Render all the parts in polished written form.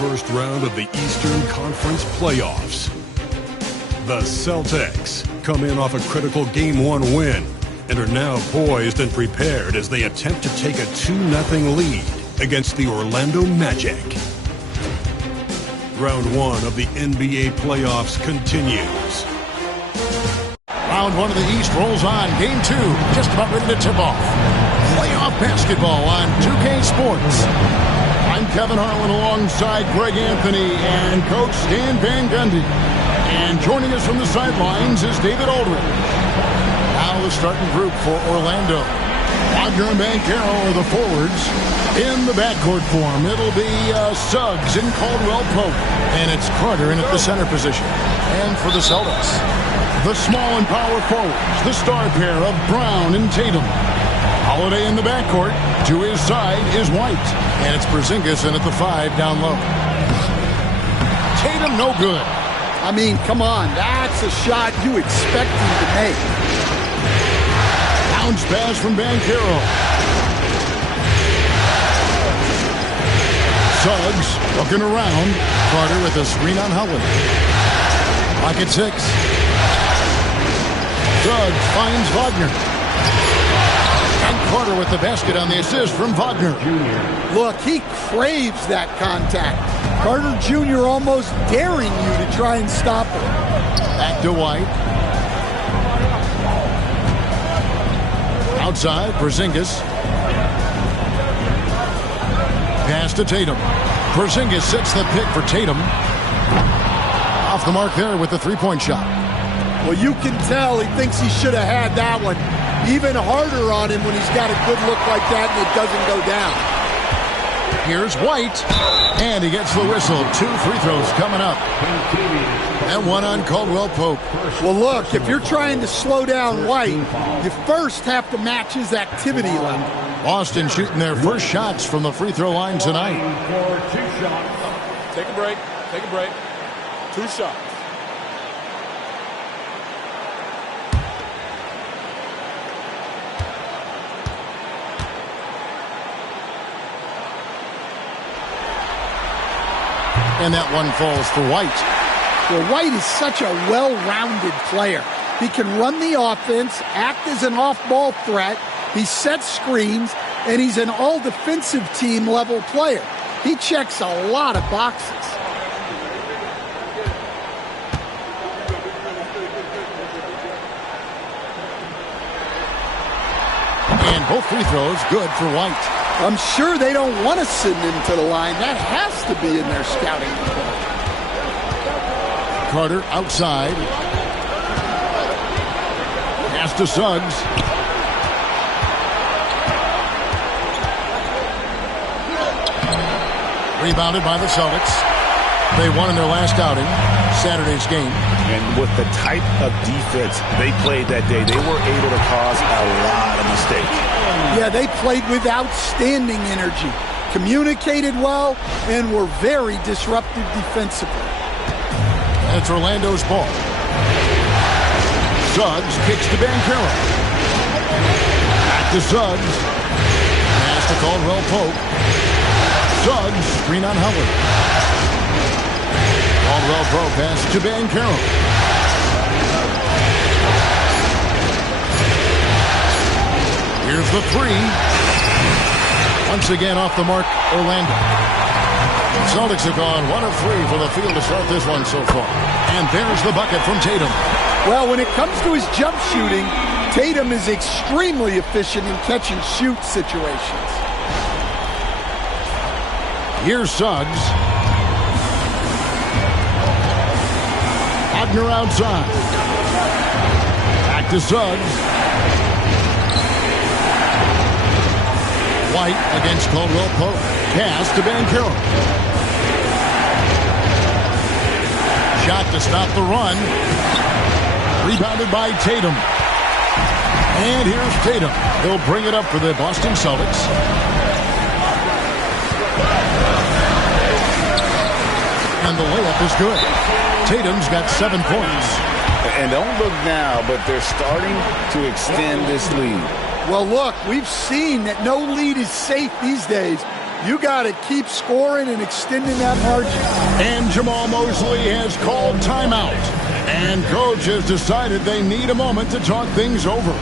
first round of the Eastern Conference playoffs. The Celtics come in off a critical Game 1 win and are now poised and prepared as they attempt to take a 2-0 lead against the Orlando Magic. Round 1 of the NBA playoffs continues. Round 1 of the East rolls on. Game 2 just about ready to tip off. Playoff basketball on 2K Sports. I'm Kevin Harlan alongside Greg Anthony and Coach Stan Van Gundy. And joining us from the sidelines is David Aldridge. Now the starting group for Orlando. Wagner and Banchero are the forwards. In the backcourt form, it'll be Suggs and Caldwell Pope. And it's Carter in at the center position. And for the Celtics, the small and power forwards, the star pair of Brown and Tatum. Holiday in the backcourt. To his side is White. And it's Porzingis in at the 5 down low. Tatum no good. I mean, come on. That's a shot you expect him to make. Bounce pass from Banchero. Suggs looking around. Carter with a screen on Howard. Lock at 6. Suggs finds Wagner. And Carter with the basket on the assist from Wagner. Look, he craves that contact. Carter Jr. almost daring you to try and stop him. Back to White. Outside, Porzingis. Pass to Tatum. Porzingis sets the pick for Tatum. Off the mark there with the three-point shot. Well, you can tell he thinks he should have had that one. Even harder on him when he's got a good look like that and it doesn't go down. Here's White. And he gets the whistle. 2 free throws coming up. And one on Caldwell Pope. Well, look, if you're trying to slow down White, you first have to match his activity level. Boston shooting their first shots from the free throw line tonight. Take a break. Take a break. 2 shots. And that one falls for White. Well, White is such a well-rounded player. He can run the offense, act as an off-ball threat, he sets screens, and he's an all-defensive team level player. He checks a lot of boxes. And both free throws good for White. I'm sure they don't want to send him to the line. That has to be in their scouting report. Carter outside. Pass to Suggs. Rebounded by the Celtics. They won in their last outing, Saturday's game. And with the type of defense they played that day, they were able to cause a lot of mistakes. Yeah, they played with outstanding energy, communicated well, and were very disruptive defensively. And it's Orlando's ball. Suggs kicks to Banchero. Back to Suggs. Pass to Caldwell Pope. Suggs, screen on Howard. Caldwell Pope pass to Banchero. Here's the 3. Once again off the mark, Orlando. Celtics have gone 1 of 3 for the field to start this one so far. And there's the bucket from Tatum. Well, when it comes to his jump shooting, Tatum is extremely efficient in catch-and-shoot situations. Here's Suggs. Wagner outside. Back to Suggs. White against Caldwell Pope. Pass to Banchero. Shot to stop the run. Rebounded by Tatum. And here's Tatum. He'll bring it up for the Boston Celtics. And the layup is good. Tatum's got 7 points. And don't look now, but they're starting to extend this lead. Well, look, we've seen that no lead is safe these days. You got to keep scoring and extending that margin. And Jamal Mosley has called timeout. And coach has decided they need a moment to talk things over.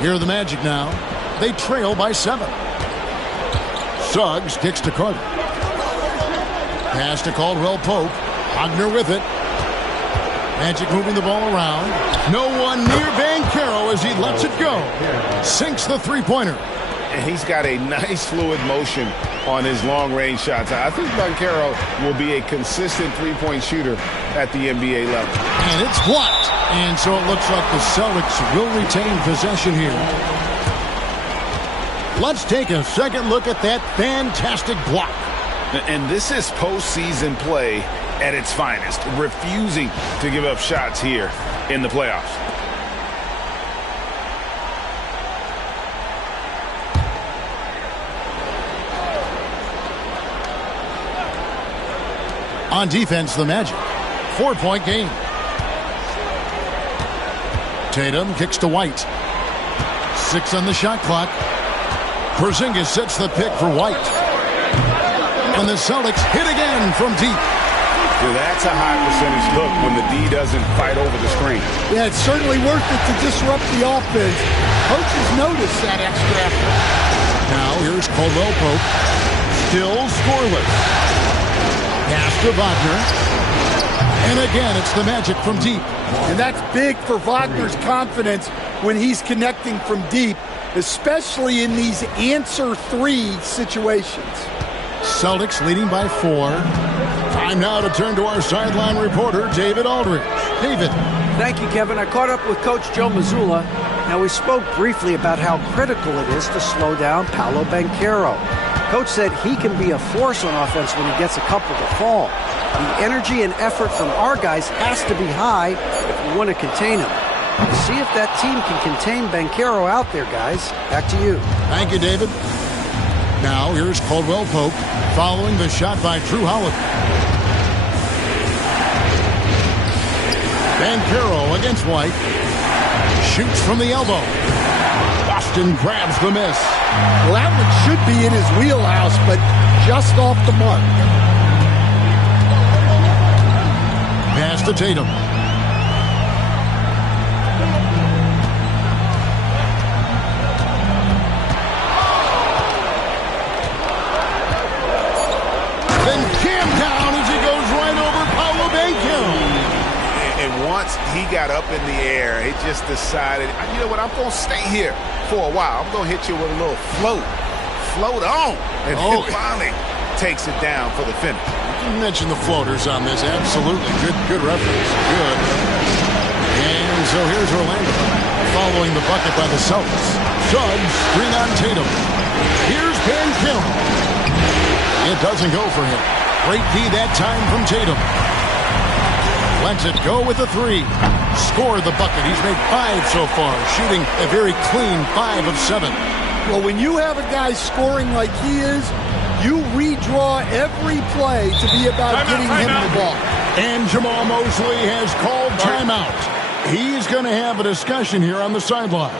Here are the Magic now. They trail by 7. Suggs kicks to Carter. Pass to Caldwell Pope. Wagner with it. Magic moving the ball around. No one near Banchero as he lets it go. Sinks the three-pointer. And he's got a nice fluid motion on his long-range shots. I think Banchero will be a consistent three-point shooter at the NBA level. And it's blocked. And so it looks like the Celtics will retain possession here. Let's take a second look at that fantastic block. And this is postseason play at its finest, refusing to give up shots here in the playoffs. On defense, the Magic. 4-point game. Tatum kicks to White. 6 on the shot clock. Porzingis sets the pick for White. And the Celtics hit again from deep. Well, that's a high percentage look when the D doesn't fight over the screen. Yeah, it's certainly worth it to disrupt the offense. Coaches notice that extra effort. Now here's Caldwell Pope. Still scoreless. Pass to Wagner. And again, it's the Magic from deep. And that's big for Wagner's confidence when he's connecting from deep, especially in these answer 3 situations. Celtics leading by 4. Time now to turn to our sideline reporter, David Aldridge. David. Thank you, Kevin. I caught up with Coach Joe Mazzulla. Now, we spoke briefly about how critical it is to slow down Paolo Banchero. Coach said he can be a force on offense when he gets a couple to fall. The energy and effort from our guys has to be high if we want to contain him. We'll see if that team can contain Banchero out there, guys. Back to you. Thank you, David. Now, here's Caldwell Pope following the shot by Drew Holiday. Banchero against White. Shoots from the elbow. Boston grabs the miss. Well, that one should be in his wheelhouse, but just off the mark. Pass to Tatum. Then jammed down as he goes right over Paolo Banchero. And once he got up in the air, he just decided, you know what, I'm going to stay here for a while. I'm going to hit you with a little float. Float on. And then finally takes it down for the finish. You mentioned the floaters on this. Absolutely. Good reference. Good. And so here's Orlando following the bucket by the Celtics. Suggs, screen on Tatum. Here's Banchero. It doesn't go for him. Great D that time from Tatum. Lets it go with a 3. Scored the bucket. He's made 5 so far, shooting a very clean 5 of 7. Well, when you have a guy scoring like he is, You redraw every play to be about getting him the ball. And Jamal Mosley has called timeout. He's going to have a discussion here on the sideline.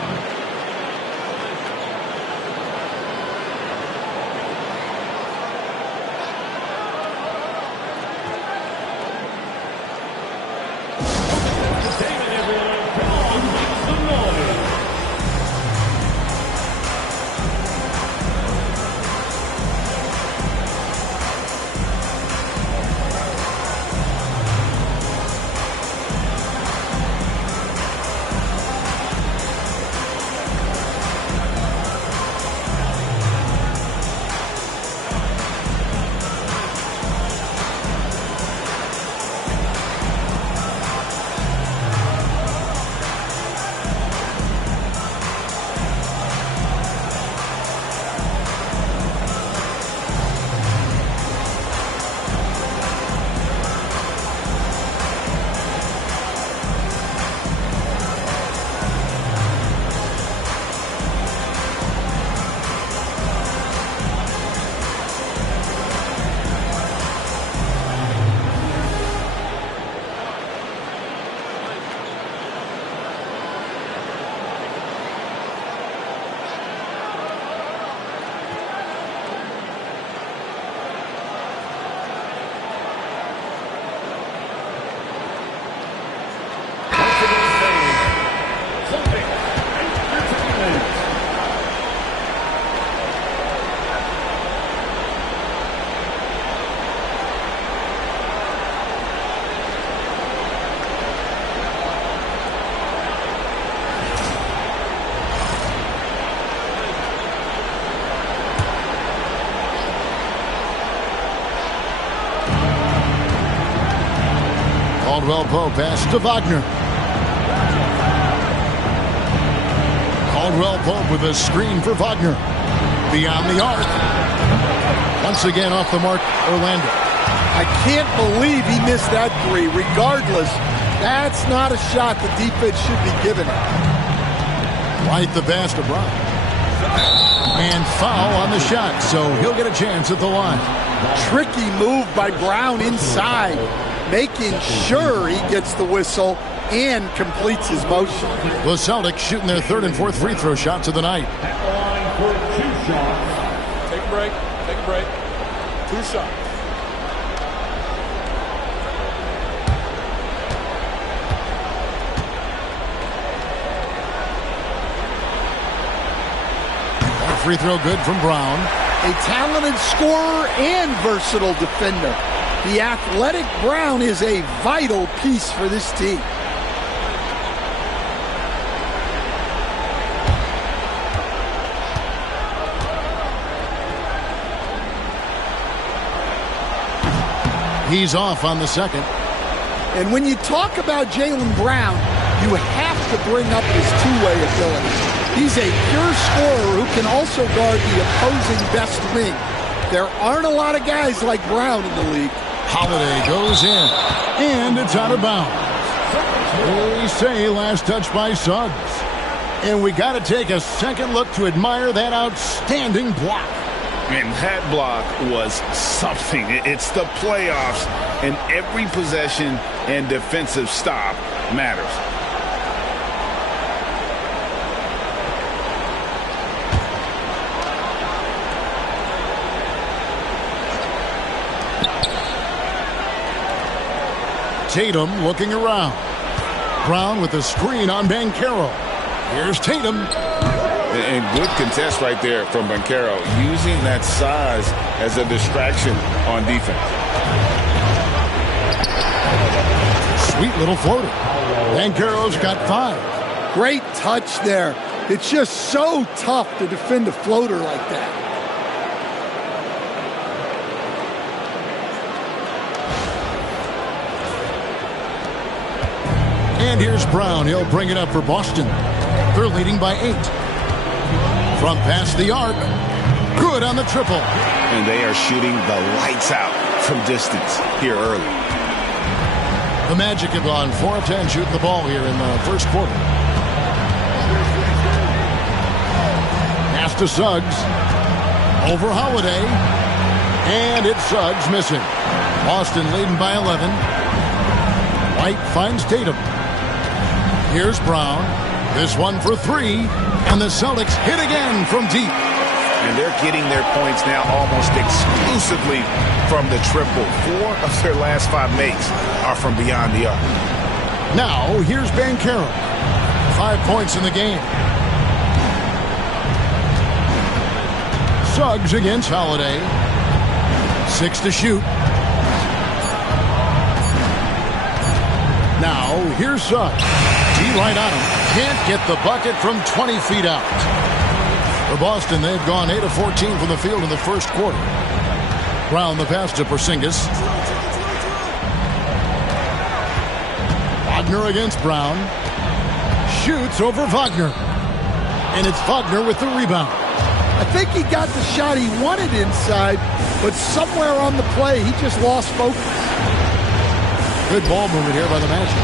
Caldwell Pope pass to Wagner. Caldwell Pope with a screen for Wagner. Beyond the arc. Once again off the mark, Orlando. I can't believe he missed that three. Regardless, that's not a shot the defense should be giving him. Right the pass to Brown. And foul on the shot, so he'll get a chance at the line. Tricky move by Brown inside, making sure he gets the whistle and completes his motion. The Celtics shooting their third and fourth free throw shots of the night. Take a break. Take a break. 2 shots. That free throw good from Brown. A talented scorer and versatile defender. The athletic Brown is a vital piece for this team. He's off on the second. And when you talk about Jaylen Brown, you have to bring up his two-way ability. He's a pure scorer who can also guard the opposing best wing. There aren't a lot of guys like Brown in the league. Holiday goes in, and it's out of bounds. They say last touch by Suggs. And we got to take a second look to admire that outstanding block. And that block was something. It's the playoffs, and every possession and defensive stop matters. Tatum looking around. Brown with the screen on Banchero. Here's Tatum. And good contest right there from Banchero, using that size as a distraction on defense. Sweet little floater. Banchero's got 5. Great touch there. It's just so tough to defend a floater like that. And here's Brown. He'll bring it up for Boston. They're leading by 8. From past the arc. Good on the triple. And they are shooting the lights out from distance here early. The Magic have gone 4 of 10 shooting the ball here in the first quarter. Pass to Suggs. Over Holiday. And it's Suggs missing. Boston leading by 11. White finds Tatum. Here's Brown. This one for three. And the Celtics hit again from deep. And they're getting their points now almost exclusively from the triple. 4 of their last 5 makes are from beyond the arc. Now, here's Banchero. 5 points in the game. Suggs against Holiday. 6 to shoot. Now, here's Suggs. He right on him. Can't get the bucket from 20 feet out. For Boston, they've gone 8 of 14 from the field in the first quarter. Brown the pass to Porzingis. Wagner against Brown. Shoots over Wagner. And it's Wagner with the rebound. I think he got the shot he wanted inside, but somewhere on the play, he just lost focus. Good ball movement here by the Magic.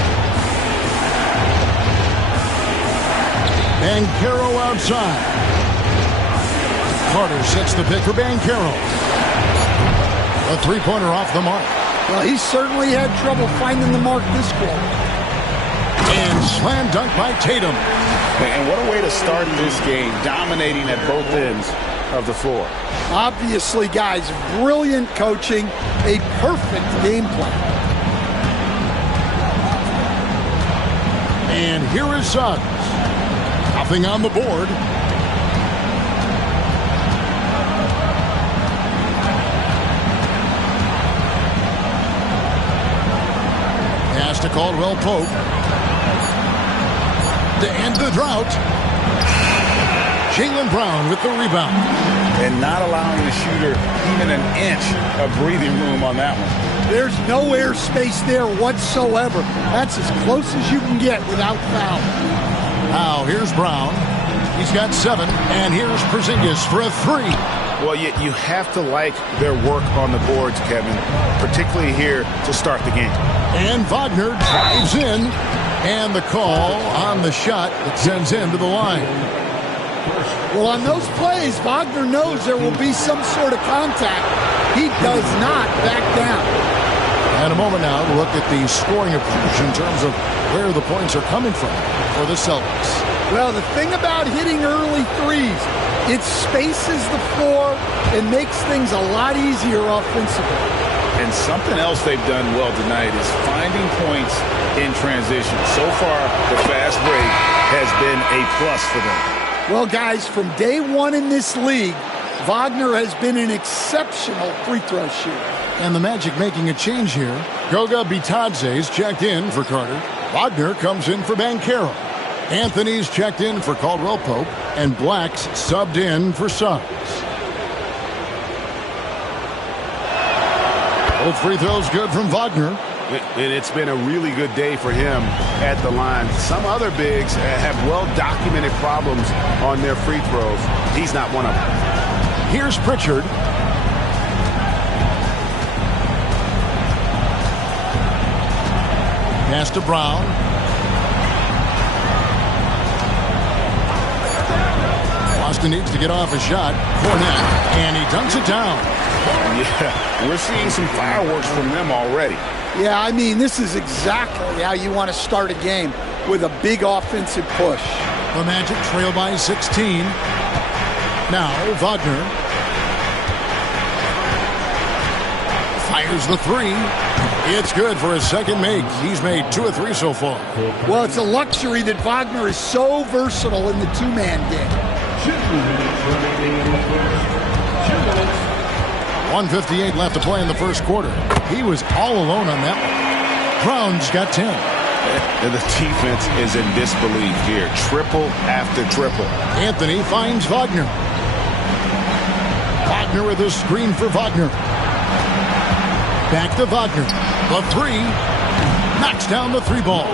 Banchero outside. Carter sets the pick for Banchero. A three-pointer off the mark. Well, he certainly had trouble finding the mark this quarter. And slam dunk by Tatum. And what a way to start this game, dominating at both ends of the floor. Obviously, guys, brilliant coaching, a perfect game plan. And here is Suggs. Nothing on the board. Pass to Caldwell Pope. To end the drought. Jaylen Brown with the rebound. And not allowing the shooter even an inch of breathing room on that one. There's no air space there whatsoever. That's as close as you can get without foul. Now here's Brown. He's got 7. And here's Porzingis for a 3. Well, you have to like their work on the boards, Kevin, particularly here to start the game. And Wagner drives in. And the call on the shot that sends him to the line. Well, on those plays, Wagner knows there will be some sort of contact. He does not back down. And a moment now to look at the scoring approach in terms of where the points are coming from for the Celtics. Well, the thing about hitting early threes, it spaces the floor and makes things a lot easier offensively. And something else they've done well tonight is finding points in transition. So far, the fast break has been a plus for them. Well, guys, from day one in this league, Wagner has been an exceptional free throw shooter. And the Magic making a change here. Goga Bitadze's checked in for Carter. Wagner comes in for Banchero. Anthony's checked in for Caldwell Pope. And Black's subbed in for Suggs. Both free throws good from Wagner. And it's been a really good day for him at the line. Some other bigs have well-documented problems on their free throws. He's not one of them. Here's Pritchard. Pass to Brown. Boston needs to get off a shot. Fournette. And he dunks it down. Yeah, we're seeing some fireworks from them already. Yeah, I mean, this is exactly how you want to start a game, with a big offensive push. The Magic trail by 16. Now, Wagner fires the 3. It's good for his second make. He's made 2 of 3 so far. Well, it's a luxury that Wagner is so versatile in the two-man game. 1:58 left to play in the first quarter. He was all alone on that one. Brown's got 10. And the defense is in disbelief here. Triple after triple. Anthony finds Wagner. Wagner with a screen for Wagner. Back to Wagner. The 3. Knocks down the 3 ball.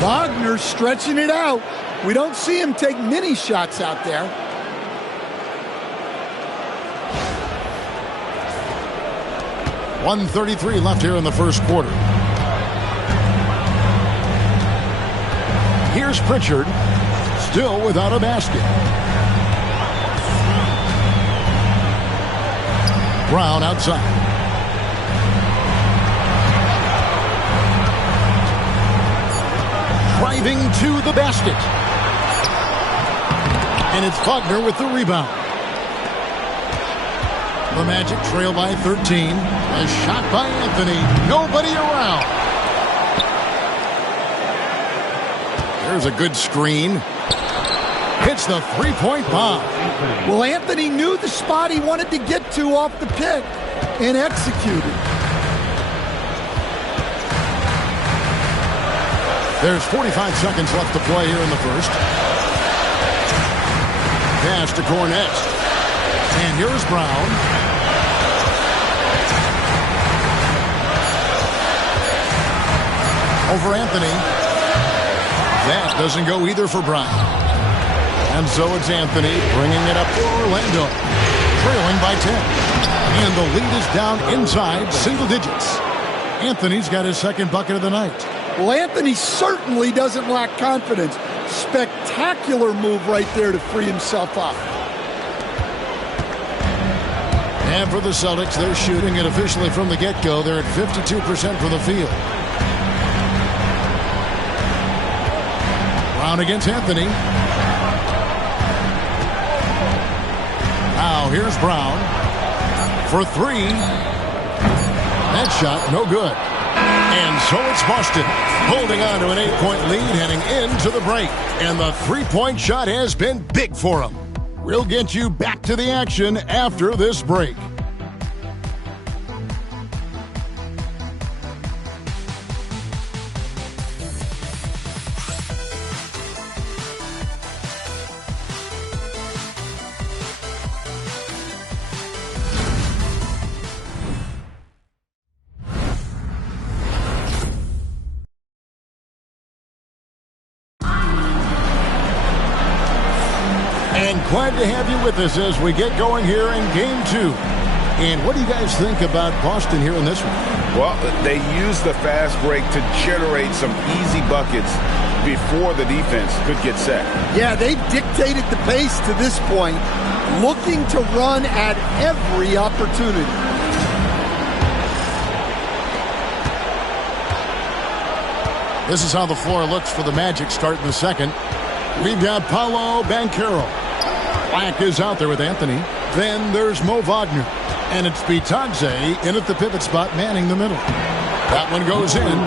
Wagner stretching it out. We don't see him take many shots out there. .133 left here in the first quarter. Here's Pritchard, still without a basket. Brown outside. Driving to the basket. And it's Wagner with the rebound. The Magic trail by 13. A shot by Anthony. Nobody around. There's a good screen. Hits the three-point bomb. Well, Anthony knew the spot he wanted to get to off the pick and executed. There's 45 seconds left to play here in the first. Pass to Cornette. And here's Brown. Over Anthony. That doesn't go either for Brown. And so it's Anthony bringing it up for Orlando. Trailing by 10. And the lead is down inside single digits. Anthony's got his second bucket of the night. Well, Anthony certainly doesn't lack confidence. Spectacular move right there to free himself up. And for the Celtics, they're shooting it officially from the get-go. They're at 52% for the field. Brown against Anthony. Now here's Brown for three. That shot, no good. And so it's Boston holding on to an 8-point lead heading into the break. And the three-point shot has been big for them. We'll get you back to the action after this break. Glad to have you with us as we get going here in Game 2. And what do you guys think about Boston here in this one? Well, they used the fast break to generate some easy buckets before the defense could get set. Yeah, they've dictated the pace to this point, looking to run at every opportunity. This is how the floor looks for the Magic starting the second. We've got Paolo Banchero. Black is out there with Anthony. Then there's Mo Wagner. And it's Bitadze in at the pivot spot, manning the middle. That one goes in.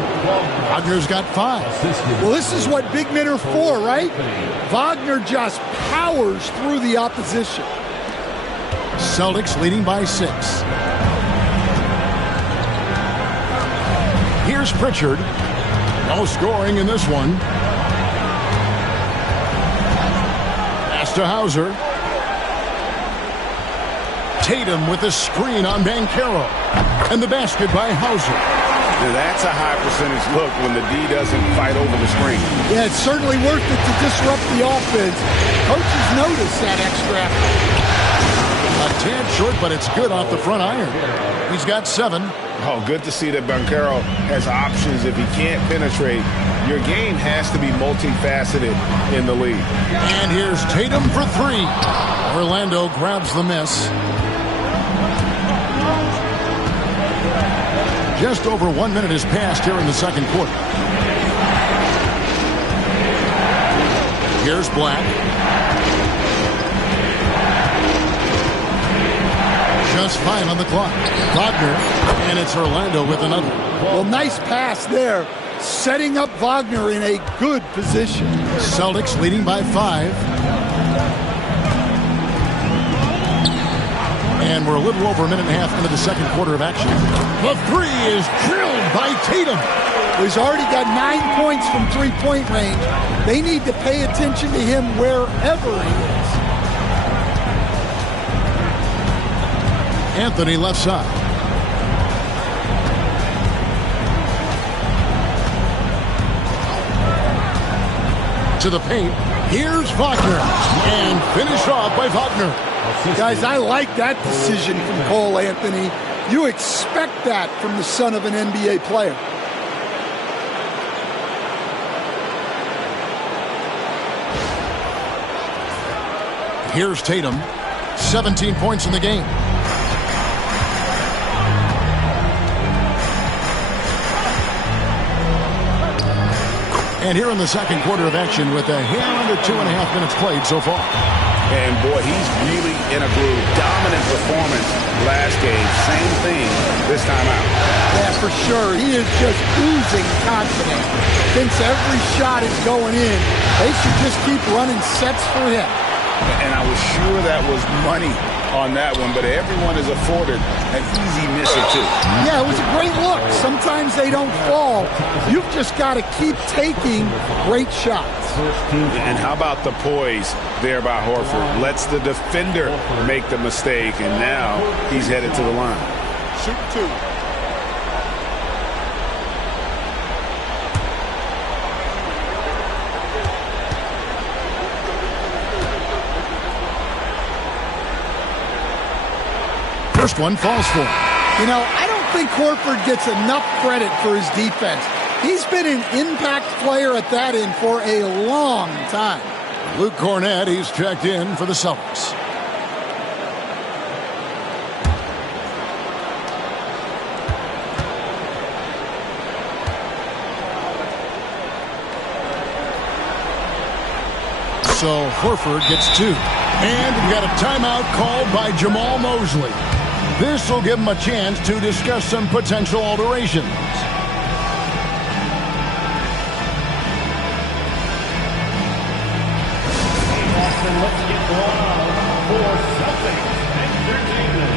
Wagner's got 5. Well, this is what big men are for, right? Wagner just powers through the opposition. Celtics leading by 6. Here's Pritchard. No scoring in this one. Pass to Hauser. Tatum with a screen on Banchero. And the basket by Hauser. Now that's a high percentage look when the D doesn't fight over the screen. Yeah, it's certainly worth it to disrupt the offense. Coaches notice that extra effort. A tad short, but it's good off the front iron. He's got 7. Oh, good to see that Banchero has options if he can't penetrate. Your game has to be multifaceted in the league. And here's Tatum for 3. Orlando grabs the miss. Just over 1 minute has passed here in the second quarter. Here's Black. Just 5 on the clock. Wagner, and it's Orlando with another. Well, nice pass there, setting up Wagner in a good position. Celtics leading by 5. And we're a little over a minute and a half into the second quarter of action. The 3 is drilled by Tatum. He's already got 9 points from three-point range. They need to pay attention to him wherever he is. Anthony left side. To the paint. Here's Wagner. And finished off by Wagner. Guys, I like that decision from Cole Anthony. You expect that from the son of an NBA player. Here's Tatum. 17 points in the game. And here in the second quarter of action with a hair under 2.5 minutes played so far. And, boy, he's really in a groove. Dominant performance last game. Same thing this time out. Yeah, for sure. He is just oozing confidence. Thinks every shot is going in. They should just keep running sets for him. And I was sure that was money on that one, but everyone is afforded an easy miss or two. Yeah, it was a great look. Sometimes they don't fall. You've just got to keep taking great shots. And how about the poise there by Horford? Lets the defender make the mistake, and now he's headed to the line. Shoot two. First one falls for him. You know, I don't think Horford gets enough credit for his defense. He's been an impact player at that end for a long time. Luke Cornett, he's checked in for the Celtics. So Horford gets 2. And we've got a timeout called by Jamal Mosley. This will give him a chance to discuss some potential alterations. And let's get going on for Celtics Entertainment.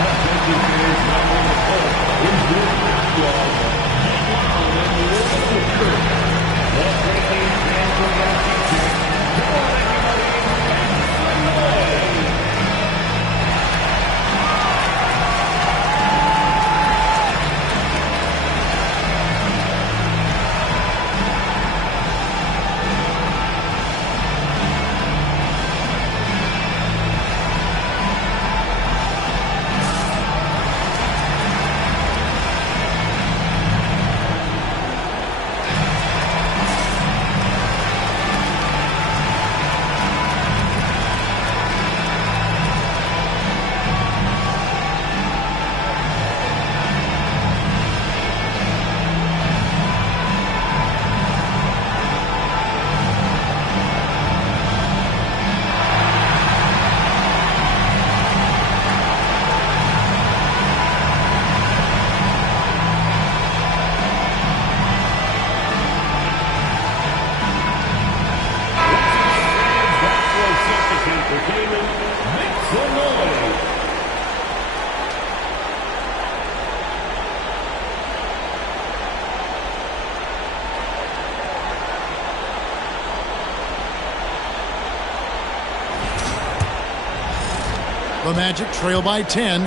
Offensive is now on the court. Here's Luke Cornett. Meanwhile, in the middle of the curve, the breaking fans from our teachers. Come on, everybody, make some noise. The Magic trail by 10.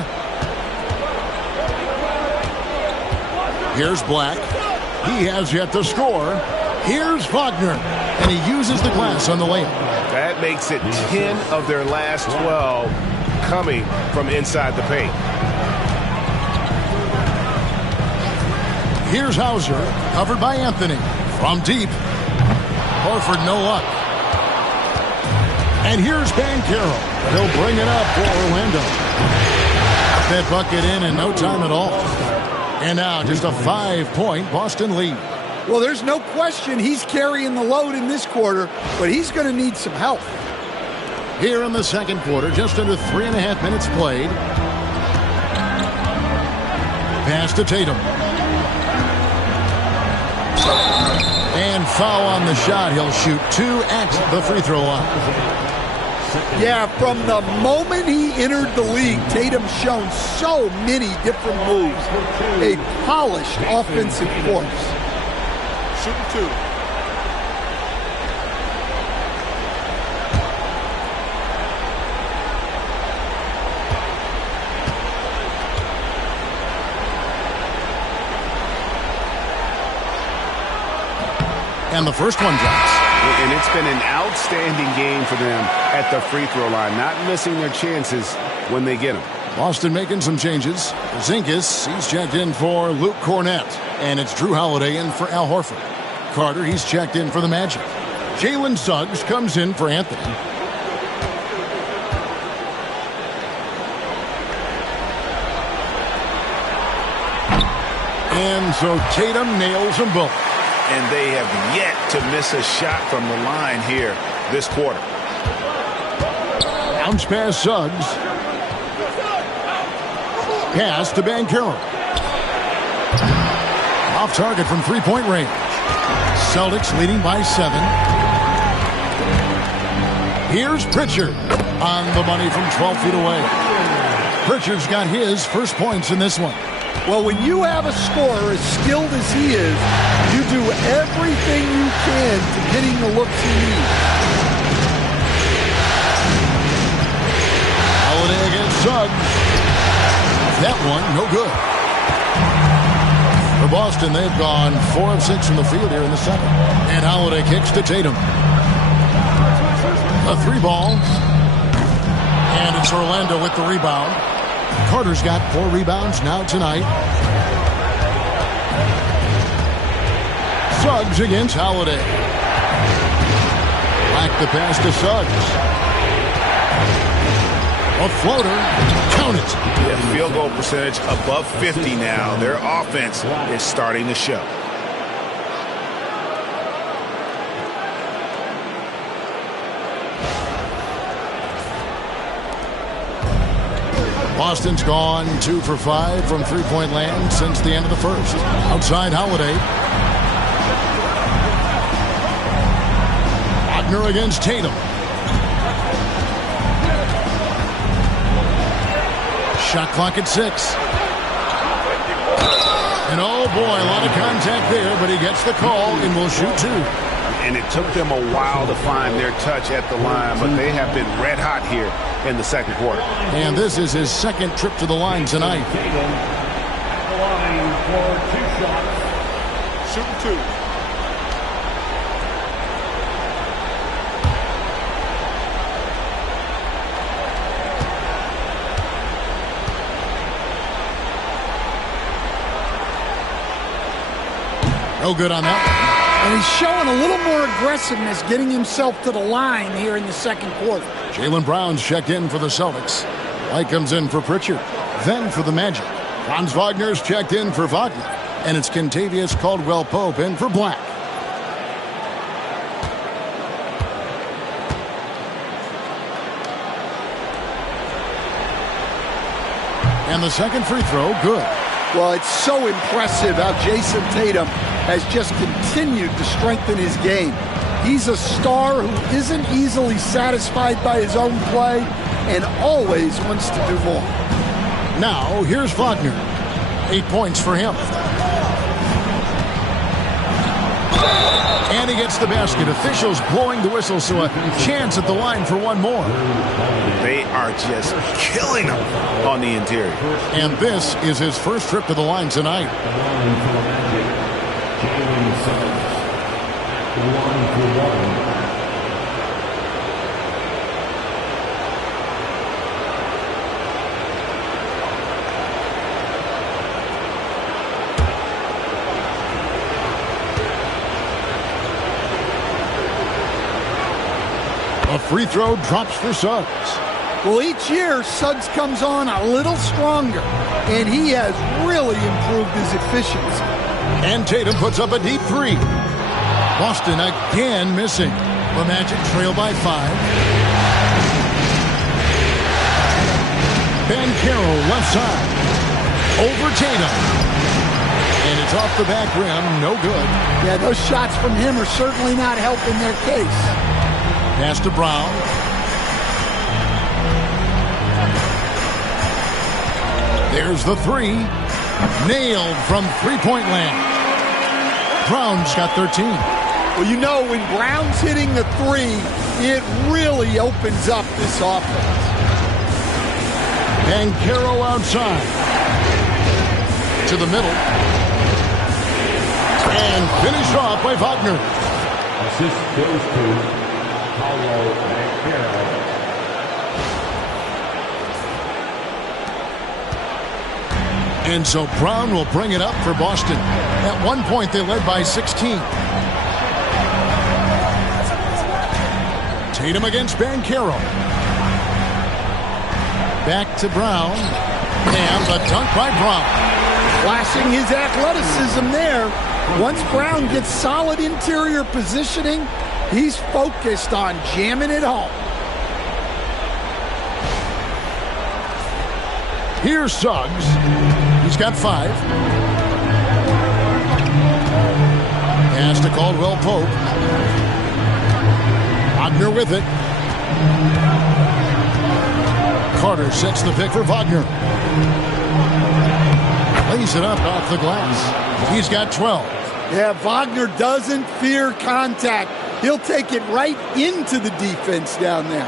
Here's Black. He has yet to score. Here's Wagner. And he uses the glass on the layup. That makes it 10 of their last 12 coming from inside the paint. Here's Hauser, covered by Anthony. From deep. Horford, no luck. And here's Banchero. He'll bring it up for Orlando. That bucket in no time at all. And now just a 5-point Boston lead. Well, there's no question he's carrying the load in this quarter, but he's going to need some help. Here in the second quarter, just under 3.5 minutes played. Pass to Tatum. And foul on the shot. He'll shoot 2 at the free throw line. Yeah, from the moment he entered the league, Tatum's shown so many different moves. A polished offensive force. Shooting 2. And the first one drops. And it's been an outstanding game for them at the free throw line, not missing their chances when they get them. Boston making some changes. Zinkis, he's checked in for Luke Cornett. And it's Drew Holiday in for Al Horford. Carter, he's checked in for the Magic. Jalen Suggs comes in for Anthony. And so Tatum nails them both. and they have yet to miss a shot from the line here this quarter. Bounce pass Suggs. Pass to Banchero. Off target from three-point range. Celtics leading by 7. Here's Pritchard on the money from 12 feet away. Pritchard's got his first points in this one. Well, when you have a scorer as skilled as he is, you do everything you can to getting the looks he needs. Holiday against Suggs. That one, no good. For Boston, they've gone 4 of 6 from the field here in the second. And Holiday kicks to Tatum. A 3-ball. And it's Orlando with the rebound. Carter's got 4 rebounds now tonight. Suggs against Holiday. Back the pass to Suggs. A floater. Count it. Yeah, field goal percentage above 50 now. Their offense is starting to show. Boston's gone 2 for 5 from three-point land since the end of the first. Outside Holiday. Wagner against Tatum. Shot clock at 6. And oh boy, a lot of contact there, but he gets the call and will shoot 2. And it took them a while to find their touch at the line, but they have been red hot here in the second quarter. And this is his second trip to the line tonight. Tatum at the line for 2 shots. Shooting 2. No good on that one. And he's showing a little more aggressiveness getting himself to the line here in the second quarter. Jaylen Brown's checked in for the Celtics. White comes in for Pritchard. Then for the Magic. Franz Wagner's checked in for Wagner. And it's Kentavious Caldwell-Pope in for Black. And the second free throw, good. Well, it's so impressive how Jason Tatum has just continued to strengthen his game. He's a star who isn't easily satisfied by his own play and always wants to do more. Now, here's Wagner. 8 points for him. And he gets the basket. Officials blowing the whistle, so a chance at the line for one more. They are just killing them on the interior. And this is his first trip to the line tonight. A free throw drops for Suggs. Well, each year, Suggs comes on a little stronger, and he has really improved his efficiency. And Tatum puts up a deep 3. Boston again missing. The Magic trail by 5. Banchero left side. Over Tatum. And it's off the back rim. No good. Yeah, those shots from him are certainly not helping their case. Pass to Brown. There's the 3. Nailed from three-point land. Brown's got 13. Well, you know, when Brown's hitting the 3, it really opens up this offense. Banchero outside. To the middle. And finished off by Wagner. Assist goes to Paulo Banchero. And so Brown will bring it up for Boston. At one point, they led by 16. Tatum against Banchero. Back to Brown. And a dunk by Brown. Flashing his athleticism there. Once Brown gets solid interior positioning, he's focused on jamming it home. Here's Suggs. He's got 5. Pass to Caldwell Pope. Wagner with it. Carter sets the pick for Wagner. Lays it up off the glass. He's got 12. Yeah, Wagner doesn't fear contact. He'll take it right into the defense down there.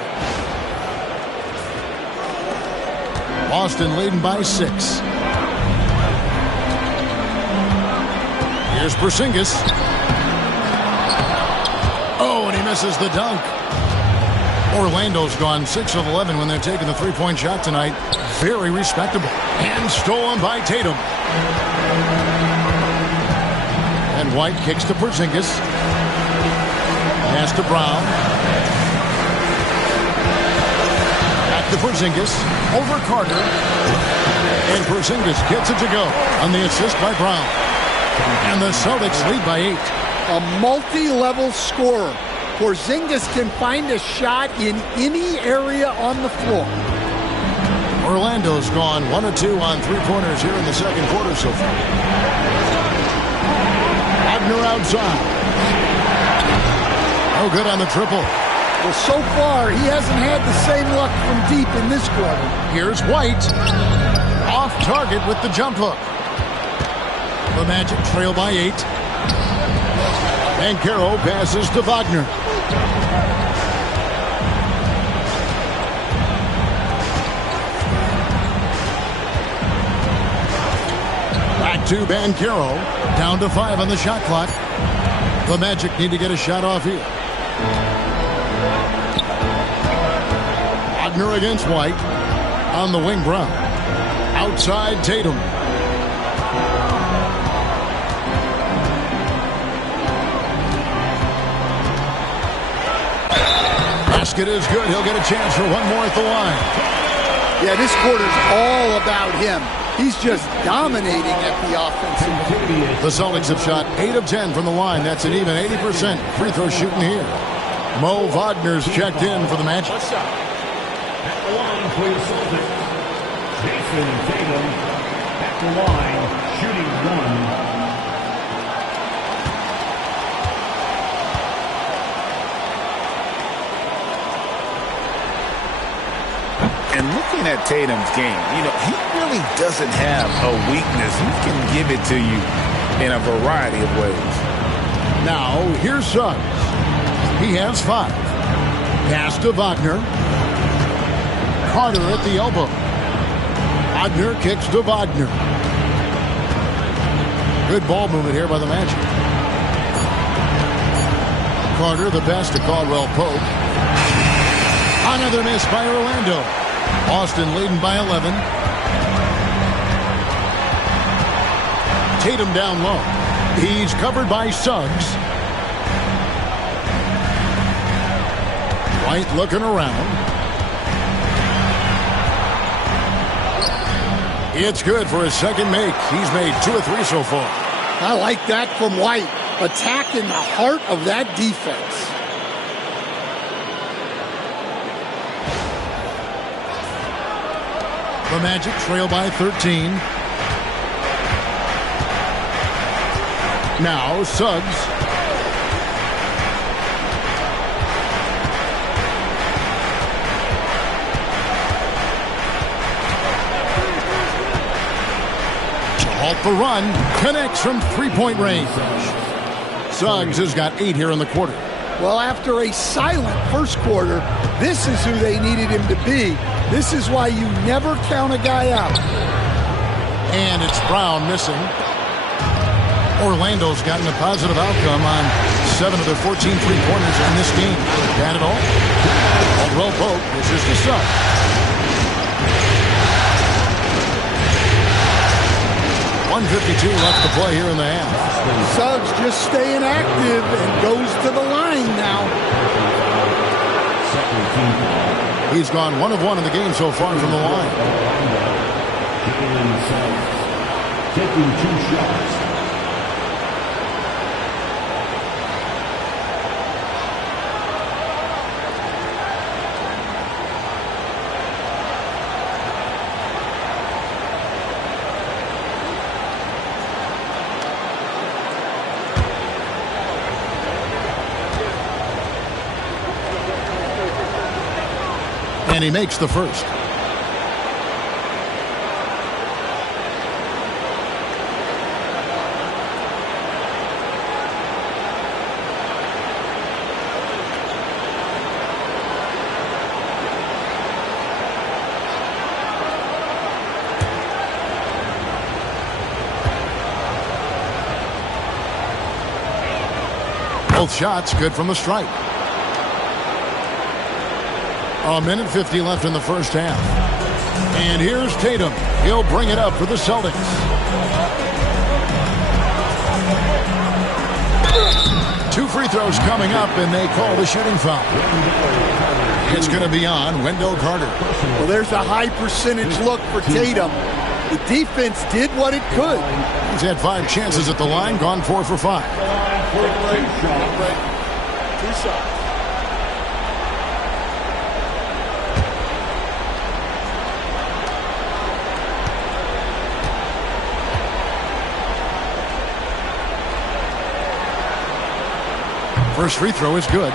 Boston leading by 6. Here's Porzingis. Oh, and he misses the dunk. Orlando's gone 6 of 11 when they're taking the three-point shot tonight. Very respectable. And stolen by Tatum. And White kicks to Porzingis. Pass to Brown. Back to Porzingis. Over Carter. And Porzingis gets it to go on the assist by Brown. And the Celtics lead by 8. A multi-level scorer. Porzingis can find a shot in any area on the floor. Orlando's gone 1 of 2 on three-pointers here in the second quarter so far. Wagner outside. Oh, good on the triple. Well, so far, he hasn't had the same luck from deep in this quarter. Here's White. Off target with the jump hook. The Magic trail by 8. And Caro passes to Wagner. Back to Banchero. Down to 5 on the shot clock. The Magic need to get a shot off here. Wagner against White. On the wing, Brown. Outside, Tatum. Basket is good. He'll get a chance for one more at the line. Yeah, this quarter's all about him. He's just dominating at the offensive. The Celtics have shot 8 of 10 from the line. That's an even 80% free throw shooting here. Mo Wagner's checked in for the Magic. At the line for the Celtics, Jason Tatum at the line, shooting 1. And looking at Tatum's game, he really doesn't have a weakness. He can give it to you in a variety of ways. Now, here's Suggs. He has 5. Pass to Wagner. Carter at the elbow. Wagner kicks to Wagner. Good ball movement here by the Magic. Carter, the pass to Caldwell Pope. Another miss by Orlando. Boston leading by 11. Tatum down low. He's covered by Suggs. White looking around. It's good for his second make. He's made 2 of 3 so far. I like that from White. Attacking the heart of that defense. The Magic trail by 13. Now Suggs. To halt the run. Connects from three-point range. Suggs has got 8 here in the quarter. Well, after a silent first quarter, this is who they needed him to be. This is why you never count a guy out. And it's Brown missing. Orlando's gotten a positive outcome on 7 of their 14 three-pointers in this game. Got it all? Caldwell Pope. This is the Suggs. .152 left to play here in the half. Suggs just staying active and goes to the line now. He's gone 1 of 1 in the game so far from the line. taking 2 shots. And he makes the first. Both shots good from the stripe. A minute 50 left in the first half. And here's Tatum. He'll bring it up for the Celtics. Two free throws coming up, and they call the shooting foul. It's going to be on Wendell Carter. Well, there's a high percentage look for Tatum. The defense did what it could. He's had 5 chances at the line, gone 4 for 5. 2 shots. First free throw is good.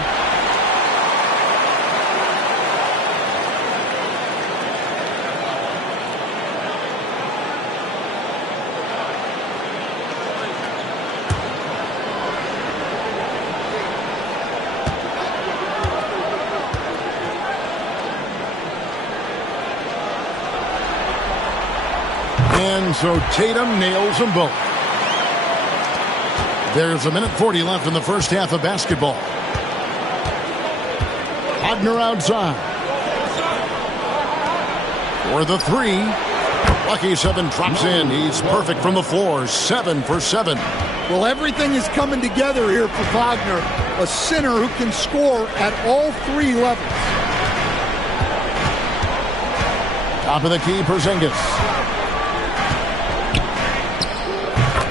And so Tatum nails them both. There's a minute 40 left in the first half of basketball. Wagner outside. For the 3. Lucky 7 drops in. He's perfect from the floor. 7 for 7. Well, everything is coming together here for Wagner. A center who can score at all 3 levels. Top of the key, Porzingis.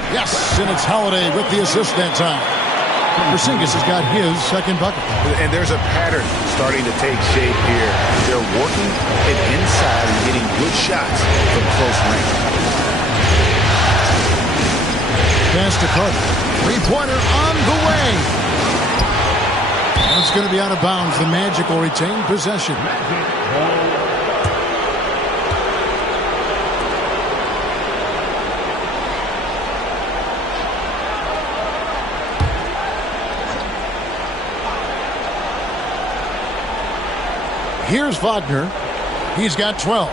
Yes, and it's Holiday with the assist that time. Porzingis has got his second bucket. And there's a pattern starting to take shape here. They're working it inside and getting good shots from close range. Pass to Carter. 3-pointer on the way. That's going to be out of bounds. The Magic will retain possession. Here's Wagner. He's got 12.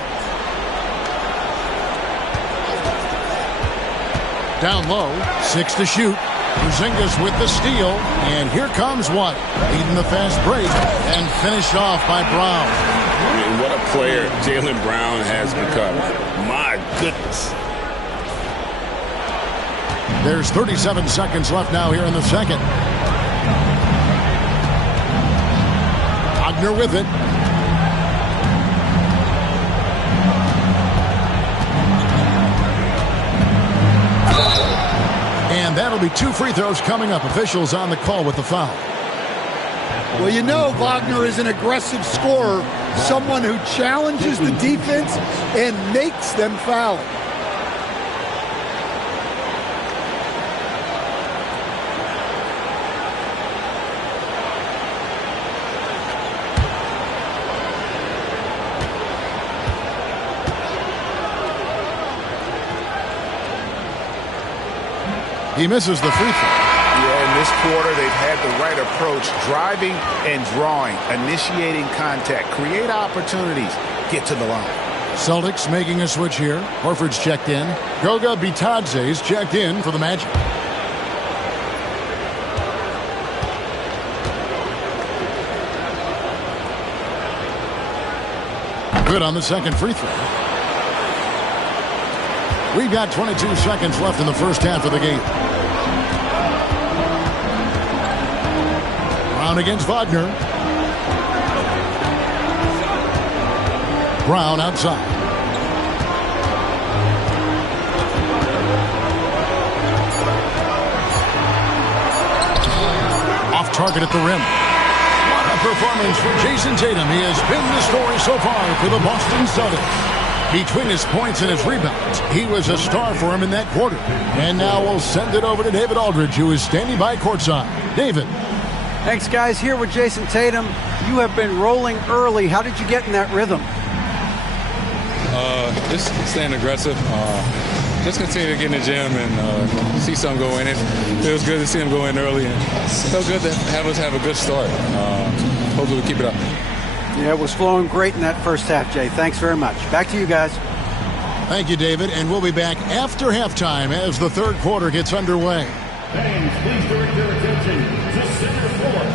Down low. 6 to shoot. Porzingis with the steal. And here comes one. Leading the fast break. And finished off by Brown. I mean, what a player Jaylen Brown has become. My goodness. There's 37 seconds left now here in the second. Wagner with it. And that'll be 2 free throws coming up. Officials on the call with the foul. Well, you know Wagner is an aggressive scorer, someone who challenges the defense and makes them foul. He misses the free throw. Yeah, in this quarter, they've had the right approach, driving and drawing, initiating contact, create opportunities, get to the line. Celtics making a switch here. Horford's checked in. Goga Bitadze's checked in for the Magic. Good on the second free throw. We've got 22 seconds left in the first half of the game. Brown against Wagner. Brown outside. target at the rim. What a performance from Jason Tatum. He has been the story so far for the Boston Celtics. Between his points and his rebounds, he was a star for him in that quarter. And now we'll send it over to David Aldridge, who is standing by courtside. David. Thanks, guys. Here with Jason Tatum. You have been rolling early. How did you get in that rhythm? Just staying aggressive. Just continue to get in the gym and see something go in. It feels good to see him go in early. And it felt good to have us have a good start. Hopefully we keep it up. Yeah, it was flowing great in that first half, Jay. Thanks very much. Back to you guys. Thank you, David. And we'll be back after halftime as the third quarter gets underway. Fans, please direct their attention to center court.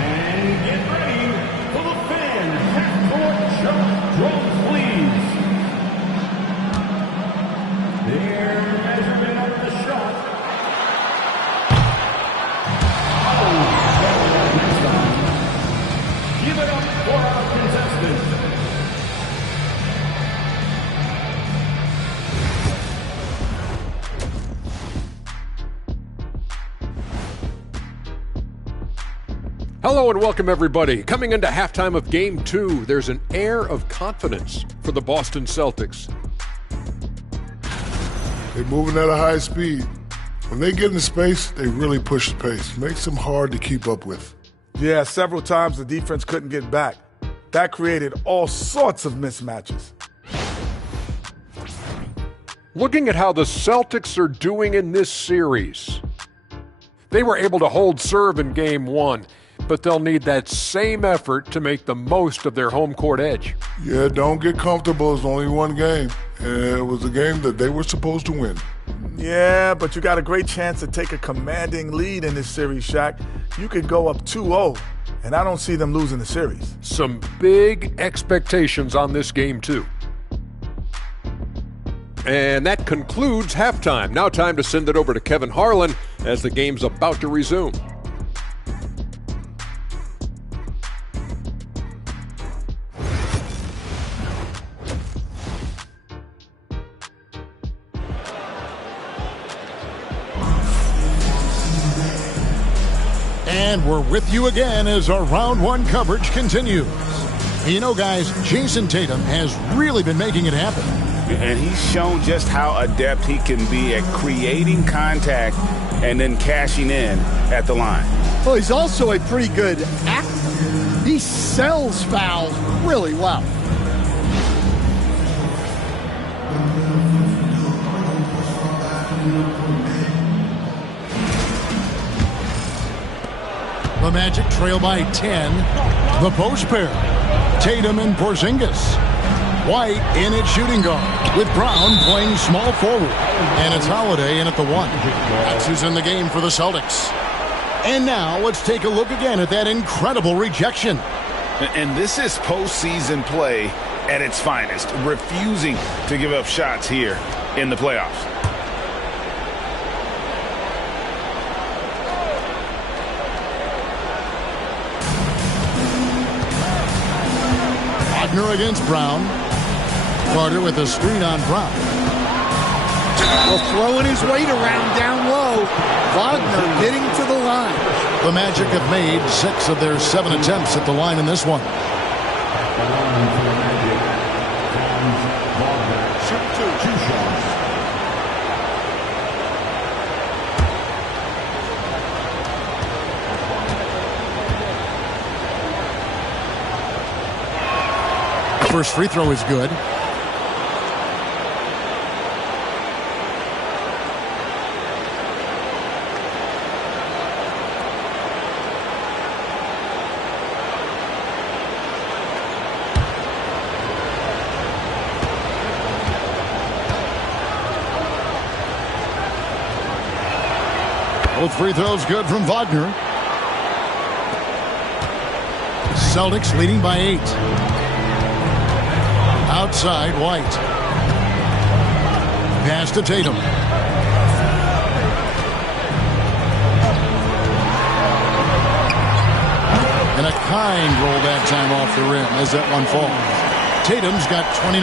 And get ready for the fan half-court jump drums, please. Their measurement of the shot. Give it up for our contestants. Hello and welcome, everybody. Coming into halftime of Game 2, there's an air of confidence for the Boston Celtics. They're moving at a high speed. When they get into space, they really push the pace. Makes them hard to keep up with. Yeah, several times the defense couldn't get back. That created all sorts of mismatches. Looking at how the Celtics are doing in this series, they were able to hold serve in Game 1, but they'll need that same effort to make the most of their home court edge. Yeah, don't get comfortable. It's only one game. And it was a game that they were supposed to win. Yeah, but you got a great chance to take a commanding lead in this series, Shaq. You could go up 2-0, and I don't see them losing the series. Some big expectations on this game, too. And that concludes halftime. Now time to send it over to Kevin Harlan as the game's about to resume. And we're with you again as our round one coverage continues. You know, guys, Jason Tatum has really been making it happen. And he's shown just how adept he can be at creating contact and then cashing in at the line. Well, he's also a pretty good actor. He sells fouls really well. The Magic trail by 10. The post pair. Tatum and Porzingis. White in at shooting guard with Brown playing small forward. And it's Holiday in at the 1. That's who's in the game for the Celtics. And now let's take a look again at that incredible rejection. And this is postseason play at its finest, refusing to give up shots here in the playoffs. Wagner against Brown. Carter with a screen on Brown. Well, throwing his weight around down low. Wagner getting to the line. The Magic have made 6 of their 7 attempts at the line in this one. Shoot 2 shots. First free throw is good. Both free throws good from Wagner. Celtics leading by 8. Outside, White. Pass to Tatum. And a kind roll that time off the rim as that one falls. Tatum's got 29.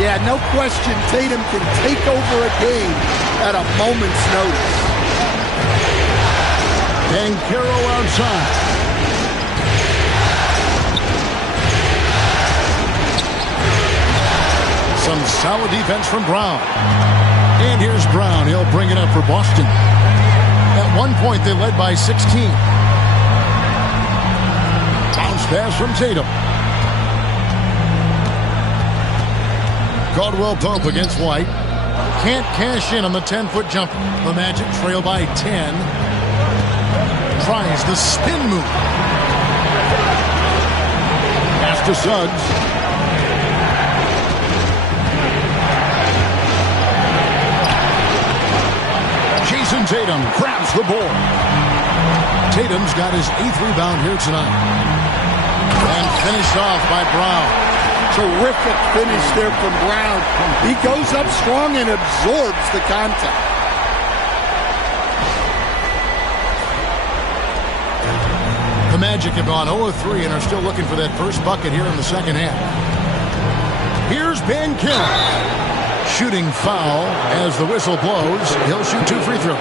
Yeah, no question Tatum can take over a game at a moment's notice. Banchero outside. Some solid defense from Brown. And here's Brown. He'll bring it up for Boston. At one point, they led by 16. Bounce pass from Tatum. Caldwell Pope against White. Can't cash in on the 10-foot jumper. The Magic trail by 10. Tries the spin move. Pass to Suggs. Jason Tatum grabs the ball. Tatum's got his 8th rebound here tonight. And finished off by Brown. Terrific finish there from Brown. He goes up strong and absorbs the contact. The Magic have gone 0-3 and are still looking for that first bucket here in the second half. Here's Banchero. Shooting foul as the whistle blows. He'll shoot 2 free throws.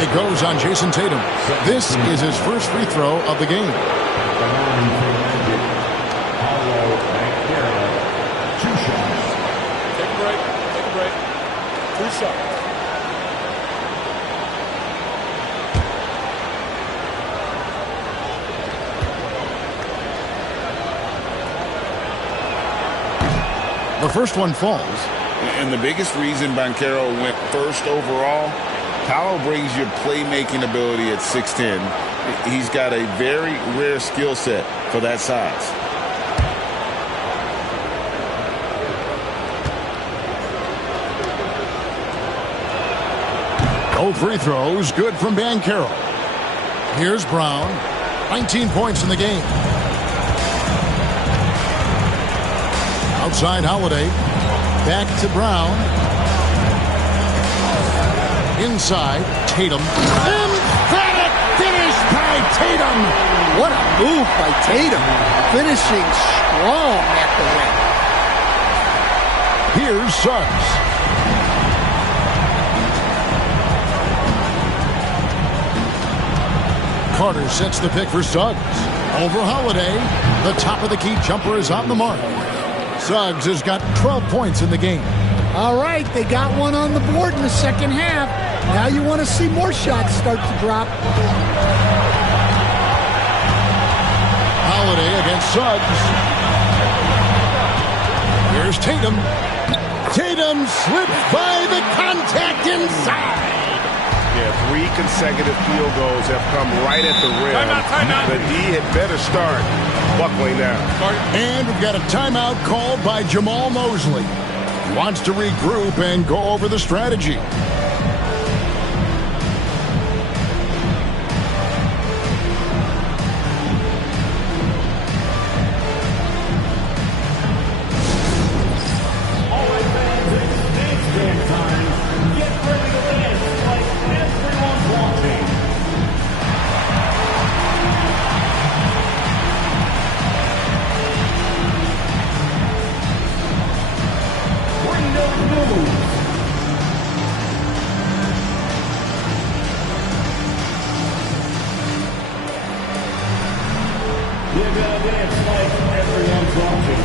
It goes on Jason Tatum. This is his first free throw of the game. Take a break. 2 shots. The first one falls. And the biggest reason Banchero went first overall, Paolo brings you playmaking ability at 6'10". He's got a very rare skill set for that size. No free throws. Good from Banchero. Here's Brown. 19 points in the game. Outside Holiday. Back to Brown. Inside Tatum. Emphatic finish by Tatum. What a move by Tatum. Finishing strong at the rim. Here's Suggs. Carter sets the pick for Suggs. Over Holiday. The top of the key jumper is on the mark. Suggs has got 12 points in the game. All right, they got one on the board in the second half. Now you want to see more shots start to drop. Holiday against Suggs. Here's Tatum. Tatum slips by the contact inside. Yeah, 3 consecutive field goals have come right at the rim. Timeout. The D had better start buckling down. And we've got a timeout called by Jamal Mosley. Wants to regroup and go over the strategy. All right, fans, it's dance time. Get ready to dance like everyone's watching. Bring those moves. You're gonna dance like everyone's watching.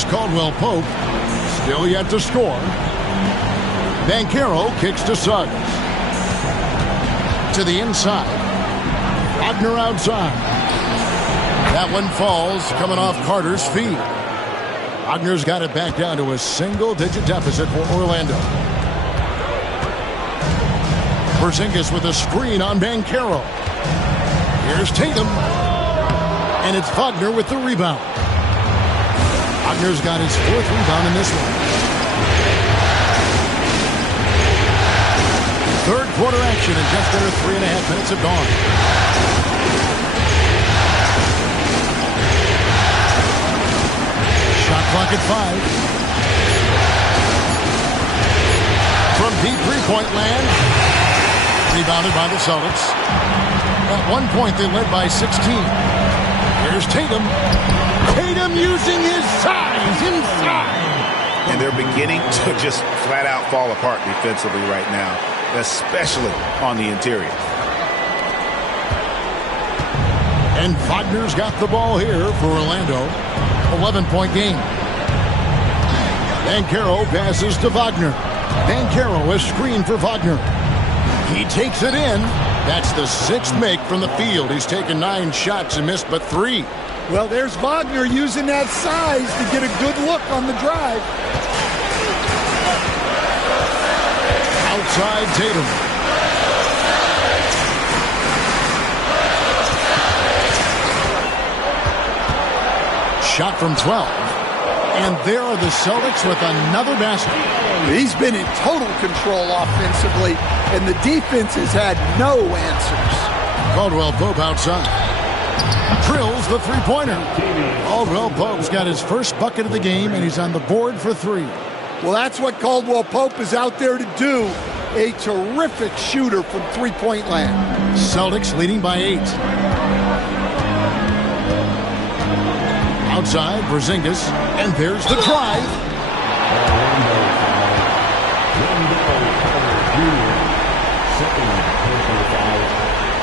Here's Caldwell Pope. Still yet to score. Banchero kicks to Suggs. To the inside. Wagner outside. That one falls, coming off Carter's feet. Wagner's got it back down to a single-digit deficit for Orlando. Porzingis with a screen on Banchero. Here's Tatum. And it's Wagner with the rebound. Wagner's got his 4th rebound in this one. Third quarter action and just under 3.5 minutes have gone. Shot clock at 5. From deep three-point land. Rebounded by the Celtics. At one point, they led by 16. Here's Tatum. Tatum using his size inside. And they're beginning to just flat out fall apart defensively right now, especially on the interior. And Wagner's got the ball here for Orlando. 11-point game. Banchero passes to Wagner. Banchero, a screen for Wagner. He takes it in. That's the 6th make from the field. He's taken 9 shots and missed but 3. Well, there's Wagner using that size to get a good look on the drive. Outside Tatum. Shot from 12. And there are the Celtics with another basket. He's been in total control offensively, and the defense has had no answers. Caldwell Pope outside. Drills the three-pointer. Caldwell Pope's got his first bucket of the game, and he's on the board for 3. Well, that's what Caldwell Pope is out there to do. A terrific shooter from three-point land. Celtics leading by 8. Outside, Porzingis, and there's the drive.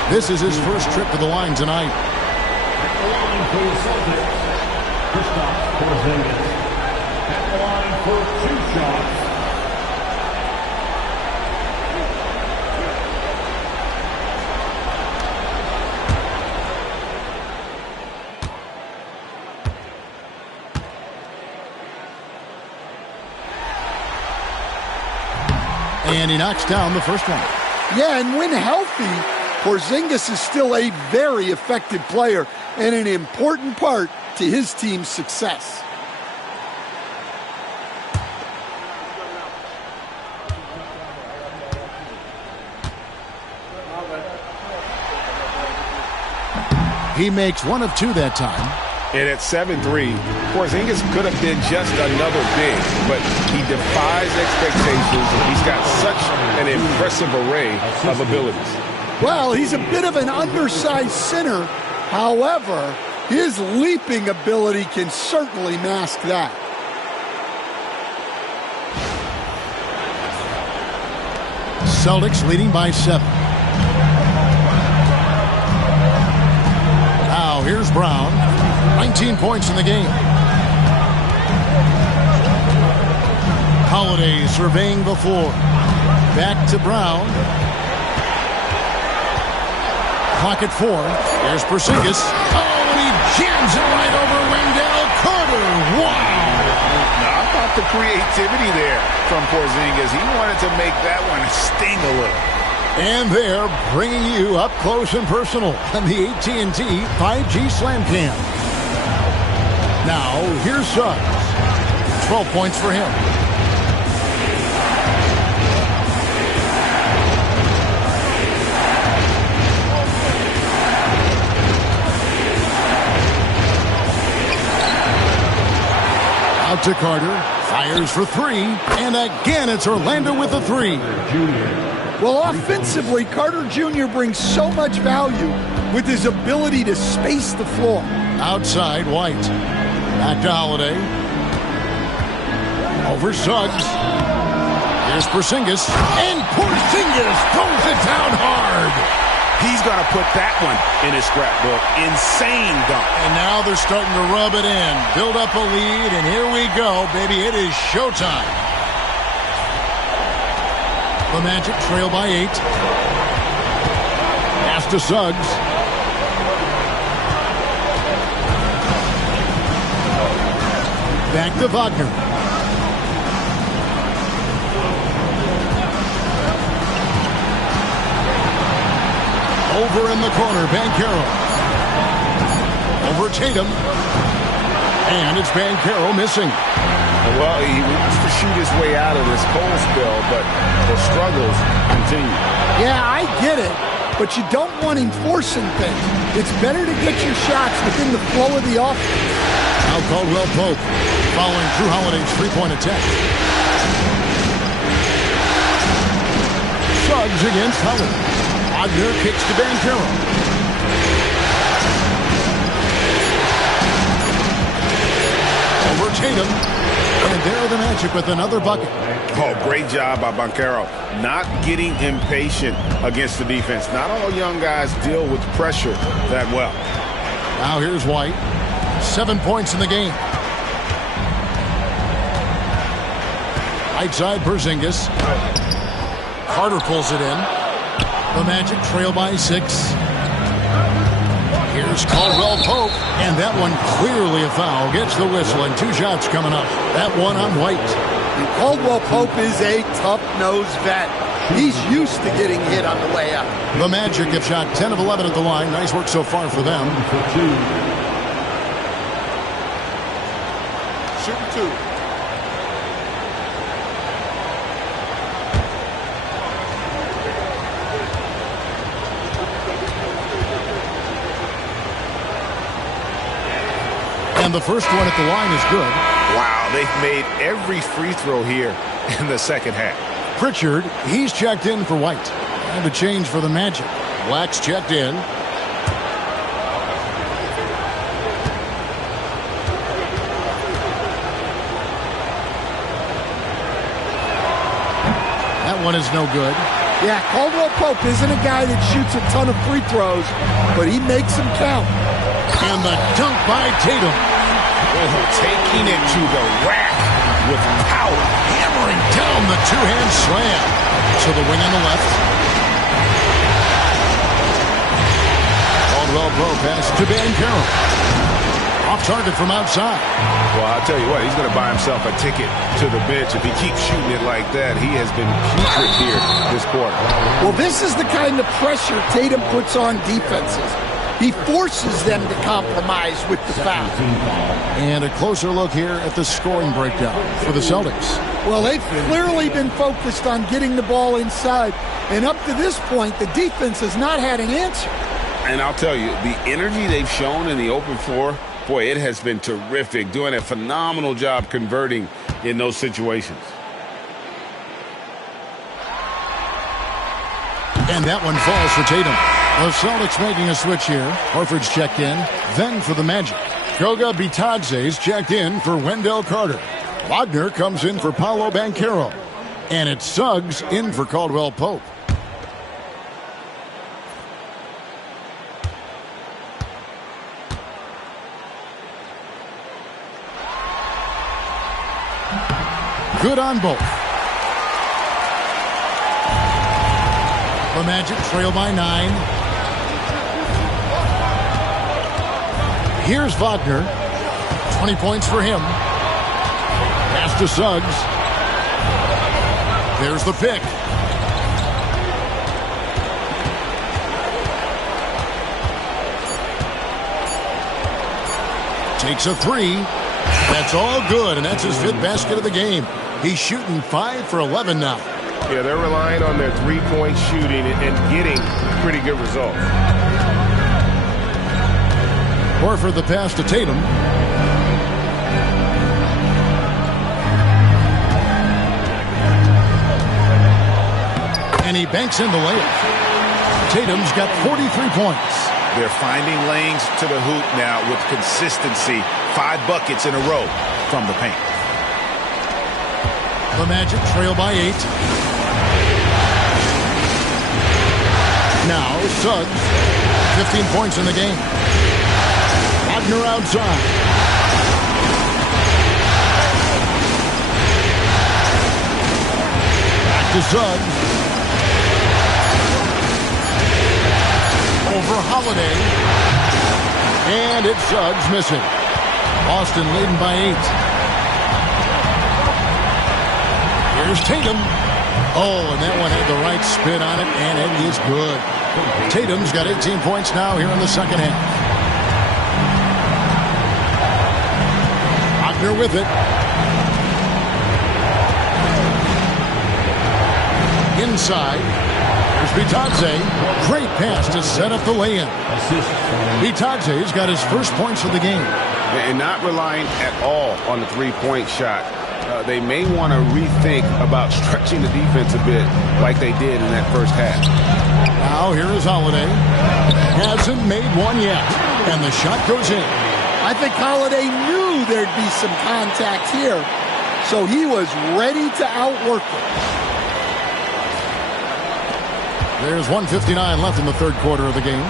This is his first trip to the line tonight. At the line for the Celtics, Kristaps Porzingis. At the line for 2 shots. And he knocks down the first one. Yeah, and when healthy, Porzingis is still a very effective player and an important part to his team's success. He makes 1 of 2 that time. And at 7'3", Porzingis could have been just another big, but he defies expectations, and he's got such an impressive array of abilities. Well, he's a bit of an undersized center. However, his leaping ability can certainly mask that. Celtics leading by 7. Now here's Brown. 19 points in the game. Holiday surveying the floor. Back to Brown. Clock at 4. There's Porzingis. Oh, and he jams it right over Wendell Carter. Wow. Now, I thought the creativity there from Porzingis. He wanted to make that one sting a little. And they're bringing you up close and personal on the AT&T 5G Slam Cam. Now, here's Suggs. 12 points for him. Out to Carter. Fires for 3. And again, it's Orlando with the 3. Well, offensively, Carter Jr. brings so much value with his ability to space the floor. Outside, White. Back to Holiday. Over Suggs. Here's Porzingis. And Porzingis throws it down hard. He's going to put that one in his scrapbook. Insane dunk. And now they're starting to rub it in. Build up a lead, and here we go, baby. It is showtime. The Magic trail by 8. Pass to Suggs. Back to Wagner. Over in the corner, Banchero. Over Tatum. And it's Banchero missing. Well, he wants to shoot his way out of this cold spell, but the struggles continue. Yeah, I get it, but you don't want him forcing things. It's better to get your shots within the flow of the offense. Now Caldwell Pope following Drew Holiday's three-point attempt. Suggs against Howard. Wagner kicks to Banchero. Over Tatum. And there the Magic with another bucket. Oh, great job by Banchero. Not getting impatient against the defense. Not all young guys deal with pressure that well. Now here's White. 7 points in the game. Right side, Porzingis. Carter pulls it in. The Magic trail by 6. Here's Caldwell Pope. And that one clearly a foul. Gets the whistle, and 2 shots coming up. That one on White. And Caldwell Pope is a tough-nosed vet. He's used to getting hit on the way up. The Magic have shot 10 of 11 at the line. Nice work so far for them. Shooting 2. And the first one at the line is good. Wow, they've made every free throw here in the second half. Pritchard, he's checked in for White. And a change for the Magic. Black's checked in. That one is no good. Yeah, Caldwell Pope isn't a guy that shoots a ton of free throws, but he makes them count. And the dunk by Tatum. Taking it to the rack with power. Hammering down the two-hand slam. To the wing on the left. Caldwell Pope pass to Banchero. Off target from outside. Well, I'll tell you what, he's going to buy himself a ticket to the bench. If he keeps shooting it like that, he has been putrid here this quarter. Well, this is the kind of pressure Tatum puts on defenses. He forces them to compromise with the foul. And a closer look here at the scoring breakdown for the Celtics. Well, they've clearly been focused on getting the ball inside. And up to this point, the defense has not had an answer. And I'll tell you, the energy they've shown in the open floor, boy, it has been terrific. Doing a phenomenal job converting in those situations. And that one falls for Tatum. The Celtics making a switch here. Horford's checked in. Then for the Magic. Goga Bitadze's checked in for Wendell Carter. Wagner comes in for Paolo Banchero. And it's Suggs in for Caldwell Pope. Good on both. The Magic trail by 9. Here's Wagner. 20 points for him. Pass to Suggs. There's the pick. Takes a 3. That's all good, and that's his 5th basket of the game. He's shooting 5 for 11 now. Yeah, they're relying on their three-point shooting and getting pretty good results. Horford the pass to Tatum. And he banks in the layup. Tatum's got 43 points. They're finding lanes to the hoop now with consistency. 5 buckets in a row from the paint. The Magic trail by 8. Now Suggs, 15 points in the game. Wagner outside. Back to Suggs. Over Holiday. And it's Suggs missing. Boston leading by 8. Here's Tatum. Oh, and that one had the right spin on it, and it is good. Tatum's got 18 points now here in the second half. Wagner with it. Inside. Here's Bitadze. Great pass to set up the lay-in. Bitadze's got his first points of the game. And not relying at all on the three-point shot. They may want to rethink about stretching the defense a bit like they did in that first half. Now here is Holiday. Hasn't made one yet. And the shot goes in. I think Holiday knew there'd be some contact here, so he was ready to outwork it. There's 1:59 left in the third quarter of the game.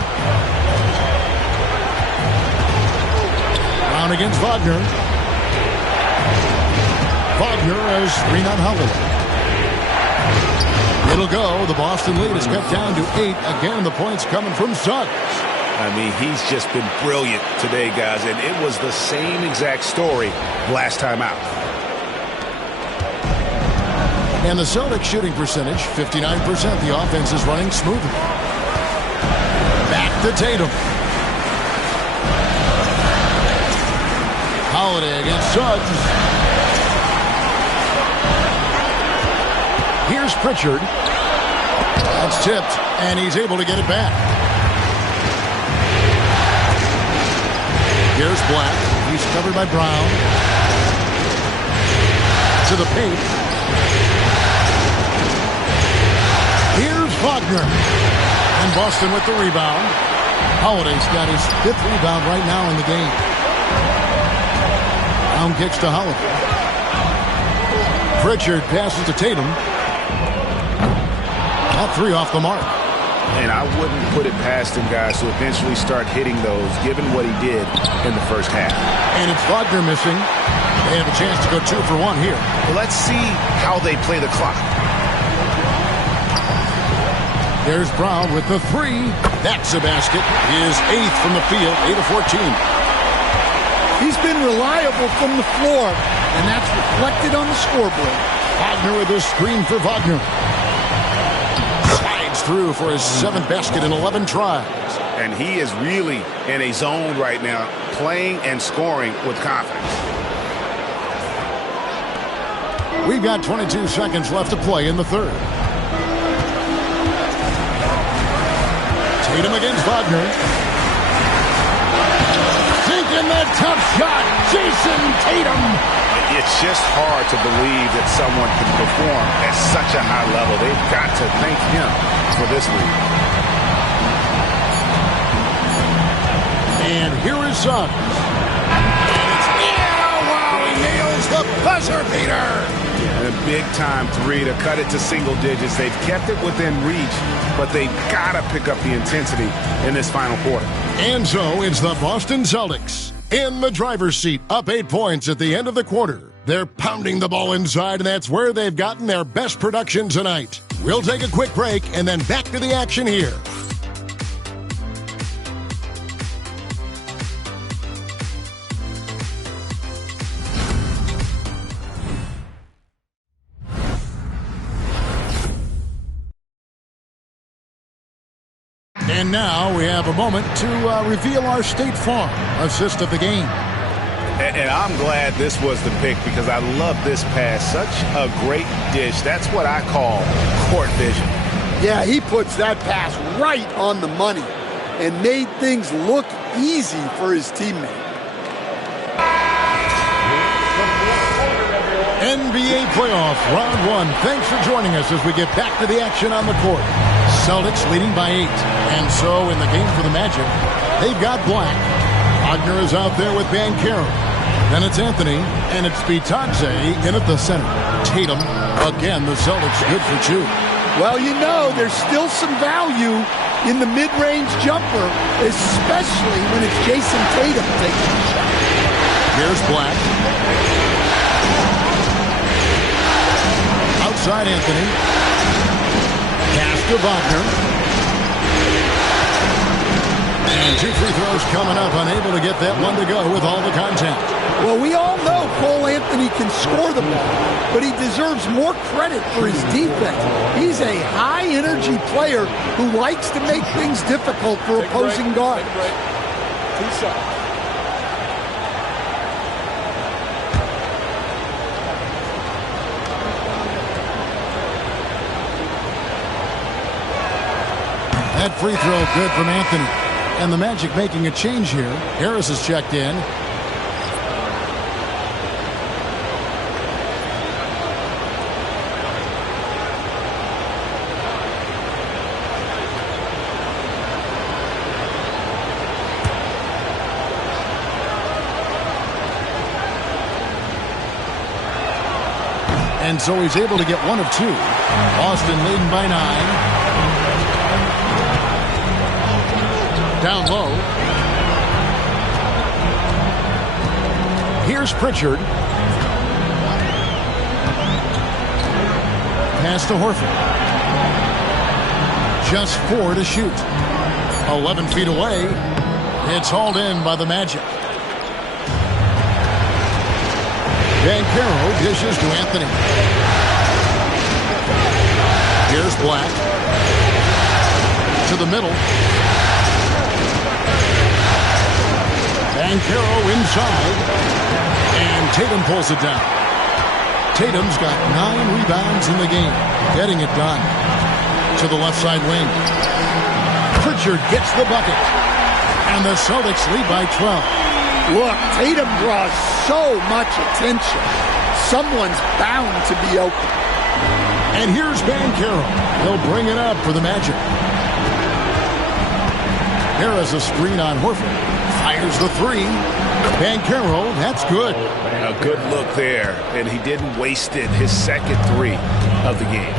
Brown against Wagner. Wagner has screen on Holiday. It'll go. The Boston lead is cut down to 8. Again, the points coming from Suggs. I mean, he's just been brilliant today, guys, and it was the same exact story last time out. And the Celtics shooting percentage, 59%. The offense is running smoothly. Back to Tatum. Holiday against Suggs. Here's Pritchard. That's tipped, and he's able to get it back. Here's Black. He's covered by Brown. To the paint. Here's Wagner. And Boston with the rebound. Holiday's got his 5th rebound right now in the game. Brown kicks to Holiday. Pritchard passes to Tatum. All 3 off the mark. And I wouldn't put it past him, guys, to eventually start hitting those, given what he did in the first half. And it's Wagner missing. They have a chance to go 2 for 1 here. Well, let's see how they play the clock. There's Brown with the 3. That's a basket. His 8th from the field, 8 of 14. He's been reliable from the floor, and that's reflected on the scoreboard. Wagner with a screen for Wagner. Slides through for his 7th basket in 11 tries. And he is really in a zone right now, playing and scoring with confidence. We've got 22 seconds left to play in the third. Tatum against Wagner. Taking that tough shot. Jason Tatum. It's just hard to believe that someone can perform at such a high level. They've got to thank him for this lead. And here is Suggs. And it's wow, he nails the buzzer beater. And a big-time 3 to cut it to single digits. They've kept it within reach, but they've got to pick up the intensity in this final quarter. And so it's the Boston Celtics in the driver's seat, up 8 points at the end of the quarter. They're pounding the ball inside, and that's where they've gotten their best production tonight. We'll take a quick break and then back to the action here. And now we have a moment to reveal our State Farm assist of the game. And I'm glad this was the pick because I love this pass. Such a great dish. That's what I call court vision. Yeah, he puts that pass right on the money and made things look easy for his teammate. NBA playoff round 1. Thanks for joining us as we get back to the action on the court. Celtics leading by 8. And so in the game for the Magic, they've got Black. Wagner is out there with Banchero. Then it's Anthony, and it's Bitadze in at the center. Tatum, again, the Celtics good for 2. Well, you know, there's still some value in the mid-range jumper, especially when it's Jason Tatum taking the shot. Here's Black. Outside Anthony. Pass to Wagner. And 2 free throws coming up, unable to get that one to go with all the contact. Well, we all know Cole Anthony can score the ball, but he deserves more credit for his defense. He's a high-energy player who likes to make things difficult for opposing guards. 2 shots. That free throw good from Anthony. And the Magic making a change here. Harris is checked in. And so he's able to get 1 of 2. Boston leading by 9. Down low. Here's Pritchard. Pass to Horford. Just 4 to shoot. 11 feet away. It's hauled in by the Magic. Banchero dishes to Anthony. Here's Black. To the middle. Banchero inside. And Tatum pulls it down. Tatum's got 9 rebounds in the game. Getting it done. To the left side wing. Pritchard gets the bucket. And the Celtics lead by 12. Look, Tatum draws so much attention. Someone's bound to be open. And here's Banchero. He'll bring it up for the Magic. Harris a screen on Horford. Fires the 3. Banchero, that's good. A good look there, and he didn't waste it. His second 3 of the game.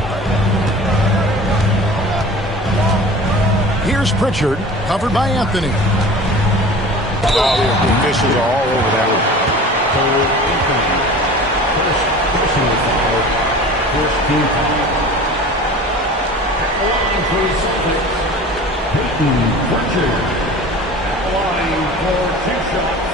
Here's Pritchard, covered by Anthony. Oh, the officials are all over that one. Personal foul. First team foul. At the line for the Celtics, Tatum Pritchard. At the line for 2 shots.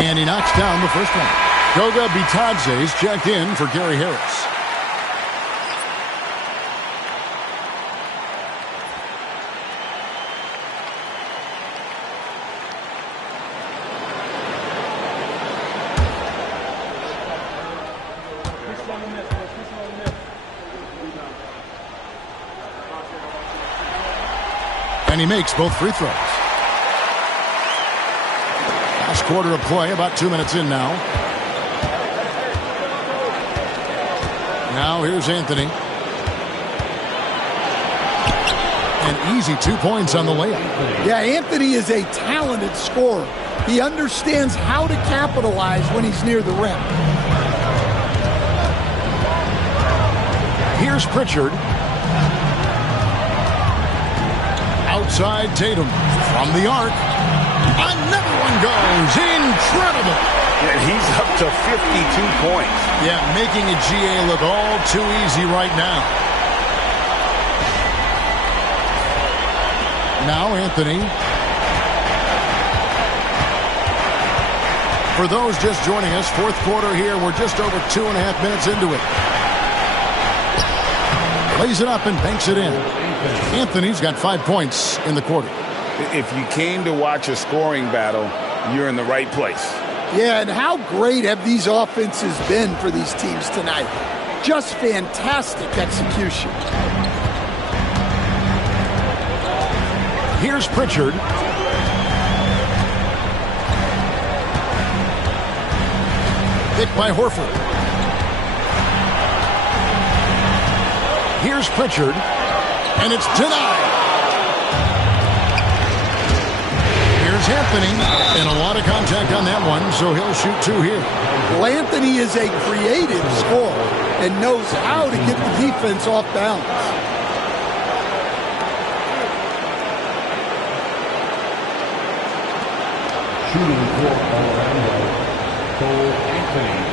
And he knocks down the first one. Goga Bitadze's checked in for Gary Harris. And he makes both free throws. Last quarter of play, about 2 minutes in now. Now here's Anthony. An easy 2 points on the layup. Yeah, Anthony is a talented scorer. He understands how to capitalize when he's near the rim. Here's Pritchard. Outside Tatum. From the arc. Another one goes. Incredible. And he's up to 52 points. Yeah, making a GA look all too easy right now. Now Anthony. For those just joining us, fourth quarter here. We're just over 2.5 minutes into it. Lays it up and banks it in. Anthony's got 5 points in the quarter. If you came to watch a scoring battle, you're in the right place. Yeah, and how great have these offenses been for these teams tonight? Just fantastic execution. Here's Pritchard. Picked by Horford. Here's Pritchard. And it's denied. Here's Anthony. And a lot of contact on that one, so he'll shoot 2 here. Well, Anthony is a creative scorer and knows how to get the defense off balance. Shooting for Orlando, Cole Anthony,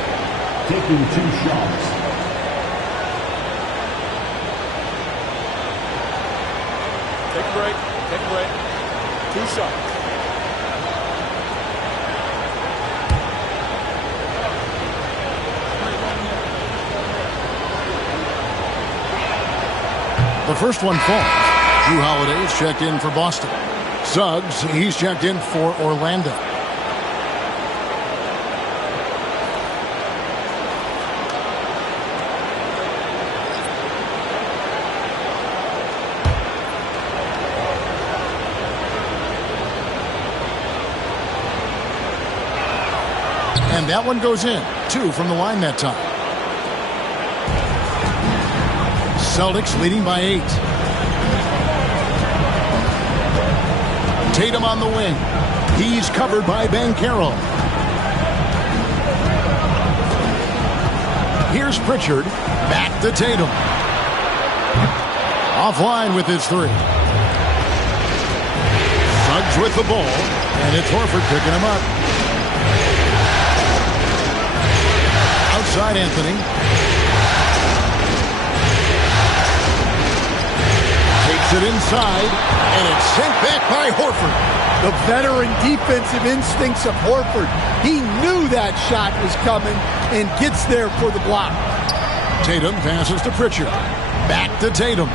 taking 2 shots. Take a break. Take a break. 2 shots. The first one falls. Drew Holiday is checked in for Boston. Suggs, he's checked in for Orlando. And that one goes in. 2 from the line that time. Celtics leading by 8. Tatum on the wing. He's covered by Banchero. Here's Pritchard. Back to Tatum. Offline with his 3. Suggs with the ball. And it's Horford picking him up. Outside Anthony. Takes it inside, and it's sent back by Horford. The veteran defensive instincts of Horford. He knew that shot was coming and gets there for the block. Tatum passes to Pritchard. Back to Tatum.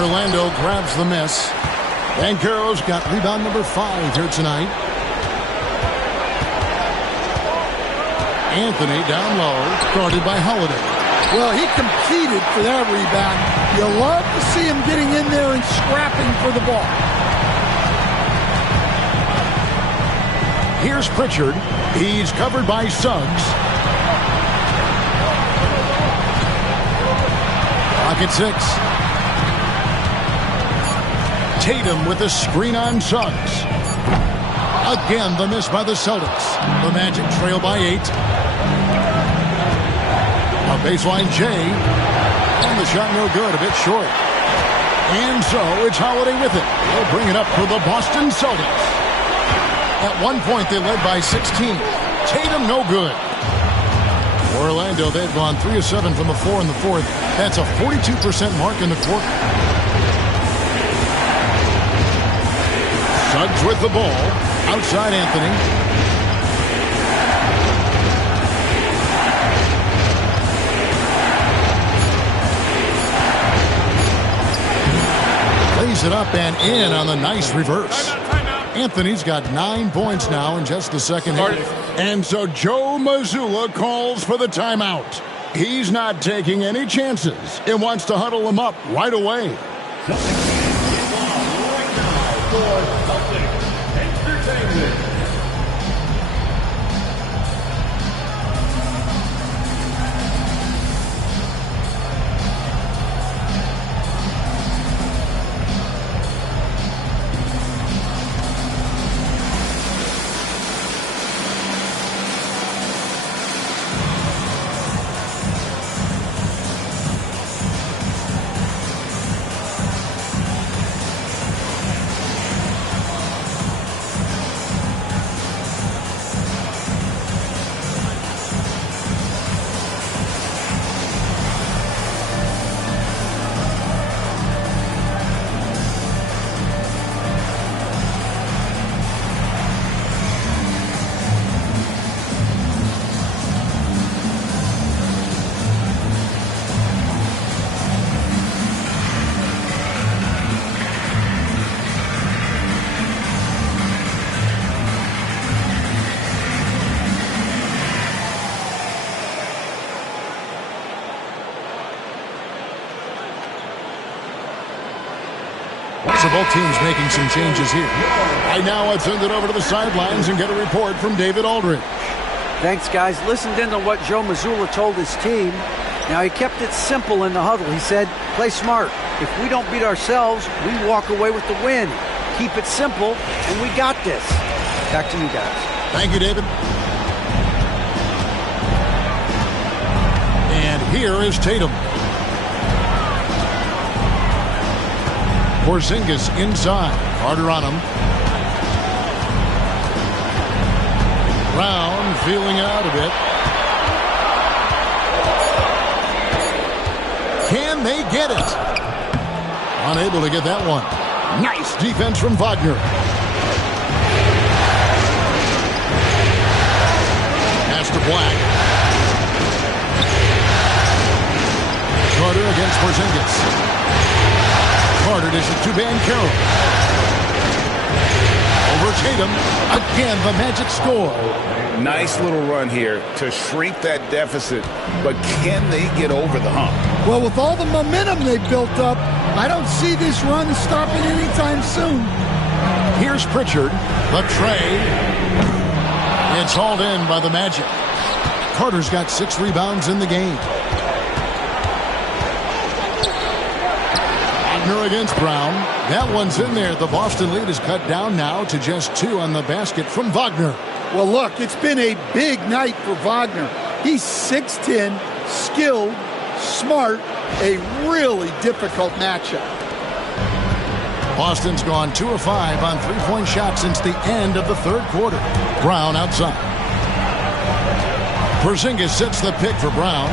Orlando grabs the miss. Banchero's got rebound number 5 here tonight. Anthony down low, guarded by Holiday. Well, he competed for that rebound. You love to see him getting in there and scrapping for the ball. Here's Pritchard. He's covered by Suggs. Pocket 6. Tatum with a screen on Suggs. Again, the miss by the Celtics. The Magic trail by 8. A baseline J. And the shot no good, a bit short. And so it's Holiday with it. They'll bring it up for the Boston Celtics. At one point, they led by 16. Tatum no good. Orlando, they've gone 3 of 7 from the floor in the 4th. That's a 42% mark in the quarter. Suggs with the ball. Outside Anthony. Lays it up and in on the nice reverse. Anthony's got 9 points now in just the second half. And so Joe Mazzulla calls for the timeout. He's not taking any chances and wants to huddle them up right away. So both teams making some changes here. Right now, let's send it over to the sidelines and get a report from David Aldridge. Thanks, guys. Listened in to what Joe Mazzulla told his team, Now, he kept it simple in the huddle. He said, play smart. If we don't beat ourselves, we walk away with the win. Keep it simple, and we got this. Back to you guys. Thank you, David. And here is Tatum. Porzingis inside. Carter on him. Brown feeling it out a bit. Can they get it? Unable to get that one. Nice defense from Wagner. Pass to Black. Carter against Porzingis. Carter dishes to Banchero. Over Tatum. Again, the Magic score. Nice little run here to shrink that deficit, but can they get over the hump? Well, with all the momentum they built up, I don't see this run stopping anytime soon. Here's Pritchard. The tray. It's hauled in by the Magic. Carter's got 6 rebounds in the game. Wagner against Brown. That one's in there. The Boston lead is cut down now to just 2 on the basket from Wagner. Well, look, it's been a big night for Wagner. He's 6'10", skilled, smart, a really difficult matchup. Boston's gone 2 of 5 on three-point shots since the end of the third quarter. Brown outside. Porzingis sets the pick for Brown.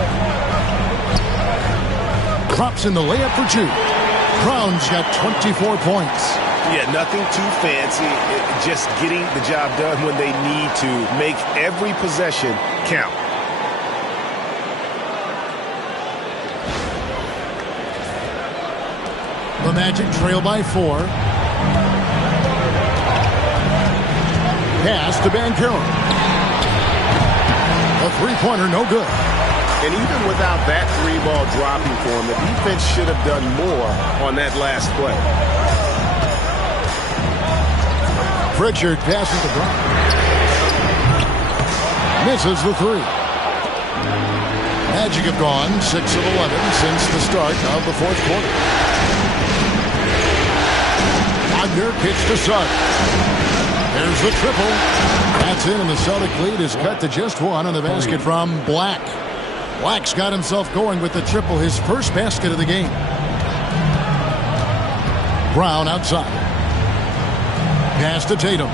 Drops in the layup for 2. Brown's got 24 points. Yeah, nothing too fancy. Just getting the job done when they need to. Make every possession count. The Magic trail by 4. Pass to Banchero. A three-pointer, no good. And even without that 3-ball dropping for him, the defense should have done more on that last play. Pritchard passes to Brown. Misses the 3. Magic have gone 6 of 11 since the start of the fourth quarter. Wagner pitch to Suggs. There's the triple. That's in, and the Celtic lead is cut to just 1 on the basket from Black. Black's got himself going with the triple, his first basket of the game. Brown outside. Pass to Tatum.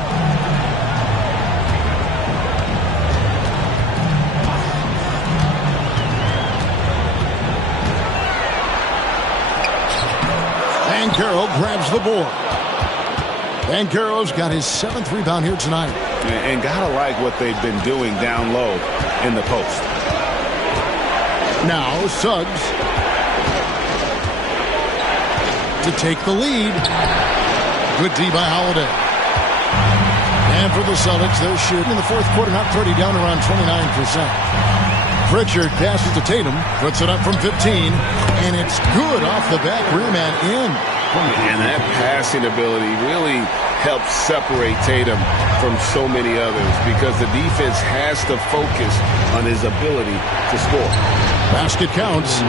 Banchero grabs the board. Banchero's got his 7th rebound here tonight. And gotta like what they've been doing down low in the post. Now Suggs to take the lead. Good D by Holiday. And for the Celtics, they're shooting in the fourth quarter, not 30, down around 29%. Pritchard passes to Tatum, puts it up from 15, and it's good off the back rim and in. And that passing ability really helps separate Tatum from so many others because the defense has to focus on his ability to score. Basket counts.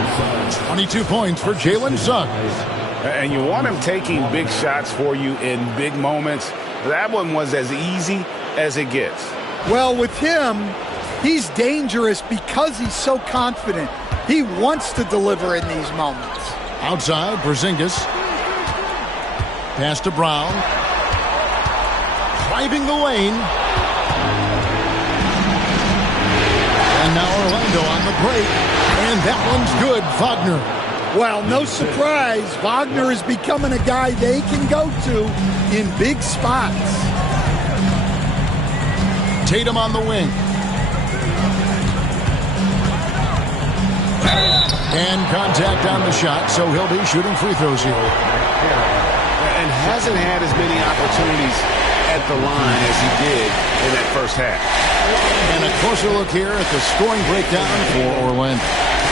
22 points for Jalen Suggs. And you want him taking big shots for you in big moments. That one was as easy as it gets. Well, with him, he's dangerous because he's so confident. He wants to deliver in these moments. Outside, Porzingis. Pass to Brown. Driving the lane. And now Orlando on the break. And that one's good, Wagner. Well, no surprise, Wagner is becoming a guy they can go to in big spots. Tatum on the wing. And contact on the shot, so he'll be shooting free throws here. And hasn't had as many opportunities at the line as he did in that first half. And a closer look here at the scoring breakdown for Orlando.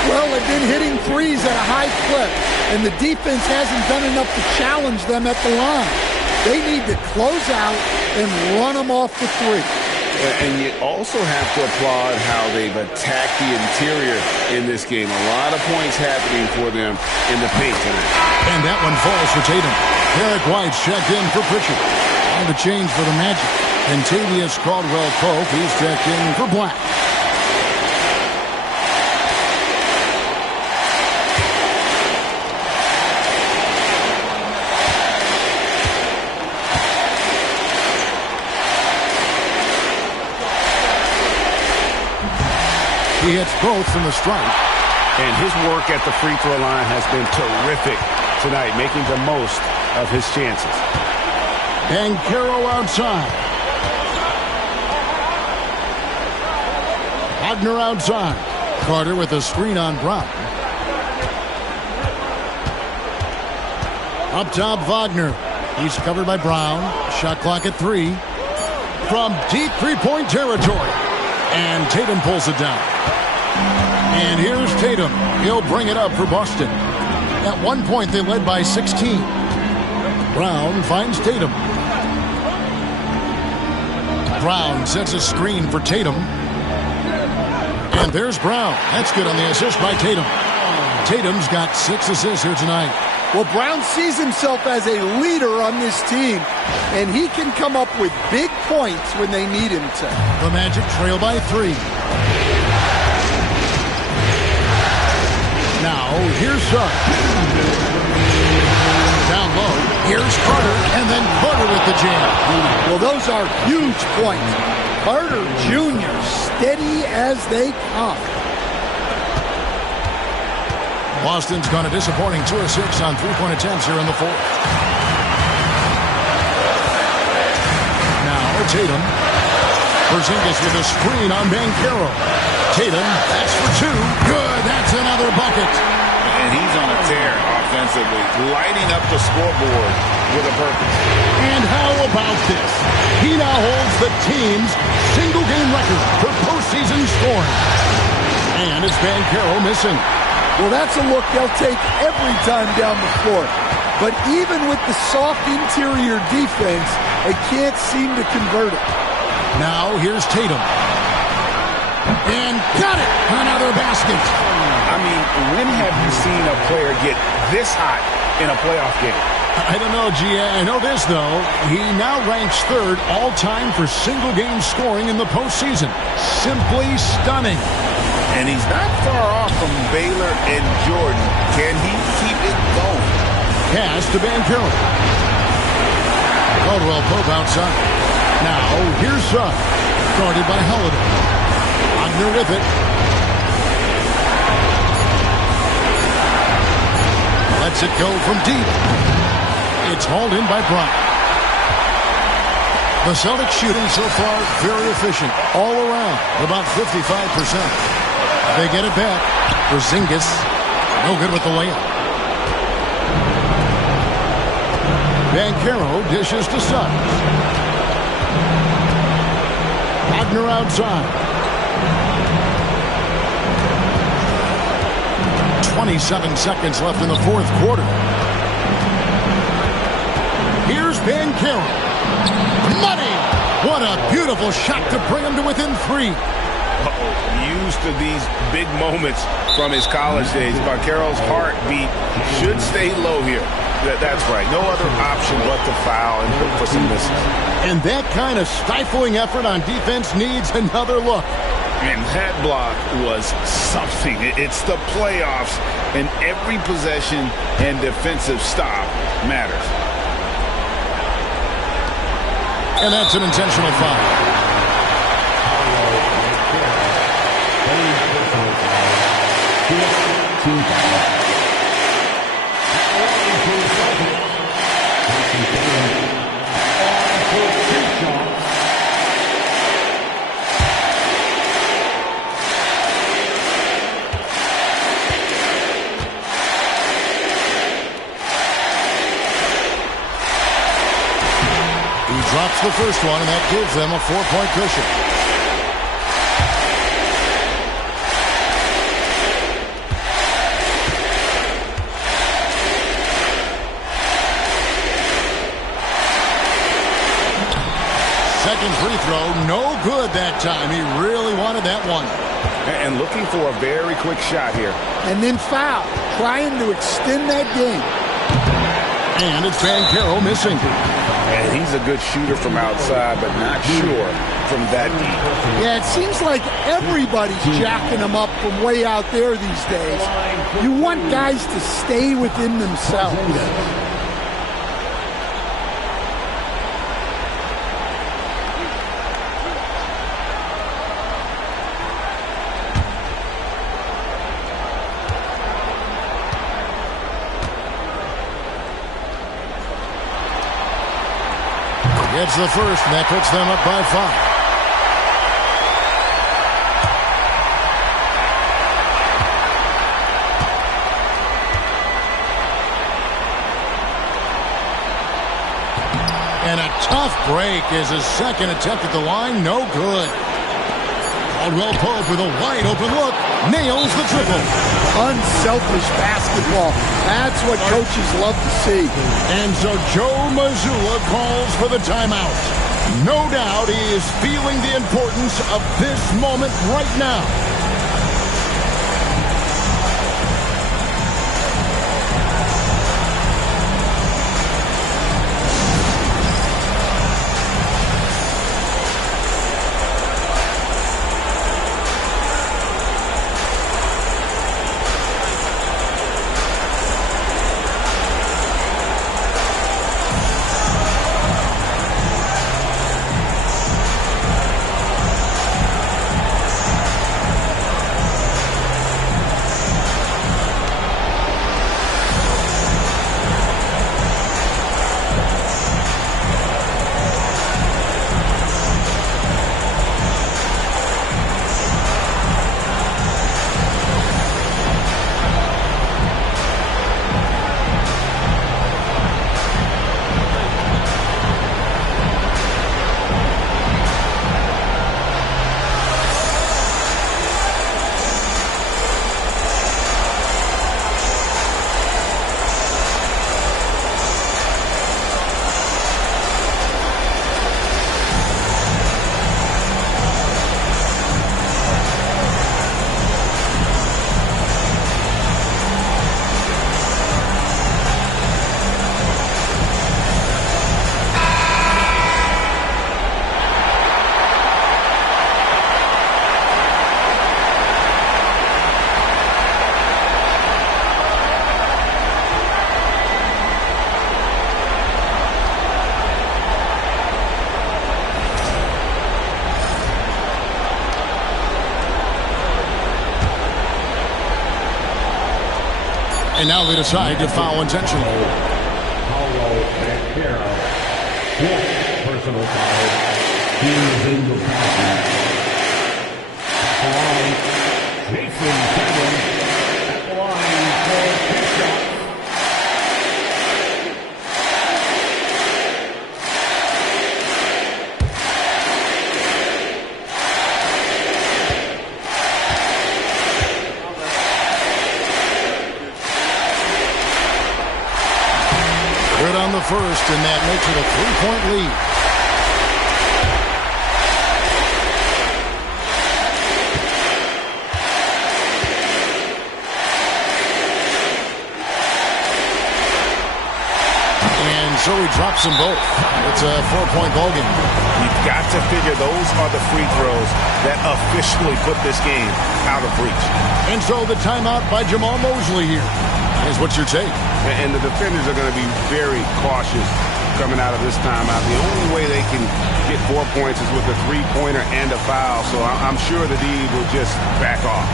Well, they've been hitting threes at a high clip, and the defense hasn't done enough to challenge them at the line. They need to close out and run them off the 3. And you also have to applaud how they've attacked the interior in this game. A lot of points happening for them in the paint tonight. And that one falls for Tatum. Derek White's checked in for Pritchard. And the change for the Magic. And Tavius Caldwell-Pope, he's checked in for Black. He hits both from the stripe. And his work at the free throw line has been terrific tonight, making the most of his chances. And Caro outside. Wagner outside. Carter with a screen on Brown. Up top, Wagner. He's covered by Brown. Shot clock at 3. From deep three-point territory. And Tatum pulls it down. And here's Tatum. He'll bring it up for Boston. At one point, they led by 16. Brown finds Tatum. Brown sets a screen for Tatum. And there's Brown. That's good on the assist by Tatum. Tatum's got 6 assists here tonight. Well, Brown sees himself as a leader on this team, and he can come up with big points when they need him to. The Magic trail by 3. Now, here's Suggs. Down low, here's Carter, and then Carter with the jam. Well, those are huge points. Carter Jr. steady as they come. Boston's gone a disappointing 2 of 6 on three-point attempts here in the fourth. Now, Tatum. Porzingis with a screen on Banchero. Tatum, that's for 2. Good, that's another bucket. And he's on a tear offensively, lighting up the scoreboard with a purpose. And how about this? He now holds the team's single-game record for postseason scoring. And it's Banchero missing. Well, that's a look they'll take every time down the floor. But even with the soft interior defense, they can't seem to convert it. Now here's Tatum. And got it! Another basket. I mean, when have you seen a player get this hot in a playoff game? I don't know, G. I know this, though. He now ranks 3rd all-time for single-game scoring in the postseason. Simply stunning. And he's not far off from Baylor and Jordan. Can he keep it going? Pass to Banchero. Caldwell-Pope outside. Now, here's Suggs. Guarded by Holiday. Wagner with it. Lets it go from deep. It's hauled in by Brown. The Celtics shooting so far very efficient. All around. About 55%. They get it back. Porzingis, no good with the layup. Banchero dishes to Suggs. Wagner outside. 27 seconds left in the fourth quarter. Here's Banchero. Money! What a beautiful shot to bring him to within 3. Used to these big moments from his college days. Banchero's heartbeat should stay low here. That's right. No other option but to foul and look for some misses. And that kind of stifling effort on defense needs another look. And that block was something. It's the playoffs, and every possession and defensive stop matters. And that's an intentional foul. Drops the first one, and that gives them a 4-point cushion. Second free throw, no good that time. He really wanted that one. And looking for a very quick shot here. And then foul, trying to extend that game. And it's Banchero missing. And he's a good shooter from outside, but not sure from that deep. Yeah, it seems like everybody's jacking him up from way out there these days. You want guys to stay within themselves. Gets the first, and that puts them up by 5. And a tough break is his second attempt at the line. No good. Caldwell Pope with a wide-open look. Nails the triple. Unselfish basketball. That's what coaches love to see. And so Joe Mazzulla calls for the timeout. No doubt he is feeling the importance of this moment right now. And now they decide to foul intentionally. Paulo Banchero, 4th personal foul. He is in the foul. At the line, Jason Tatum at the line for 2 shots. Good on the first, and that makes it a 3-point lead. And so he drops them both. It's a 4-point ball game. You've got to figure those are the free throws that officially put this game out of reach. And so the timeout by Jamal Mosley here. Here's what's your take? And the defenders are going to be very cautious coming out of this timeout. The only way they can get 4 points is with a three-pointer and a foul, so I'm sure the D will just back off.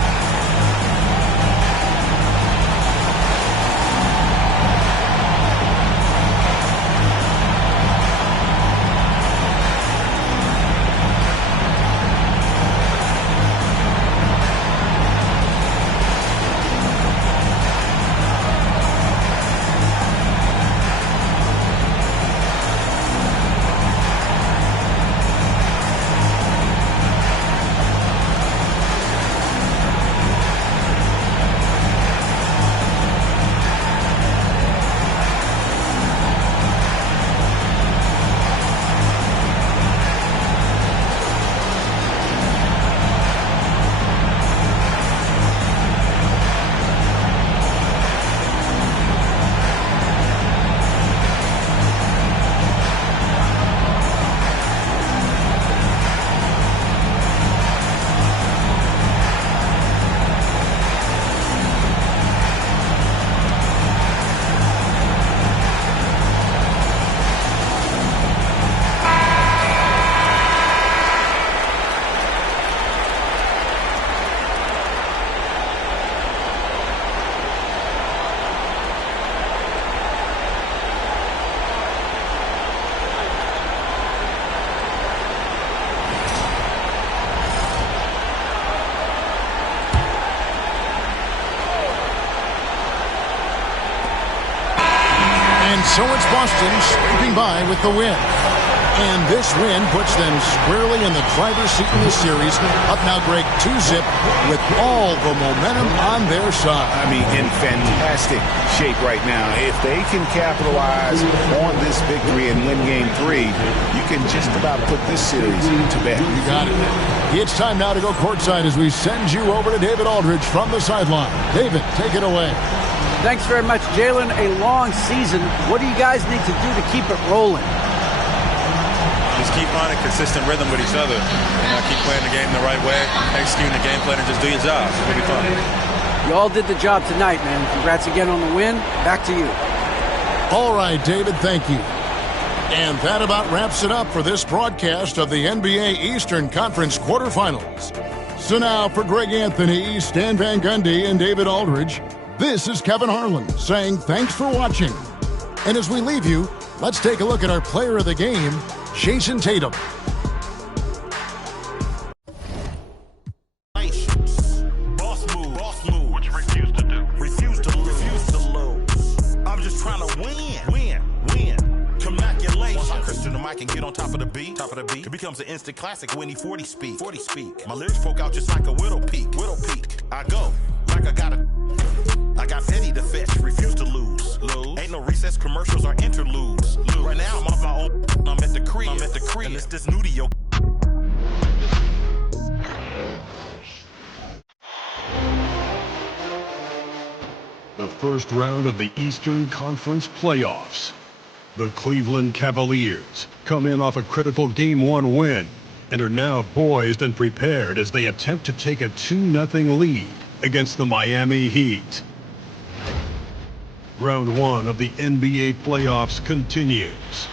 And so it's Boston scraping by with the win. And this win puts them squarely in the driver's seat in this series. Up now, Greg, 2-zip with all the momentum on their side. I mean, in fantastic shape right now. If they can capitalize on this victory and win Game 3, you can just about put this series to bed. You got it. It's time now to go courtside as we send you over to David Aldridge from the sideline. David, take it away. Thanks very much, Jalen. A long season. What do you guys need to do to keep it rolling? Just keep finding consistent rhythm with each other. Keep playing the game the right way, executing the game plan, and just do your job. It'll be fun. You all did the job tonight, man. Congrats again on the win. Back to you. All right, David, thank you. And that about wraps it up for this broadcast of the NBA Eastern Conference quarterfinals. So now for Greg Anthony, Stan Van Gundy, and David Aldridge, this is Kevin Harlan saying thanks for watching. And as we leave you, let's take a look at our player of the game, Jason Tatum. Boss move. What you refuse to do? Refuse to lose. I'm just trying to win. Commaculation. Once I Christian the mic and get on top of the beat, it becomes an instant classic when he 40 speak. My lyrics poke out just like a widow peak. I go like I got Fetty to fetch. Refuse to lose. Ain't no recess commercials or interludes. Right now I'm off my own. I'm at the crib. And it's this new to your. The first round of the Eastern Conference playoffs. The Cleveland Cavaliers come in off a critical Game 1 win and are now poised and prepared as they attempt to take a 2-0 lead against the Miami Heat. Round 1 of the NBA playoffs continues.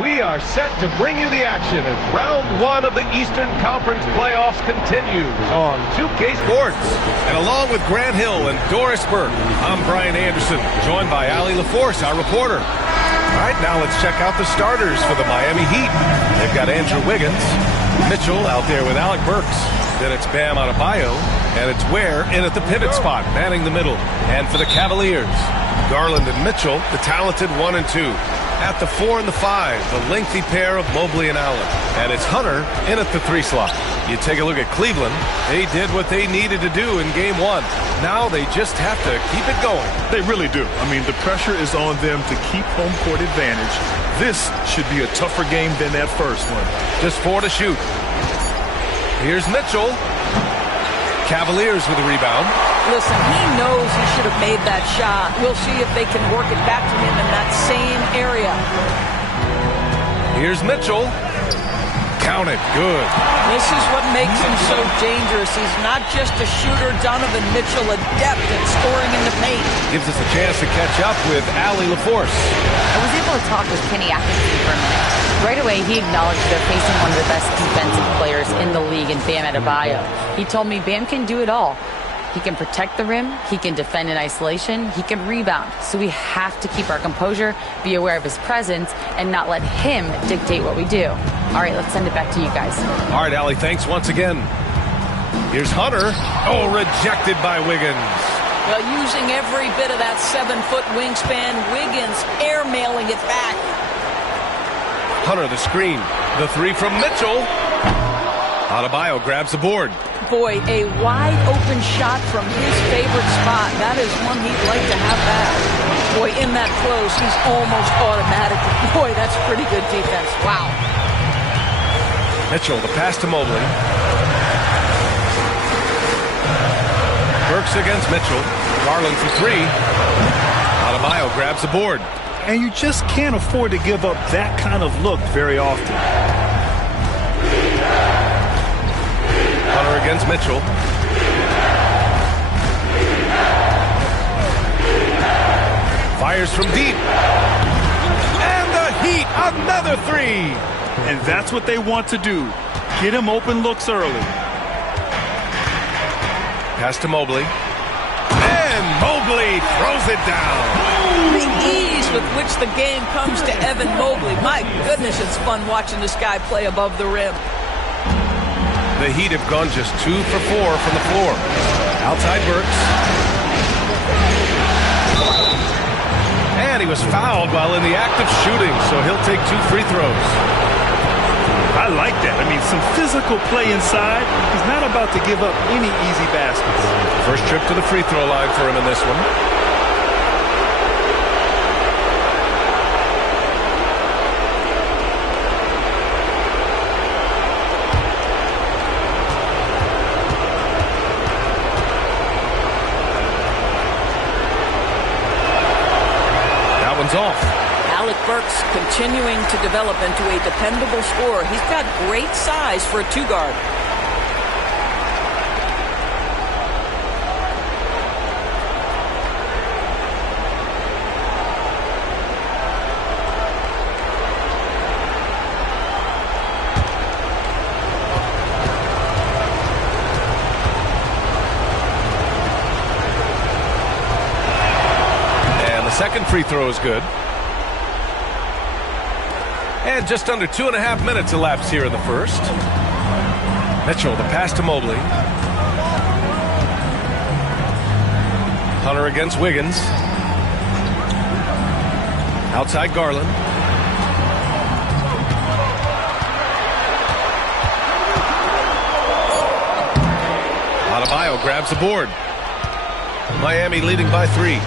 We are set to bring you the action as round 1 of the Eastern Conference playoffs continues on 2K Sports. And along with Grant Hill and Doris Burke, I'm Brian Anderson, joined by Allie LaForce, our reporter. All right, now let's check out the starters for the Miami Heat. They've got Andrew Wiggins, Mitchell out there with Alec Burks. Then it's Bam Adebayo, and it's Ware in at the pivot spot, manning the middle. And for the Cavaliers, Garland and Mitchell, the talented 1 and 2. At the 4 and the 5, the lengthy pair of Mobley and Allen. And it's Hunter in at the 3 slot. You take a look at Cleveland. They did what they needed to do in Game 1. Now they just have to keep it going. They really do. I mean, the pressure is on them to keep home court advantage. This should be a tougher game than that first one. Just 4 to shoot. Here's Mitchell. Cavaliers with a rebound. Listen, he knows he should have made that shot. We'll see if they can work it back to him in that same area. Here's Mitchell. Count it. Good. This is what makes him so dangerous. He's not just a shooter. Donovan Mitchell, adept at scoring in the paint. Gives us a chance to catch up with Allie LaForce. I was able to talk with Kenny Atkinson for a minute. Right away, he acknowledged they're facing one of the best defensive players in the league in Bam Adebayo. He told me Bam can do it all. He can protect the rim, he can defend in isolation, he can rebound. So we have to keep our composure, be aware of his presence, and not let him dictate what we do. All right, let's send it back to you guys. All right, Allie, thanks once again. Here's Hunter. Oh, rejected by Wiggins. Well, using every bit of that 7-foot wingspan, Wiggins airmailing it back. Hunter, the screen. The 3 from Mitchell. Adebayo grabs the board. Boy, a wide-open shot from his favorite spot. That is one he'd like to have back. Boy, in that close, he's almost automatic. Boy, that's pretty good defense. Wow. Mitchell, the pass to Mobley. Burks against Mitchell. Garland for 3. Adebayo grabs the board. And you just can't afford to give up that kind of look very often. Hunter against Mitchell. Fires from deep. And the Heat, another 3. And that's what they want to do. Get him open looks early. Pass to Mobley. And Mobley throws it down. The ease with which the game comes to Evan Mobley. My goodness, it's fun watching this guy play above the rim. The Heat have gone just 2 for 4 from the floor. Outside Burks. And he was fouled while in the act of shooting, so he'll take 2 free throws. I like that. I mean, some physical play inside. He's not about to give up any easy baskets. First trip to the free throw line for him in this one. That one's off. Alec Burks continuing to develop into a dependable scorer. He's got great size for a 2-guard. And the second free throw is good. And just under 2.5 minutes elapsed here in the first. Mitchell, the pass to Mobley. Hunter against Wiggins. Outside Garland. Adebayo grabs the board. Miami leading by 3.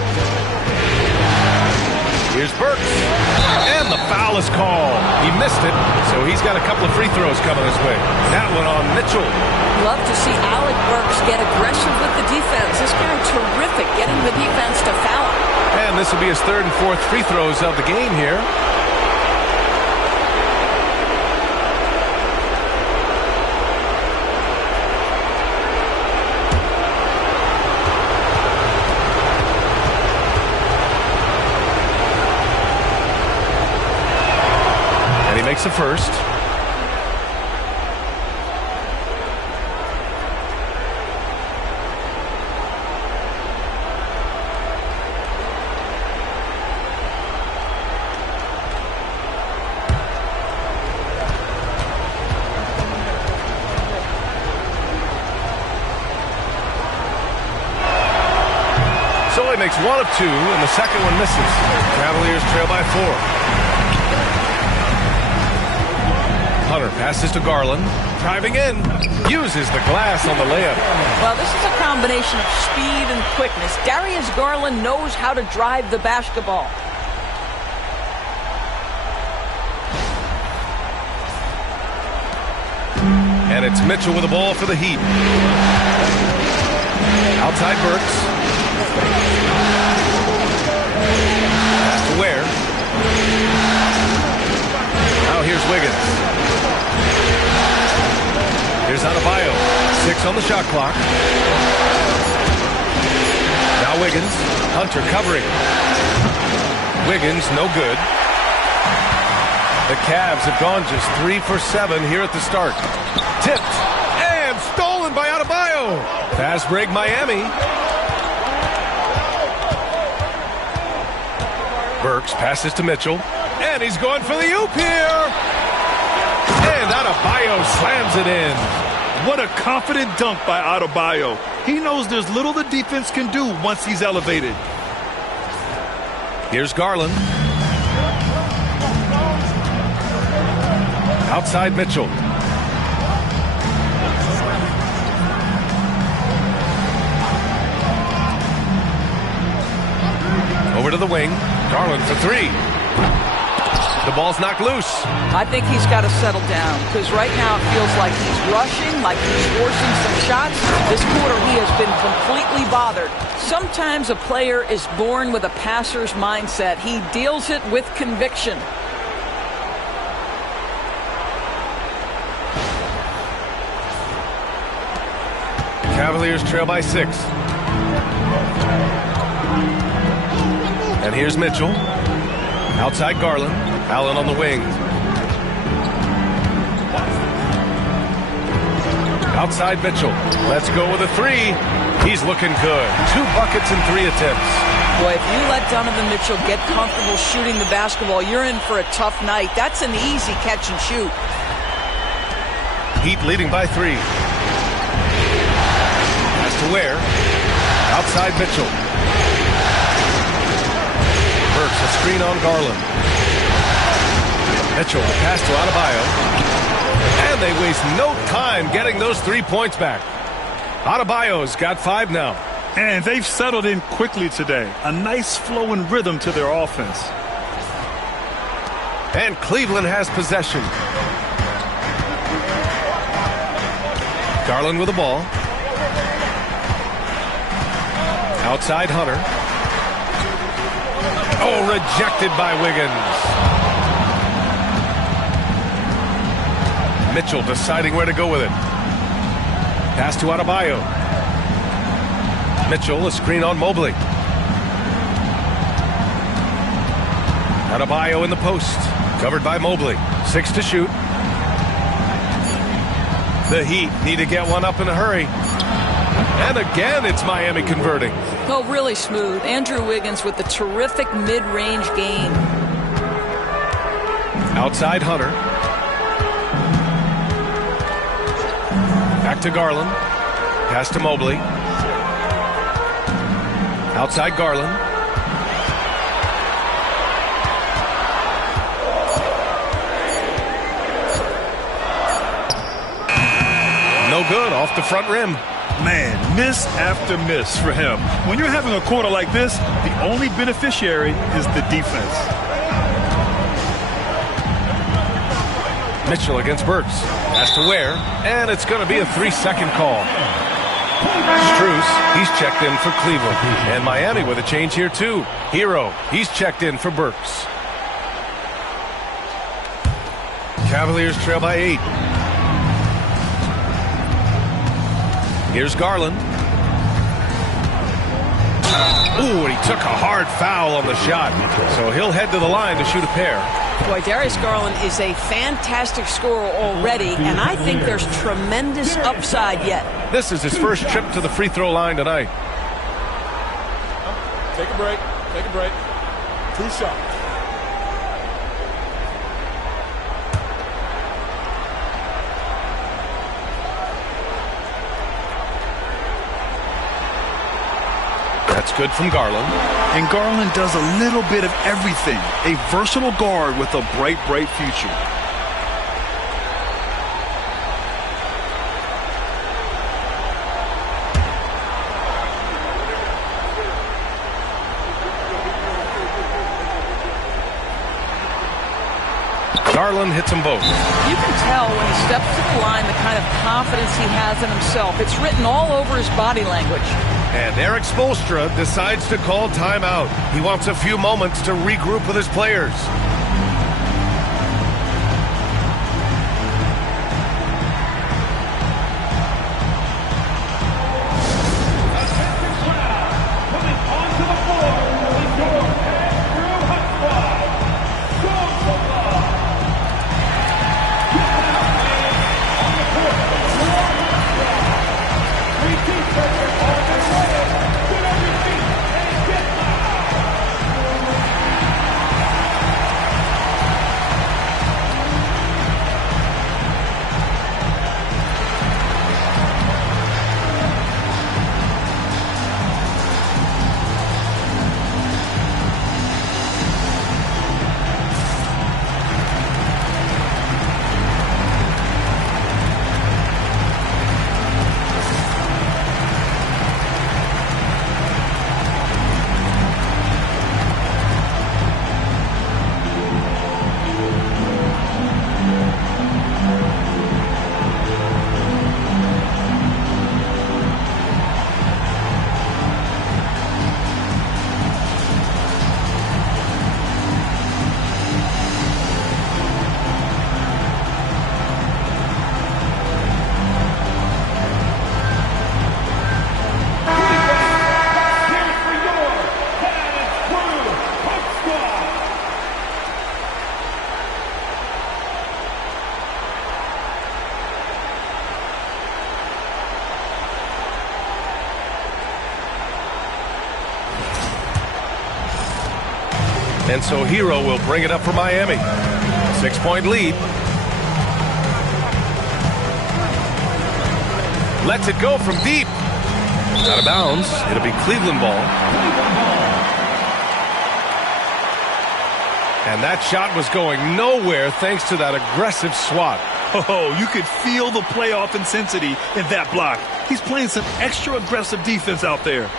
Here's Burks. And the foul is called. He missed it, so he's got a couple of free throws coming his way. That one on Mitchell. Love to see Alec Burks get aggressive with the defense. This guy terrific getting the defense to foul him. And this will be his 3rd and 4th free throws of the game here. Makes the first. So he makes 1 of 2, and the second one misses. Cavaliers trail by 4. Hunter passes to Garland. Driving in. Uses the glass on the layup. Well, this is a combination of speed and quickness. Darius Garland knows how to drive the basketball. And it's Mitchell with the ball for the Heat. Outside Burks. Pass to Ware. Now here's Wiggins. Here's Adebayo. 6 on the shot clock. Now Wiggins. Hunter covering. Wiggins, no good. The Cavs have gone just 3 for 7 here at the start. Tipped. And stolen by Adebayo. Fast break Miami. Burks passes to Mitchell. And he's going for the oop here. And Adebayo slams it in. What a confident dunk by Adebayo. He knows there's little the defense can do once he's elevated. Here's Garland. Outside Mitchell. Over to the wing. Garland for 3. The ball's knocked loose. I think he's got to settle down because right now it feels like he's rushing, like he's forcing some shots. This quarter he has been completely bothered. Sometimes a player is born with a passer's mindset. He deals it with conviction. Cavaliers trail by 6. And here's Mitchell. Outside Garland. Allen on the wing. Outside Mitchell. Let's go with a 3. He's looking good. 2 buckets in 3 attempts. Boy, if you let Donovan Mitchell get comfortable shooting the basketball, you're in for a tough night. That's an easy catch and shoot. Heat leading by 3. Pass to Ware. Outside Mitchell. Burks, a screen on Garland. Mitchell, the pass to Adebayo. And they waste no time getting those 3 points back. Adebayo's got 5 now. And they've settled in quickly today. A nice flowing rhythm to their offense. And Cleveland has possession. Garland with the ball. Outside Hunter. Oh, rejected by Wiggins. Mitchell deciding where to go with it. Pass to Adebayo. Mitchell, a screen on Mobley. Adebayo in the post. Covered by Mobley. 6 to shoot. The Heat need to get one up in a hurry. And again, it's Miami converting. Oh, really smooth. Andrew Wiggins with the terrific mid-range game. Outside Hunter. Back to Garland. Pass to Mobley. Outside Garland. No good, off the front rim. Man, miss after miss for him. When you're having a quarter like this, the only beneficiary is the defense. Mitchell against Burks. Has to Ware, and it's going to be a 3-second call. Strus, he's checked in for Cleveland. And Miami with a change here, too. Hero, he's checked in for Burks. Cavaliers trail by 8. Here's Garland. Ooh, and he took a hard foul on the shot. So he'll head to the line to shoot a pair. Boy, Darius Garland is a fantastic scorer already, and I think there's tremendous upside yet. This is his first trip to the free throw line tonight. Take a break. Take a break. 2 shots. That's good from Garland. And Garland does a little bit of everything. A versatile guard with a bright, bright future. Garland hits them both. You can tell when he steps to the line the kind of confidence he has in himself. It's written all over his body language. And Eric Spoelstra decides to call timeout. He wants a few moments to regroup with his players. And so Hero will bring it up for Miami. 6-point lead. Lets it go from deep. Out of bounds. It'll be Cleveland ball. And that shot was going nowhere thanks to that aggressive swat. Oh, you could feel the playoff intensity in that block. He's playing some extra aggressive defense out there.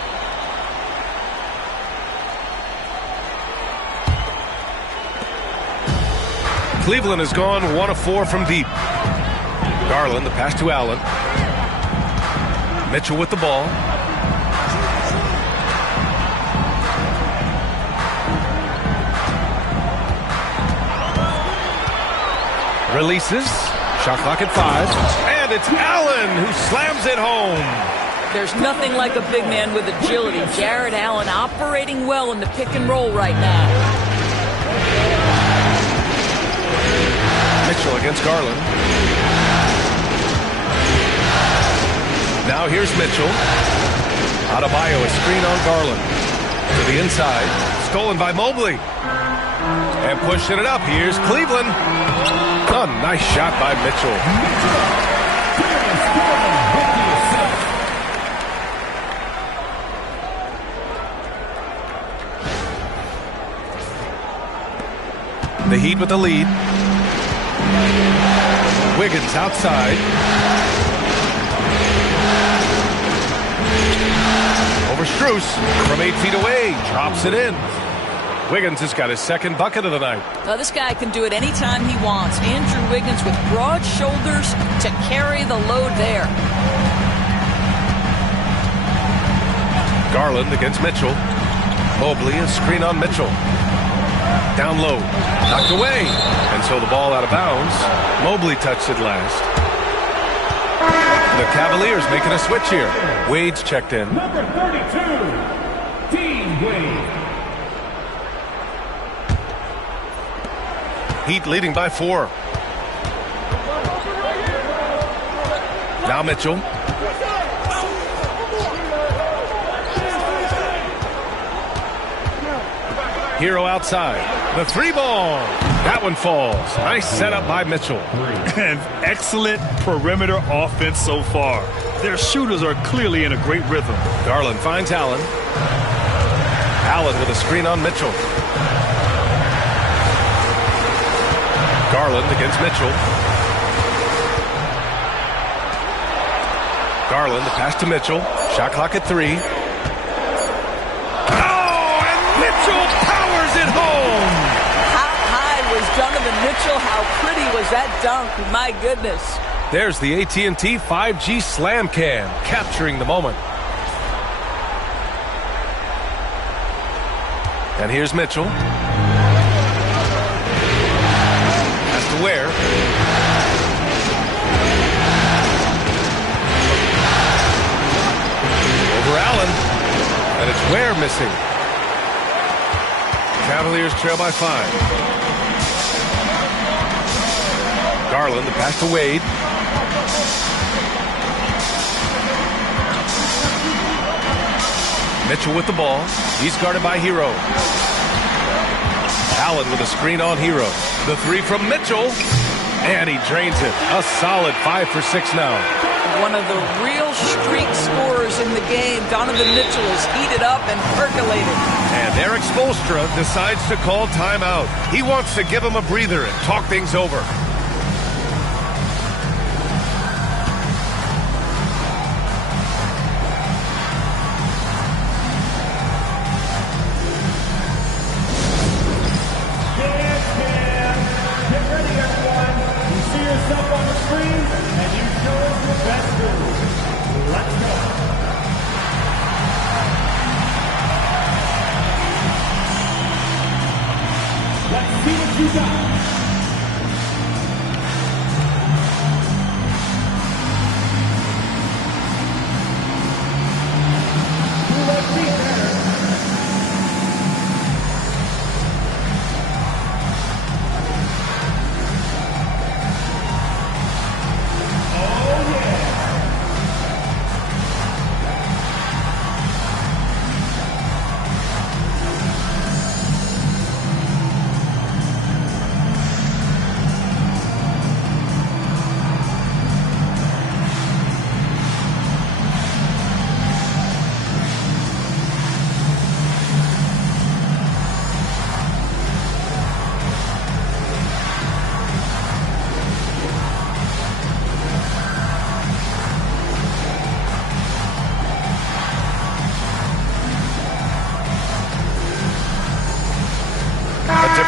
Cleveland has gone 1 of 4 from deep. Garland, the pass to Allen. Mitchell with the ball. Releases. Shot clock at 5. And it's Allen who slams it home. There's nothing like a big man with agility. Jared Allen operating well in the pick and roll right now. Mitchell against Garland. Now here's Mitchell. Adebayo, a screen on Garland. To the inside. Stolen by Mobley. And pushing it up. Here's Cleveland. A nice shot by Mitchell. The Heat with the lead. Wiggins outside. Over Strus from 8 feet away. Drops it in. Wiggins has got his second bucket of the night. This guy can do it anytime he wants. Andrew Wiggins with broad shoulders to carry the load there. Garland against Mitchell. Mobley, a screen on Mitchell. Down low. Knocked away. And so the ball out of bounds. Mobley touched it last. The Cavaliers making a switch here. Wade's checked in. Number 32, Dean Wade. Heat leading by 4. Now Mitchell. Hero outside. The 3 ball. That one falls. Nice setup by Mitchell. An excellent perimeter offense so far. Their shooters are clearly in a great rhythm. Garland finds Allen. Allen with a screen on Mitchell. Garland against Mitchell. Garland, the pass to Mitchell. Shot clock at 3. Oh, and Mitchell powers it home. How high was Donovan Mitchell? How pretty was that dunk? My goodness. There's the AT&T 5G Slam Cam, capturing the moment. And here's Mitchell. To Ware. Over Allen. And it's Ware missing. Cavaliers trail by 5. Garland, the pass to Wade. Mitchell with the ball. He's guarded by Hero. Allen with a screen on Hero. The 3 from Mitchell. And he drains it. A solid 5 for 6 now. One of the real streak scorers in the game. Donovan Mitchell is heated up and percolated. And Eric Spoelstra decides to call timeout. He wants to give him a breather and talk things over.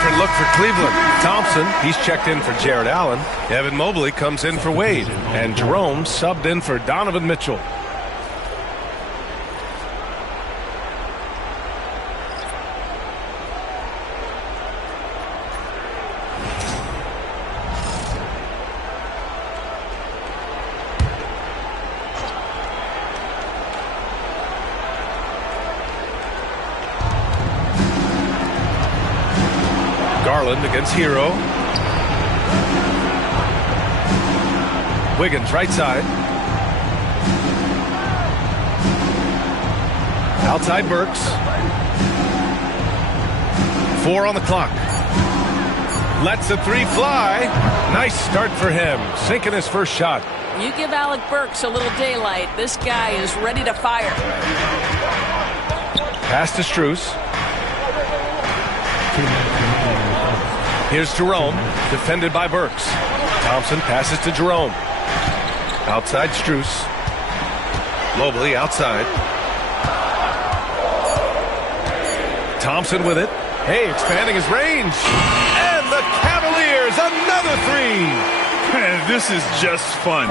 Different look for Cleveland. Thompson, he's checked in for Jared Allen. Evan Mobley comes in for Wade. And Jerome subbed in for Donovan Mitchell. Garland against Hero. Wiggins right side. Outside Burks. 4 on the clock. Lets the three fly. Nice start for him. Sinking his first shot. You give Alec Burks a little daylight. This guy is ready to fire. Pass to Strus. Here's Jerome, defended by Burks. Thompson passes to Jerome. Outside Strus. Mobley outside. Thompson with it. Hey, expanding his range. And the Cavaliers, another three. Man, this is just fun.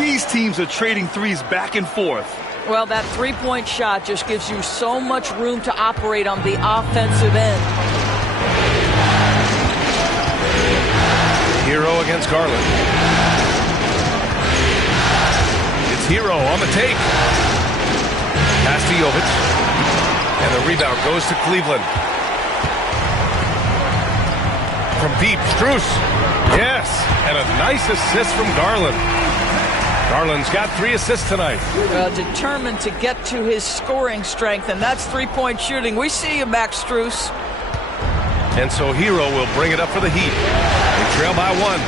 These teams are trading threes back and forth. Well, that three-point shot just gives you so much room to operate on the offensive end. Hero against Garland. It's Hero on the take. Pass to Jovic. And the rebound goes to Cleveland. From deep, Strus. Yes, and a nice assist from Garland. Garland's got 3 assists tonight. Determined to get to his scoring strength, and that's three-point shooting. We see you, Max Strus. And so Hero will bring it up for the Heat. They trail by 1.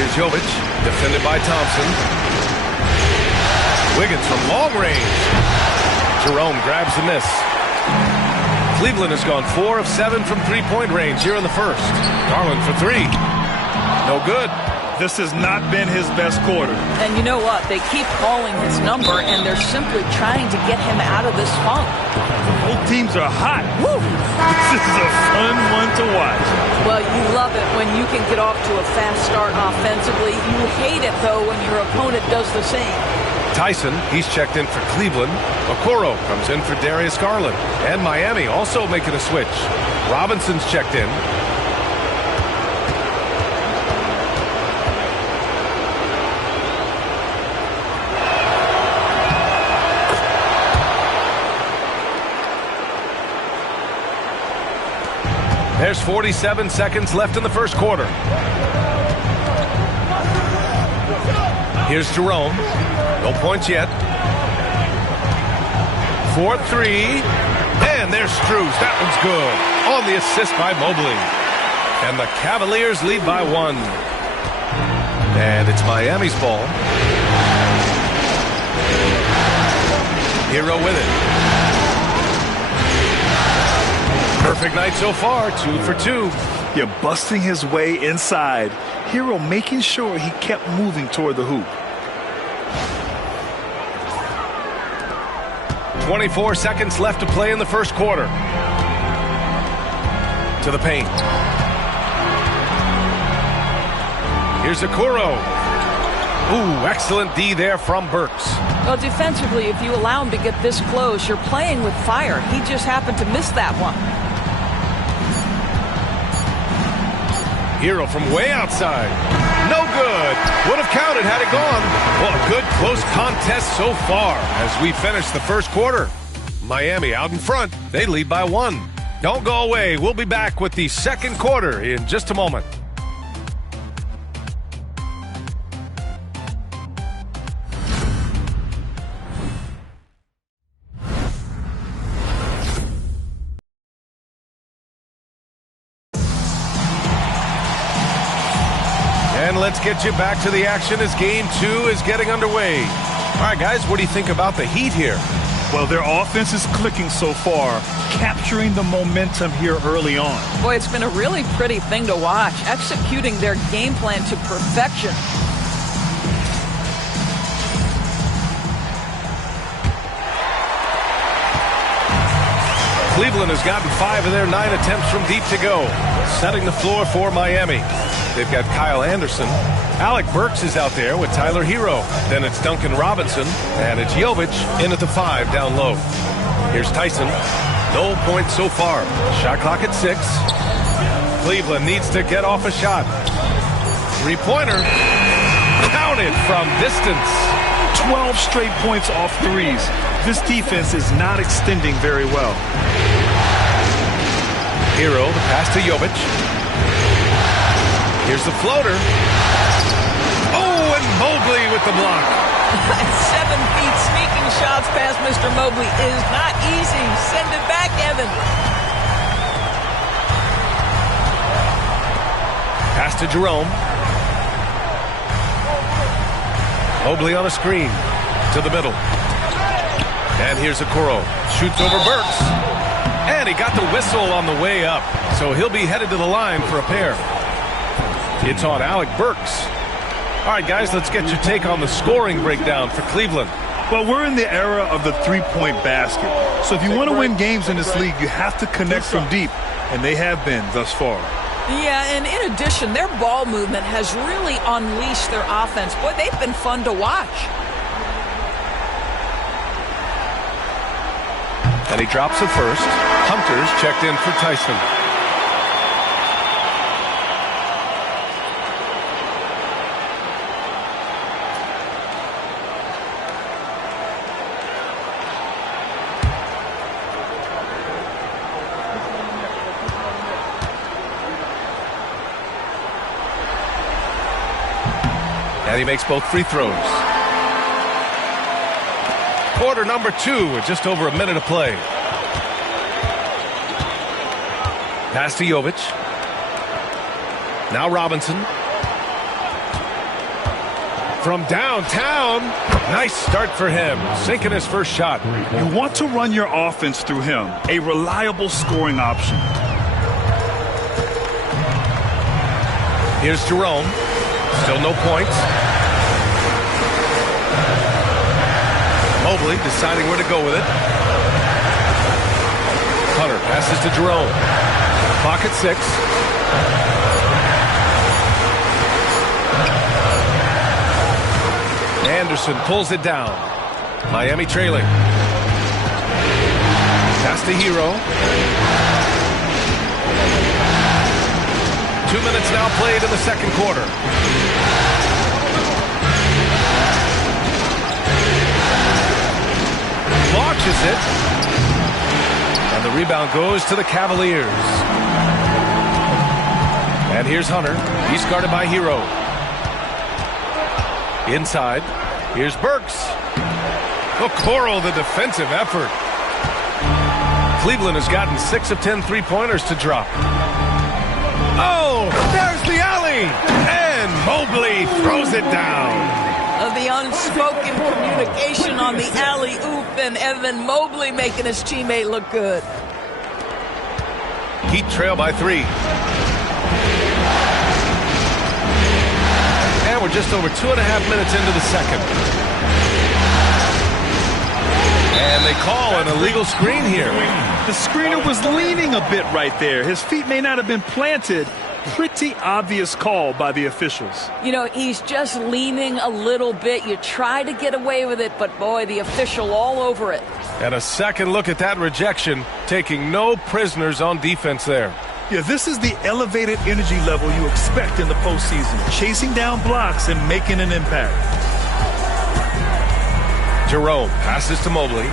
Here's Jovic, defended by Thompson. Wiggins from long range. Jerome grabs the miss. Cleveland has gone 4 of 7 from three-point range here in the first. Garland for 3. No good. This has not been his best quarter. And you know what? They keep calling his number, and they're simply trying to get him out of this funk. Both teams are hot. Woo! This is a fun one to watch. Well, you love it when you can get off to a fast start offensively. You hate it, though, when your opponent does the same. Tyson, he's checked in for Cleveland. Okoro comes in for Darius Garland. And Miami also making a switch. Robinson's checked in. There's 47 seconds left in the first quarter. Here's Jerome. No points yet. 4-3. And there's Strus. That one's good. On the assist by Mobley. And the Cavaliers lead by 1. And it's Miami's ball. Hero with it. Perfect night so far, 2 for 2. You're busting his way inside. Hero making sure he kept moving toward the hoop. 24 seconds left to play in the first quarter. To the paint. Here's Okoro. Ooh, excellent D there from Burks. Well, defensively, if you allow him to get this close, you're playing with fire. He just happened to miss that one. Hero from way outside. No good. Would have counted had it gone. Well, a good close contest so far as we finish the first quarter. Miami out in front. They lead by 1. Don't go away. We'll be back with the second quarter in just a moment. And let's get you back to the action as Game 2 is getting underway. All right, guys, what do you think about the Heat here? Well, their offense is clicking so far, capturing the momentum here early on. Boy, it's been a really pretty thing to watch, executing their game plan to perfection. Cleveland has gotten 5 of their 9 attempts from deep to go. Setting the floor for Miami. They've got Kyle Anderson. Alec Burks is out there with Tyler Hero. Then it's Duncan Robinson. And it's Jovic in at the 5 down low. Here's Tyson. No points so far. Shot clock at 6. Cleveland needs to get off a shot. 3-pointer. Counted from distance. 12 straight points off threes. This defense is not extending very well. Hero, the pass to Jovic. Here's the floater. Oh, and Mobley with the block. 7 feet sneaking shots past Mr. Mobley is not easy. Send it back, Evan. Pass to Jerome. Mobley on a screen to the middle. And here's Okoro. Shoots over Burks. And he got the whistle on the way up. So he'll be headed to the line for a pair. It's on Alec Burks. All right, guys, let's get your take on the scoring breakdown for Cleveland. Well, we're in the era of the three-point basket. So if you want to win games in this league, you have to connect from deep. And they have been thus far. Yeah, and in addition, their ball movement has really unleashed their offense. Boy, they've been fun to watch. And he drops it first. Hunter's checked in for Tyson. And he makes both free throws. Quarter number 2 with just over a minute to play. Pass to Jovic. Now Robinson. From downtown. Nice start for him. Sinking his first shot. You want to run your offense through him. A reliable scoring option. Here's Jerome. Still no points. Mobley deciding where to go with it. Hunter passes to Jerome. Clock at 6. Anderson pulls it down. Miami trailing. Pass to Hero. 2 minutes now played in the second quarter. Launches it. And the rebound goes to the Cavaliers. And here's Hunter. He's guarded by Hero. Inside. Here's Burks. Okoro, the defensive effort. Cleveland has gotten 6 of 10 3-pointers to drop. Oh, there's the alley. And Mobley throws it down. The unspoken communication on the alley-oop, and Evan Mobley making his teammate look good. Heat trail by 3. And we're just over 2.5 minutes into the second. And they call an illegal screen here. The screener was leaning a bit right there. His feet may not have been planted. Pretty obvious call by the officials. You know, he's just leaning a little bit. You try to get away with it, but boy, the official all over it. And a second look at that rejection, taking no prisoners on defense there. Yeah, this is the elevated energy level you expect in the postseason. Chasing down blocks and making an impact. Jerome passes to Mobley.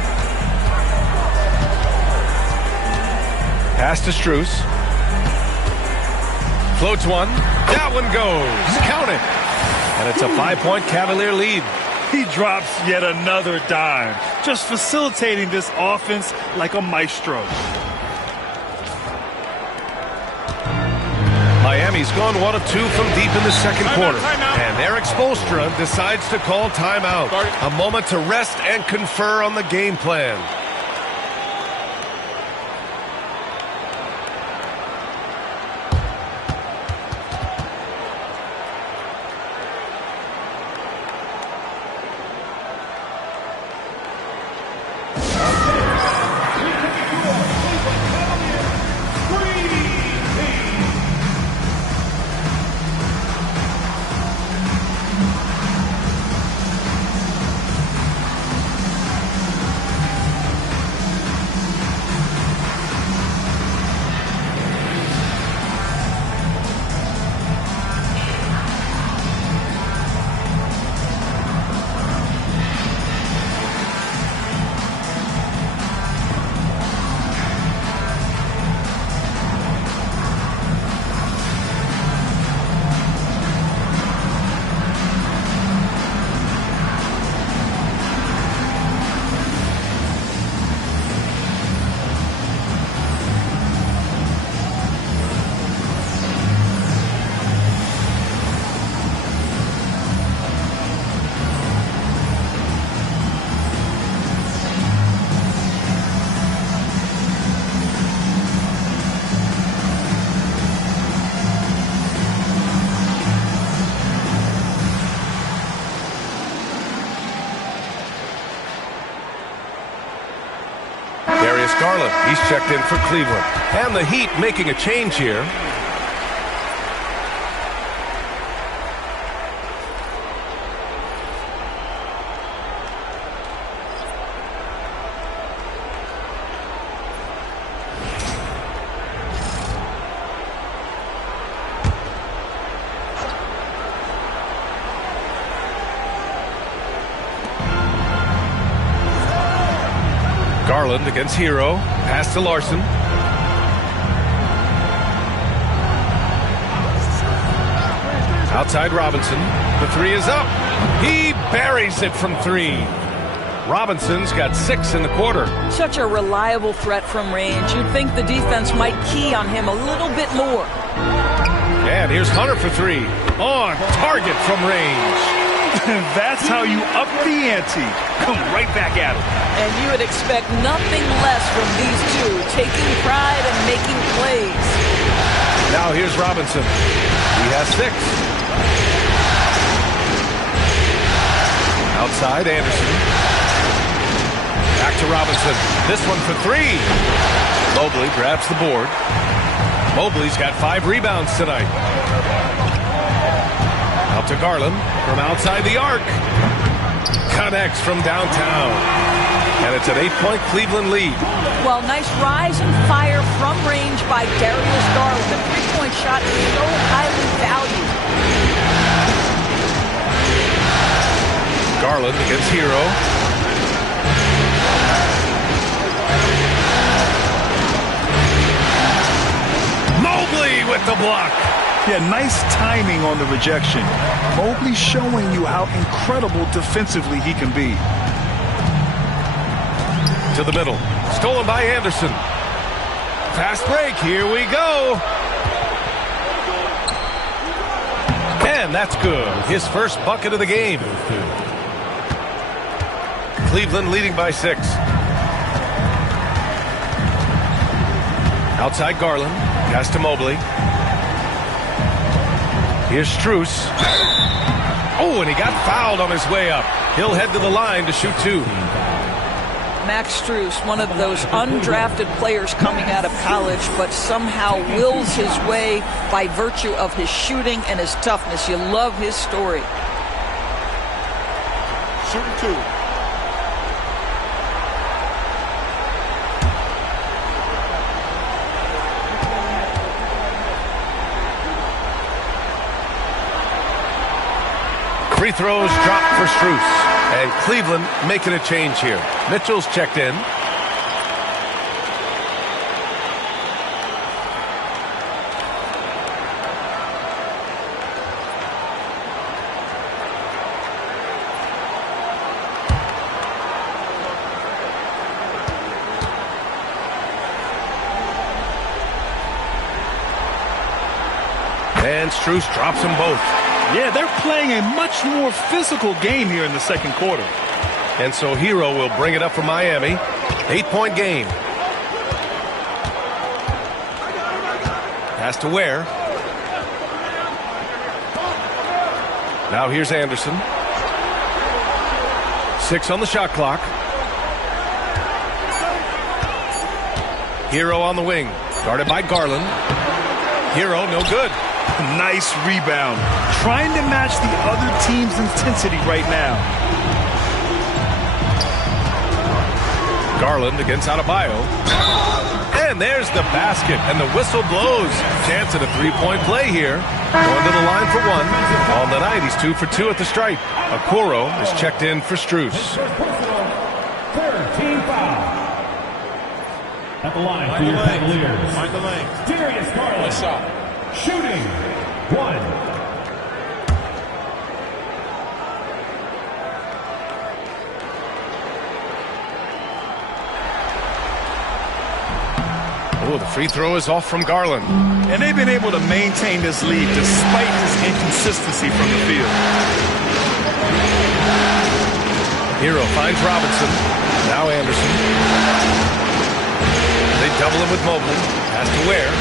Pass to Strus. Floats one. That one goes. Count it. And it's a 5-point Cavalier lead. He drops yet another dime. Just facilitating this offense like a maestro. Miami's gone 1 of 2 from deep in the second quarter. And Eric Spoelstra decides to call timeout. A moment to rest and confer on the game plan. Darius Garland, he's checked in for Cleveland. And the Heat making a change here. Garland against Hero. Pass to Larson. Outside Robinson. The three is up. He buries it from three. Robinson's got 6 in the quarter. Such a reliable threat from range. You'd think the defense might key on him a little bit more. And here's Hunter for 3. On target from range. That's how you up the ante. Come right back at him. And you would expect nothing less from these two, taking pride and making plays. Now here's Robinson. He has 6. Outside Anderson. Back to Robinson. This one for 3. Mobley grabs the board. Mobley's got 5 rebounds tonight. Out to Garland from outside the arc. Connects from downtown. And it's an 8-point Cleveland lead. Well, nice rise and fire from range by Darius Garland. The three-point shot is so highly valued. Garland against Hero. Mobley with the block. Yeah, nice timing on the rejection. Mobley showing you how incredible defensively he can be. To the middle. Stolen by Anderson. Fast break. Here we go. And that's good. His first bucket of the game. Cleveland leading by 6. Outside Garland. Pass to Mobley. Here's Strus. Oh, and he got fouled on his way up. He'll head to the line to shoot 2. Max Strus, one of those undrafted players coming out of college, but somehow wills his way by virtue of his shooting and his toughness. You love his story. Shooting 2. Free throws dropped for Strus. And Cleveland making a change here. Mitchell's checked in. And Strus drops them both. Yeah, they're playing a much more physical game here in the second quarter. And so Hero will bring it up for Miami. 8-point game. Pass to Ware. Now here's Anderson. 6 on the shot clock. Hero on the wing. Guarded by Garland. Hero, no good. Nice rebound. Trying to match the other team's intensity right now. Garland against Adebayo. And there's the basket, and the whistle blows. Chance at a 3-point play here. Going to the line for 1. On the night, he's 2 for 2 at the stripe. Okoro is checked in for Strus. 13 foul. At the line for your Cavaliers. Find the lane. Darius Garland. Nice shot. Shooting 1. Oh, the free throw is off from Garland. And they've been able to maintain this lead despite his inconsistency from the field. Hero finds Robinson. Now Anderson. They double him with Mobley. Has to Ware.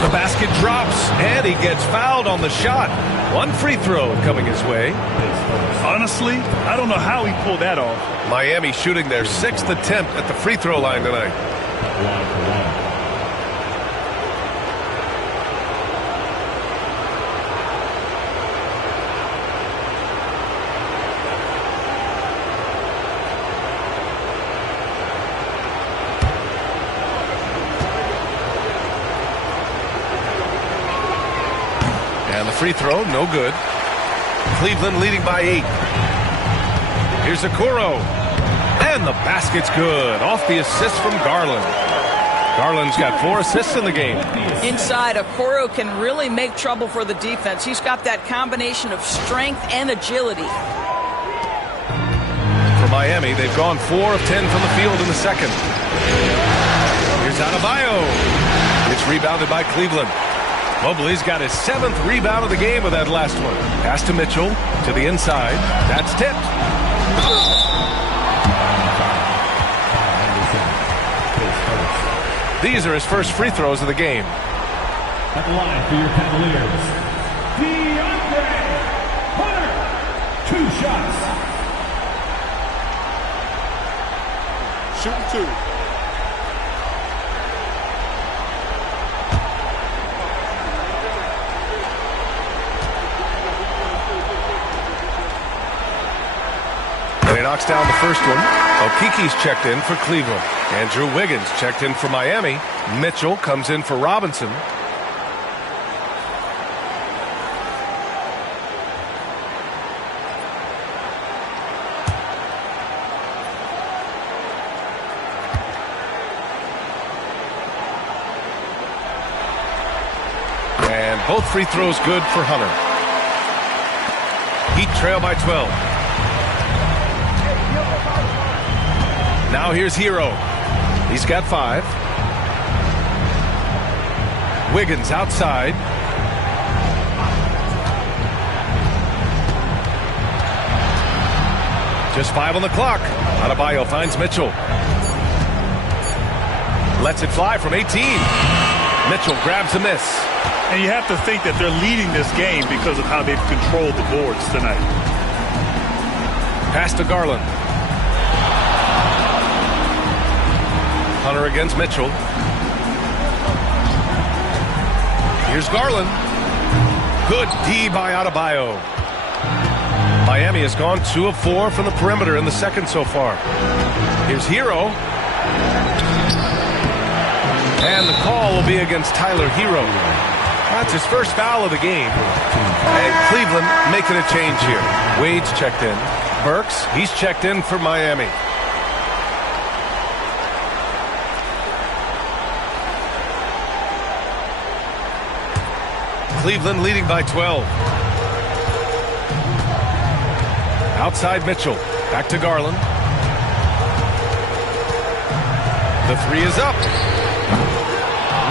The basket drops, and he gets fouled on the shot. One free throw coming his way. Honestly, I don't know how he pulled that off. Miami shooting their 6th attempt at the free throw line tonight. Free throw, no good. Cleveland leading by 8. Here's Okoro. And the basket's good. Off the assist from Garland. Garland's got 4 assists in the game. Inside, Okoro can really make trouble for the defense. He's got that combination of strength and agility. For Miami, they've gone 4 of 10 from the field in the second. Here's Adebayo. It's rebounded by Cleveland. Mobley's got his 7th rebound of the game with that last one. Pass to Mitchell, to the inside. That's tipped. These are his first free throws of the game. At the line for your Cavaliers, DeAndre Hunter. 2 shots. Shooting 2. He knocks down the first one. Okiki's checked in for Cleveland. Andrew Wiggins checked in for Miami. Mitchell comes in for Robinson. And both free throws good for Hunter. Heat trail by 12. Now here's Hero. He's got 5. Wiggins outside. Just 5 on the clock. Adebayo finds Mitchell. Lets it fly from 18. Mitchell grabs a miss. And you have to think that they're leading this game because of how they've controlled the boards tonight. Pass to Garland. Hunter against Mitchell. Here's Garland. Good D by Adebayo. Miami has gone 2 of 4 from the perimeter in the second so far. Here's Hero. And the call will be against Tyler Hero. That's his first foul of the game. And Cleveland making a change here. Wade's checked in. Burks, he's checked in for Miami. Cleveland leading by 12. Outside Mitchell. Back to Garland. The 3 is up.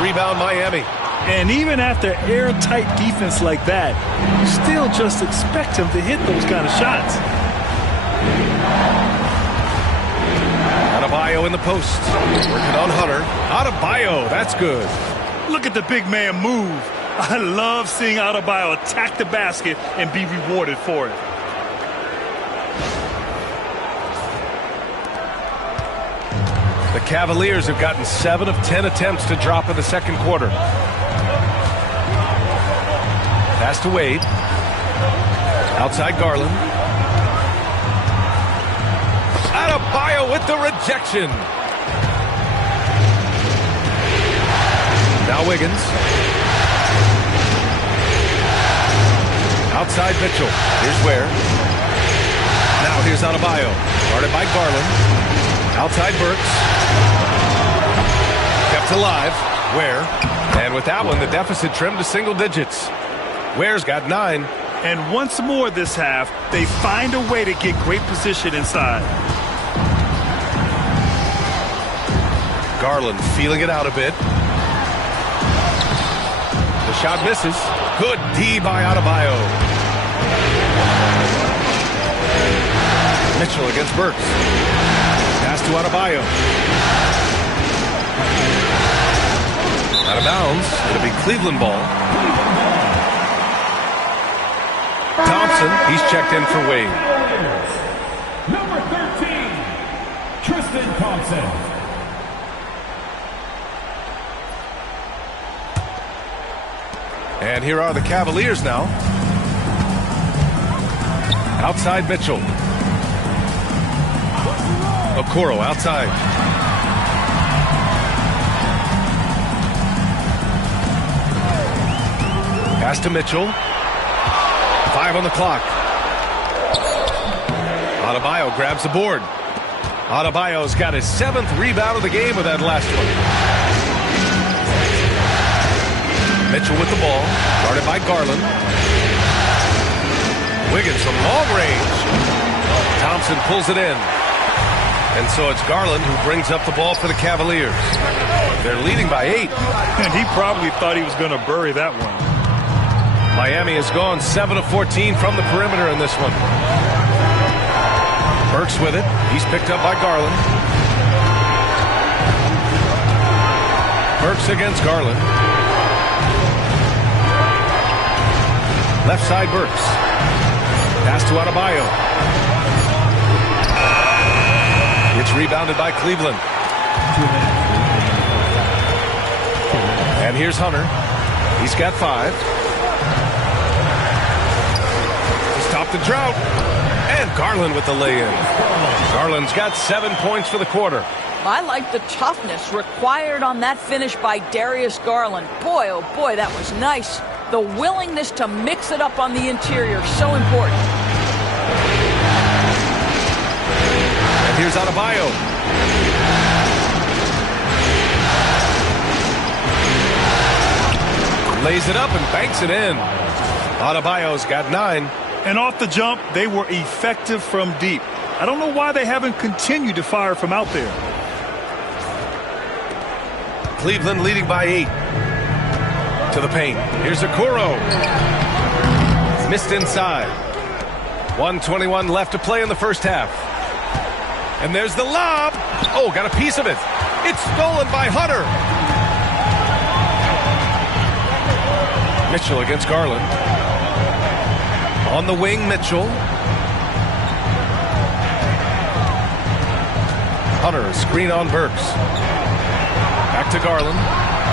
Rebound Miami. And even after airtight defense like that, you still just expect him to hit those kind of shots. Adebayo in the post. Working on Hunter. Adebayo, that's good. Look at the big man move. I love seeing Adebayo attack the basket and be rewarded for it. The Cavaliers have gotten 7 of 10 attempts to drop in the second quarter. Pass to Wade. Outside Garland. Adebayo with the rejection. Now Wiggins. Outside Mitchell. Here's Ware. Now here's Adebayo. Guarded by Garland. Outside Burks. Kept alive. Ware. And with that one, the deficit trimmed to single digits. Ware's got 9. And once more this half, they find a way to get great position inside. Garland feeling it out a bit. The shot misses. Good D by Adebayo. Mitchell against Burks. Pass to Adebayo. Out of bounds. It'll be Cleveland ball. Thompson, he's checked in for Wade. Number 13, Tristan Thompson. And here are the Cavaliers now. Outside Mitchell. Okoro outside. Pass to Mitchell. 5 on the clock. Adebayo grabs the board. Adebayo's got his 7th rebound of the game with that last one. Mitchell with the ball, guarded by Garland. Wiggins from long range. Thompson pulls it in. And so it's Garland who brings up the ball for the Cavaliers. They're leading by 8. And he probably thought he was going to bury that one. Miami has gone 7 of 14 from the perimeter in this one. Burks with it. He's picked up by Garland. Burks against Garland. Left side Burks. Pass to Adebayo. It's rebounded by Cleveland. And here's Hunter. He's got 5. To stop the drought. And Garland with the lay-in. Garland's got 7 points for the quarter. I like the toughness required on that finish by Darius Garland. Boy, oh boy, that was nice. The willingness to mix it up on the interior, so important. And here's Adebayo. Lays it up and banks it in. Adebayo's got 9. And off the jump, they were effective from deep. I don't know why they haven't continued to fire from out there. Cleveland leading by 8. To the paint. Here's Okoro. Missed inside. 1:21 left to play in the first half. And there's the lob. Oh, got a piece of it. It's stolen by Hunter. Mitchell against Garland. On the wing, Mitchell. Hunter, a screen on Burks. Back to Garland.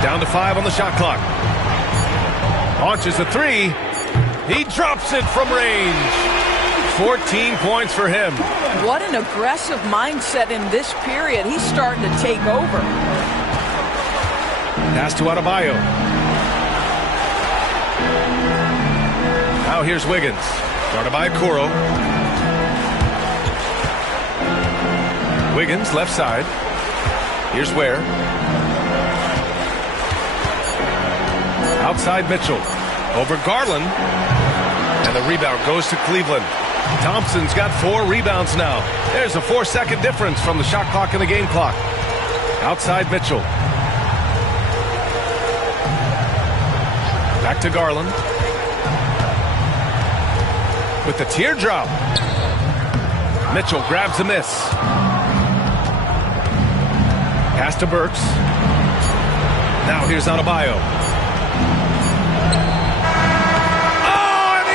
Down to 5 on the shot clock. Launches a 3. He drops it from range. 14 points for him. What an aggressive mindset in this period. He's starting to take over. Pass to Adebayo. Now here's Wiggins. Guarded by Okoro. Wiggins left side. Here's Ware. Outside Mitchell. Over Garland. And the rebound goes to Cleveland. Thompson's got 4 rebounds now. There's a 4-second difference from the shot clock and the game clock. Outside Mitchell. Back to Garland. With the teardrop. Mitchell grabs a miss. Pass to Burks. Now here's Adebayo.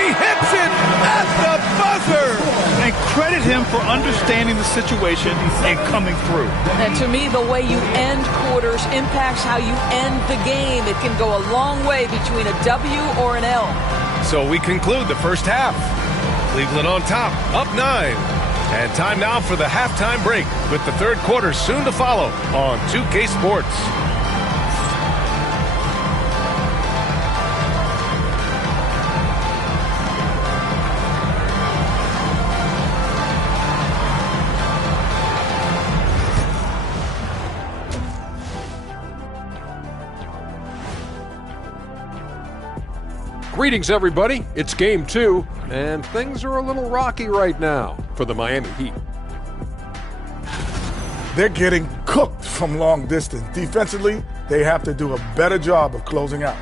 Hits it at the buzzer. And credit him for understanding the situation and coming through. And to me, the way you end quarters impacts how you end the game. It can go a long way between a W or an L. So we conclude the first half. Cleveland on top, up 9. And time now for the halftime break with the third quarter soon to follow on 2K Sports. Greetings, everybody. It's Game 2, and things are a little rocky right now for the Miami Heat. They're getting cooked from long distance. Defensively, they have to do a better job of closing out.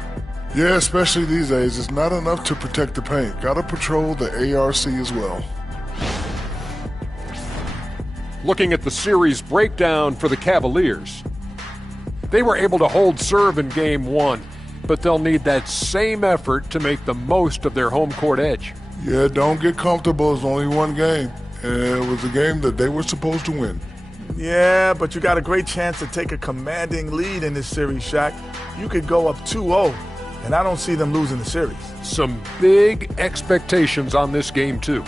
Yeah, especially these days. It's not enough to protect the paint. Got to patrol the ARC as well. Looking at the series breakdown for the Cavaliers. They were able to hold serve in Game 1, but they'll need that same effort to make the most of their home court edge. Yeah, don't get comfortable. It's only one game, and it was a game that they were supposed to win. Yeah, but you got a great chance to take a commanding lead in this series, Shaq. You could go up 2-0, and I don't see them losing the series. Some big expectations on this game, too.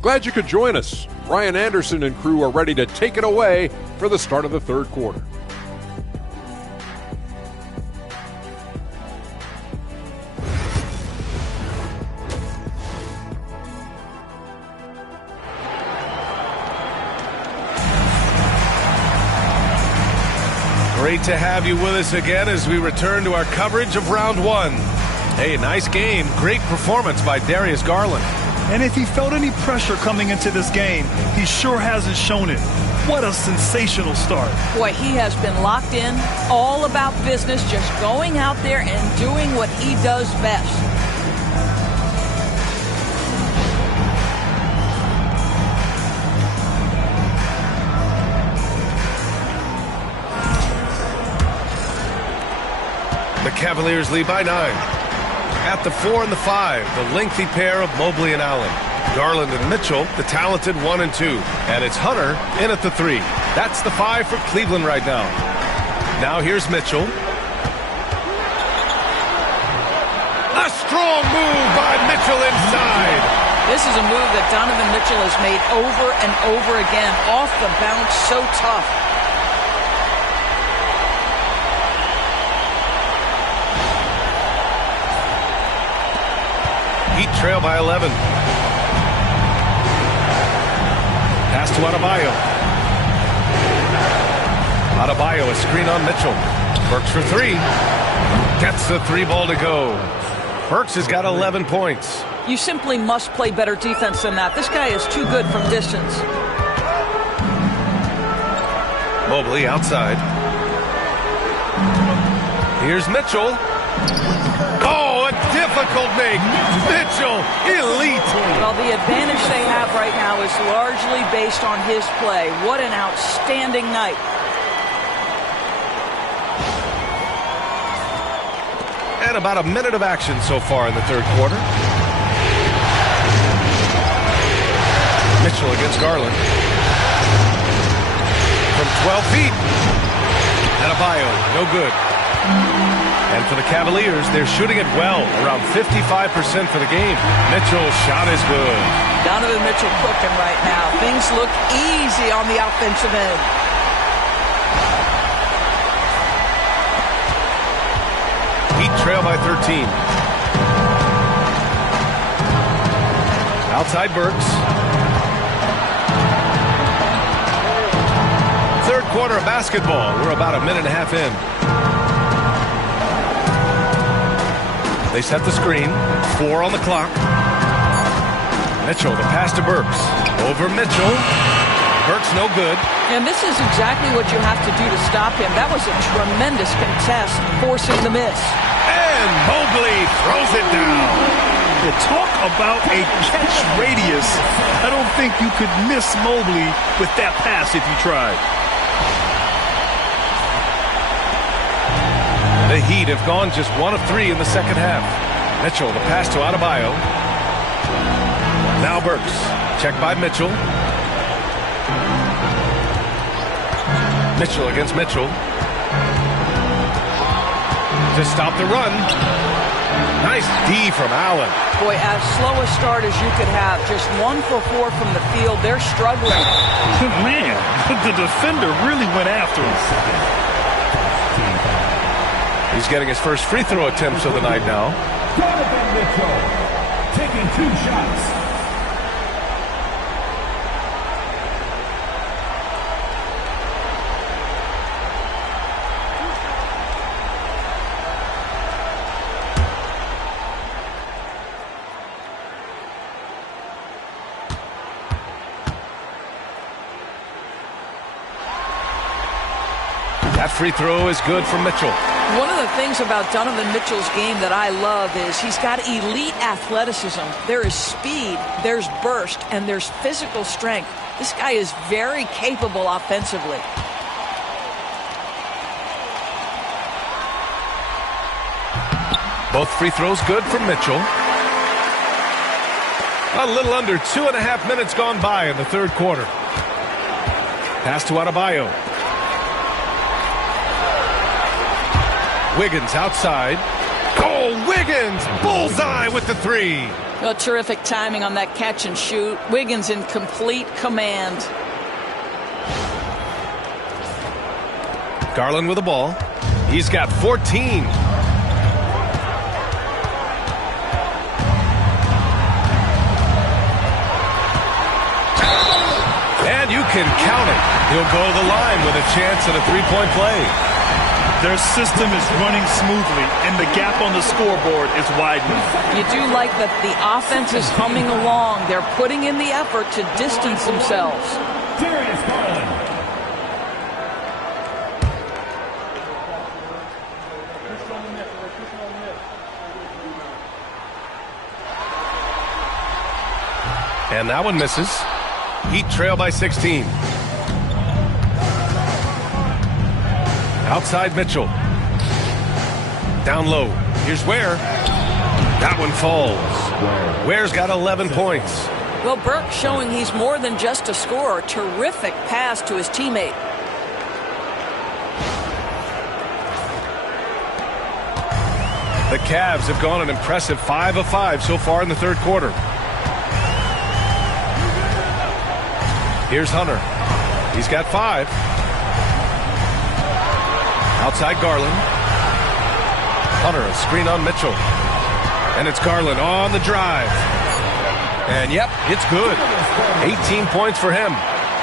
Glad you could join us. Ryan Anderson and crew are ready to take it away for the start of the third quarter. Great to have you with us again as we return to our coverage of round one. Hey, nice game. Great performance by Darius Garland. And if he felt any pressure coming into this game, he sure hasn't shown it. What a sensational start. Boy, he has been locked in, all about business, just going out there and doing what he does best. The Cavaliers lead by 9. At the 4 and the 5, the lengthy pair of Mobley and Allen. Garland and Mitchell, the talented 1 and 2. And it's Hunter in at the 3. That's the 5 for Cleveland right now. Now here's Mitchell. A strong move by Mitchell inside. This is a move that Donovan Mitchell has made over and over again. Off the bounce, so tough. Heat trail by 11. Pass to Adebayo. Adebayo, a screen on Mitchell. Burks for 3. Gets the 3 ball to go. Burks has got 11 points. You simply must play better defense than that. This guy is too good from distance. Mobley outside. Here's Mitchell. Oh, a difficult make. Mitchell, elite. Well, the advantage they have right now is largely based on his play. What an outstanding night. And about a minute of action so far in the third quarter. Mitchell against Garland. From 12 feet. Adebayo, no good. And for the Cavaliers, they're shooting it well, around 55% for the game. Mitchell's shot is good. Donovan Mitchell cooking right now. Things look easy on the offensive end. Heat trail by 13. Outside Burks. Third quarter of basketball. We're about a minute and a half in. They set the screen. 4 on the clock. Mitchell, the pass to Burks. Over Mitchell. Burks no good. And this is exactly what you have to do to stop him. That was a tremendous contest, forcing the miss. And Mobley throws it down. To talk about a catch radius, I don't think you could miss Mobley with that pass if you tried. The Heat have gone just 1 of 3 in the second half. Mitchell, the pass to Adebayo. Now Burks. Checked by Mitchell. Mitchell against Mitchell. To stop the run. Nice D from Allen. Boy, as slow a start as you could have. Just 1 for 4 from the field. They're struggling. Man, the defender really went after him. He's getting his first free throw attempts of the night now. Donovan Mitchell taking 2 shots. That free throw is good for Mitchell. One of the things about Donovan Mitchell's game that I love is he's got elite athleticism. There is speed, there's burst, and there's physical strength. This guy is very capable offensively. Both free throws good from Mitchell. A little under 2.5 minutes gone by in the third quarter. Pass to Adebayo. Wiggins outside. Oh, Wiggins! Bullseye with the three. Well, terrific timing on that catch and shoot. Wiggins in complete command. Garland with the ball. He's got 14. And you can count it. He'll go to the line with a chance at a three-point play. Their system is running smoothly, and the gap on the scoreboard is widening. You do like that the offense is humming along. They're putting in the effort to distance themselves. Darius Garland. And that one misses. Heat trail by 16. Outside Mitchell. Down low. Here's Ware. That one falls. Ware's got 11 points. Well, Burke showing he's more than just a scorer. Terrific pass to his teammate. The Cavs have gone an impressive 5 of 5 so far in the third quarter. Here's Hunter. He's got 5. Outside Garland. Hunter, a screen on Mitchell. And it's Garland on the drive. And yep, it's good. 18 points for him.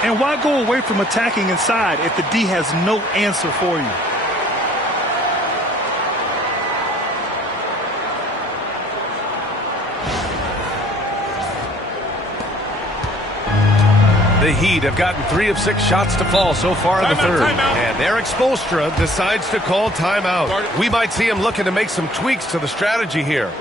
And why go away from attacking inside if the D has no answer for you? The Heat have gotten 3 of 6 shots to fall so far in the third. And Eric Spoelstra decides to call timeout. We might see him looking to make some tweaks to the strategy here.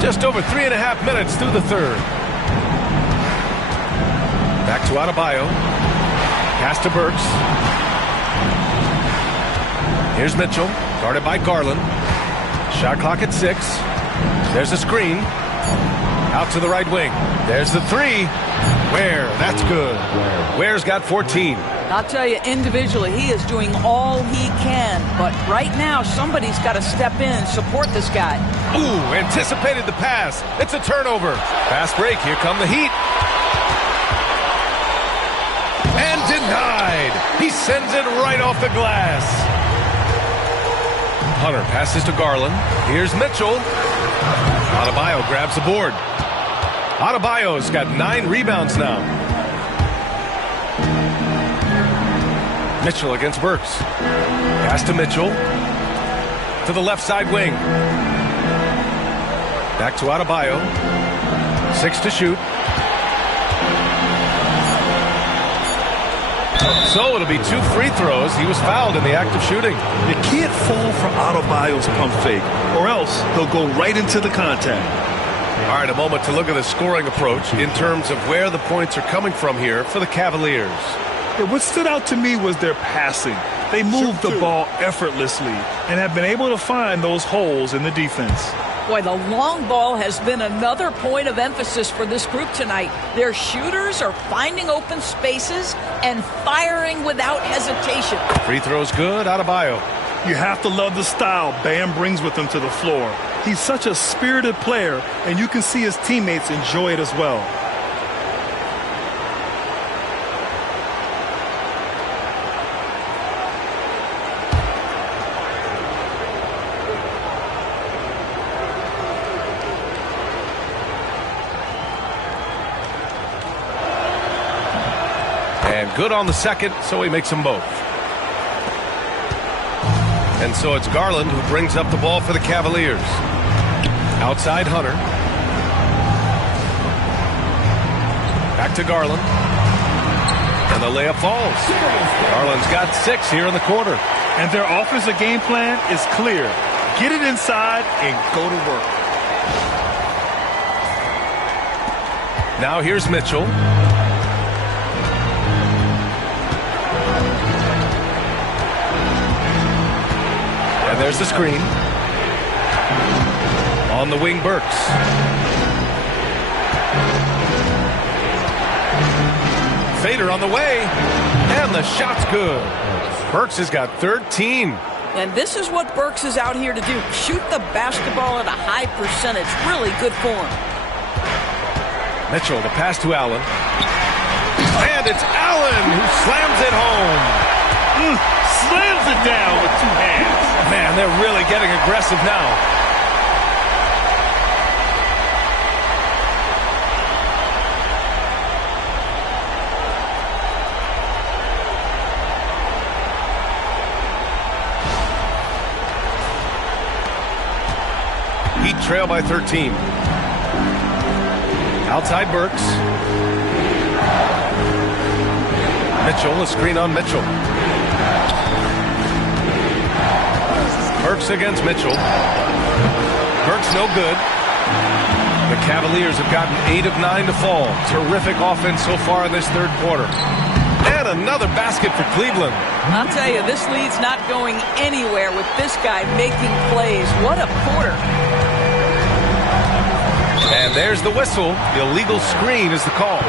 Just over 3.5 minutes through the third. Back to Adebayo. Pass to Burks. Here's Mitchell, guarded by Garland. Shot clock at 6. There's a screen. Out to the right wing. There's the three. Ware, that's good. Ware's got 14. I'll tell you, individually, he is doing all he can. But right now, somebody's got to step in and support this guy. Ooh, anticipated the pass. It's a turnover. Fast break. Here come the Heat. And denied. He sends it right off the glass. Hunter passes to Garland. Here's Mitchell. Adebayo grabs the board. Adebayo's got 9 rebounds now. Mitchell against Burks. Pass to Mitchell. To the left side wing. Back to Adebayo. 6 to shoot. So it'll be 2 free throws. He was fouled in the act of shooting. You can't fall for Adebayo's pump fake, or else he'll go right into the contact. All right, a moment to look at the scoring approach in terms of where the points are coming from here for the Cavaliers. Yeah, what stood out to me was their passing. They moved the ball effortlessly and have been able to find those holes in the defense. Boy, the long ball has been another point of emphasis for this group tonight. Their shooters are finding open spaces and firing without hesitation. Free throws good, Adebayo. You have to love the style Bam brings with him to the floor. He's such a spirited player, and you can see his teammates enjoy it as well. And good on the second, so he makes them both. And so it's Garland who brings up the ball for the Cavaliers. Outside Hunter. Back to Garland. And the layup falls. Garland's got 6 here in the quarter. And their offensive game plan is clear. Get it inside and go to work. Now here's Mitchell. And there's the screen. On the wing, Burks. Fader on the way. And the shot's good. Burks has got 13. And this is what Burks is out here to do. Shoot the basketball at a high percentage. Really good form. Mitchell, the pass to Allen. And it's Allen who slams it home. Slams it down with 2 hands. Man, they're really getting aggressive now. Heat trail by 13. Outside Burks. Mitchell, a screen on Mitchell. Burks against Mitchell. Burks no good. The Cavaliers have gotten 8 of 9 to fall. Terrific offense so far in this third quarter. And another basket for Cleveland. I'll tell you, this lead's not going anywhere with this guy making plays. What a quarter. And there's the whistle. The illegal screen is the call.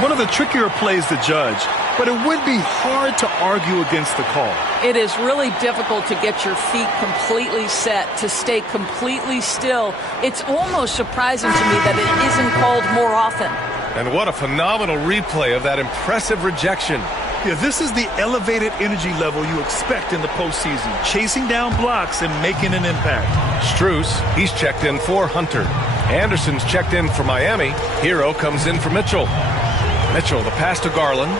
One of the trickier plays to judge, but it would be hard to argue against the call. It is really difficult to get your feet completely set, to stay completely still. It's almost surprising to me that it isn't called more often. And what a phenomenal replay of that impressive rejection. Yeah, this is the elevated energy level you expect in the postseason. Chasing down blocks and making an impact. Strus, he's checked in for Hunter. Anderson's checked in for Miami. Hero comes in for Mitchell. Mitchell, the pass to Garland.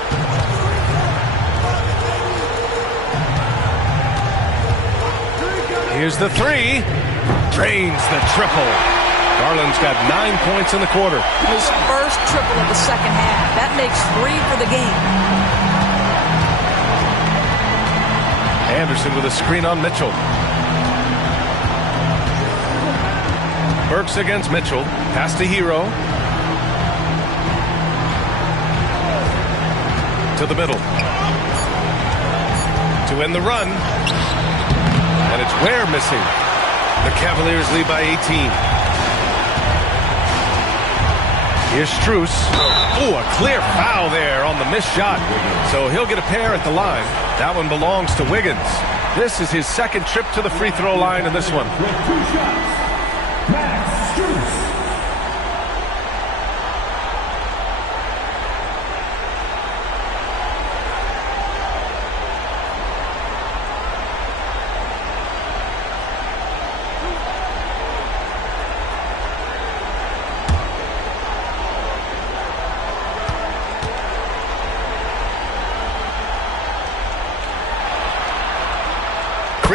Here's the 3. Drains the triple. Garland's got 9 points in the quarter. His first triple of the second half. That makes 3 for the game. Anderson with a screen on Mitchell. Burks against Mitchell. Pass to Hero. To the middle. To end the run. And it's Ware missing. The Cavaliers lead by 18. Here's Strus. Oh, a clear foul there on the missed shot. So he'll get a pair at the line. That one belongs to Wiggins. This is his second trip to the free throw line in this one.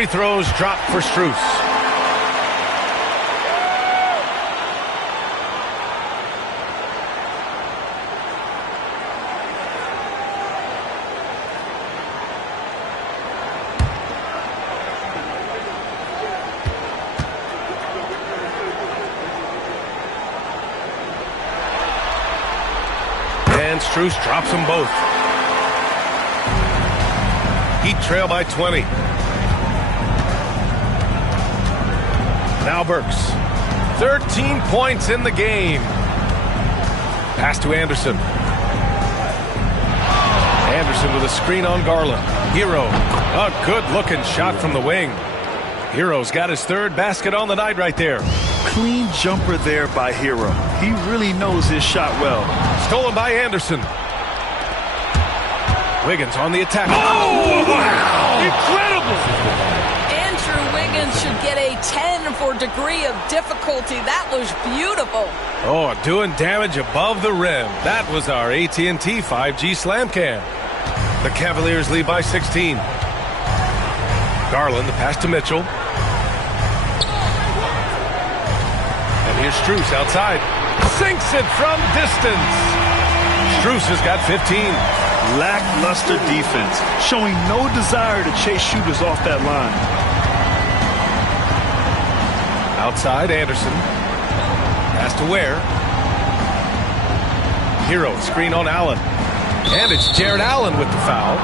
Free throws dropped for Strus. And Strus drops them both. Heat trail by 20. Now Burks. 13 points in the game. Pass to Anderson. Anderson with a screen on Garland. Hero. A good-looking shot from the wing. Hero's got his third basket on the night right there. Clean jumper there by Hero. He really knows his shot well. Stolen by Anderson. Wiggins on the attack. Oh, wow! Incredible! Andrew Wiggins should get a 10 for degree of difficulty. That was beautiful. Oh, doing damage above the rim. That was our AT&T 5G slam cam. The Cavaliers lead by 16. Garland, the pass to Mitchell. And here's Strus outside. Sinks it from distance. Strus has got 15. Lackluster defense, showing no desire to chase shooters off that line. Outside, Anderson. Pass to Ware. Hero, screen on Allen. And it's Jared Allen with the foul.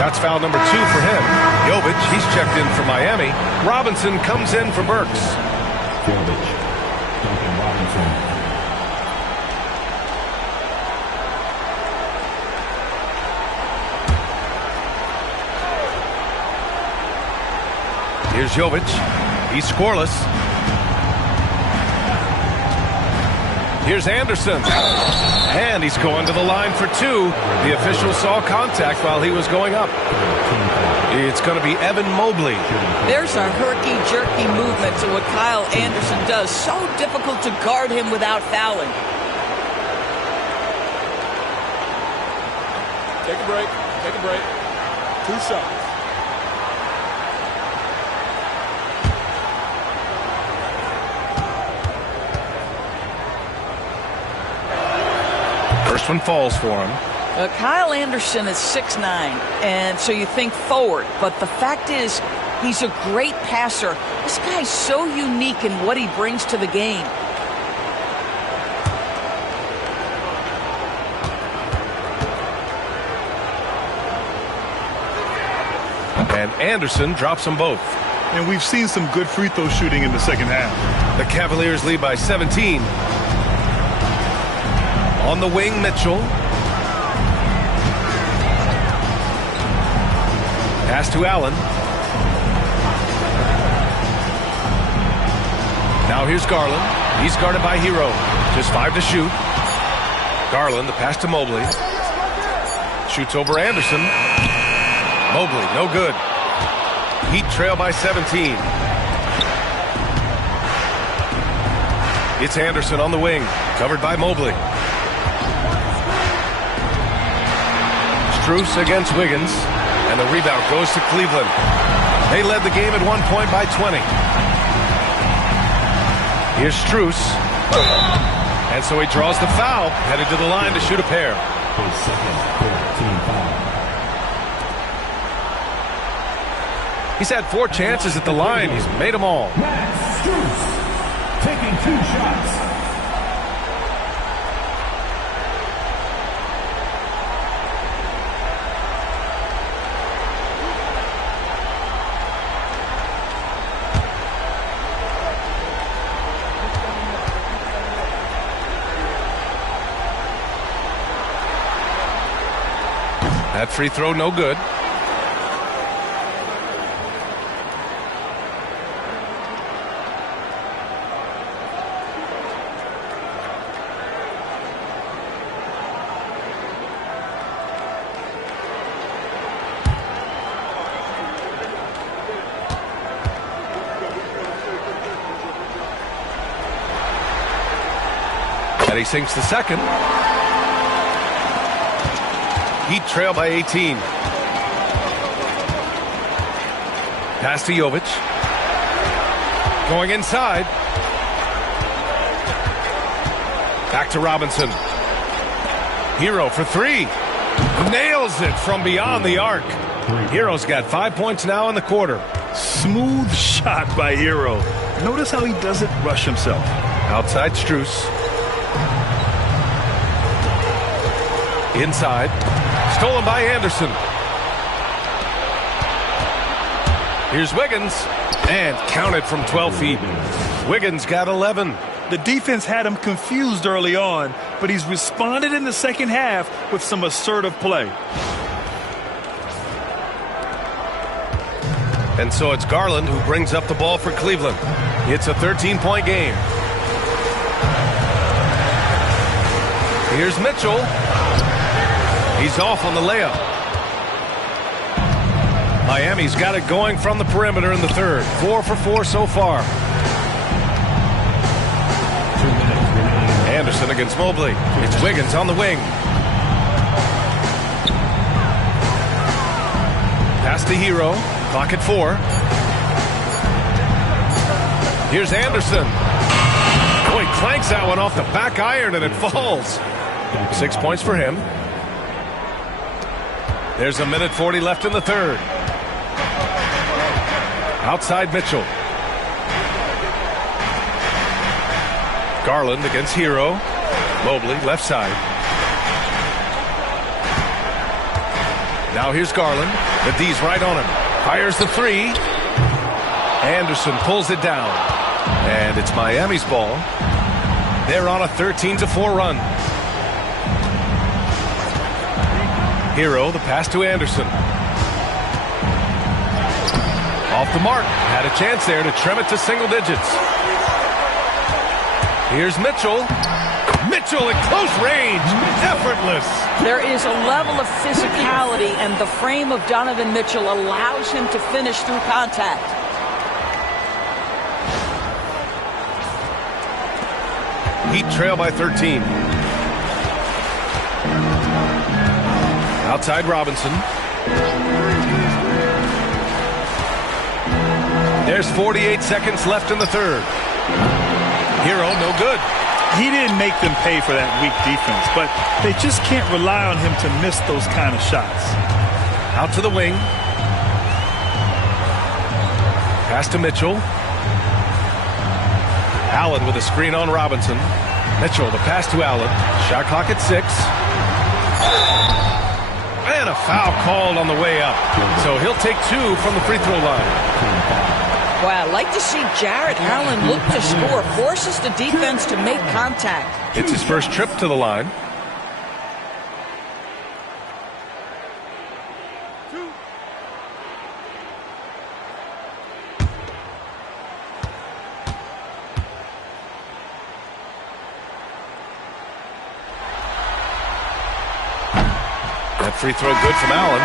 That's foul number 2 for him. Jovic, he's checked in for Miami. Robinson comes in for Burks. Jovic, Duncan Robinson. Here's Jovic. He's scoreless. Here's Anderson. And he's going to the line for 2. The official saw contact while he was going up. It's going to be Evan Mobley. There's a herky-jerky movement to what Kyle Anderson does. So difficult to guard him without fouling. Take a break. Take a break. 2 shots. First one falls for him. Kyle Anderson is 6'9", and so you think forward. But the fact is, he's a great passer. This guy's so unique in what he brings to the game. And Anderson drops them both. And we've seen some good free throw shooting in the second half. The Cavaliers lead by 17. On the wing, Mitchell. Pass to Allen. Now here's Garland. He's guarded by Hero. Just 5 to shoot. Garland, the pass to Mobley. Shoots over Anderson. Mobley, no good. Heat trail by 17. It's Anderson on the wing, covered by Mobley. Strus against Wiggins, and the rebound goes to Cleveland. They led the game at 1 point by 20. Here's Strus, and so he draws the foul, headed to the line to shoot a pair. His second 14 foul. He's had 4 chances at the line. He's made them all. Max Strus taking 2 shots. That free throw, no good. And he sinks the second. Heat trail by 18. Pass to Jovic. Going inside. Back to Robinson. Hero for three. Nails it from beyond the arc. Hero's got 5 points now in the quarter. Smooth shot by Hero. Notice how he doesn't rush himself. Outside Strus. Inside. Stolen by Anderson. Here's Wiggins. And counted from 12 feet. Wiggins got 11. The defense had him confused early on, but he's responded in the second half with some assertive play. And so it's Garland who brings up the ball for Cleveland. It's a 13-point game. Here's Mitchell. He's off on the layup. Miami's got it going from the perimeter in the third. 4 for 4 so far. Anderson against Mobley. It's Wiggins on the wing. Pass to Hero. Clock at 4. Here's Anderson. Oh, he clanks that one off the back iron and it falls. 6 points for him. There's a minute 40 left in the third. Outside Mitchell. Garland against Hero. Mobley left side. Now here's Garland. The D's right on him. Fires the three. Anderson pulls it down. And it's Miami's ball. They're on a 13-4 run. Hero, the pass to Anderson. Off the mark. Had a chance there to trim it to single digits. Here's Mitchell. Mitchell at close range. Effortless. There is a level of physicality, and the frame of Donovan Mitchell allows him to finish through contact. Heat trail by 13. Outside Robinson. There's 48 seconds left in the third. Hero, no good. He didn't make them pay for that weak defense, but they just can't rely on him to miss those kind of shots. Out to the wing. Pass to Mitchell. Allen with a screen on Robinson. Mitchell, the pass to Allen. Shot clock at 6. And a foul called on the way up. So he'll take 2 from the free throw line. Wow, I'd like to see Jarrett Allen look to score, forces the defense to make contact. It's his first trip to the line. That free throw good from Allen.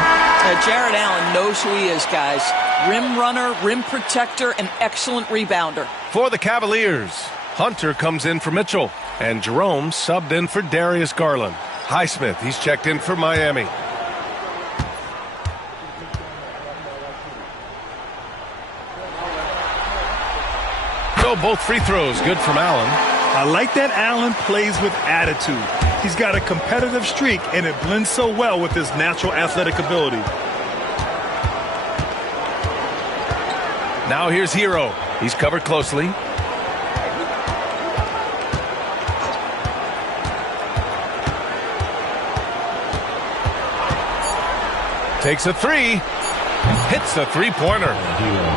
Jarrett Allen knows who he is, guys. Rim runner, rim protector, and excellent rebounder. For the Cavaliers, Hunter comes in for Mitchell, and Jerome subbed in for Darius Garland. Highsmith, he's checked in for Miami. So both free throws good from Allen. I like that Allen plays with attitude. He's got a competitive streak, and it blends so well with his natural athletic ability. Now here's Hero. He's covered closely. Takes a three. Hits a three-pointer.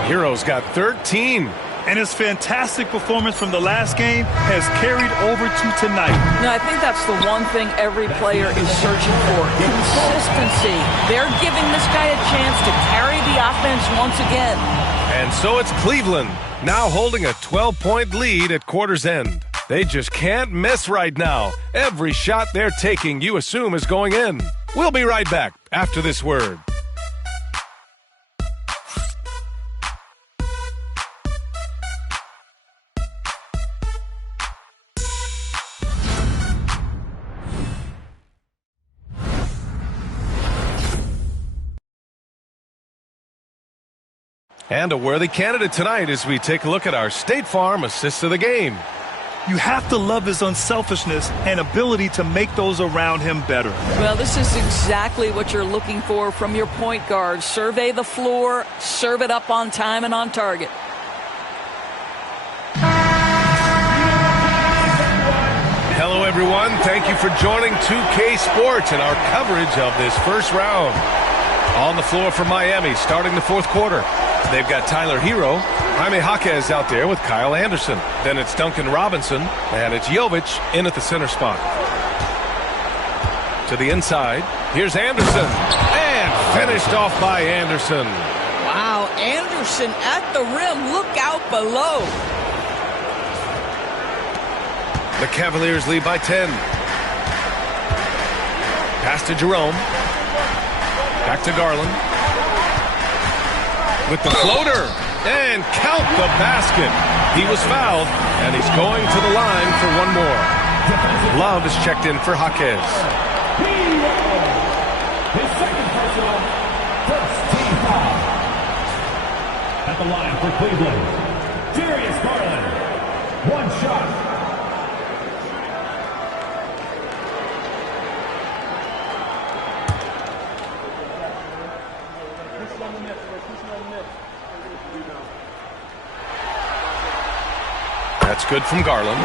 Hero's got 13. And his fantastic performance from the last game has carried over to tonight. I think that's the one thing every player is searching for. Consistency. They're giving this guy a chance to carry the offense once again. And so it's Cleveland, now holding a 12-point lead at quarter's end. They just can't miss right now. Every shot they're taking, you assume, is going in. We'll be right back after this word. And a worthy candidate tonight as we take a look at our State Farm Assist of the Game. You have to love his unselfishness and ability to make those around him better. Well, this is exactly what you're looking for from your point guard. Survey the floor, serve it up on time and on target. Hello, everyone. Thank you for joining 2K Sports and our coverage of this first round. On the floor for Miami, starting the fourth quarter. They've got Tyler Hero, Jaime Jaquez out there with Kyle Anderson. Then it's Duncan Robinson, and it's Jovic in at the center spot. To the inside, here's Anderson, and finished off by Anderson. Wow, Anderson at the rim. Look out below. The Cavaliers lead by 10. Pass to Jerome. Back to Garland. With the floater. And count the basket. He was fouled, and he's going to the line for one more. Love is checked in for Jaquez. His second personal, first team foul. At the line for Cleveland, Darius Garland. One shot. That's good from Garland.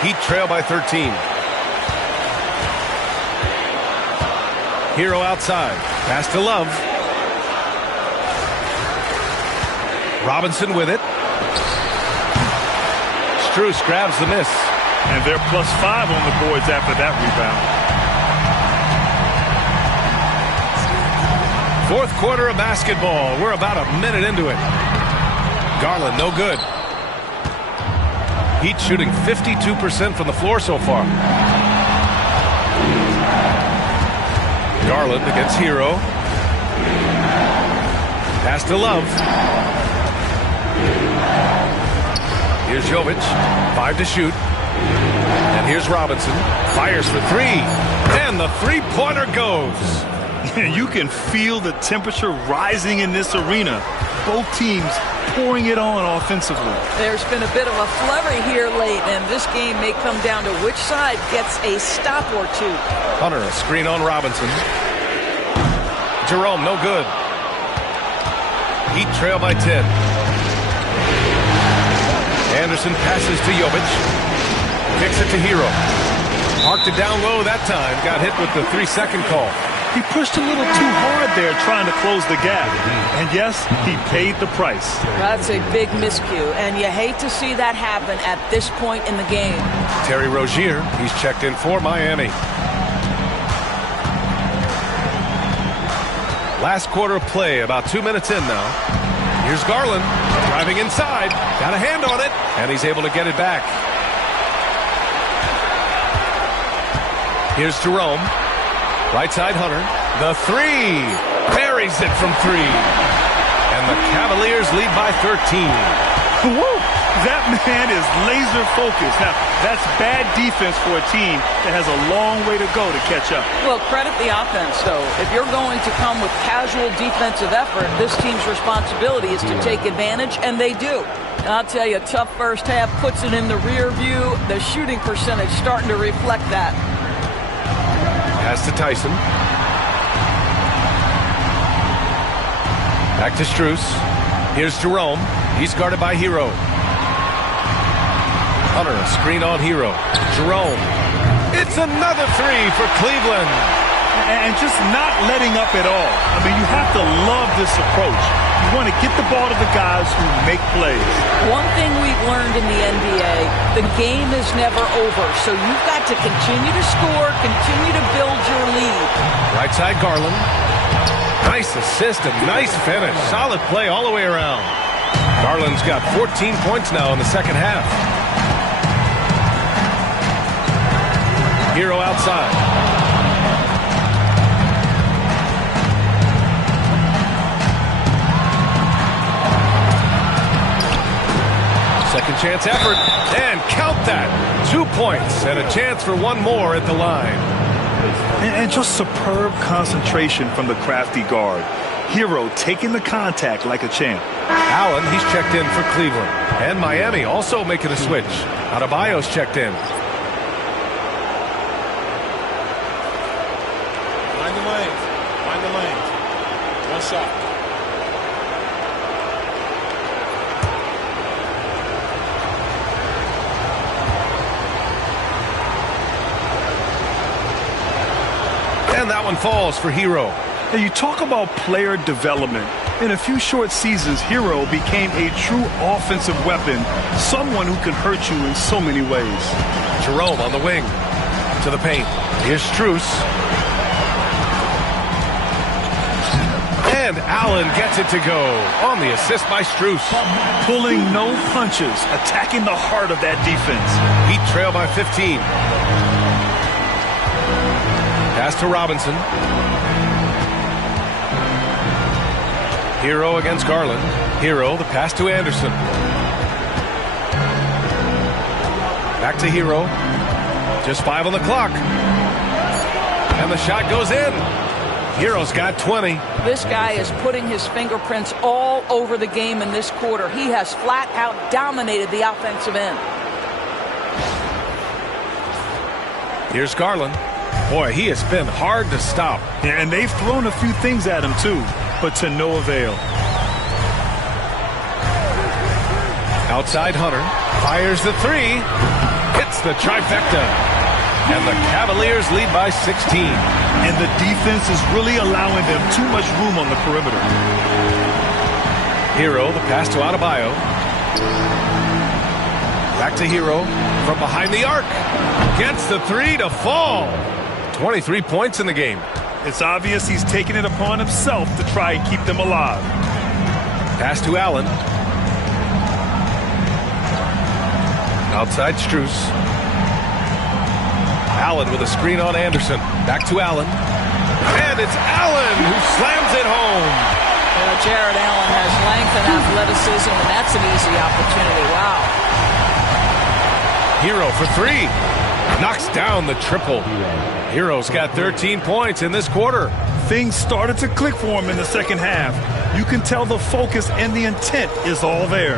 Heat trail by 13. Hero outside. Pass to Love. Robinson with it. Strus grabs the miss. And they're +5 on the boards after that rebound. Fourth quarter of basketball. We're about a minute into it. Garland, no good. Heat shooting 52% from the floor so far. Garland against Hero. Pass to Love. Here's Jovic. 5 to shoot. And here's Robinson. Fires for 3. And the three-pointer goes. You can feel the temperature rising in this arena. Both teams pouring it on offensively. There's been a bit of a flurry here late, and this game may come down to which side gets a stop or two. Hunter, a screen on Robinson. Jerome, no good. Heat trail by 10. Anderson passes to Jovic. Kicks it to Hero. Parked it down low that time. Got hit with the 3-second call. He pushed a little too hard there trying to close the gap. And yes, he paid the price. That's a big miscue, and you hate to see that happen at this point in the game. Terry Rozier, he's checked in for Miami. Last quarter of play, about 2 minutes in now. Here's Garland, driving inside, got a hand on it, and he's able to get it back. Here's Jerome. Right side, Hunter. The 3. Buries it from 3. And the Cavaliers lead by 13. Woo! That man is laser focused. Now, that's bad defense for a team that has a long way to go to catch up. Well, credit the offense, though. If you're going to come with casual defensive effort, this team's responsibility is to take advantage, and they do. And I'll tell you, a tough first half puts it in the rear view. The shooting percentage starting to reflect that. Pass to Tyson. Back to Strus. Here's Jerome. He's guarded by Hero. Hunter, a screen on Hero. Jerome. It's another 3 for Cleveland. And just not letting up at all. I mean, you have to love this approach. You want to get the ball to the guys who make plays. One thing we've learned in the NBA, the game is never over. So you've got to continue to score, continue to build your lead. Right side, Garland. Nice assist and nice finish. Solid play all the way around. Garland's got 14 points now in the second half. Hero outside. Second chance effort, and count that. 2 points and a chance for one more at the line. And just superb concentration from the crafty guard. Hero taking the contact like a champ. Allen, he's checked in for Cleveland. And Miami also making a switch. Adebayo's checked in. Find the lanes. Find the lanes. One shot. And that one falls for Hero. Now you talk about player development. In a few short seasons, Hero became a true offensive weapon, someone who can hurt you in so many ways. Jerome on the wing. To the paint. Here's Strus. And Allen gets it to go on the assist by Strus. Pulling no punches, attacking the heart of that defense. Heat trail by 15. Pass to Robinson. Hero against Garland. Hero, the pass to Anderson. Back to Hero. Just 5 on the clock. And the shot goes in. Hero's got 20. This guy is putting his fingerprints all over the game in this quarter. He has flat out dominated the offensive end. Here's Garland. Boy, he has been hard to stop. Yeah, and they've thrown a few things at him too, but to no avail. Outside Hunter. Fires the three. Hits the trifecta. And the Cavaliers lead by 16. And the defense is really allowing them too much room on the perimeter. Hero, the pass to Adebayo. Back to Hero from behind the arc. Gets the three to fall. 23 points in the game. It's obvious he's taking it upon himself to try and keep them alive. Pass to Allen. Outside Strus. Allen with a screen on Anderson. Back to Allen. And it's Allen who slams it home. Jared Allen has length and athleticism, and that's an easy opportunity. Wow. Hero for three. Knocks down the triple. Hero's got 13 points in this quarter. Things started to click for him in the second half. You can tell the focus and the intent is all there.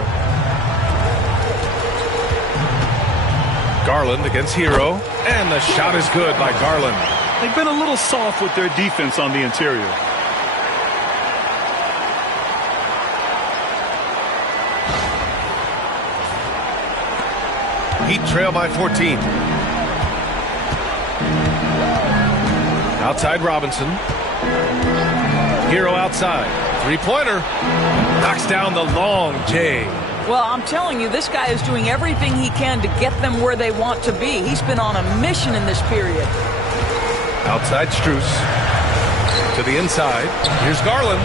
Garland against Hero. And the shot is good by Garland. They've been a little soft with their defense on the interior. Heat trail by 14. Outside Robinson. Hero outside. Three-pointer. Knocks down the long J. Well, I'm telling you, this guy is doing everything he can to get them where they want to be. He's been on a mission in this period. Outside Strus. To the inside. Here's Garland.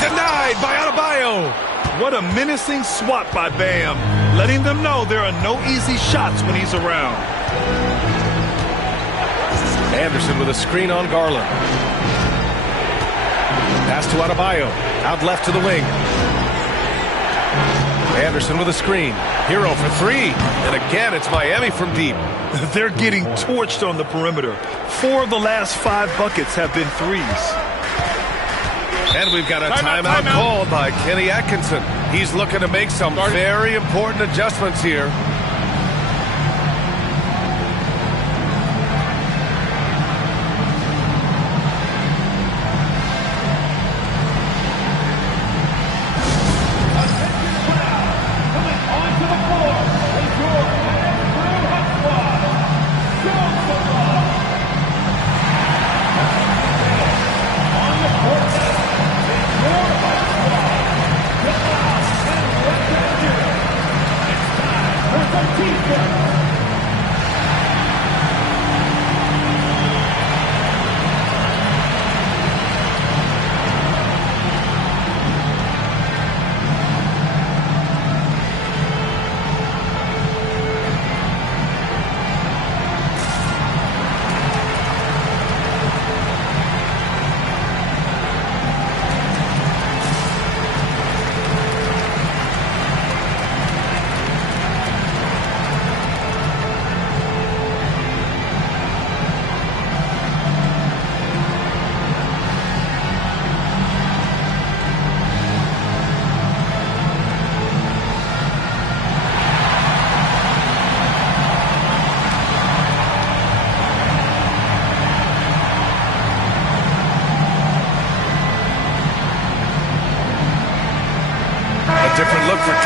Denied by Adebayo. What a menacing swat by Bam, letting them know there are no easy shots when he's around. Anderson with a screen on Garland. Pass to Adebayo. Out left to the wing. Anderson with a screen. Hero for three. And again, it's Miami from deep. They're getting torched on the perimeter. 4 of the last 5 buckets have been threes. And we've got a timeout called by Kenny Atkinson. He's looking to make some very important adjustments here.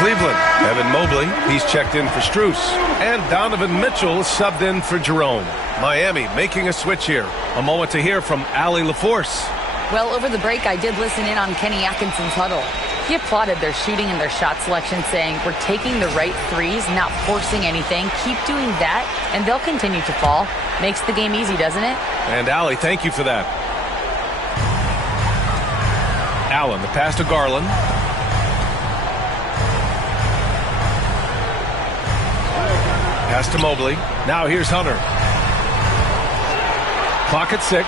Cleveland. Evan Mobley, he's checked in for Strus. And Donovan Mitchell subbed in for Jerome. Miami making a switch here. A moment to hear from Allie LaForce. Well, over the break, I did listen in on Kenny Atkinson's huddle. He applauded their shooting and their shot selection, saying, we're taking the right threes, not forcing anything. Keep doing that, and they'll continue to fall. Makes the game easy, doesn't it? And Allie, thank you for that. Allen, the pass to Garland. Pass to Mobley. Now here's Hunter. Clock at 6.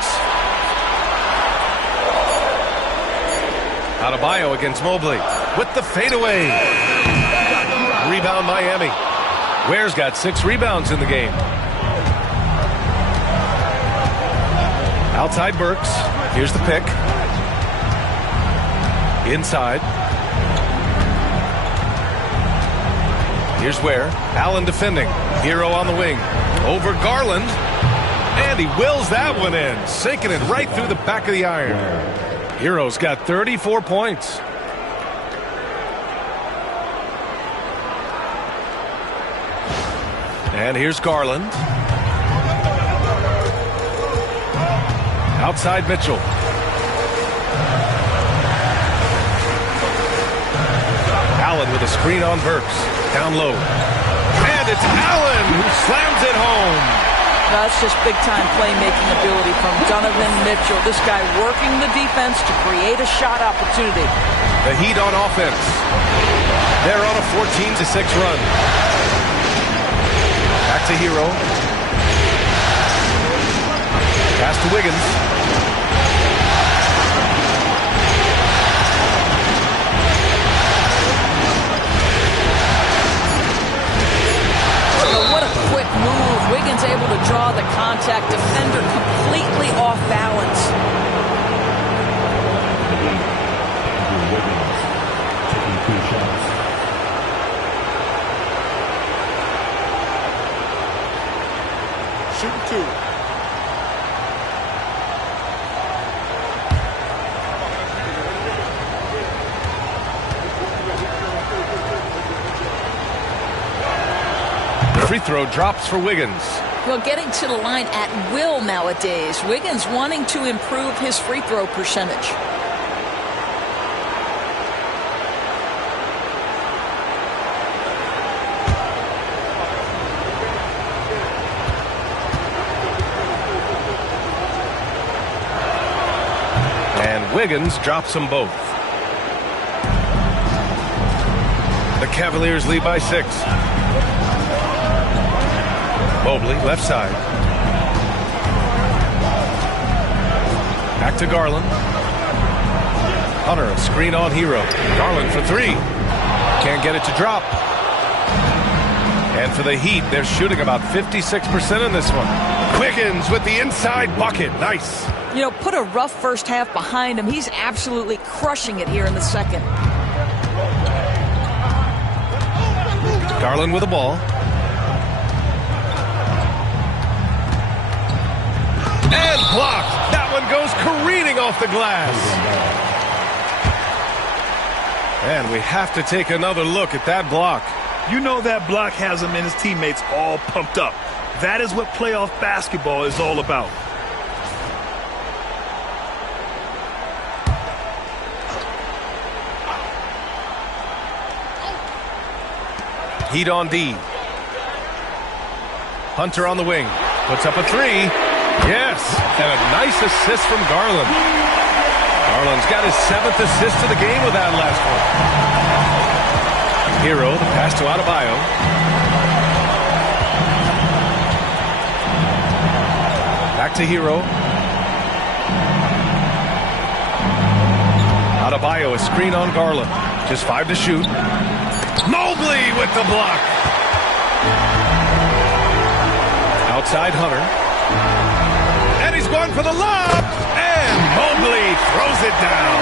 Adebayo against Mobley with the fadeaway. Rebound Miami. Ware's got 6 rebounds in the game. Outside Burks. Here's the pick. Inside. Here's Ware. Allen defending. Hero on the wing. Over Garland. And he wills that one in. Sinking it right through the back of the iron. Hero's got 34 points. And here's Garland. Outside Mitchell. Allen with a screen on Burks. Down low. And it's Allen who slams it home. That's just big-time playmaking ability from Donovan Mitchell. This guy working the defense to create a shot opportunity. The Heat on offense. They're on a 14-6 run. Back to Hero. Pass to Wiggins. What a quick move. Wiggins able to draw the contact. Defender completely off balance. Shooting 2. Free throw drops for Wiggins. Well, getting to the line at will nowadays. Wiggins wanting to improve his free throw percentage. And Wiggins drops them both. The Cavaliers lead by 6. Mobley, left side. Back to Garland. Hunter, a screen on Hero. Garland for 3. Can't get it to drop. And for the Heat, they're shooting about 56% in this one. Wiggins with the inside bucket. Nice. You know, put a rough first half behind him. He's absolutely crushing it here in the second. Garland with the ball. And blocked. That one goes careening off the glass. And we have to take another look at that block. You know that block has him and his teammates all pumped up. That is what playoff basketball is all about. Heat on D. Hunter on the wing. Puts up a 3. Yes, and a nice assist from Garland. Garland's got his 7th assist of the game with that last one. Hero, the pass to Adebayo. Back to Hero. Adebayo, a screen on Garland. Just 5 to shoot. Mobley with the block. Outside Hunter. And he's going for the lob. And Mobley throws it down.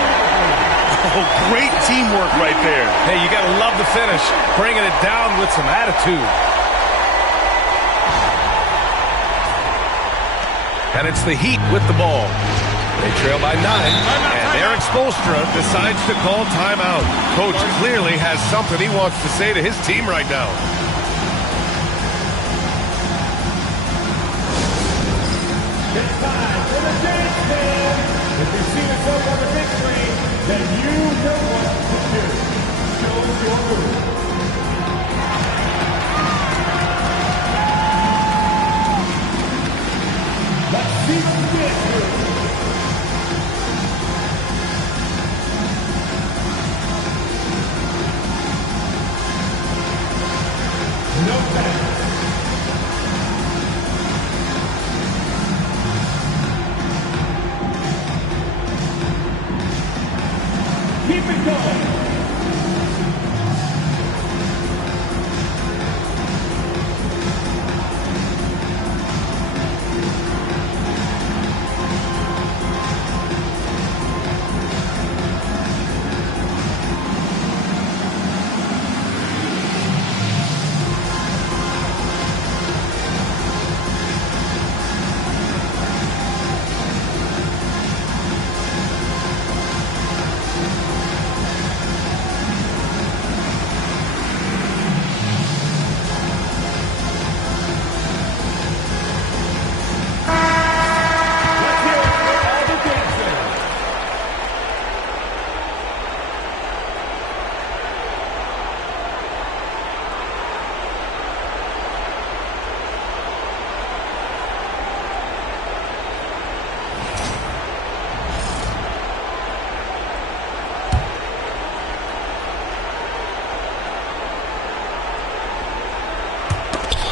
Oh, great teamwork right there. Hey, you got to love the finish. Bringing it down with some attitude. And it's the Heat with the ball. They trail by 9, and Eric Spoelstra decides to call timeout. Coach clearly has something he wants to say to his team right now. It's time for the dance band. If you see yourself on the big screen, then you know what to do. Show your move. Let's see what the dance move. No fans. Keep it going.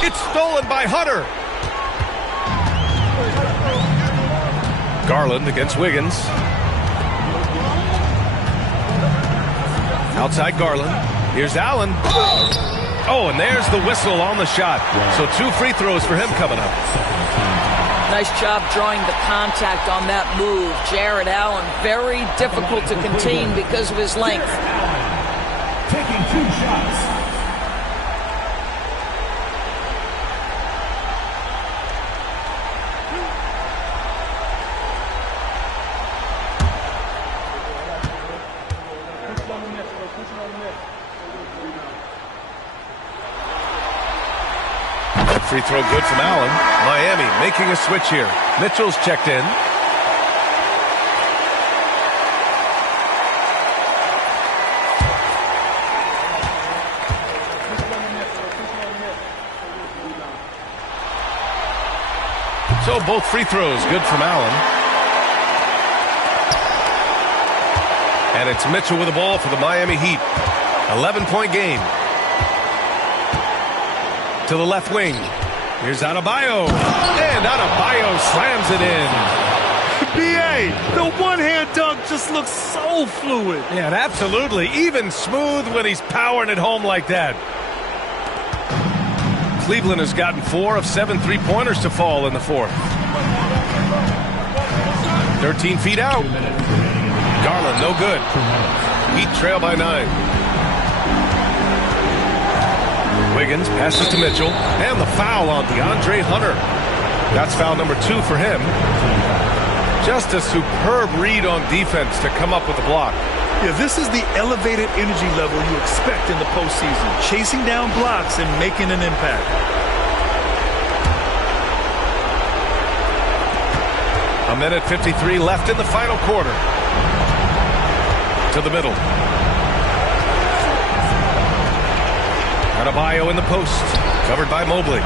It's stolen by Hunter. Garland against Wiggins. Outside Garland. Here's Allen. Oh, and there's the whistle on the shot. So 2 free throws for him coming up. Nice job drawing the contact on that move. Jared Allen, very difficult to contain because of his length. Taking 2 shots. Free throw good from Allen. Miami making a switch here. Mitchell's checked in. So both free throws good from Allen. And it's Mitchell with the ball for the Miami Heat. 11-point game. To the left wing. Here's Adebayo. And Adebayo slams it in. B.A., the one-hand dunk just looks so fluid. Yeah, and absolutely. Even smooth when he's powering it home like that. Cleveland has gotten 4 of 7 three-pointers to fall in the fourth. 13 feet out. Garland, no good. Heat trail by 9. Wiggins passes to Mitchell, and the foul on DeAndre Hunter. That's foul number 2 for him. Just a superb read on defense to come up with the block. Yeah, this is the elevated energy level you expect in the postseason. Chasing down blocks and making an impact. A minute 53 left in the final quarter. To the middle. Adebayo in the post, covered by Mobley.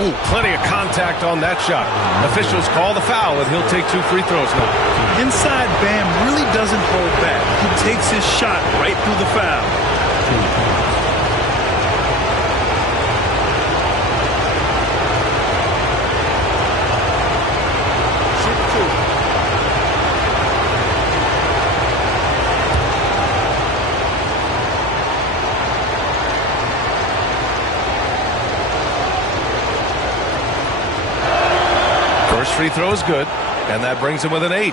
Oh, plenty of contact on that shot. Officials call the foul, and he'll take 2 free throws now. Inside, Bam really doesn't hold back. He takes his shot right through the foul. Free throw is good, and that brings him with an 8.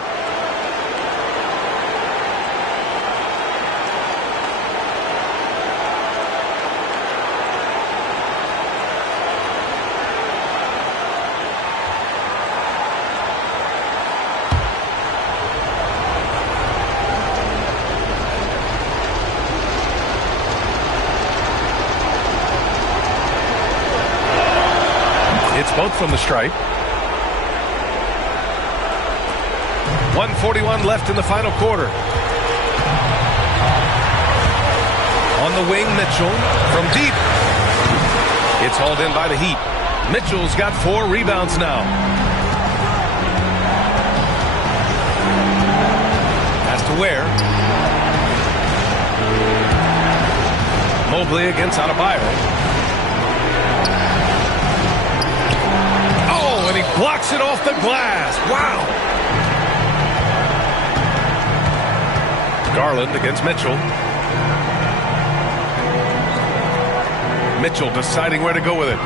It's both from the stripe. 1:41 left in the final quarter. On the wing, Mitchell from deep. It's hauled in by the Heat. Mitchell's got 4 rebounds now. Pass to Ware. Mobley against Adebayo. Oh, and he blocks it off the glass. Wow. Garland against Mitchell. Mitchell deciding where to go with it.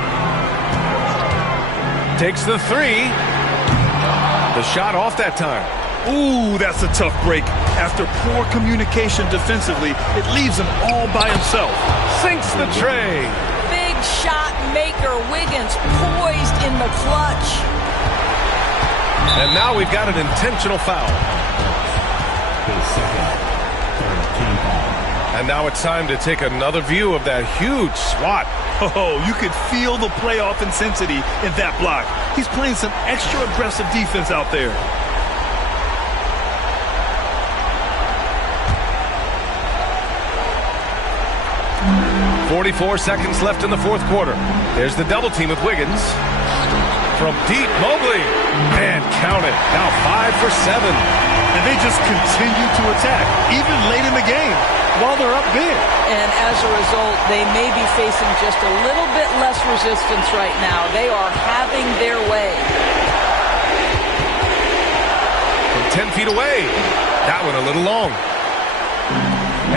Takes the 3. The shot off that time. Ooh, that's a tough break. After poor communication defensively, it leaves him all by himself. Sinks the tray. Big shot maker. Wiggins poised in the clutch. And now we've got an intentional foul. And now it's time to take another view of that huge swat. Oh, you could feel the playoff intensity in that block. He's playing some extra aggressive defense out there. 44 seconds left in the fourth quarter. There's the double team with Wiggins. From deep, Mobley. And count it. Now 5 for 7. And they just continue to attack, even late in the game, while they're up big. And as a result, they may be facing just a little bit less resistance right now. They are having their way. From 10 feet away. That one a little long.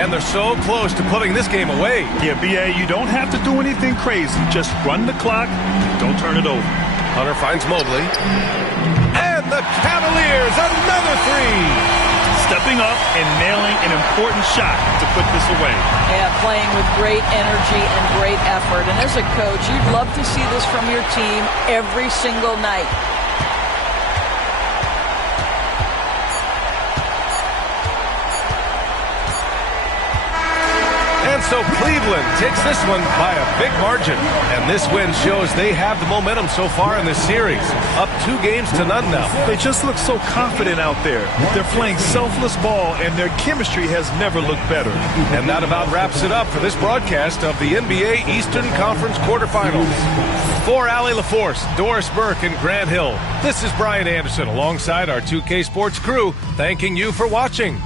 And they're so close to putting this game away. Yeah, B.A., you don't have to do anything crazy. Just run the clock. Don't turn it over. Hunter finds Mobley. And the Cavaliers, another 3. Stepping up and nailing an important shot to put this away. Yeah, playing with great energy and great effort. And as a coach, you'd love to see this from your team every single night. And so Cleveland takes this one by a big margin. And this win shows they have the momentum so far in this series. Up 2 games to none now. They just look so confident out there. They're playing selfless ball, and their chemistry has never looked better. And that about wraps it up for this broadcast of the NBA Eastern Conference quarterfinals. For Allie LaForce, Doris Burke, and Grant Hill, this is Brian Anderson alongside our 2K Sports crew, thanking you for watching.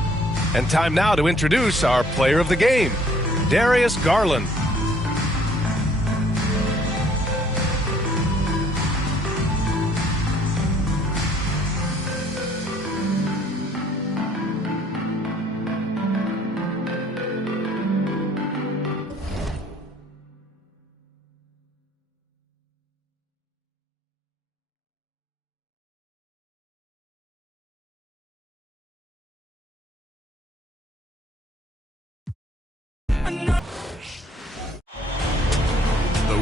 And time now to introduce our player of the game, Darius Garland.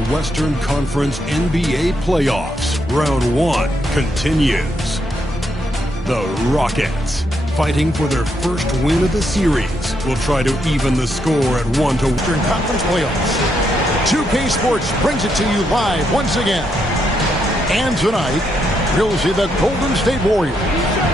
Western Conference NBA playoffs. Round 1 continues. The Rockets, fighting for their first win of the series, will try to even the score at 1 to Western Conference playoffs. 2K Sports brings it to you live once again. And tonight, you'll see the Golden State Warriors.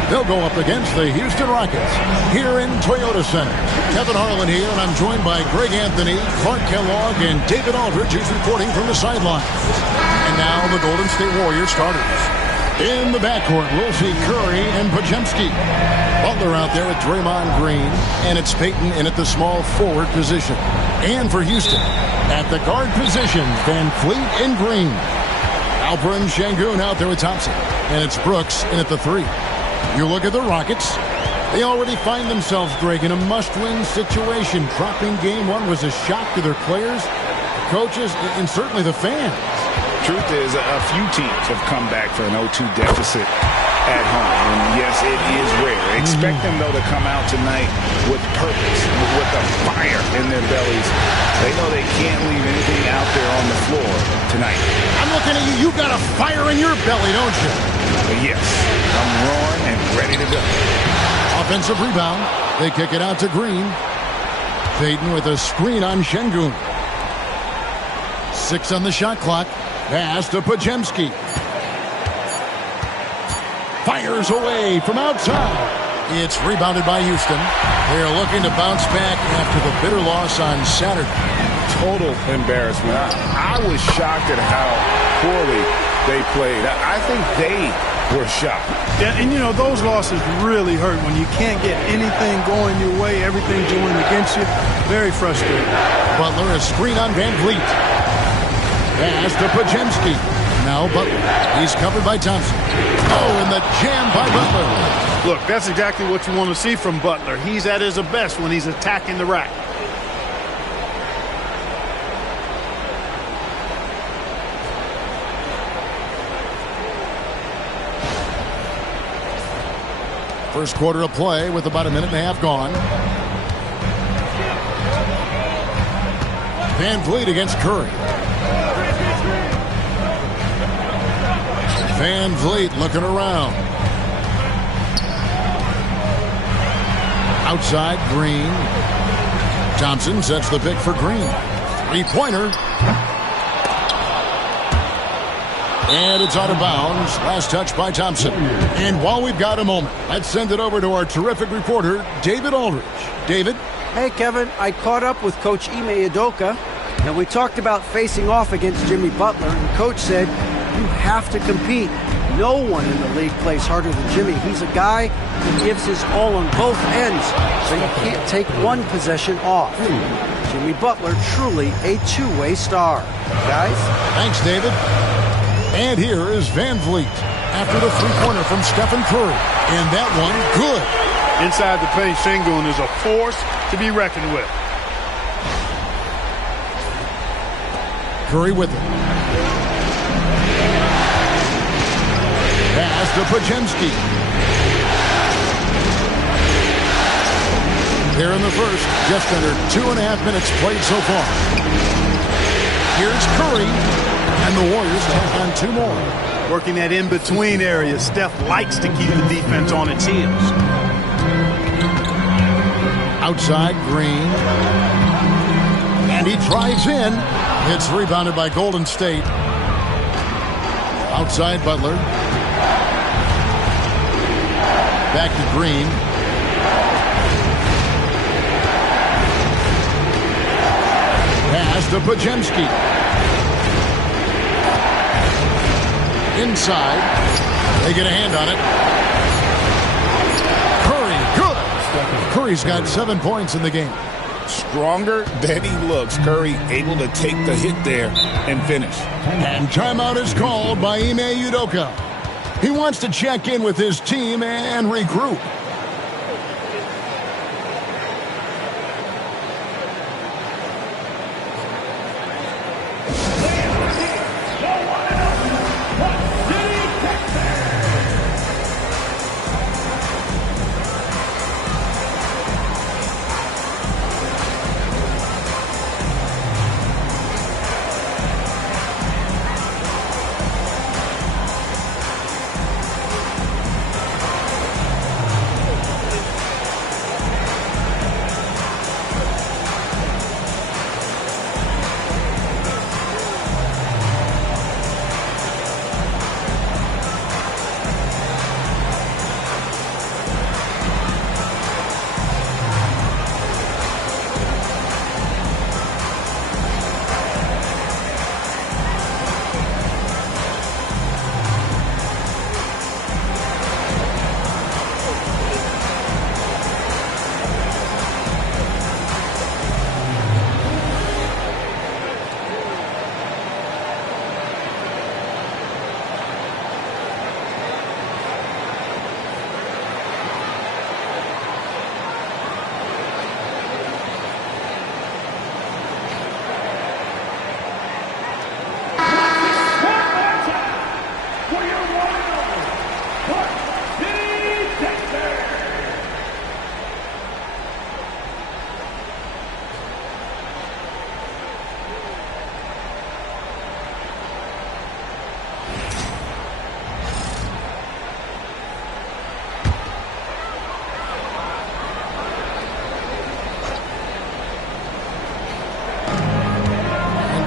They'll go up against the Houston Rockets here in Toyota Center. Kevin Harlan here, and I'm joined by Greg Anthony, Clark Kellogg, and David Aldridge, who's reporting from the sidelines. And now the Golden State Warriors starters. In the backcourt, we'll see Curry and Podziemski. Butler out there with Draymond Green, and it's Payton in at the small forward position. And for Houston, at the guard position, Van Fleet and Green. Alperen Şengün out there with Thompson, and it's Brooks in at the 3. You look at the Rockets. They already find themselves, Greg, in a must-win situation. Dropping game 1 was a shock to their players, coaches, and certainly the fans. Truth is, a few teams have come back for an 0-2 deficit at home. And yes, it is rare. Expect them, though, to come out tonight with purpose, with a fire in their bellies. They know they can't leave anything out there on the floor tonight. I'm looking at you. You got a fire in your belly, don't you? Yes, I'm roaring and ready to go. Offensive rebound. They kick it out to Green. Payton with a screen on Şengün. 6 on the shot clock. Pass to Podziemski. Fires away from outside. It's rebounded by Houston. They're looking to bounce back after the bitter loss on Saturday. Total embarrassment. I was shocked at how poorly they played. I think they were shocked. Yeah, and those losses really hurt when you can't get anything going your way, everything's going against you. Very frustrating. Butler, a screen on Van Vliet. Pass to Podziemski. Now Butler. He's covered by Thompson. Oh, and the jam by Butler. Look, that's exactly what you want to see from Butler. He's at his best when he's attacking the rack. First quarter of play with about a minute and a half gone. Van Vliet against Curry. Van Vliet looking around. Outside, Green. Thompson sets the pick for Green. Three-pointer. And it's out of bounds. Last touch by Thompson. And while we've got a moment, let's send it over to our terrific reporter, David Aldridge. David? Hey, Kevin. I caught up with Coach Ime Udoka, and we talked about facing off against Jimmy Butler, and Coach said, you have to compete. No one in the league plays harder than Jimmy. He's a guy who gives his all on both ends, so you can't take one possession off. Jimmy Butler, truly a two-way star. Guys? Thanks, David. And here is Van Vliet after the three-pointer from Stephen Curry. And that one, good. Inside the paint, Sengun is a force to be reckoned with. Curry with it. Pass to Podziemski. Here in the first, just under 2.5 minutes played so far. Here's Curry, and the Warriors tack on two more. Working that in-between area, Steph likes to keep the defense on its heels. Outside, Green. And he drives in. It's rebounded by Golden State. Outside, Butler. Back to Green. Pass to Podziemski. Inside. They get a hand on it. Curry, good. Curry's got 7 points in the game. Stronger than he looks. Curry able to take the hit there and finish. And timeout is called by Ime Udoka. He wants to check in with his team and regroup.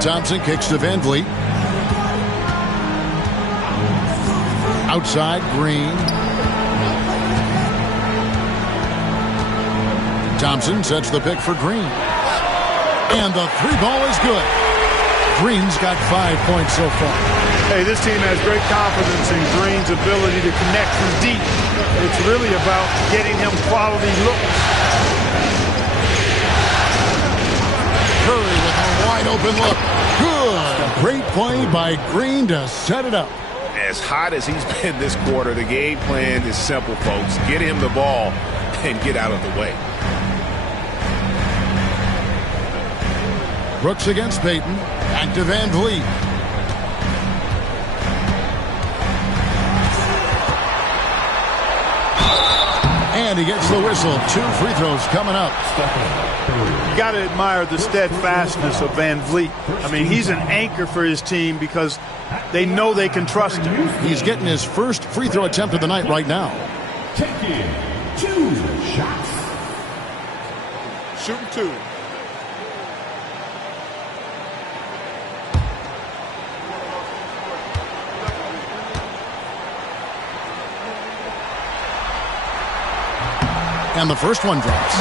Thompson kicks to Van Vliet. Outside, Green. Thompson sets the pick for Green. And the three ball is good. Green's got 5 points so far. Hey, this team has great confidence in Green's ability to connect from deep. It's really about getting him quality looks. Curry with a wide open look. Good. Great play by Green to set it up. As hot as he's been this quarter, the game plan is simple, folks. Get him the ball and get out of the way. Brooks against Payton. Back to Van Vliet. And he gets the whistle. 2 free throws coming up. You got to admire the steadfastness of Van Vliet. I mean, he's an anchor for his team because they know they can trust him. He's getting his first free throw attempt of the night right now. Taking 2 shots. Shooting 2. And the first one drops.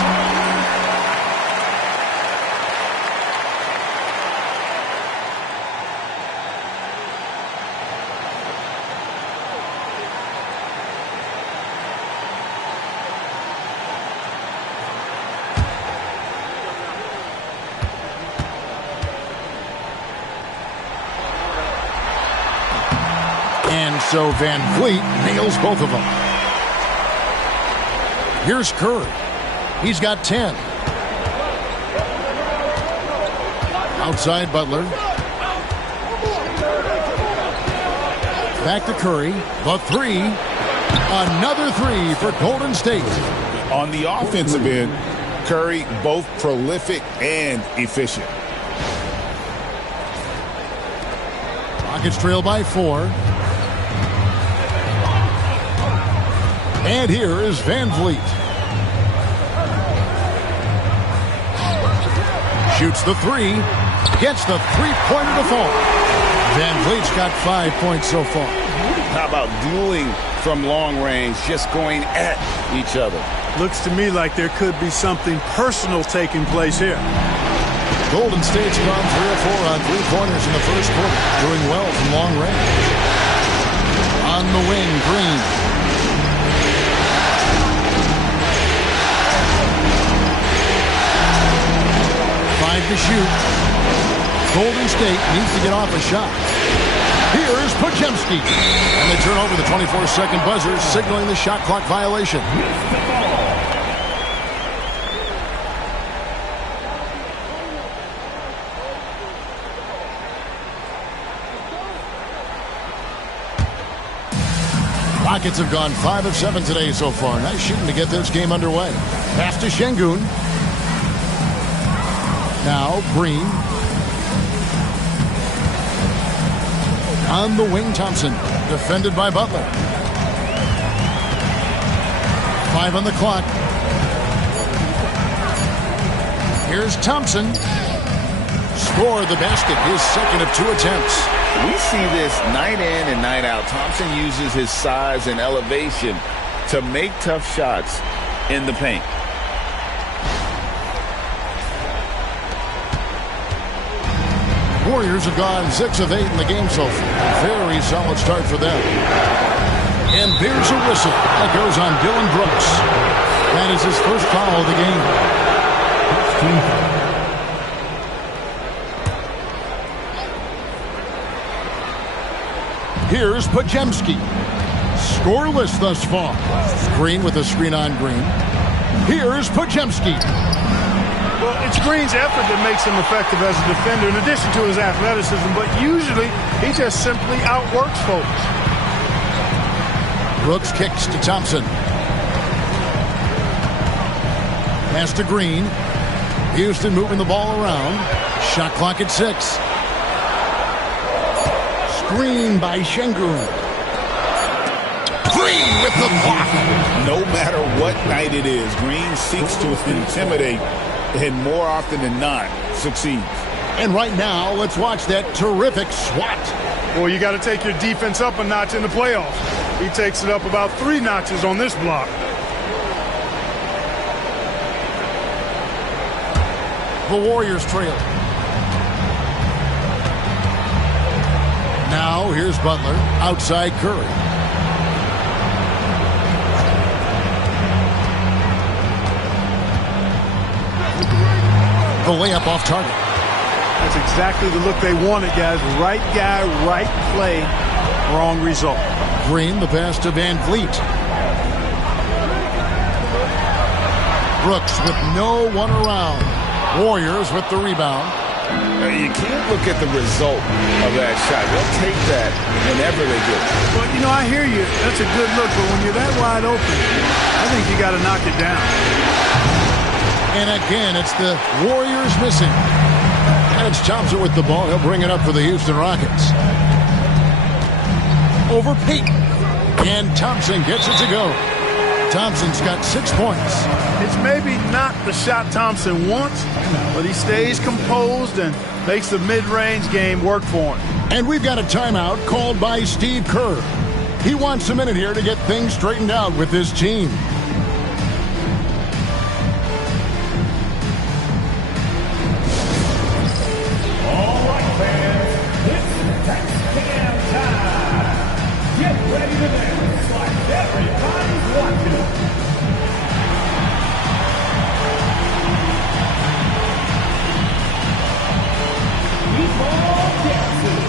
And so Van Vliet nails both of them. Here's Curry. He's got 10. Outside Butler. Back to Curry. The 3. Another 3 for Golden State. On the offensive end, Curry both prolific and efficient. Rockets trail by 4. And here is Van Vliet. Shoots the 3. Gets the three-pointer to fall. Van Vliet's got 5 points so far. How about dueling from long range, just going at each other? Looks to me like there could be something personal taking place here. Golden State's gone 3 or 4 on three-pointers in the first quarter, doing well from long range. On the wing, Green. To shoot. Golden State needs to get off a shot. Here is Podziemski. And they turn over the 24-second buzzer, signaling the shot clock violation. Rockets have gone 5 of 7 today so far. Nice shooting to get this game underway. Pass to Şengün. Now Green. On the wing, Thompson. Defended by Butler. 5 on the clock. Here's Thompson. Scored the basket, his second of 2 attempts. We see this night in and night out. Thompson uses his size and elevation to make tough shots in the paint. Warriors have gone 6 of 8 in the game so far. Very solid start for them. And there's a whistle that goes on Dylan Brooks. That is his first foul of the game. Here's Podziemski. Scoreless thus far. Green with a screen on Green. Here's Podziemski. Well, it's Green's effort that makes him effective as a defender in addition to his athleticism, but usually he just simply outworks folks. Brooks kicks to Thompson. Pass to Green. Houston moving the ball around. Shot clock at 6. Screen by Şengün. Green with the block. No matter what night it is, Green seeks to intimidate and more often than not succeeds. And right now, let's watch that terrific swat. Well, you got to take your defense up a notch in the playoffs. He takes it up about 3 notches on this block. The Warriors trail. Now, here's Butler. Outside Curry. The layup off target. That's exactly the look they wanted, guys. Right guy, right play, wrong result. Green, the pass to Van Vliet. Brooks with no one around. Warriors with the rebound. You can't look at the result of that shot. They'll take that whenever they do. Well, you know, I hear you. That's a good look, but when you're that wide open, I think you got to knock it down. And again, it's the Warriors missing. And it's Thompson with the ball. He'll bring it up for the Houston Rockets. Over Payton. And Thompson gets it to go. Thompson's got 6 points. It's maybe not the shot Thompson wants, but he stays composed and makes the mid-range game work for him. And we've got a timeout called by Steve Kerr. He wants a minute here to get things straightened out with his team. All right, fans, it's touchdown time. Get ready to dance like everybody's watching. Keep on dancing.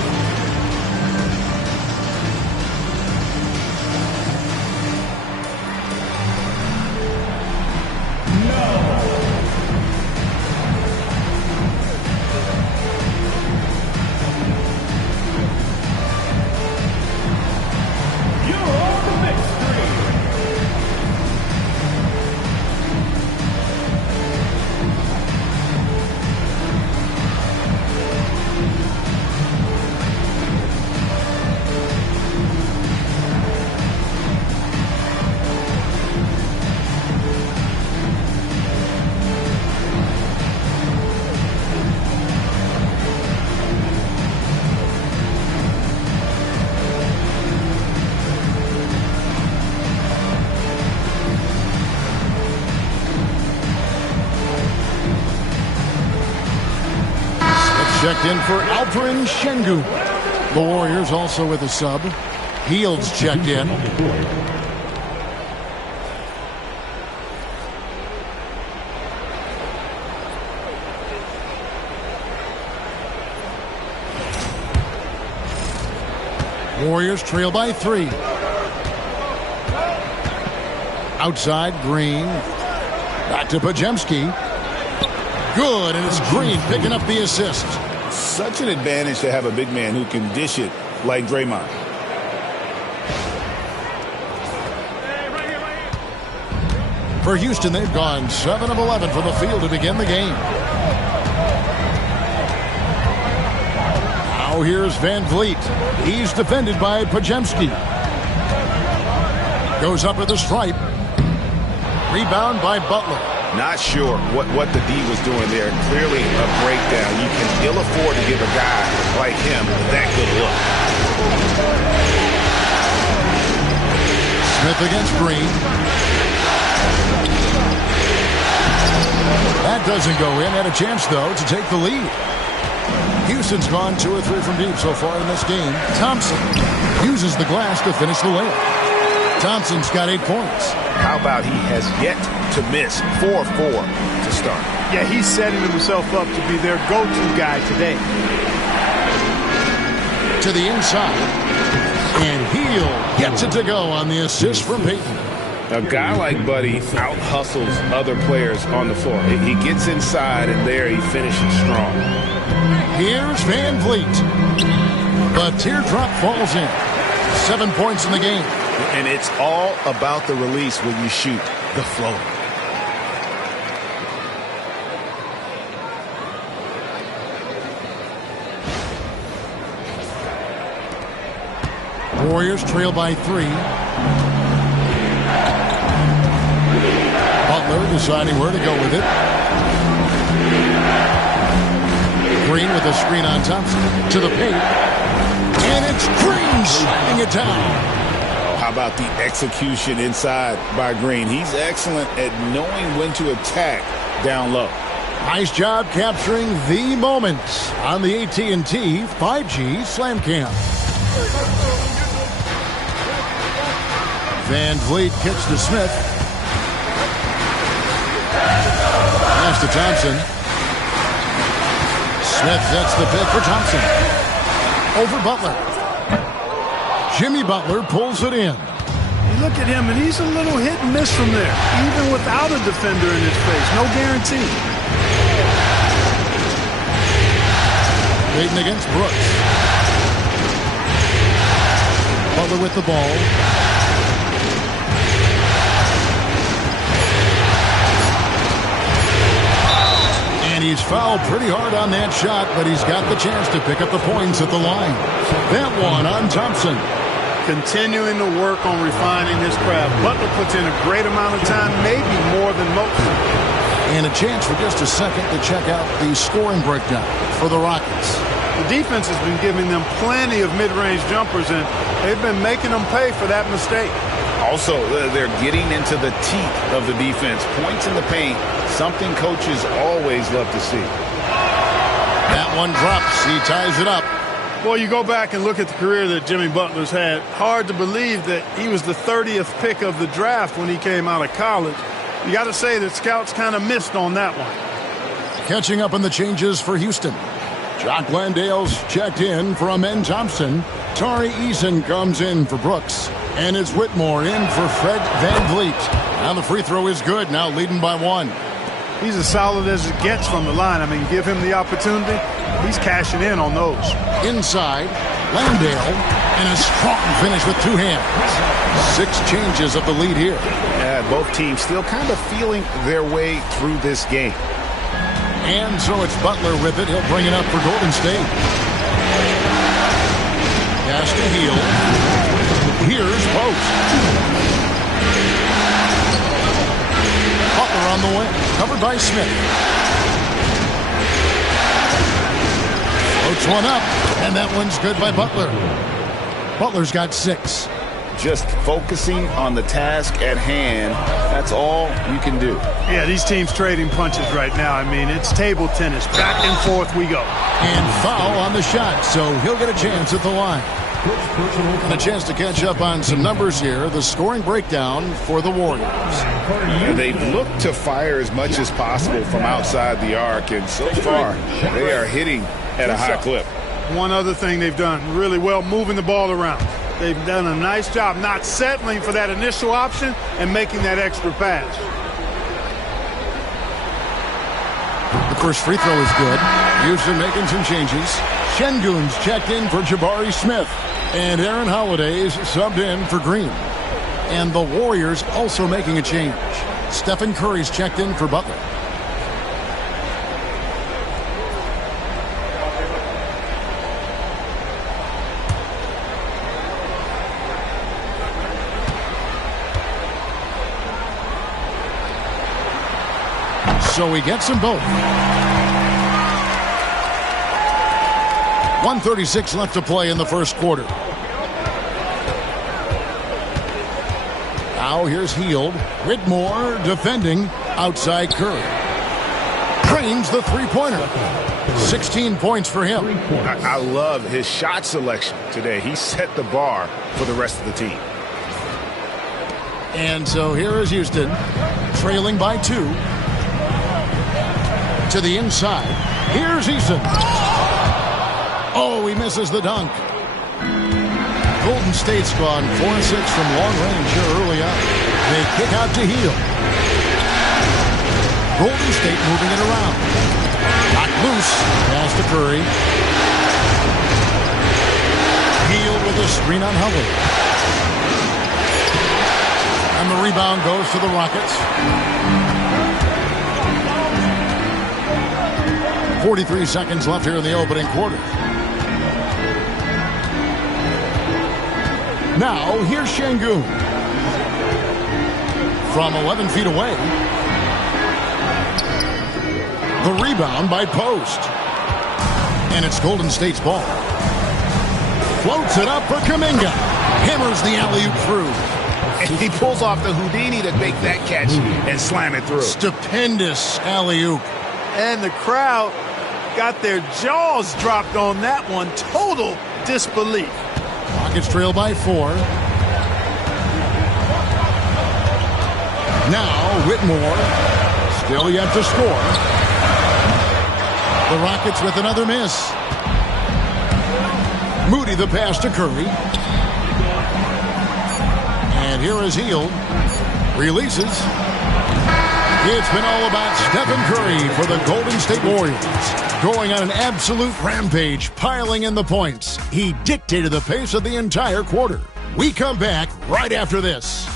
Checked in for Alperen Şengün. The Warriors also with a sub. Heald's checked in. Warriors trail by 3. Outside, Green. Back to Podziemski. Good, and it's Green picking up the assist. Such an advantage to have a big man who can dish it like Draymond. For Houston, they've gone 7 of 11 from the field to begin the game. Now here's Van Vliet. He's defended by Podziemski. Goes up with the stripe. Rebound by Butler. Not sure what the D was doing there. Clearly a breakdown. You can ill afford to give a guy like him that good look. Smith against Green. That doesn't go in. Had a chance, though, to take the lead. Houston's gone 2 or 3 from deep so far in this game. Thompson uses the glass to finish the layup. Thompson's got 8 points. How about he has yet to miss 4-4 to start? Yeah, he's setting himself up to be their go-to guy today. To the inside. And Hield gets it to go on the assist from Payton. A guy like Buddy out-hustles other players on the floor. He gets inside, and there he finishes strong. Here's Van Vliet. The teardrop falls in. 7 points in the game. And it's all about the release when you shoot the floater. Warriors trail by 3. Butler deciding where to go with it. Green with a screen on Thompson. To the paint. And it's Green slamming it down. How about the execution inside by Green? He's excellent at knowing when to attack down low. Nice job capturing the moments on the AT&T 5G Slam Cam. Van Vliet kicks to Smith. Pass to Thompson. Smith sets the pick for Thompson. Over Butler. Jimmy Butler pulls it in. You look at him, and he's a little hit and miss from there, even without a defender in his face. No guarantee. Tatum against Brooks. Butler with the ball. And he's fouled pretty hard on that shot, but he's got the chance to pick up the points at the line. That one on Thompson. Continuing to work on refining his craft. Butler puts in a great amount of time, maybe more than most. And a chance for just a second to check out the scoring breakdown for the Rockets. The defense has been giving them plenty of mid-range jumpers, and they've been making them pay for that mistake. Also, they're getting into the teeth of the defense. Points in the paint, something coaches always love to see. That one drops. He ties it up. Boy, you go back and look at the career that Jimmy Butler's had. Hard to believe that he was the 30th pick of the draft when he came out of college. You got to say that scouts kind of missed on that one. Catching up on the changes for Houston. Jock Landale's checked in for Amen Thompson. Tari Eason comes in for Brooks. And it's Whitmore in for Fred Van Vliet. Now the free throw is good, now leading by one. He's as solid as it gets from the line. I mean, give him the opportunity. He's cashing in on those. Inside, Landale, and a strong finish with two hands. 6 changes of the lead here. Yeah, both teams still kind of feeling their way through this game. And so it's Butler with it. He'll bring it up for Golden State. Pass to Hield. Here's Post. Butler on the wing. Covered by Smith. Floats one up. And that one's good by Butler. Butler's got 6. Just focusing on the task at hand. That's all you can do. Yeah, these teams trading punches right now. I mean, it's table tennis. Back and forth we go. And foul on the shot, so he'll get a chance at the line. And a chance to catch up on some numbers here. The scoring breakdown for the Warriors. They've looked to fire as much as possible from outside the arc, and so far they are hitting at a high clip. One other thing they've done really well, moving the ball around. They've done a nice job not settling for that initial option and making that extra pass. The first free throw is good. Houston making some changes. Şengün's checked in for Jabari Smith. And Aaron Holiday's subbed in for Green. And the Warriors also making a change. Stephen Curry's checked in for Butler. So he gets them both. 1:36 left to play in the first quarter. Now here's Hield. Whitmore defending outside Curry. Drains the three-pointer. 16 points for him. I love his shot selection today. He set the bar for the rest of the team. And so here is Houston, trailing by 2. To the inside. Here's Eason. Oh, he misses the dunk. Golden State's gone 4-6 from long range here early on. They kick out to Hield. Golden State moving it around. Knocked loose. Pass to Curry. Hield with a screen on Howard. And the rebound goes to the Rockets. 43 seconds left here in the opening quarter. Now, here's Şengün. From 11 feet away. The rebound by Post. And it's Golden State's ball. Floats it up for Kuminga. Hammers the alley-oop through. And he pulls off the Houdini to make that catch and slam it through. Stupendous alley-oop. And the crowd got their jaws dropped on that one. Total disbelief. Rockets trail by 4. Now Whitmore. Still yet to score. The Rockets with another miss. Moody the pass to Curry. And here is Hield. Releases. It's been all about Stephen Curry for the Golden State Warriors. Going on an absolute rampage, piling in the points. He dictated the pace of the entire quarter. We come back right after this.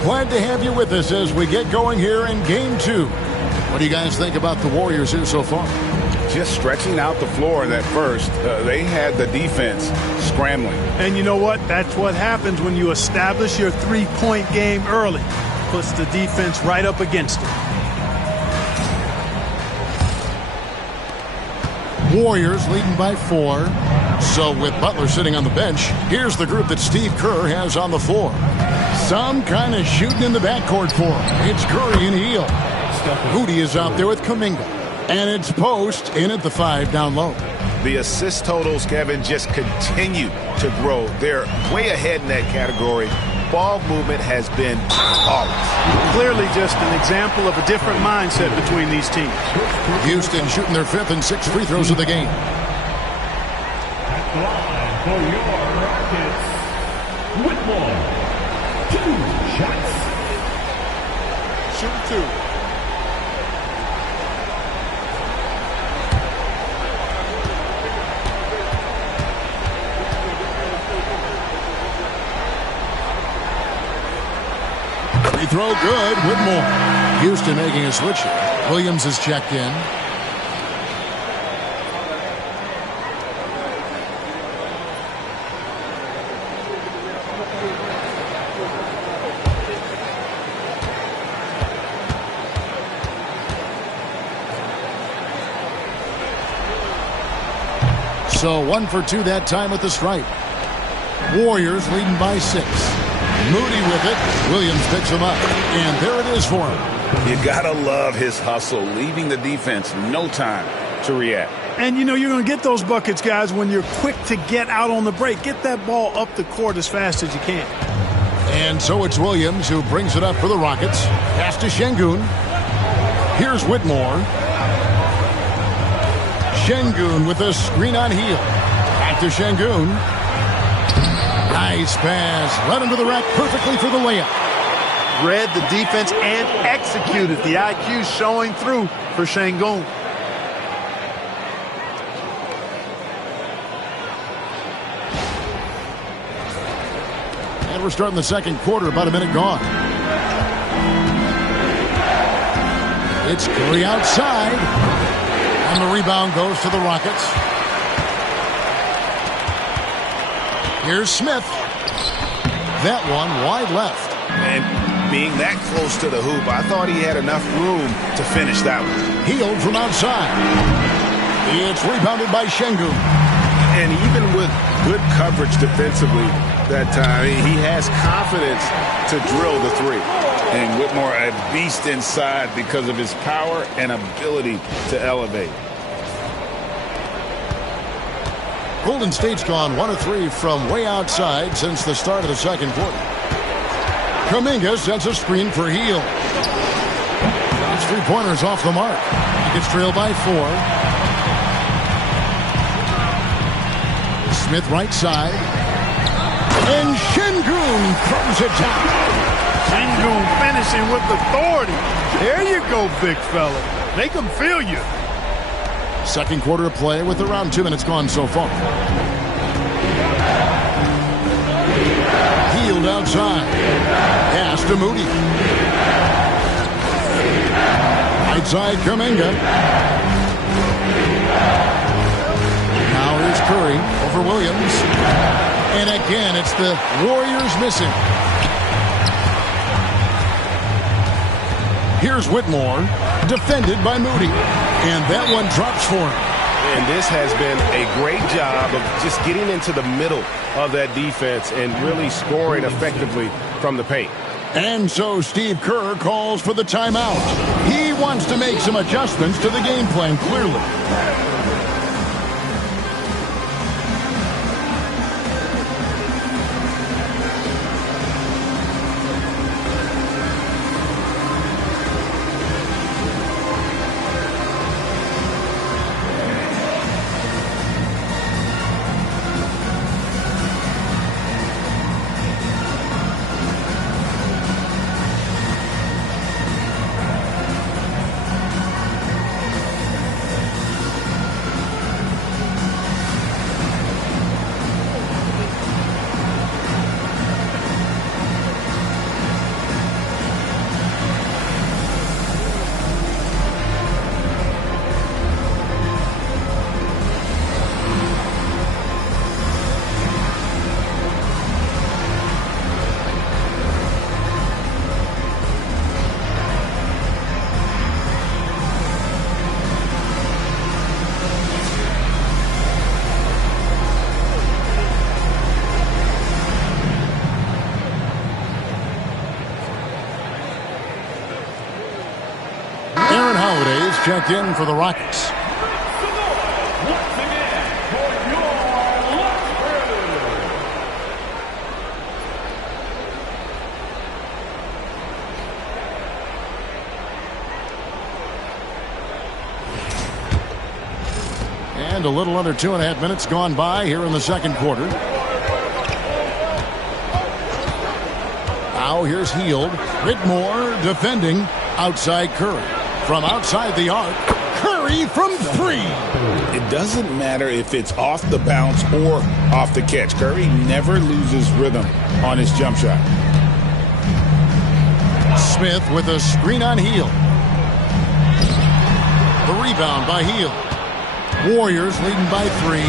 Glad to have you with us as we get going here in Game 2. What do you guys think about the Warriors here so far? Just stretching out the floor that first. They had the defense scrambling. And you know what? That's what happens when you establish your three-point game early. Puts the defense right up against it. Warriors leading by 4. So with Butler sitting on the bench, here's the group that Steve Kerr has on the floor. Some kind of shooting in the backcourt for him. It's Curry and Hield. Moody is out there with Kuminga. And it's Post in at the 5 down low. The assist totals, Kevin, just continue to grow. They're way ahead in that category. Ball movement has been flawless. Clearly just an example of a different mindset between these teams. Houston shooting their 5th and 6th free throws of the game. For your Rockets, Whitmore. 2 shots. Shoot 2. Free throw good. Whitmore. Houston making a switch here. Williams is checked in. So 1 for 2 that time at the stripe. Warriors leading by 6. Moody with it. Williams picks him up. And there it is for him. You gotta love his hustle, leaving the defense no time to react. And you know you're going to get those buckets, guys, when you're quick to get out on the break. Get that ball up the court as fast as you can. And so it's Williams who brings it up for the Rockets. Pass to Şengün. Here's Whitmore. Şengün with a screen on Hield. Back to Şengün. Nice pass. Led him to the rack perfectly for the layup. Read the defense and executed. The IQ showing through for Şengün. And we're starting the second quarter, about a minute gone. It's Curry outside. And the rebound goes to the Rockets. Here's Smith. That one wide left. And being that close to the hoop, I thought he had enough room to finish that one. Hield from outside. It's rebounded by Şengün. And even with good coverage defensively that time, he has confidence to drill the 3. And Whitmore a beast inside because of his power and ability to elevate. Golden State's gone 1 of 3 from way outside since the start of the second quarter. Kuminga sets a screen for Hield. His 3-pointers off the mark. He gets trailed by 4. Smith right side. And Şengün throws it down. Şengün finishing with authority. There you go, big fella. Make them feel you. Second quarter of play with around 2 minutes gone so far. Hield Hield outside. Pass to Moody. Right side, Kuminga. Now here's Curry over Williams. And again, it's the Warriors missing. Here's Whitmore, defended by Moody. And that one drops for him. And this has been a great job of just getting into the middle of that defense and really scoring effectively from the paint. And so Steve Kerr calls for the timeout. He wants to make some adjustments to the game plan, clearly. Checked in for the Rockets. And a little under 2.5 minutes gone by here in the second quarter. Now here's Hield. Whitmore defending outside Curry. From outside the arc, Curry from three. It doesn't matter if it's off the bounce or off the catch. Curry never loses rhythm on his jump shot. Smith with a screen on Hield. The rebound by Hield. Warriors leading by 3.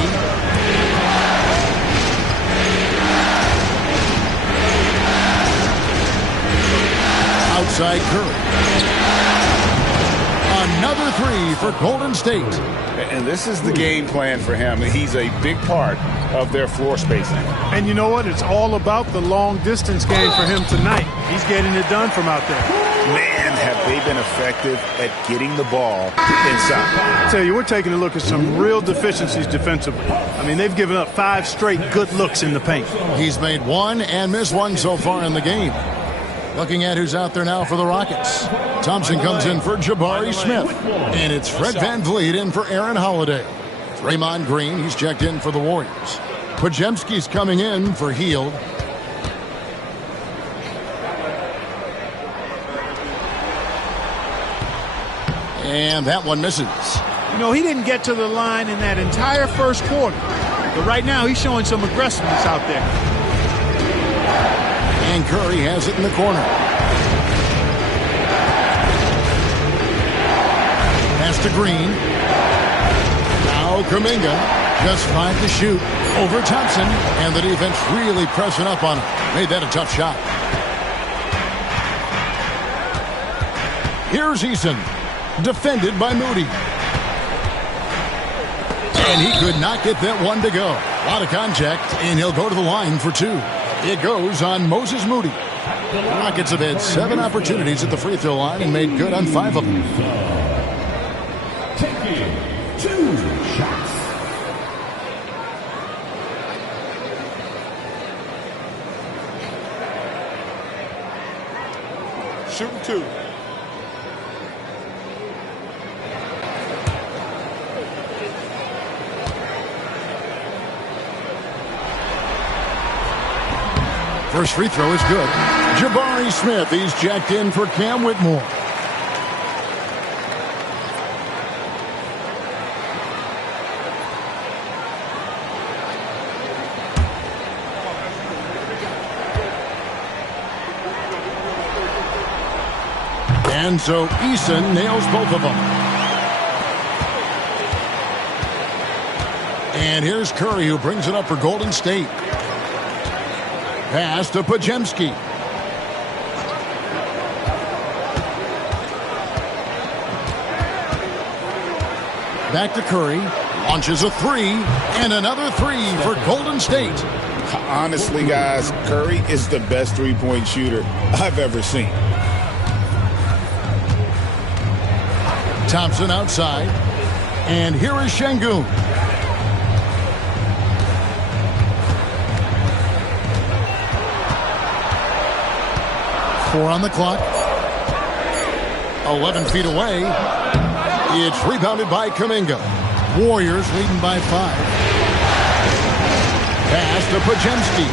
Outside Curry. Another 3 for Golden State. And this is the game plan for him. He's a big part of their floor spacing. And you know what? It's all about the long distance game for him tonight. He's getting it done from out there. Man, have they been effective at getting the ball inside. I tell you, we're taking a look at some real deficiencies defensively. I mean, they've given up 5 straight good looks in the paint. He's made 1 and missed 1 so far in the game. Looking at who's out there now for the Rockets. Thompson comes in for Jabari Smith. And it's Fred VanVleet in for Aaron Holiday. Draymond Green, he's checked in for the Warriors. Podziemski's coming in for Hield. And that one misses. You know, he didn't get to the line in that entire first quarter. But right now, he's showing some aggressiveness out there. And Curry has it in the corner. Pass to Green. Now Kuminga. Just 5 to shoot. Over Thompson. And the defense really pressing up on him. Made that a tough shot. Here's Eason. Defended by Moody. And he could not get that one to go. A lot of contact. And he'll go to the line for 2. It goes on Moses Moody. The Rockets have had 7 opportunities at the free throw line and made good on 5 of them. Taking 2 shots. Shooting 2. First free throw is good. Jabari Smith, he's checked in for Cam Whitmore. And so Eason nails both of them. And here's Curry, who brings it up for Golden State. Pass to Podziemski. Back to Curry. Launches a three. And another three for Golden State. Honestly, guys, Curry is the best three-point shooter I've ever seen. Thompson outside. And here is Şengün. Four on the clock. 11 feet away. It's rebounded by Kuminga. Warriors leading by 5. Pass to Podziemski.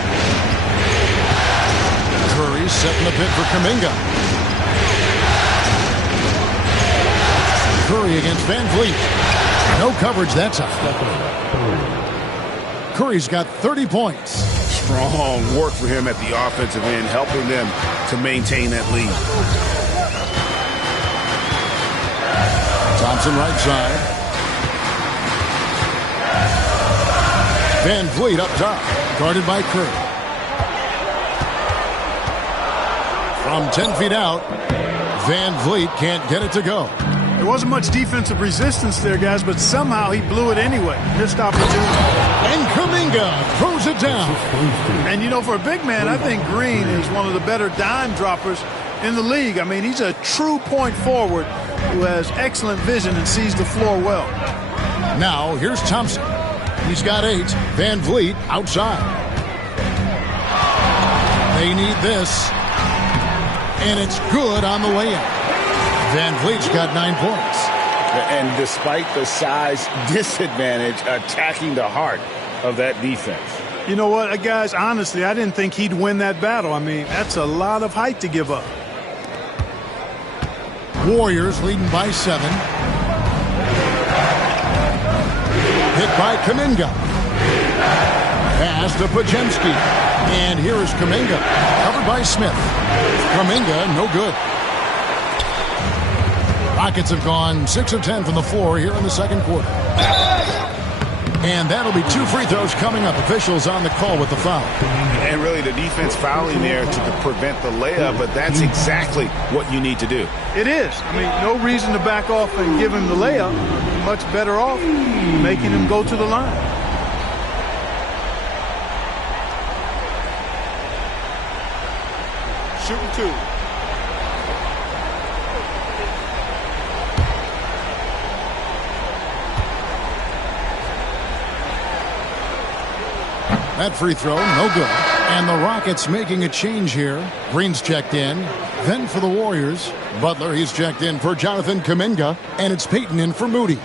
Curry setting the pit for Kuminga. Curry against Van Vliet. No coverage that time. Curry's got 30 points. Strong work for him at the offensive end, helping them to maintain that lead. Thompson right side. Van Vliet up top, guarded by Curry. From 10 feet out, Van Vliet can't get it to go. There wasn't much defensive resistance there, guys, but somehow he blew it anyway. Missed opportunity. And Kuminga throws it down. And, you know, for a big man, I think Green is one of the better dime droppers in the league. I mean, he's a true point forward who has excellent vision and sees the floor well. Now, here's Thompson. He's got 8. Van Vliet outside. They need this. And it's good on the way in. Van Vliet's got 9 points. And despite the size disadvantage, attacking the heart of that defense. You know what, guys, honestly, I didn't think he'd win that battle. I mean, that's a lot of height to give up. Warriors leading by 7. Hit by Kuminga. Pass to Podziemski. And here is Kuminga. Covered by Smith. Kuminga, no good. Rockets have gone 6 of 10 from the floor here in the second quarter. And that'll be 2 free throws coming up. Officials on the call with the foul. And really the defense fouling there to prevent the layup, but that's exactly what you need to do. It is. I mean, no reason to back off and give him the layup. Much better off making him go to the line. Shooting 2. That free throw, no good. And the Rockets making a change here. Green's checked in. Then for the Warriors, Butler, he's checked in for Jonathan Kuminga. And it's Payton in for Moody.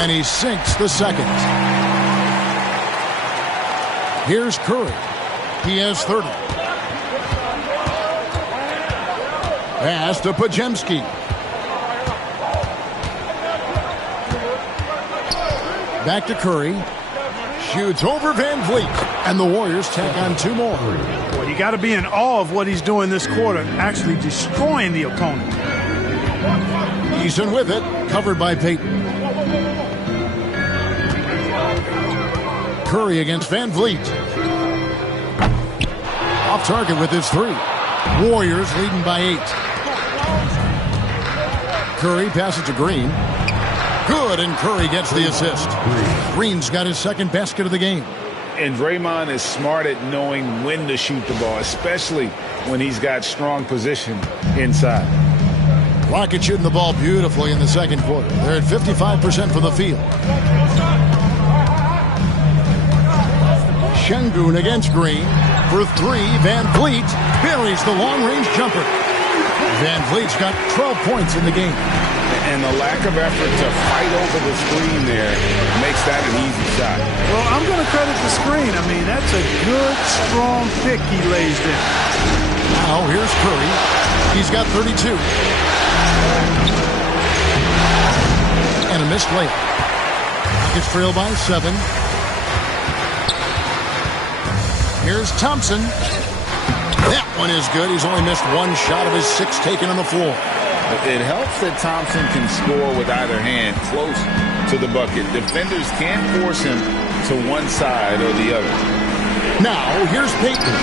And he sinks the second. Here's Curry. He has 30. Pass to Podziemski. Back to Curry. Shoots over Van Vliet. And the Warriors tack on 2 more. Well, you got to be in awe of what he's doing this quarter, actually destroying the opponent. Eason with it, covered by Payton. Curry against Van Vliet. Off target with his 3. Warriors leading by 8. Curry passes to Green. Good, and Curry gets the assist. Green's got his second basket of the game. And Draymond is smart at knowing when to shoot the ball, especially when he's got strong position inside. Rockets shooting the ball beautifully in the second quarter. They're at 55% from the field. Şengün against Green. For 3, Van Vliet buries the long-range jumper. Van Vliet's got 12 points in the game. And the lack of effort to fight over the screen there makes that an easy shot. Well, I'm going to credit the screen. I mean, that's a good, strong pick he lays there. Now, here's Curry. He's got 32. And a missed layup. Rockets trail by 7. Here's Thompson. That one is good. He's only missed one shot of his 6 taken on the floor. It helps that Thompson can score with either hand close to the bucket. Defenders can't force him to one side or the other. Now, here's Payton.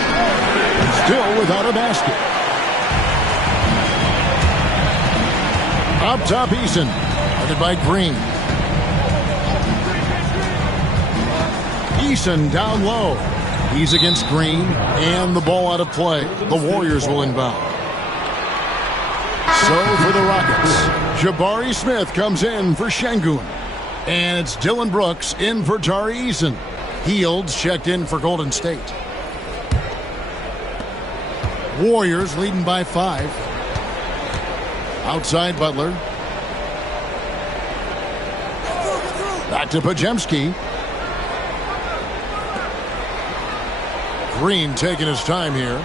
Still without a basket. Up top, Eason. Headed by Green. Eason down low. He's against Green, and the ball out of play. The Warriors will inbound. So for the Rockets, Jabari Smith comes in for Şengün. And it's Dylan Brooks in for Tari Eason. Fields checked in for Golden State. Warriors leading by 5. Outside Butler. Back to Podziemski. Green taking his time here.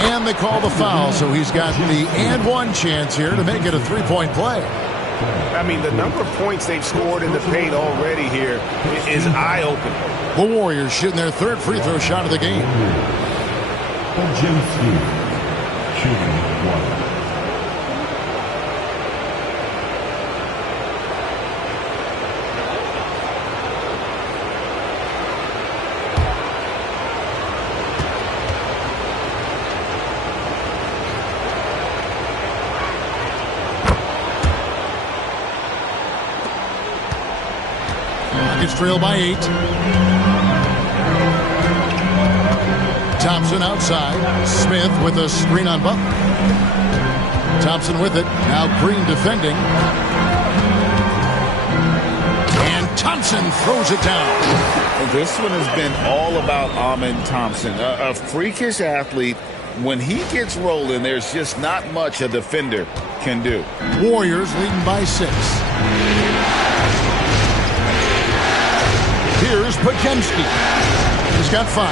And they call the foul, so he's got the and one chance here to make it a 3-point play. I mean, the number of points they've scored in the paint already here is eye-opening. The Warriors shooting their 3rd free throw shot of the game. Shooting 1. Trail by 8. Thompson outside. Smith with a screen on Butler. Thompson with it. Now Green defending. And Thompson throws it down. This one has been all about Amen Thompson. A freakish athlete. When he gets rolling, there's just not much a defender can do. Warriors leading by 6. Here's Podziemski. He's got 5.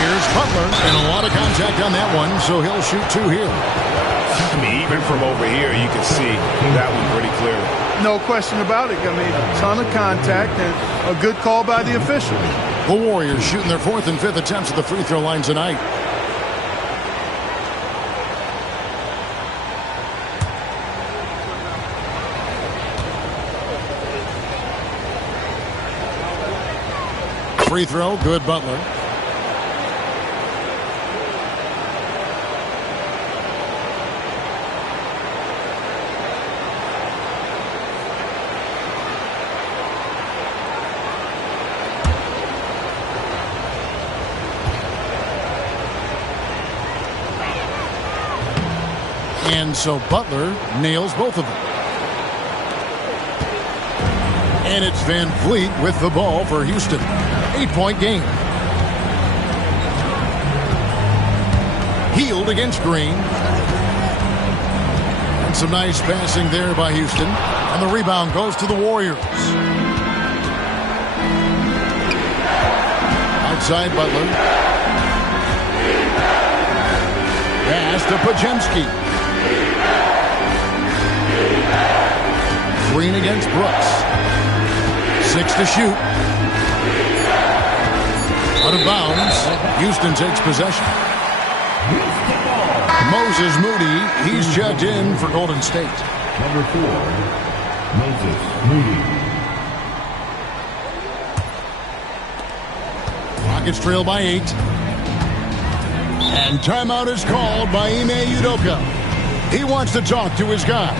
Here's Butler, and a lot of contact on that one, so he'll shoot 2 here. I mean, even from over here, you can see that one pretty clearly. No question about it. I mean, a ton of contact and a good call by the official. The Warriors shooting their 4th and 5th attempts at the free throw line tonight. Free throw, good Butler. And so Butler nails both of them. And it's Van Vliet with the ball for Houston. 8-point game. Hield against Green. And some nice passing there by Houston. And the rebound goes to the Warriors. Outside Butler. Pass to Podziemski. Green against Brooks. 6 to shoot. Out of bounds. Houston takes possession. Moses Moody, he's checked in for Golden State. Number 4, Moses Moody. Rockets trail by 8. And timeout is called by Ime Udoka. He wants to talk to his guys.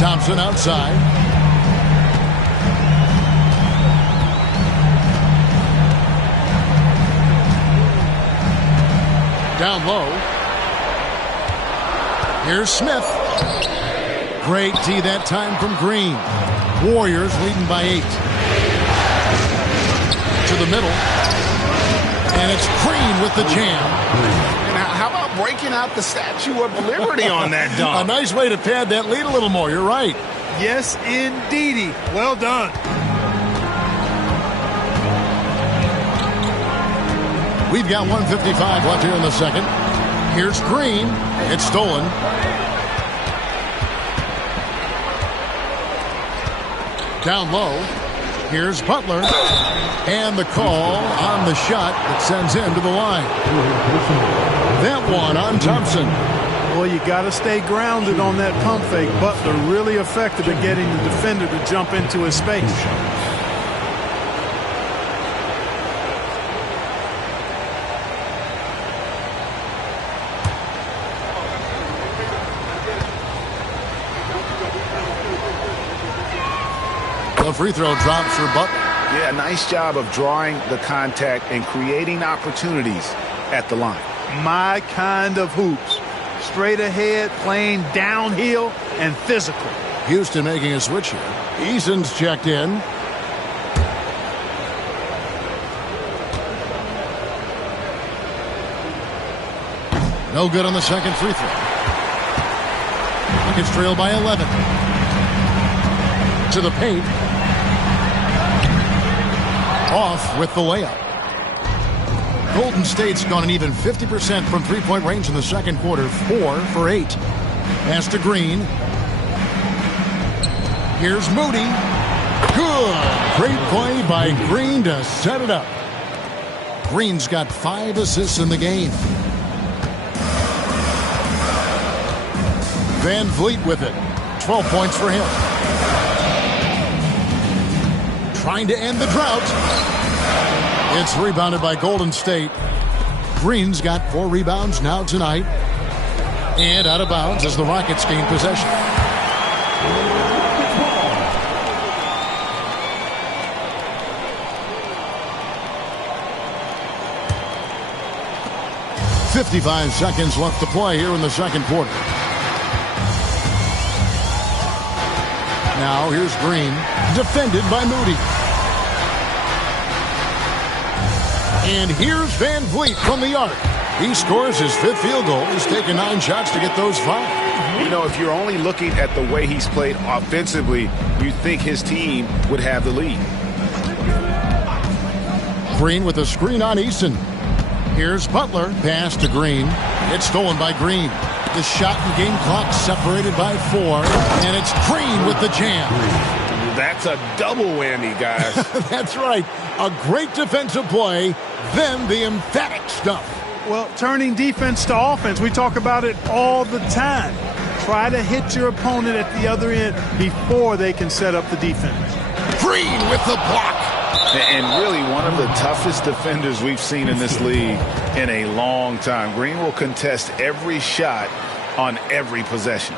Thompson outside. Down low. Here's Smith. Great D that time from Green. Warriors leading by 8. To the middle. And it's Green with the jam. And how about breaking out the Statue of Liberty on that dunk? A nice way to pad that lead a little more. You're right. Yes, indeedy. Well done. We've got 1:55 left here in the second. Here's Green. It's stolen. Down low. Here's Butler. And the call on the shot that sends him to the line. That one on Thompson. Well, you got to stay grounded on that pump fake. Butler really effective at getting the defender to jump into his space. The free throw drops for Butler. Yeah, nice job of drawing the contact and creating opportunities at the line. My kind of hoops. Straight ahead, playing downhill, and physical. Houston making a switch here. Eason's checked in. No good on the second free throw. Rockets trail by 11. To the paint. Off with the layup. Golden State's gone an even 50% from three-point range in the second quarter. 4 for 8. Pass to Green. Here's Moody. Good. Great play by Green to set it up. Green's got 5 assists in the game. Van Vliet with it. 12 points for him. Trying to end the drought. It's rebounded by Golden State. Green's got 4 rebounds now tonight. And out of bounds as the Rockets gain possession. .55 seconds left to play here in the second quarter. Now here's Green, defended by Moody. And here's Van Vliet from the arc. He scores his 5th field goal. He's taken 9 shots to get those 5. You know, if you're only looking at the way he's played offensively, you'd think his team would have the lead. Green with a screen on Eason. Here's Butler. Pass to Green. It's stolen by Green. The shot and game clock separated by 4. And it's Green with the jam. That's a double whammy, guys. That's right. A great defensive play, then the emphatic stuff. Well, turning defense to offense, we talk about it all the time. Try to hit your opponent at the other end before they can set up the defense. Green with the block. And really one of the toughest defenders we've seen in this league in a long time. Green will contest every shot on every possession.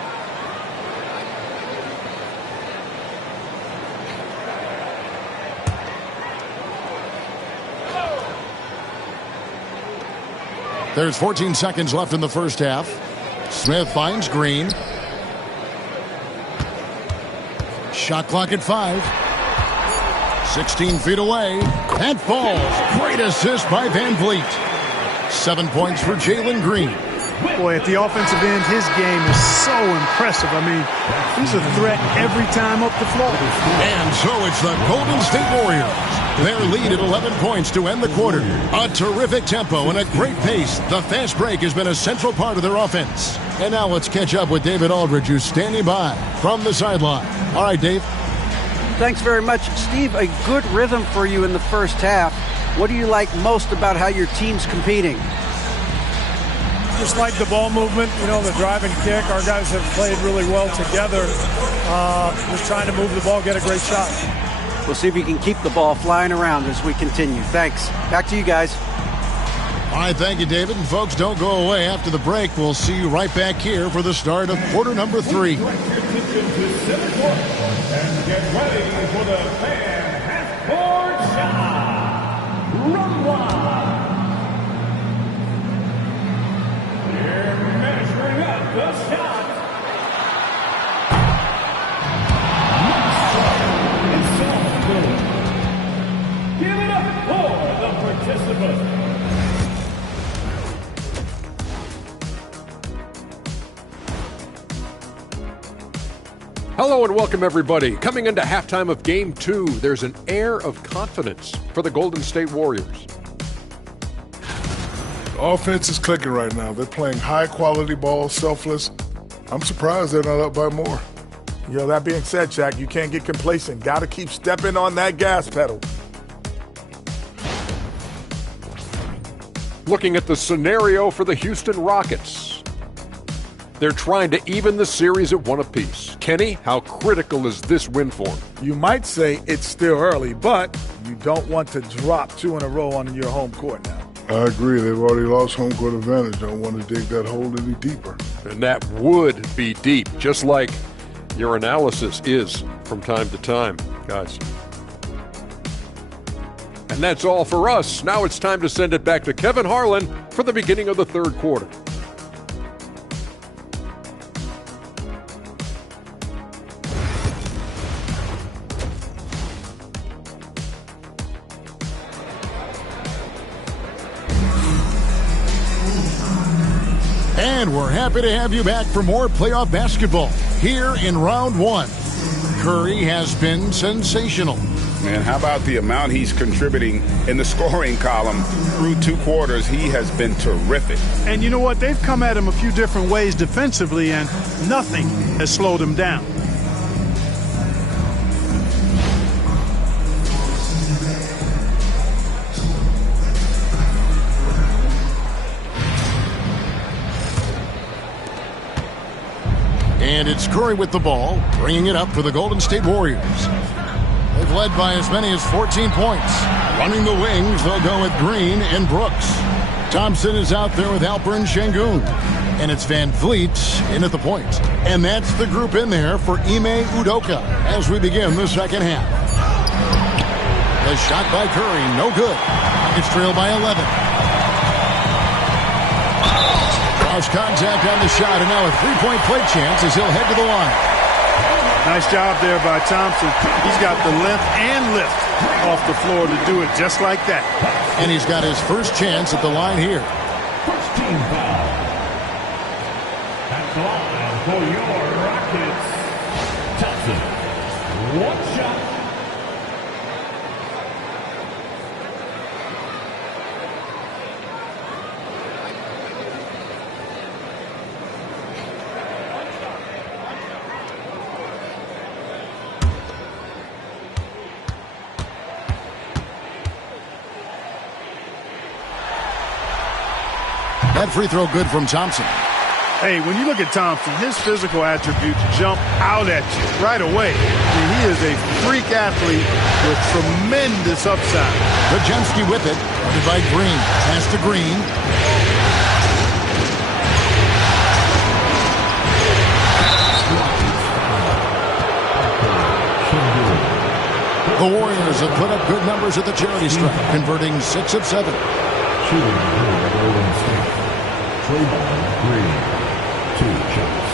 There's 14 seconds left in the first half. Smith finds Green. Shot clock at 5. 16 feet away. And falls. Great assist by Van Vliet. 7 points for Jalen Green. Boy, at the offensive end, his game is so impressive. I mean, he's a threat every time up the floor. And so it's the Golden State Warriors. Their lead at 11 points to end the quarter. A terrific tempo and a great pace. The fast break has been a central part of their offense. And now let's catch up with David Aldridge, who's standing by from the sideline. All right, Dave. Thanks very much. Steve, a good rhythm for you in the first half. What do you like most about how your team's competing? Just like the ball movement, you know, the drive and kick. Our guys have played really well together. Just trying to move the ball, get a great shot. We'll see if you can keep the ball flying around as we continue. Thanks. Back to you guys. All right, thank you, David. And folks, don't go away. After the break, we'll see you right back here for the start of quarter number 3. And get ready for the fan half-court shot. Run wild. They're measuring up the shot. It's off good. Give it up for the participants. Hello and welcome, everybody. Coming into halftime of Game 2, there's an air of confidence for the Golden State Warriors. Offense is clicking right now. They're playing high-quality ball, selfless. I'm surprised they're not up by more. That being said, Shaq, you can't get complacent. Got to keep stepping on that gas pedal. Looking at the scenario for the Houston Rockets. They're trying to even the series at 1 apiece. Kenny, how critical is this win for them? You might say it's still early, but you don't want to drop 2 in a row on your home court now. I agree. They've already lost home court advantage. Don't want to dig that hole any deeper. And that would be deep, just like your analysis is from time to time, guys. And that's all for us. Now it's time to send it back to Kevin Harlan for the beginning of the third quarter. And we're happy to have you back for more playoff basketball here in round 1. Curry has been sensational. Man, how about the amount he's contributing in the scoring column through 2 quarters? He has been terrific. And you know what? They've come at him a few different ways defensively, and nothing has slowed him down. And it's Curry with the ball, bringing it up for the Golden State Warriors. They've led by as many as 14 points. Running the wings, they'll go with Green and Brooks. Thompson is out there with Alperen Şengün. And it's Van Vliet in at the point. And that's the group in there for Ime Udoka as we begin the second half. The shot by Curry, no good. It's trailed by 11. Cross contact on the shot, and now a three-point play chance as he'll head to the line. Nice job there by Thompson. He's got the length and lift off the floor to do it just like that. And he's got his first chance at the line here. First team foul. At the line for your Rockets, Thompson. 1 shot. That free throw good from Thompson. Hey, when you look at Thompson, his physical attributes jump out at you right away. I mean, he is a freak athlete with tremendous upside. Bajemski with it, guarded by Green. Pass to Green. The Warriors have put up good numbers at the charity stripe, converting 6 of 7. Shooting for the Golden State. Draymond Green, 2 shots.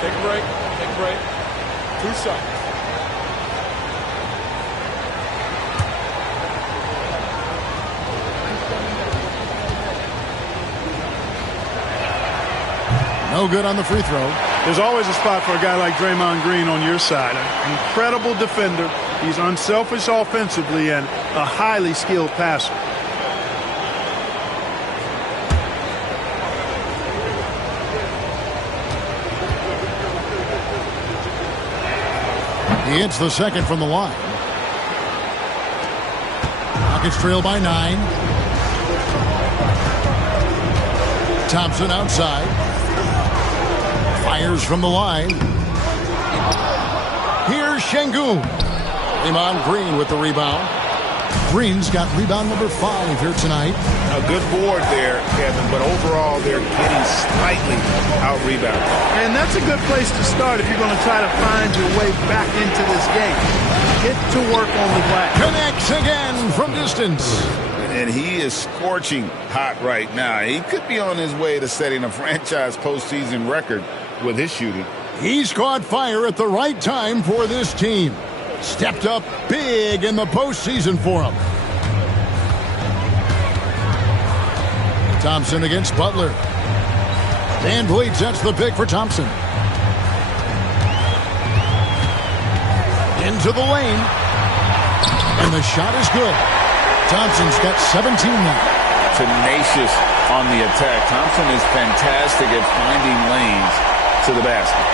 Take a break. Take a break. 2 seconds. No good on the free throw. There's always a spot for a guy like Draymond Green on your side. An incredible defender. He's unselfish offensively and a highly skilled passer. He hits the second from the line. Rockets trail by 9. Thompson outside. Fires from the line. Here's Şengün. Draymond Green with the rebound. Green's got rebound number 5 here tonight. A good board there, Kevin, but overall they're getting slightly out-rebounded. And that's a good place to start if you're going to try to find your way back into this game. Get to work on the glass. Connects again from distance. And he is scorching hot right now. He could be on his way to setting a franchise postseason record with his shooting. He's caught fire at the right time for this team. Stepped up big in the postseason for him. Thompson against Butler. Van Vliet sets the pick for Thompson. Into the lane. And the shot is good. Thompson's got 17 now. Tenacious on the attack. Thompson is fantastic at finding lanes to the basket.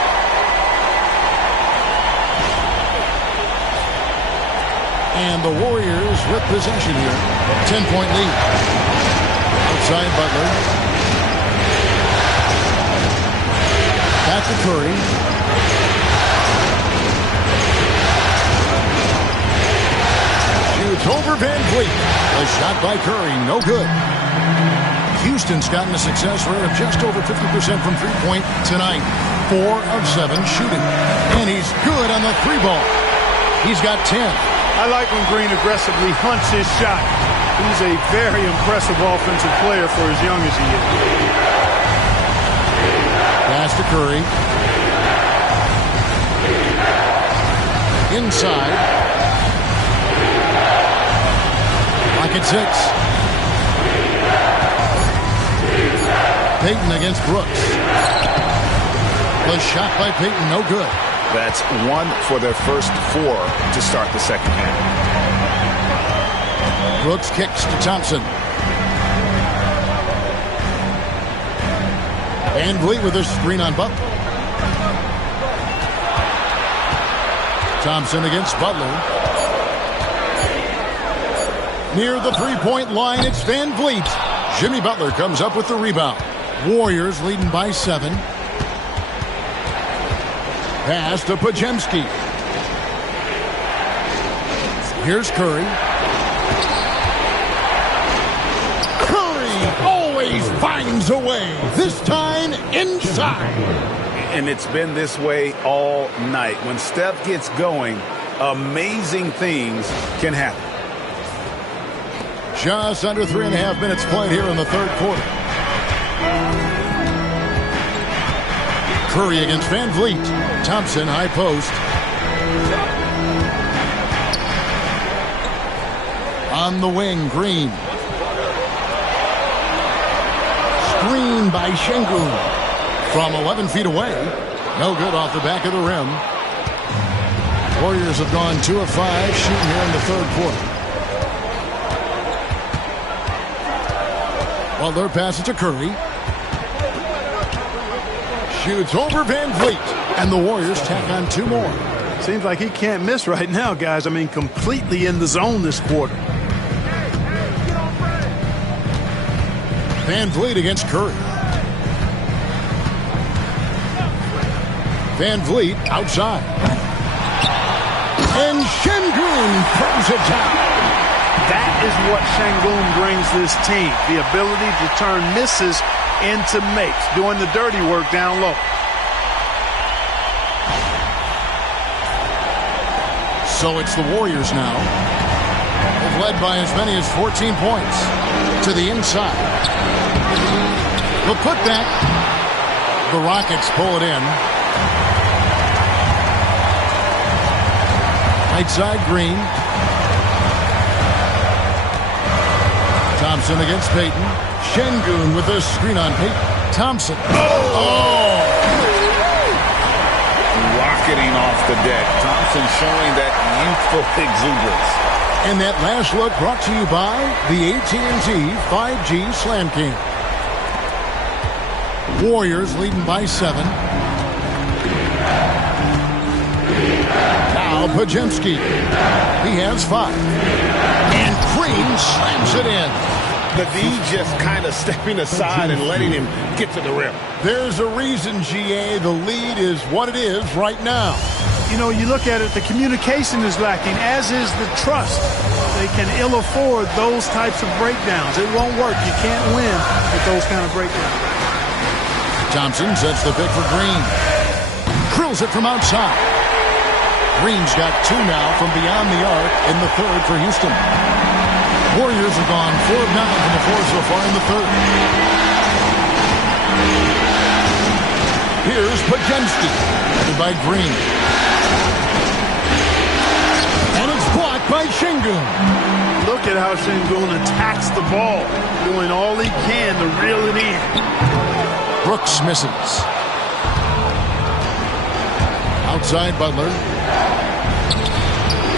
And the Warriors with possession here. 10-point lead. Outside Butler. Back to Curry. Shoots over Van Vliet. A shot by Curry, no good. Houston's gotten a success rate of just over 50% from three-point tonight. 4 of 7 shooting. And he's good on the 3-ball. He's got 10. I like when Green aggressively hunts his shot. He's a very impressive offensive player for as young as he is. Pass to Curry. Inside. Pocket 6. Payton against Brooks. The shot by Payton, no good. That's 1 for their first 4 to start the second half. Brooks kicks to Thompson. Van Vliet with a screen on Butler. Thompson against Butler. Near the three-point line, it's Van Vliet. Jimmy Butler comes up with the rebound. Warriors leading by 7. Pass to Podziemski. Here's Curry. Curry always finds a way. This time inside. And it's been this way all night. When Steph gets going, amazing things can happen. Just under 3.5 minutes played here in the third quarter. Curry against Van Vliet. Thompson, high post. On the wing, Green. Screen by Şengün. From 11 feet away. No good off the back of the rim. Warriors have gone 2 of 5 shooting here in the third quarter. Butler passes to Curry. Shoots over Van Vliet. And the Warriors tack on 2 more. Seems like he can't miss right now, guys. I mean, completely in the zone this quarter. Van Vliet against Curry. Van Vliet outside. And Şengün throws it down. That is what Şengün brings this team. The ability to turn misses into makes, doing the dirty work down low. So it's the Warriors now. They've led by as many as 14 points. To the inside. The putback. The Rockets pull it in. Right side, Green. Thompson against Payton. Şengün with a screen on Payton. Thompson. Oh! Rocketing off the deck. Thompson showing that youthful exuberance. And that last look brought to you by the AT&T 5G Slam King. Warriors leading by 7. Now Podziemski. He has 5. And Green slams it in. The D just kind of stepping aside and letting him get to the rim. There's a reason, GA, the lead is what it is right now. You know, you look at it, the communication is lacking, as is the trust. they can ill afford those types of breakdowns. It won't work. You can't win with those kind of breakdowns. Thompson sets the pick for Green. Drills it from outside. Green's got 2 now from beyond the arc in the third for Houston. Warriors have gone 4 of 9 from the floor so far in the third. Here's Podziemski, headed by Green. And it's blocked by Şengün. Look at how Şengün attacks the ball, doing all he can to reel it in. Brooks misses. Outside Butler.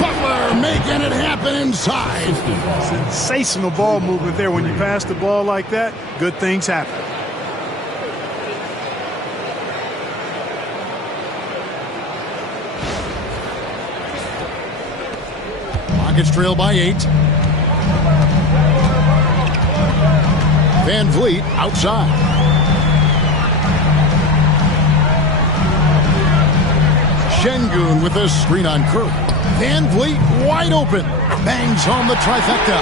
Butler making it happen inside. Sensational ball movement there. When you pass the ball like that, good things happen. Rockets trail by 8. Van Vliet outside. Şengün with a screen on Curry. Van Vliet wide open. Bangs home the trifecta.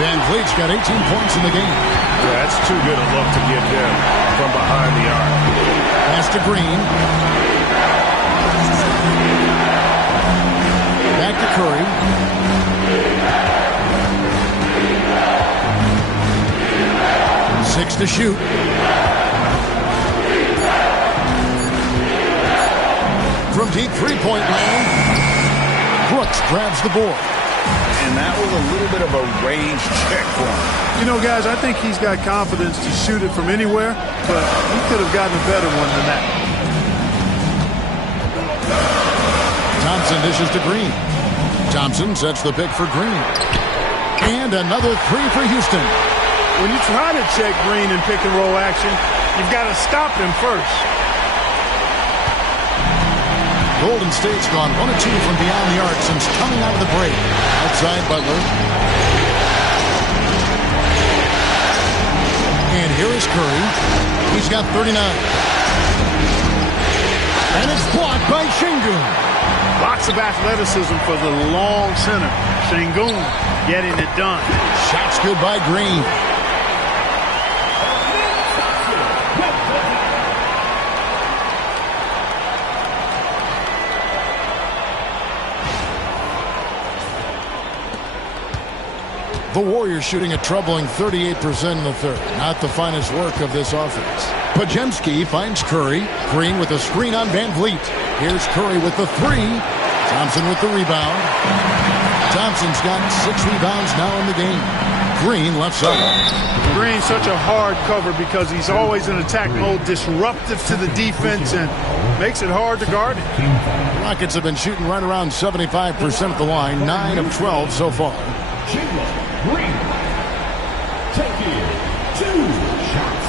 Van Vliet's got 18 points in the game. Yeah, that's too good a look to give them from behind the arc. Pass to Green. Back to Curry. Six to shoot. From deep three-point land, Brooks grabs the board. And that was a little bit of a range check for him. You know, guys, I think he's got confidence to shoot it from anywhere, but he could have gotten a better one than that. Thompson dishes to Green. Thompson sets the pick for Green. And another three for Houston. When you try to check Green in pick-and-roll action, you've got to stop him first. Golden State's gone 1 of 2 from beyond the arc since coming out of the break. Outside Butler. And here is Curry. He's got 39. And it's blocked by Şengün. Lots of athleticism for the long center. Şengün getting it done. Shots good by Green. The Warriors shooting a troubling 38% in the third. Not the finest work of this offense. Podziemski finds Curry. Green with a screen on Van Vliet. Here's Curry with the three. Thompson with the rebound. Thompson's got 6 rebounds now in the game. Green left side. Green such a hard cover because he's always in attack mode, disruptive to the defense, and makes it hard to guard him. The Rockets have been shooting right around 75% at the line. 9 of 12 so far. Green taking 2 shots.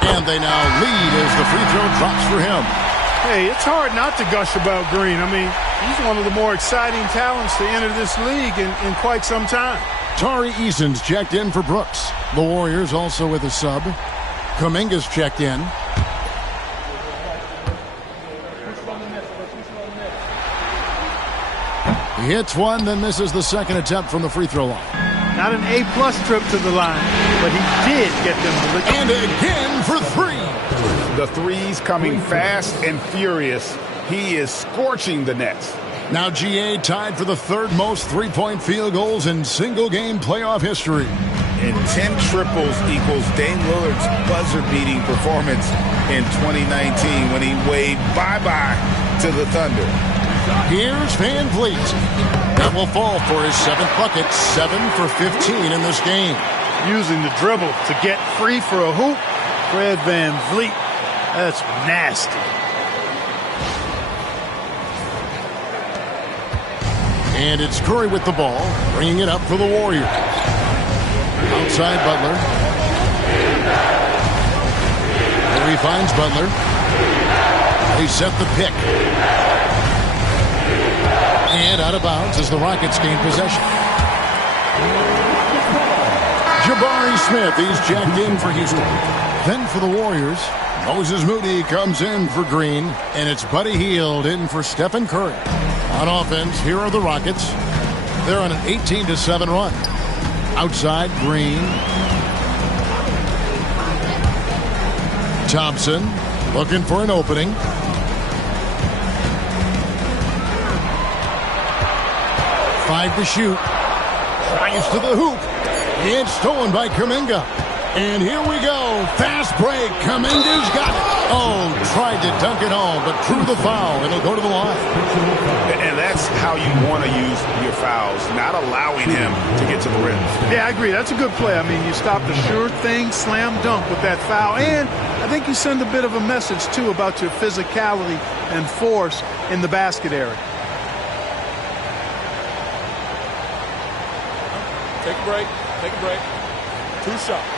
And they now lead as the free throw drops for him. Hey, it's hard not to gush about Green. I mean, he's one of the more exciting talents to enter this league in quite some time. Tari Eason's checked in for Brooks. The Warriors also with a sub. Kuminga's checked in. He hits one, then misses the second attempt from the free throw line. Not an A-plus trip to the line, but he did get them to the... And again for 3. The threes coming fast and furious. He is scorching the Nets. Now GA tied for the third most three-point field goals in single-game playoff history. And 10 triples equals Dame Lillard's buzzer-beating performance in 2019 when he waved bye-bye to the Thunder. Here's Van Vliet. That will fall for his 7th bucket, 7 for 15 in this game. Using the dribble to get free for a hoop. Fred Van Vliet. That's nasty. And it's Curry with the ball, bringing it up for the Warriors. Outside Butler. Curry finds Butler. They set the pick. And out of bounds as the Rockets gain possession. Jabari Smith, he's checked in for Houston. Then for the Warriors, Moses Moody comes in for Green, and it's Buddy Hield in for Stephen Curry. On offense, here are the Rockets. They're on an 18-7 run. Outside, Green. Thompson looking for an opening. Five to shoot. Drives to the hoop. It's stolen by Kuminga. And here we go. Fast break. Kuminga's got it. Oh, tried to dunk it home, but drew the foul. It'll go to the line. And that's how you want to use your fouls, not allowing him to get to the rim. Yeah, I agree. That's a good play. I mean, you stop the sure thing, slam dunk with that foul. And I think you send a bit of a message, too, about your physicality and force in the basket area. Take a break. Take a break. 2 shots.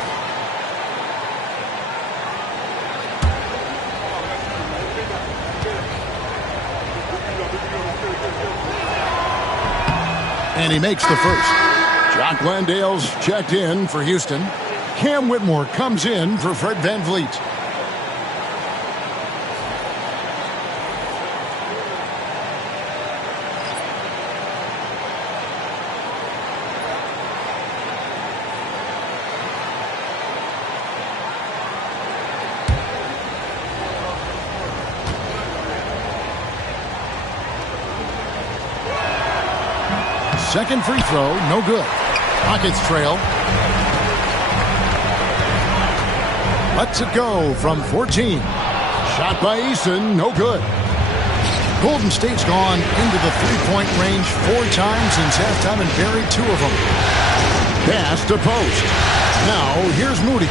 And he makes the first. Jock Landale's checked in for Houston. Cam Whitmore comes in for Fred VanVleet. Second free throw, no good. Rockets trail. Lets it go from 14. Shot by Eason, no good. Golden State's gone into the three-point range 4 times since halftime and buried 2 of them. Pass to post. Now here's Moody.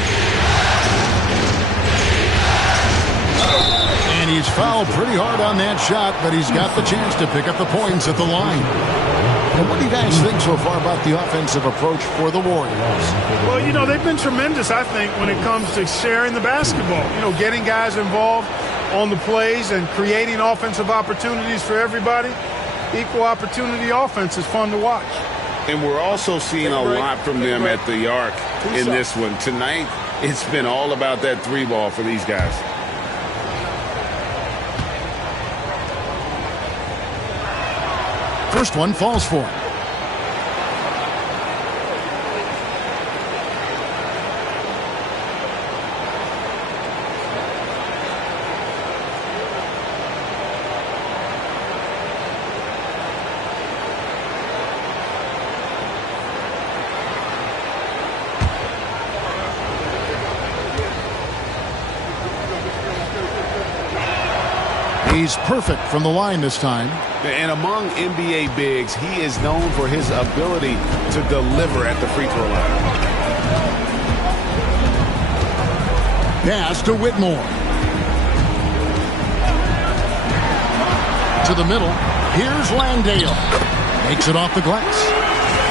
And he's fouled pretty hard on that shot, but he's got the chance to pick up the points at the line. And what do you guys think so far about the offensive approach for the Warriors? Well, you know, they've been tremendous, I think, when it comes to sharing the basketball. You know, getting guys involved on the plays and creating offensive opportunities for everybody. Equal opportunity offense is fun to watch. And we're also seeing a lot from them at the arc in this one. Tonight, it's been all about that 3 ball for these guys. First one falls for him. He's perfect from the line this time. And among NBA bigs, he is known for his ability to deliver at the free throw line. Pass to Whitmore. To the middle. Here's Landale. Makes it off the glass.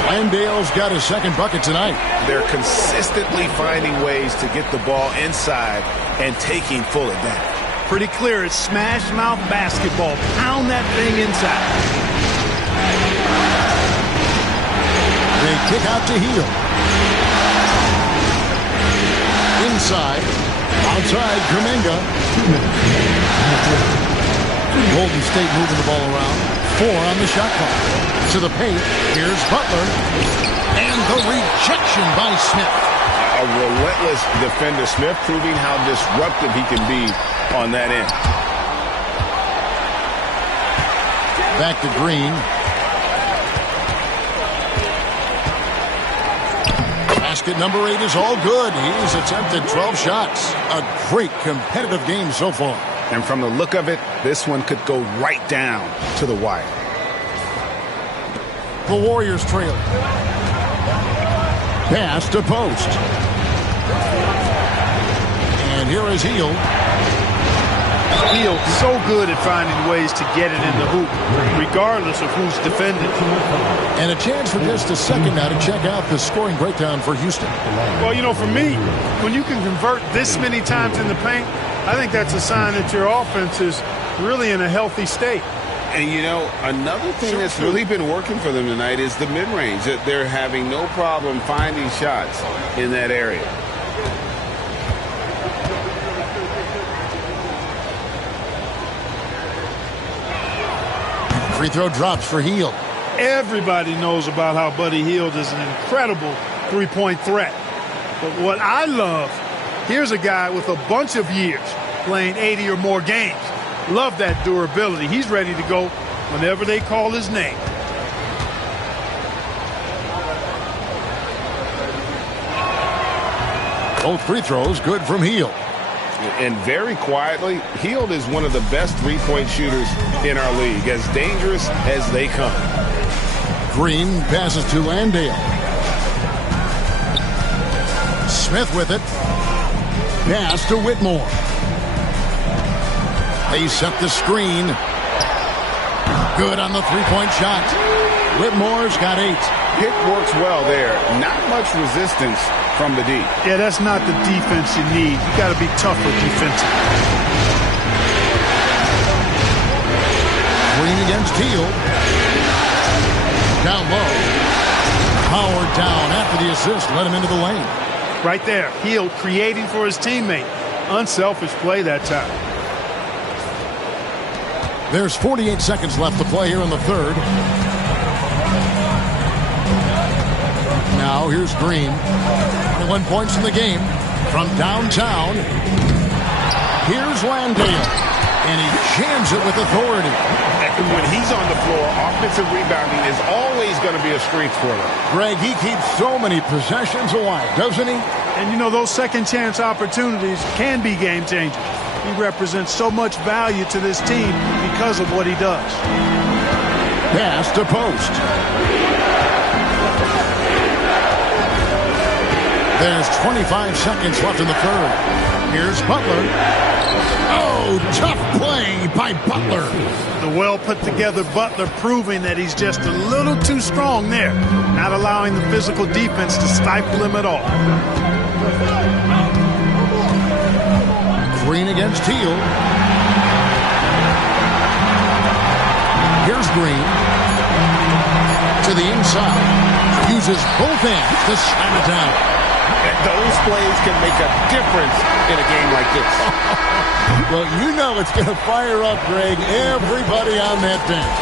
Landale's got his second bucket tonight. They're consistently finding ways to get the ball inside and taking full advantage. Pretty clear, it's smash mouth basketball. Pound that thing inside. They kick out to Hield. Inside. Outside, Kuminga. Golden State moving the ball around. 4 on the shot clock. To the paint. Here's Butler. And the rejection by Smith. A relentless defender. Smith proving how disruptive he can be on that end. Back to Green. Basket number 8 is all good. He's attempted 12 shots. A great competitive game so far. And from the look of it, this one could go right down to the wire. The Warriors trail. Pass to post. And here is Hield. Hield so good at finding ways to get it in the hoop, regardless of who's defending. And a chance for just a second now to check out the scoring breakdown for Houston. Well, you know, for me, when you can convert this many times in the paint, I think that's a sign that your offense is really in a healthy state. And, you know, another thing that's really been working for them tonight is the mid-range. That they're having no problem finding shots in that area. Free throw drops for Hield. Everybody knows about how Buddy Hield is an incredible three-point threat. But what I love, here's a guy with a bunch of years playing 80 or more games. Love that durability. He's ready to go whenever they call his name. Both free throws good from Hield. And very quietly, Hield is one of the best three-point shooters in our league, as dangerous as they come. Green passes to Landale. Smith with it. Pass to Whitmore. They set the screen. Good on the three-point shot. Whitmore's got 8. Pick works well there. Not much resistance from the D. Yeah, that's not the defense you need. You got to be tougher defensively. Green against Hield. Down low. Howard down after the assist. Let him into the lane. Right there. Hield creating for his teammate. Unselfish play that time. There's 48 seconds left to play here in the third. Now here's Green. 21 points in the game from downtown. Here's Landale. And he jams it with authority. When he's on the floor, offensive rebounding is always going to be a strength for them. Greg, he keeps so many possessions alive, doesn't he? And you know, those second chance opportunities can be game changers. He represents so much value to this team because of what he does. Pass to post. There's 25 seconds left in the third. Here's Butler. Oh, tough play by Butler. The well-put-together Butler proving that he's just a little too strong there, not allowing the physical defense to stifle him at all. Green against Hield. Here's Green. To the inside. Uses both hands to slam it down. Those plays can make a difference in a game like this. Well, you know it's going to fire up, Greg, everybody on that bench.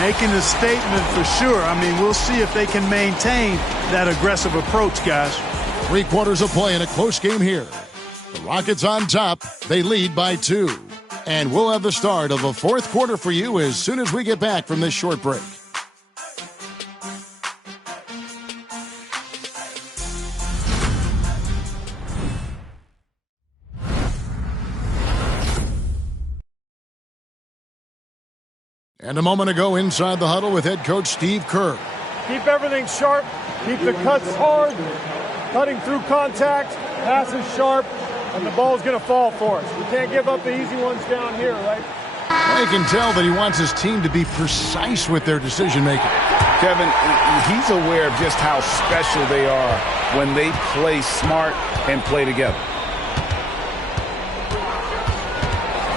Making a statement for sure. I mean, we'll see if they can maintain that aggressive approach, guys. 3 quarters of play in a close game here. The Rockets on top. They lead by 2. And we'll have the start of the fourth quarter for you as soon as we get back from this short break. And a moment ago inside the huddle with head coach Steve Kerr. Keep everything sharp. Keep the cuts hard. Cutting through contact. Passes sharp. And the ball's going to fall for us. We can't give up the easy ones down here, right? I can tell that he wants his team to be precise with their decision-making. Kevin, he's aware of just how special they are when they play smart and play together.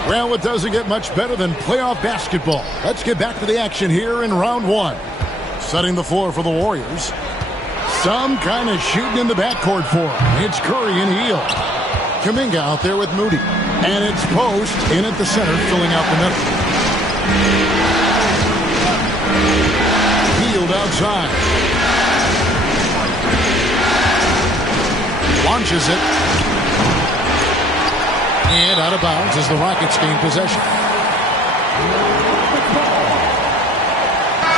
Well, it doesn't get much better than playoff basketball. Let's get back to the action here in round 1. Setting the floor for the Warriors. Some kind of shooting in the backcourt for him. It's Curry and Hield. Kuminga out there with Moody. And it's Post in at the center, filling out the middle. Hield outside. Launches it. And out of bounds as the Rockets gain possession.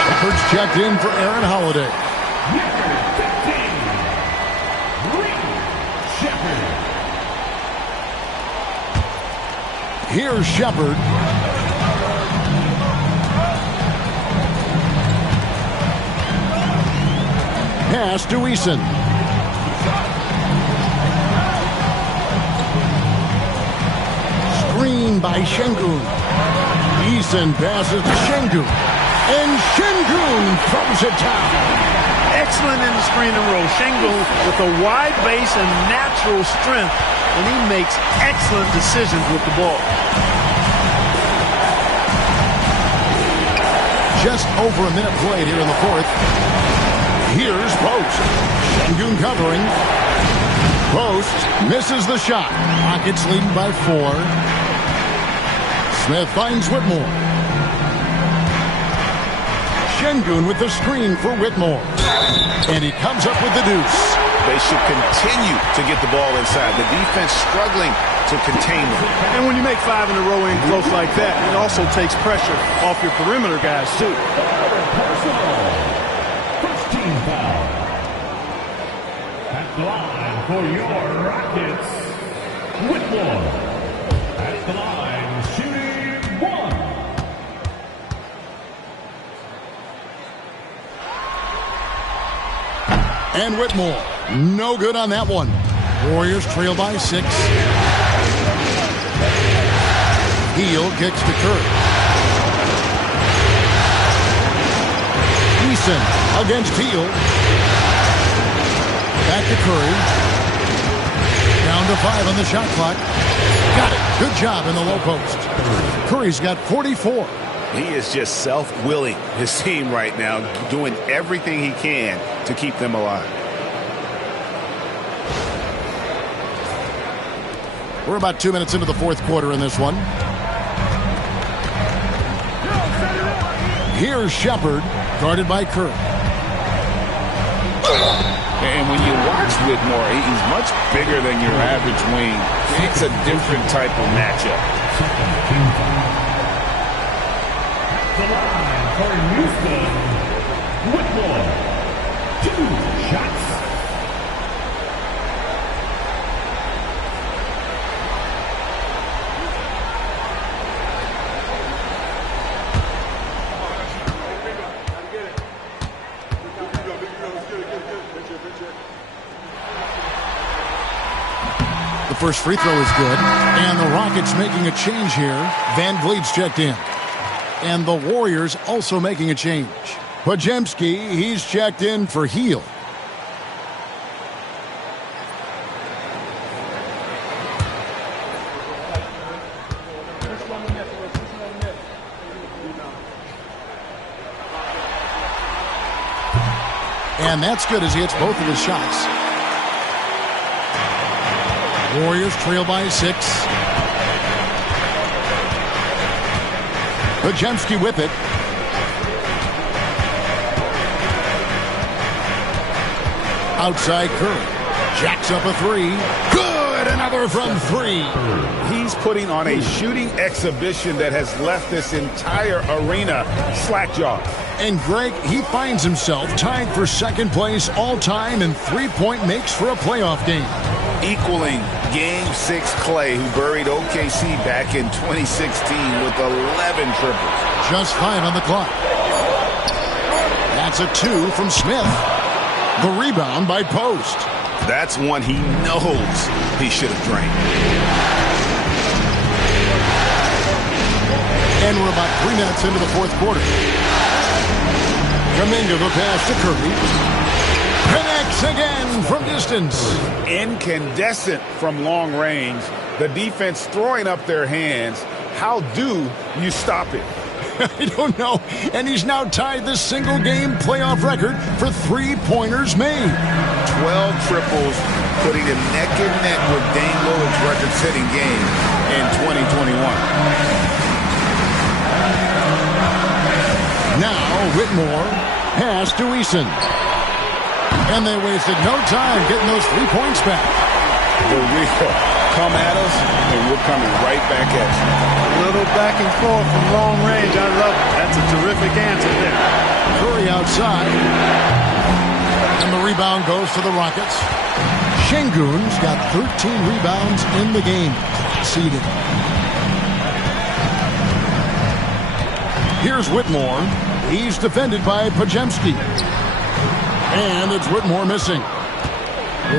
Shepard's checked in for Aaron Holiday. Here's Shepard. Pass to Eason. Screen by Şengün. Eason passes to Şengün. And Şengün throws it down. Excellent in the screen and roll. Şengün with a wide base and natural strength, and he makes excellent decisions with the ball. Just over a minute played here in the fourth. Here's Post. Sengun covering. Post misses the shot. Rockets leading by 4. Smith finds Whitmore. Sengun with the screen for Whitmore. And he comes up with the deuce. They should continue to get the ball inside. The defense struggling to contain them. And when you make 5 in a row in close like that, it also takes pressure off your perimeter guys, too. First team foul. At the line for your Rockets, Whitmore. At the line, shooting 1. And Whitmore, no good on that one. Warriors trail by 6. Hield kicks to Curry. Eason against Hield. Back to Curry. Down to 5 on the shot clock. Got it. Good job in the low post. Curry's got 44. He is just self-willing, his team right now, doing everything he can to keep them alive. We're about 2 minutes into the fourth quarter in this one. Here's Shepard, guarded by Curry. And when you watch Whitmore, he's much bigger than your average wing. It's a different type of matchup. The line for Houston, Whitmore. 2 shots. The first free throw is good. And the Rockets making a change here. Van Vliet's checked in. And the Warriors also making a change. Podziemski, he's checked in for Hield. And that's good as he hits both of his shots. Warriors trail by 6. Podziemski with it. Outside Curry. Jacks up a 3. Good! Another from 3. He's putting on a shooting exhibition that has left this entire arena slack-jawed. And Greg, he finds himself tied for second place all-time in three-point makes for a playoff game. Equaling Game 6 Clay, who buried OKC back in 2016 with 11 triples. Just 5 on the clock. That's a 2 from Smith. The rebound by Post. That's one he knows he should have drained. And we're about 3 minutes into the fourth quarter. Kuminga the pass to Curry. Connects again from distance. Incandescent from long range. The defense throwing up their hands. How do you stop it? I don't know. And he's now tied the single-game playoff record for three-pointers made. 12 triples, putting him neck and neck with Dame Lillard's record-setting game in 2021. Now Whitmore pass to Eason. And they wasted no time getting those 3 points back. The real come at us, and we're coming right back at you. A little back and forth from long range. I love it. That's a terrific answer there. Curry outside. And the rebound goes to the Rockets. Sengun's got 13 rebounds in the game. Seeded. Here's Whitmore. He's defended by Podziemski. And it's Whitmore missing.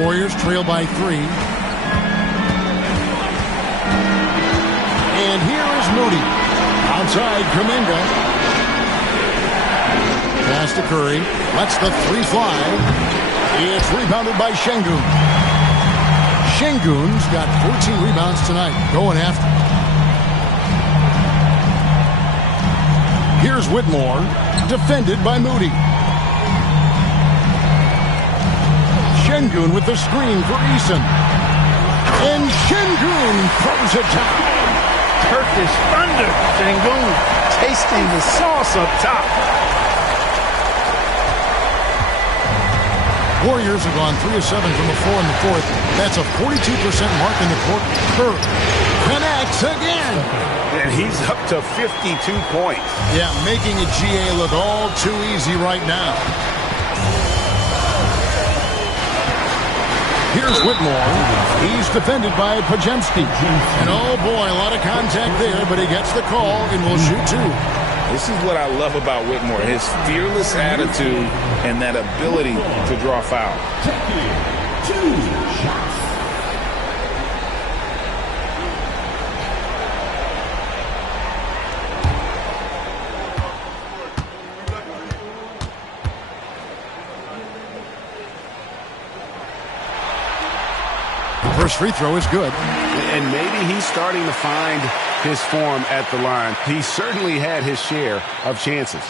Warriors trail by 3. And here is Moody. Outside Kuminga. Pass to Curry. Lets the 3 fly. It's rebounded by Sengun. Sengun's got 14 rebounds tonight. Going after. Here's Whitmore, defended by Moody. Şengün with the screen for Eason. And Şengün throws it down. Turkish thunder. Şengün tasting the sauce up top. Warriors have gone 3 of 7 from the floor in the fourth. That's a 42% mark in the quarter. Curry connects again. And he's up to 52 points. Yeah, making a GA look all too easy right now. Here's Whitmore. He's defended by Podziemski. And oh boy, a lot of contact there, but he gets the call and will shoot two. This is what I love about Whitmore, his fearless attitude and that ability to draw foul. First free throw is good. And maybe he's starting to find his form at the line. He certainly had his share of chances.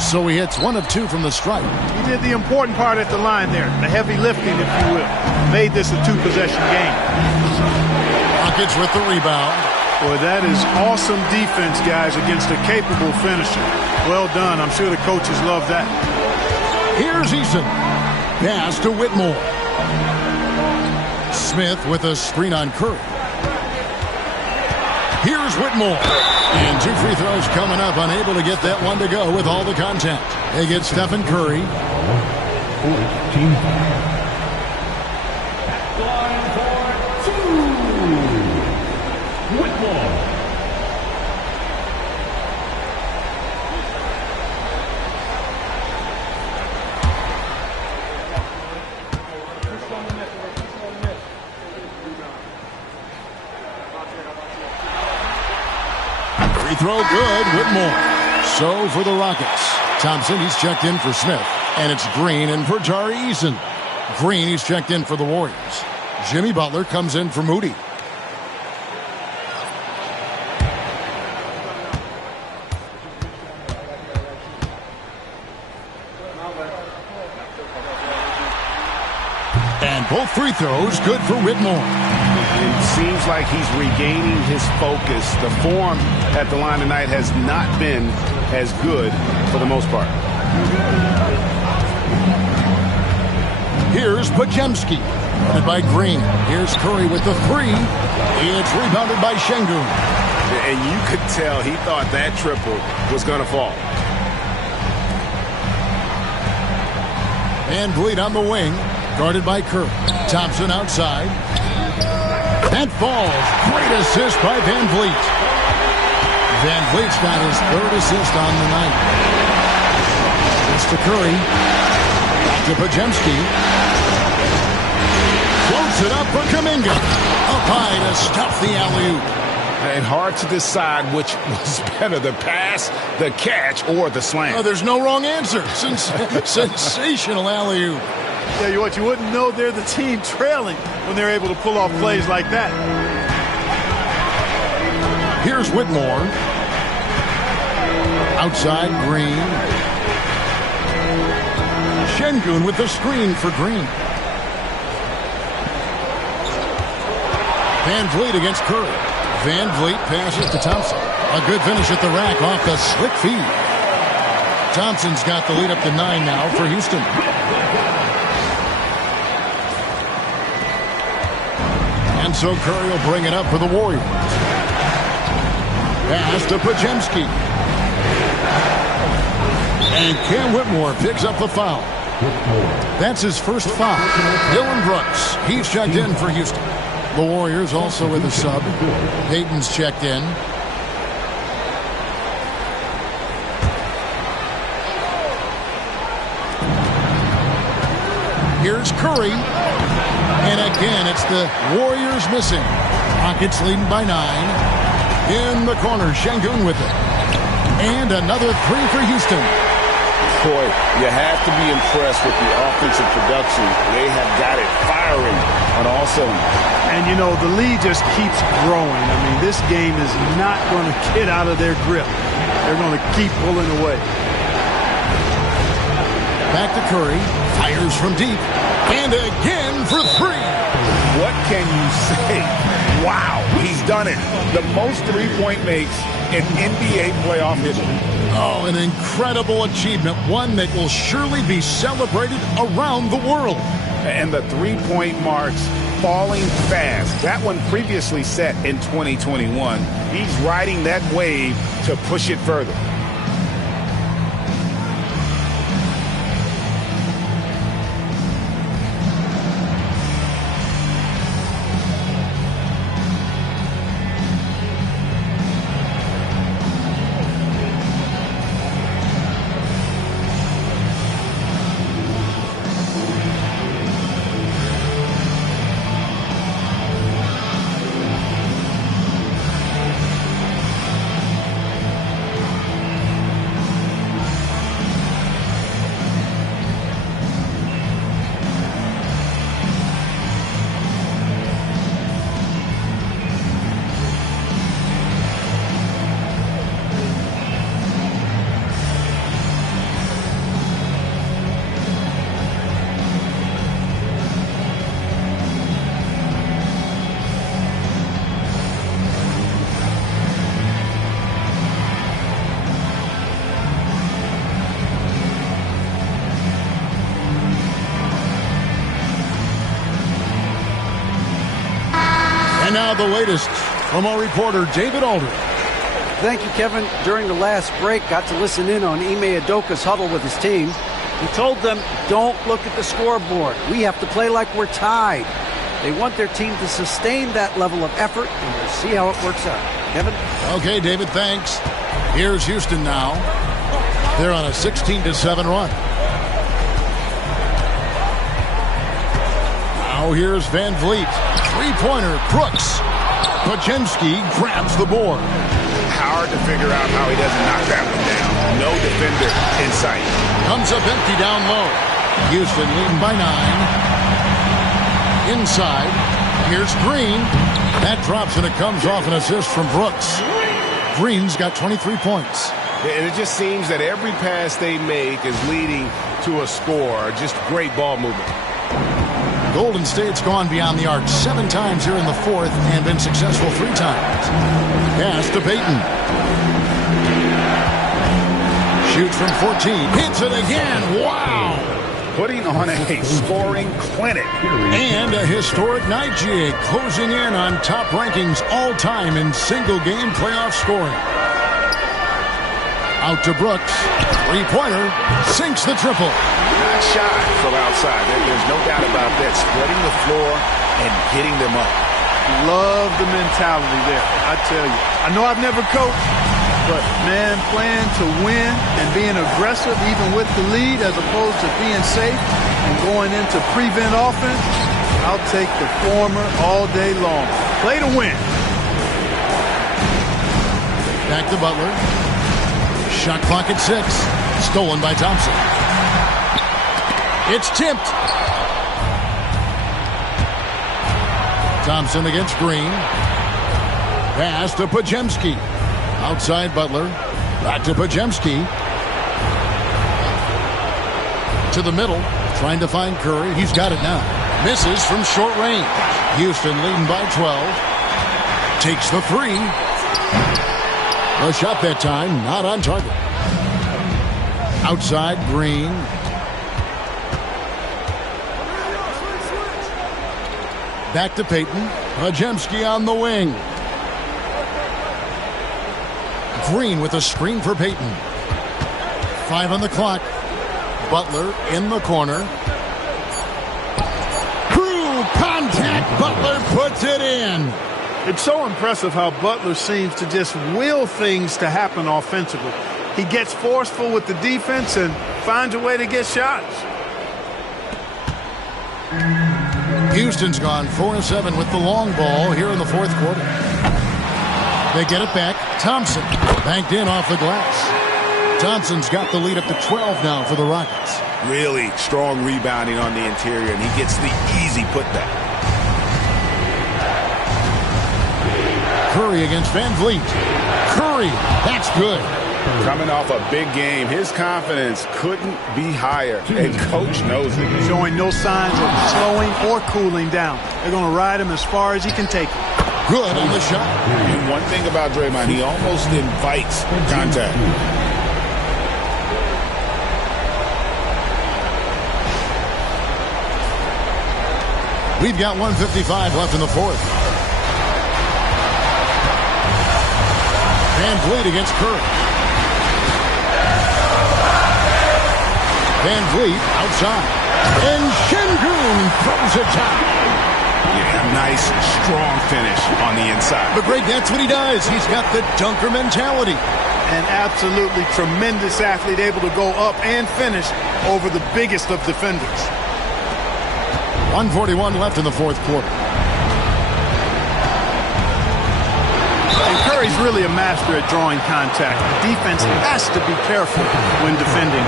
So he hits 1 of 2 from the stripe. He did the important part at the line there, the heavy lifting, if you will. Made this a 2-possession game. Rockets with the rebound. Boy, that is awesome defense, guys, against a capable finisher. Well done. I'm sure the coaches love that. Here's Eason. Pass to Whitmore. Smith with a screen on Curry. Here's Whitmore. And 2 free throws coming up. Unable to get that one to go with all the contact. They get Stephen Curry. 14. Free throw good, Whitmore. So for the Rockets. Thompson, he's checked in for Smith. And it's Green in for Tari Eason. Green, he's checked in for the Warriors. Jimmy Butler comes in for Moody. And both free throws good for Whitmore. It seems like he's regaining his focus. The form at the line tonight has not been as good for the most part. Here's Podziemski. Guarded by Green. Here's Curry with the 3. It's rebounded by Şengün. And you could tell he thought that triple was going to fall. Van Vliet on the wing. Guarded by Curry. Thompson outside. That falls. Great assist by Van Vliet. Van Vliet's got his 3rd assist on the night. It's to Curry. Back to Podziemski. Floats it up for Kuminga. Up high to stop the alley-oop. And hard to decide which was better, the pass, the catch, or the slam. Oh, there's no wrong answer. Sensational alley-oop. Yeah, you wouldn't know they're the team trailing when they're able to pull off plays like that. Here's Whitmore. Outside, Green. Şengün with the screen for Green. Van Vliet against Curry. Van Vliet passes to Thompson. A good finish at the rack off the slick feed. Thompson's got the lead up to 9 now for Houston. And so Curry will bring it up for the Warriors. Pass to Podziemski. And Cam Whitmore picks up the foul. That's his first foul. Dylan Brooks, he's checked in for Houston. The Warriors also with a sub. Tatum's checked in. Here's Curry. And again, it's the Warriors missing. Rockets leading by 9. In the corner, Şengün with it. And another three for Houston. Boy, you have to be impressed with the offensive production. They have got it firing on all cylinders. And, you know, the lead just keeps growing. I mean, this game is not going to get out of their grip. They're going to keep pulling away. Back to Curry. Fires from deep. And again for three. What can you say? Wow, he's done it. The most three-point makes in NBA playoff history. Oh, an incredible achievement, one that will surely be celebrated around the world. And the three-point marks falling fast. That one previously set in 2021. He's riding that wave to push it further. And now the latest from our reporter, David Aldridge. Thank you, Kevin. During the last break, got to listen in on Ime Udoka's huddle with his team. He told them, don't look at the scoreboard. We have to play like we're tied. They want their team to sustain that level of effort, and we'll see how it works out. Kevin? Okay, David, thanks. Here's Houston now. They're on a 16-7 run. Now here's Van Vliet. Three-pointer, Brooks. Podziemski grabs the board. Hard to figure out how he doesn't knock that one down. No defender in sight. Comes up empty down low. Houston leading by 9. Inside. Here's Green. That drops and it comes off an assist from Brooks. Green's got 23 points. And it just seems that every pass they make is leading to a score. Just great ball movement. Golden State's gone beyond the arc 7 times here in the fourth and been successful 3 times. Pass to Payton. Shoots from 14. Hits it again. Wow. Putting on a scoring clinic. And a historic night, GA, closing in on top rankings all-time in single-game playoff scoring. Out to Brooks. Three-pointer. Sinks the triple. Not shy from outside. There's no doubt about that. Spreading the floor and getting them up. Love the mentality there, I tell you. I know I've never coached, but, man, playing to win and being aggressive even with the lead as opposed to being safe and going into prevent offense, I'll take the former all day long. Play to win. Back to Butler. Shot clock at 6. Stolen by Thompson. It's tipped. Thompson against Green. Pass to Podziemski. Outside Butler. Back to Podziemski. To the middle. Trying to find Curry. He's got it now. Misses from short range. Houston leading by 12. Takes the 3. A shot that time, not on target. Outside, Green. Back to Payton. Podziemski on the wing. Green with a screen for Payton. 5 on the clock. Butler in the corner. Crew contact. Butler puts it in. It's so impressive how Butler seems to just will things to happen offensively. He gets forceful with the defense and finds a way to get shots. Houston's gone 4-7 with the long ball here in the fourth quarter. They get it back. Thompson banked in off the glass. Thompson's got the lead up to 12 now for the Rockets. Really strong rebounding on the interior, and he gets the easy putback. Curry against Van Vliet. Curry, that's good. Coming off a big game, his confidence couldn't be higher, and coach knows it. Showing no signs of slowing or cooling down. They're going to ride him as far as he can take him. Good on the shot. And one thing about Draymond, he almost invites contact. We've got 1:55 left in the fourth. Van Vliet against Curry. Van Vliet outside. And Şengün throws it down. Yeah, nice, strong finish on the inside. But Greg, that's what he does. He's got the dunker mentality. An absolutely tremendous athlete, able to go up and finish over the biggest of defenders. 1:41 left in the fourth quarter. And Curry's really a master at drawing contact. The defense has to be careful when defending.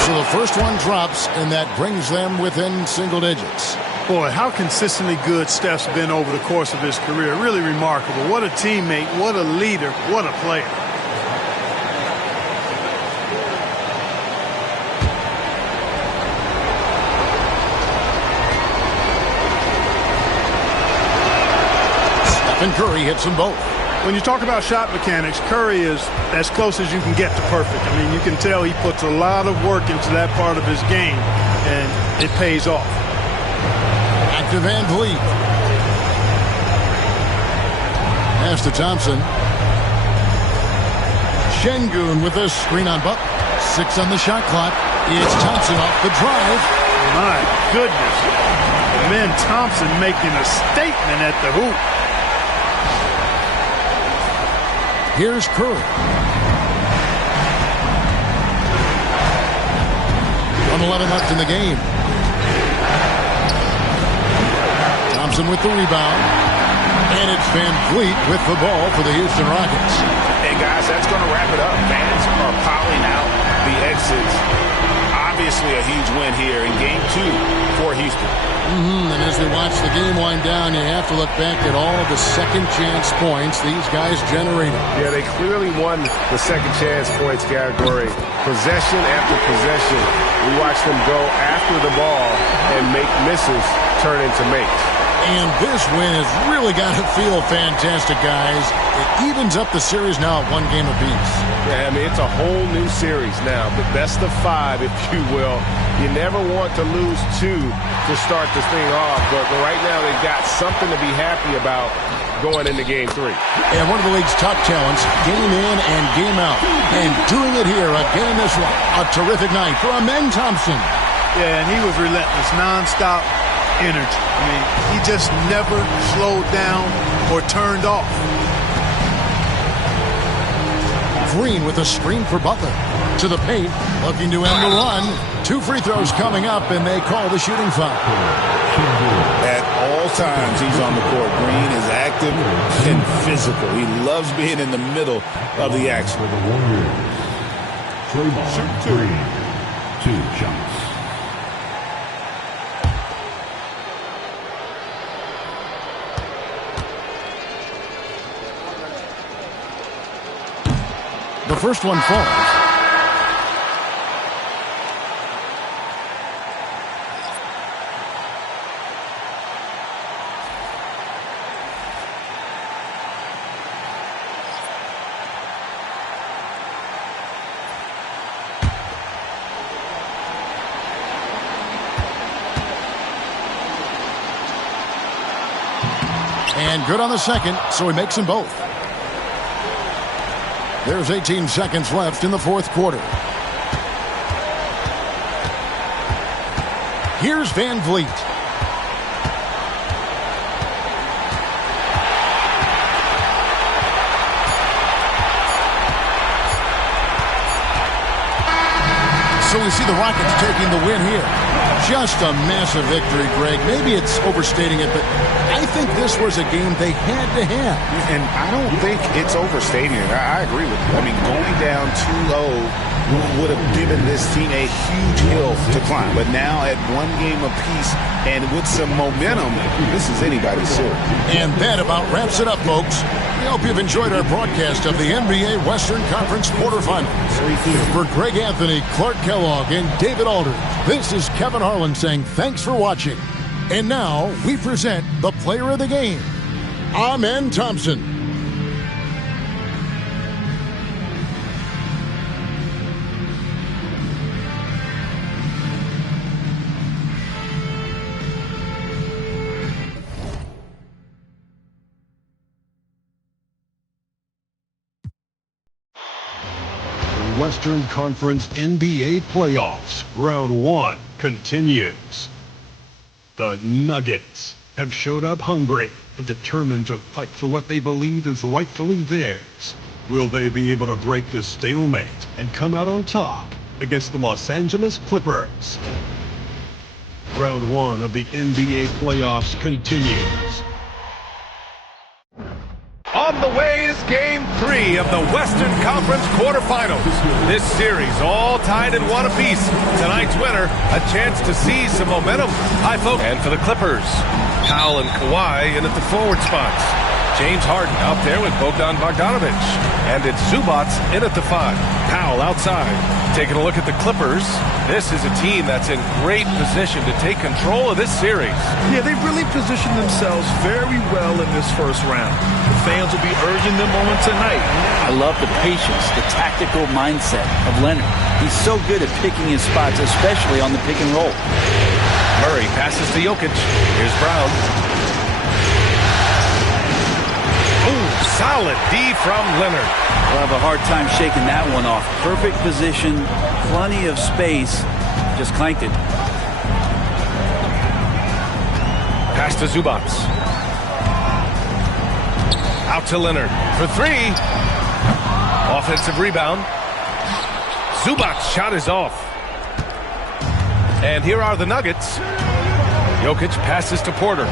So the first one drops, and that brings them within single digits. Boy, how consistently good Steph's been over the course of his career. Really remarkable. What a teammate, what a leader, what a player. Stephen Curry hits them both. When you talk about shot mechanics, Curry is as close as you can get to perfect. I mean, you can tell he puts a lot of work into that part of his game, and it pays off. Back to Van Vliet. Pass to Thompson. Şengün with a screen on Buck. 6 on the shot clock. It's Thompson off the drive. My goodness. And then Thompson making a statement at the hoop. Here's Curry. 1:11 left in the game. Thompson with the rebound. And it's Van Vliet with the ball for the Houston Rockets. Hey, guys, that's going to wrap it up. Fans are piling out the exits. Obviously a huge win here in Game 2 for Houston. And as we watch the game wind down, you have to look back at all the second chance points these guys generated. Yeah, they clearly won the second chance points category. Possession after possession. We watch them go after the ball and make misses turn into makes. And this win has really got to feel fantastic, guys. It evens up the series now at 1 game apiece. Yeah, I mean, it's a whole new series now. The best of 5, if you will. You never want to lose 2 to start this thing off, but right now they've got something to be happy about going into Game 3. And one of the league's top talents, game in and game out. And doing it here again in this one. A terrific night for Amen Thompson. Yeah, and he was relentless, nonstop energy. I mean, he just never slowed down or turned off. Green with a screen for Butler. To the paint, looking to end the run. 2 free throws coming up, and they call the shooting foul. At all times, he's on the court. Green is active and physical. He loves being in the middle of the action. Shoot 2 shots. The first one falls. And good on the second, so he makes them both. There's 18 seconds left in the fourth quarter. Here's Van Vliet. So we see the Rockets taking the win here. Just a massive victory, Greg. Maybe it's overstating it, but I think this was a game they had to have. And I don't think it's overstating it. I agree with you. I mean, going down 2-0 would have given this team a huge hill to climb. But now at one game apiece and with some momentum, this is anybody's series. And that about wraps it up, folks. We hope you've enjoyed our broadcast of the NBA Western Conference quarterfinals. For Greg Anthony, Clark Kellogg, and David Aldridge, this is Kevin Harlan saying thanks for watching. And now we present the player of the game, Amen Thompson. Western Conference NBA playoffs. Round 1 continues. The Nuggets have showed up hungry and determined to fight for what they believe is rightfully theirs. Will they be able to break this stalemate and come out on top against the Los Angeles Clippers? Round 1 of the NBA playoffs continues. On the way is Game 3 of the Western Conference quarterfinals. This series all tied in one apiece. Tonight's winner, a chance to seize some momentum. High focus. And for the Clippers, Powell and Kawhi in at the forward spots. James Harden out there with Bogdan Bogdanovic. And it's Zubac in at the 5. Powell outside. Taking a look at the Clippers, this is a team that's in great position to take control of this series. Yeah, they really positioned themselves very well in this first round. The fans will be urging them on tonight. I love the patience, the tactical mindset of Leonard. He's so good at picking his spots, especially on the pick and roll. Murray passes to Jokic. Here's Brown. Ooh, solid D from Leonard. We'll have a hard time shaking that one off. Perfect position, plenty of space. Just clanked it. Pass to Zubac. Out to Leonard for 3. Offensive rebound. Zubac's shot is off. And here are the Nuggets. Jokic passes to Porter.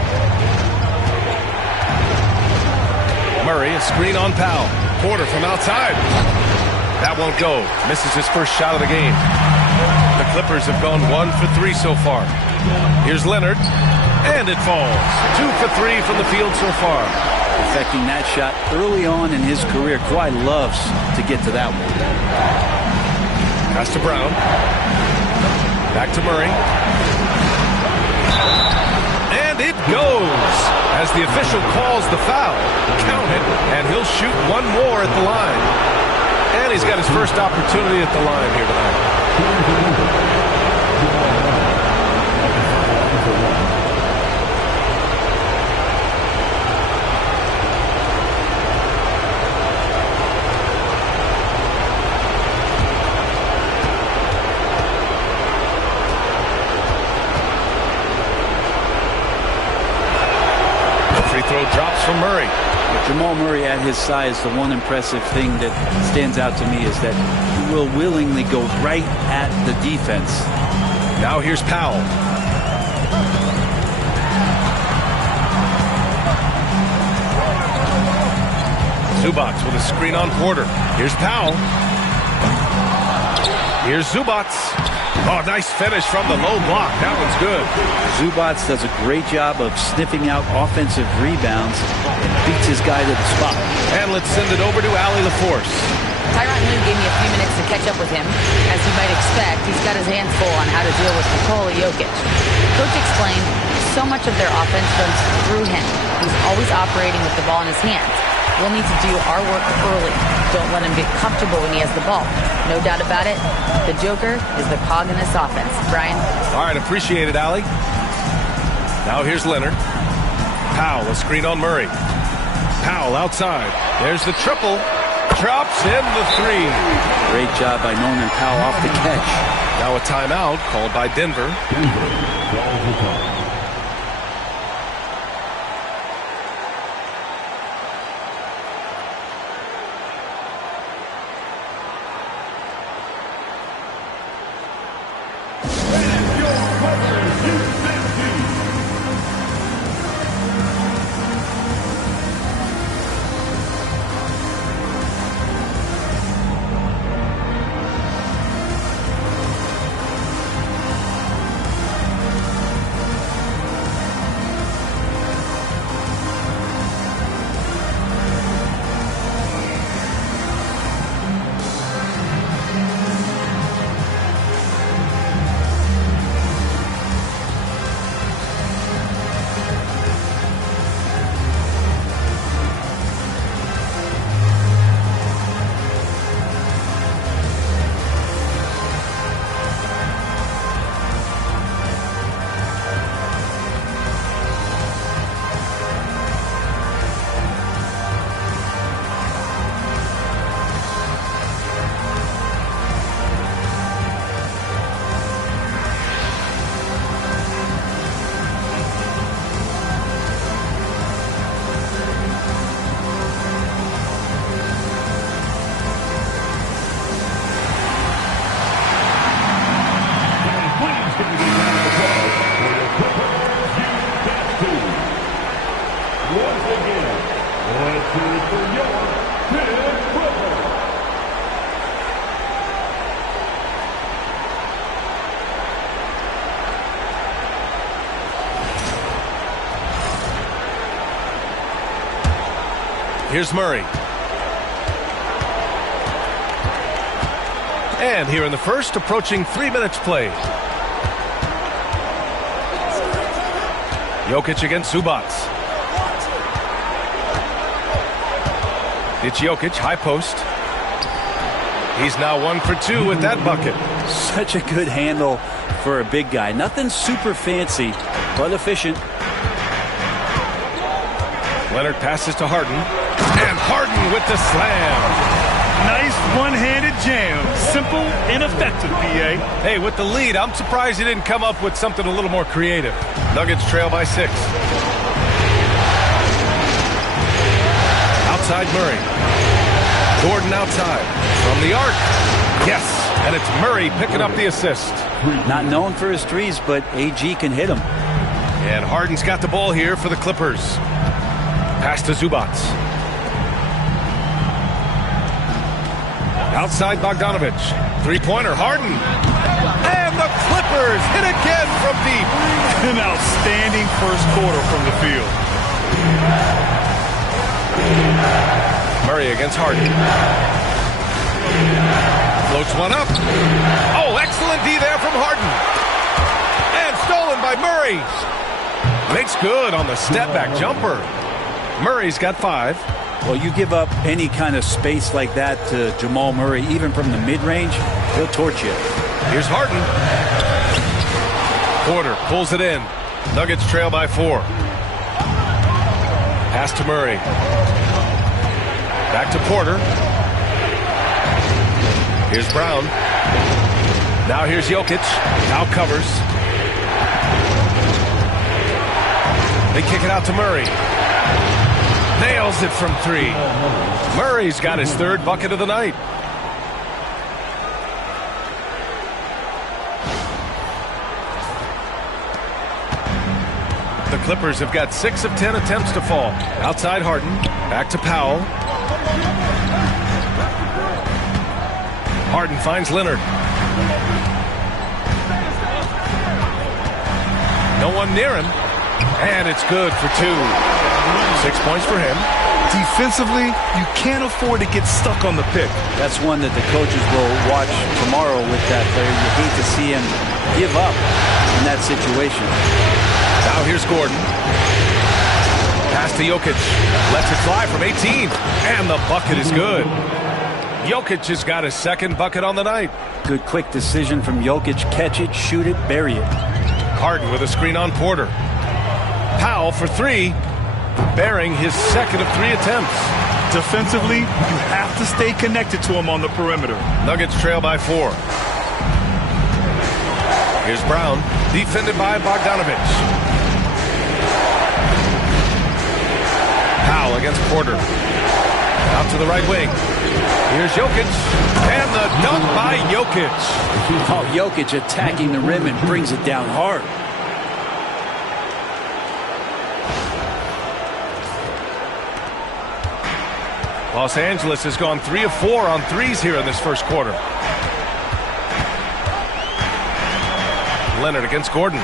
Murray, a screen on Powell. Porter from outside. That won't go. Misses his first shot of the game. The Clippers have gone 1 for 3 so far. Here's Leonard. And it falls. 2 for 3 from the field so far. Perfecting that shot early on in his career. Kawhi loves to get to that one. Pass to Brown. Back to Murray. And it goes. As the official calls the foul, count it, and he'll shoot one more at the line. And he's got his first opportunity at the line here tonight. Drops from Murray. But Jamal Murray at his size, the one impressive thing that stands out to me is that he will willingly go right at the defense. Now here's Powell. Zubac with a screen on Porter. Here's Powell. Here's Zubac. Oh, nice finish from the low block. That one's good. Zubac does a great job of sniffing out offensive rebounds and beats his guy to the spot. And let's send it over to Allie LaForce. Tyronn Lue gave me a few minutes to catch up with him. As you might expect, he's got his hands full on how to deal with Nikola Jokic. Coach explained so much of their offense runs through him. He's always operating with the ball in his hands. We'll need to do our work early. Don't let him get comfortable when he has the ball. No doubt about it, the Joker is the cog in this offense. Brian? All right, appreciate it, Allie. Now here's Leonard. Powell, a screen on Murray. Powell outside. There's the triple. drops in the three. Great job by Norman Powell off the catch. Now a timeout called by Denver. Here's Murray. And here in the first, approaching 3 minutes played. Jokic against Zubac. It's Jokic, high post. He's now 1 for 2 with that bucket. Such a good handle for a big guy. Nothing super fancy, but efficient. Leonard passes to Harden. And Harden with the slam. Nice one-handed jam. Simple and effective, PA. Hey, with the lead, I'm surprised he didn't come up with something a little more creative. Nuggets trail by 6. Outside Murray. Gordon outside. From the arc. Yes, and it's Murray picking up the assist. Not known for his threes, but AG can hit him. And Harden's got the ball here for the Clippers. Pass to Zubac. Outside Bogdanovich. Three-pointer, Harden. And the Clippers hit again from deep. An outstanding first quarter from the field. Murray against Harden. Floats one up. Oh, excellent D there from Harden. And stolen by Murray. Makes good on the step-back jumper. Murray's got 5. Well, you give up any kind of space like that to Jamal Murray, even from the mid-range, he'll torch you. Here's Harden. Porter pulls it in. Nuggets trail by 4. Pass to Murray. Back to Porter. Here's Brown. Now here's Jokic. Now covers. They kick it out to Murray. Nails it from 3. Murray's got his 3rd bucket of the night. The Clippers have got 6 of 10 attempts to fall. Outside Harden. Back to Powell. Harden finds Leonard. No one near him. And it's good for 2. 6 points for him. Defensively, you can't afford to get stuck on the pick. That's one that the coaches will watch tomorrow with that player. You hate to see him give up in that situation. Now here's Gordon. Pass to Jokic. Lets it fly from 18. And the bucket is good. Jokic has got his 2nd bucket on the night. Good quick decision from Jokic. Catch it, shoot it, bury it. Harden with a screen on Porter. Powell for 3. Bearing his 2nd of 3 attempts. Defensively, you have to stay connected to him on the perimeter. Nuggets trail by 4. Here's Brown, defended by Bogdanovich. Powell against Porter. Out to the right wing. Here's Jokic. And the dunk by Jokic. Oh, Jokic attacking the rim and brings it down hard. Los Angeles has gone 3 of 4 on threes here in this first quarter. Leonard against Gordon.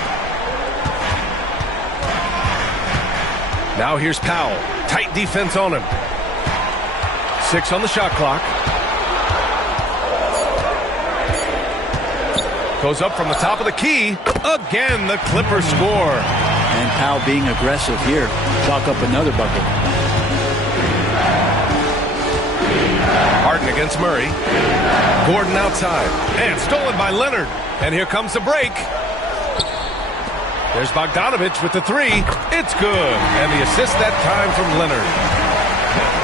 Now here's Powell. Tight defense on him. 6 on the shot clock. Goes up from the top of the key. Again, the Clippers score. And Powell being aggressive here. Chalk up another bucket. Harden against Murray. Gordon outside. And stolen by Leonard. And here comes the break. There's Bogdanovich with the 3. It's good. And the assist that time from Leonard.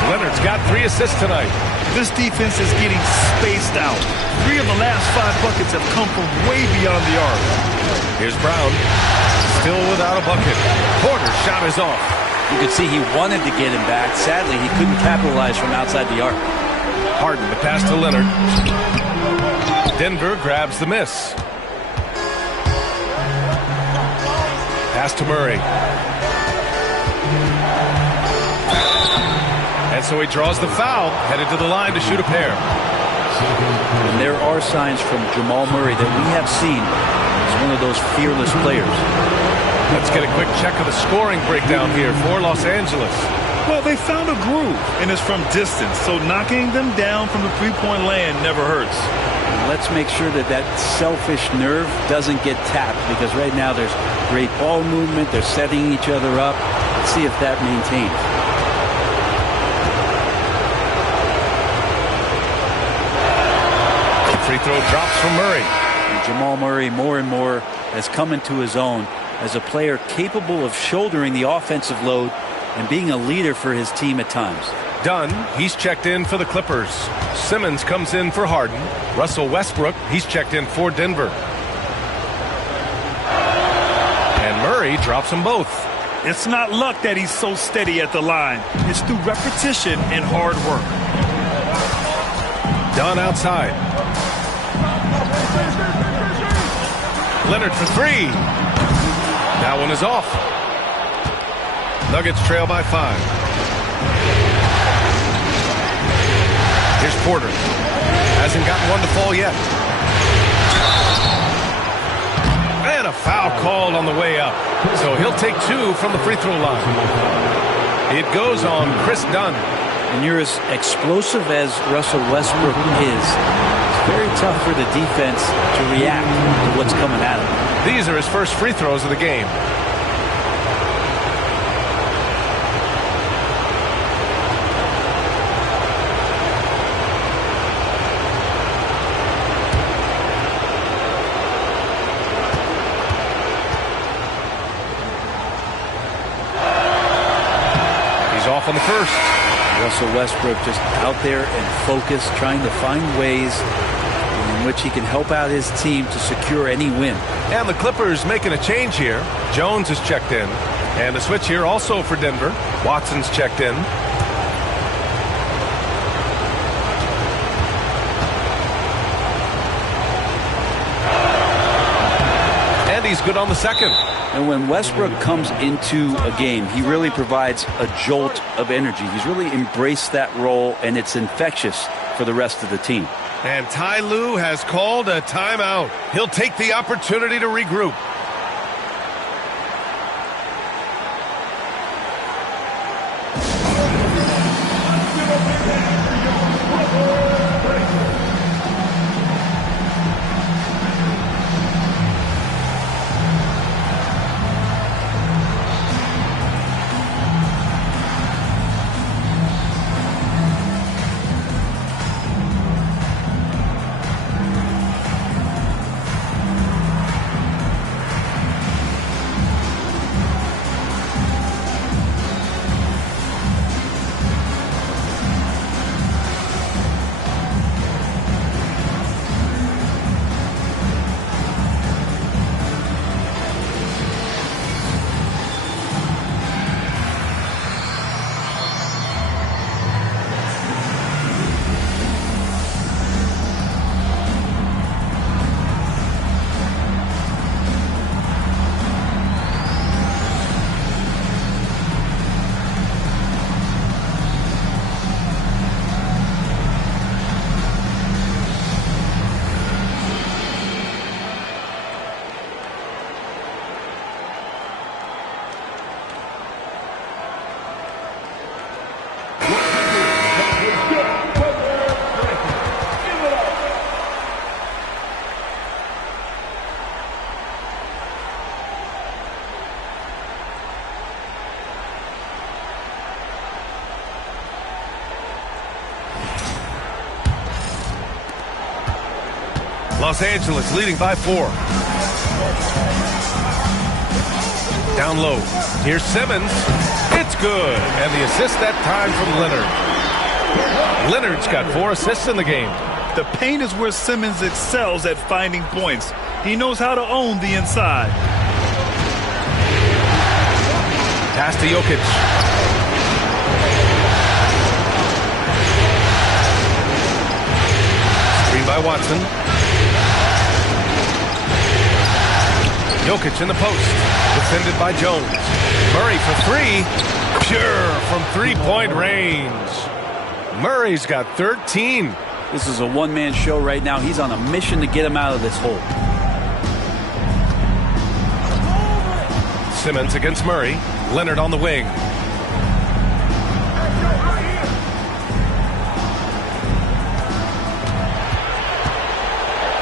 Leonard's got 3 assists tonight. This defense is getting spaced out. 3 of the last 5 buckets have come from way beyond the arc. Here's Brown. Still without a bucket. Porter's shot is off. You could see he wanted to get him back. Sadly, he couldn't capitalize from outside the arc. Harden to pass to Leonard. Denver grabs the miss. Pass to Murray. And so he draws the foul, headed to the line to shoot a pair. And there are signs from Jamal Murray that we have seen as one of those fearless players. Let's get a quick check of the scoring breakdown here for Los Angeles. Well, they found a groove, and it's from distance, so knocking them down from the three-point land never hurts. Let's make sure that that selfish nerve doesn't get tapped, because right now there's great ball movement. They're setting each other up. Let's see if that maintains. Free throw drops from Murray. And Jamal Murray more and more has come into his own as a player capable of shouldering the offensive load and being a leader for his team at times. Dunn, he's checked in for the Clippers. Simmons comes in for Harden. Russell Westbrook, he's checked in for Denver. And Murray drops them both. It's not luck that he's so steady at the line. It's through repetition and hard work. Dunn outside. Leonard for 3. That one is off. Nuggets trail by 5. Here's Porter. Hasn't gotten one to fall yet. And a foul called on the way up. So he'll take 2 from the free throw line. It goes on Chris Dunn. And you're as explosive as Russell Westbrook is. It's very tough for the defense to react to what's coming at him. These are his first free throws of the game. Off on the first. Russell Westbrook just out there and focused, trying to find ways in which he can help out his team to secure any win. And the Clippers making a change here. Jones is checked in. And a switch here also for Denver. Watson's checked in. And he's good on the second. And when Westbrook comes into a game, he really provides a jolt of energy. He's really embraced that role, and it's infectious for the rest of the team. And Ty Lue has called a timeout. He'll take the opportunity to regroup. Los Angeles leading by 4. Down low. Here's Simmons. It's good. And the assist that time from Leonard. Leonard's got 4 assists in the game. The paint is where Simmons excels at finding points. He knows how to own the inside. Pass to Jokic. Screen by Watson. Jokic in the post. Defended by Jones. Murray for 3. Pure from three-point range. Murray's got 13. This is a one-man show right now. He's on a mission to get him out of this hole. Simmons against Murray. Leonard on the wing.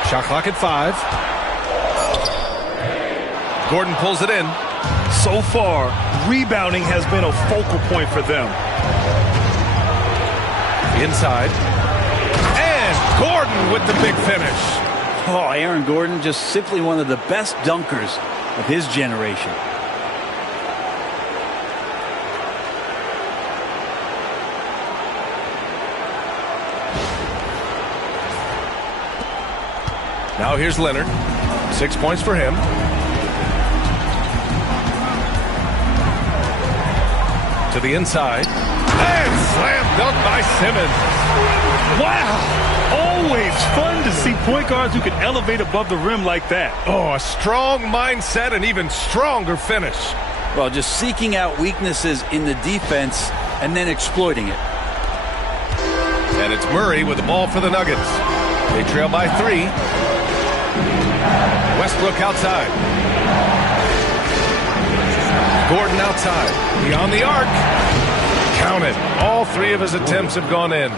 Shot clock at 5. Gordon pulls it in. So far, rebounding has been a focal point for them. Inside. And Gordon with the big finish. Oh, Aaron Gordon, just simply one of the best dunkers of his generation. Now here's Leonard. 6 points for him. To the inside. And slam dunk by Simmons. Wow! Always fun to see point guards who can elevate above the rim like that. Oh, a strong mindset and even stronger finish. Well, just seeking out weaknesses in the defense and then exploiting it. And it's Murray with the ball for the Nuggets. They trail by 3. Westbrook outside. Gordon outside. Beyond the arc. Count it. All 3 of his attempts have gone in.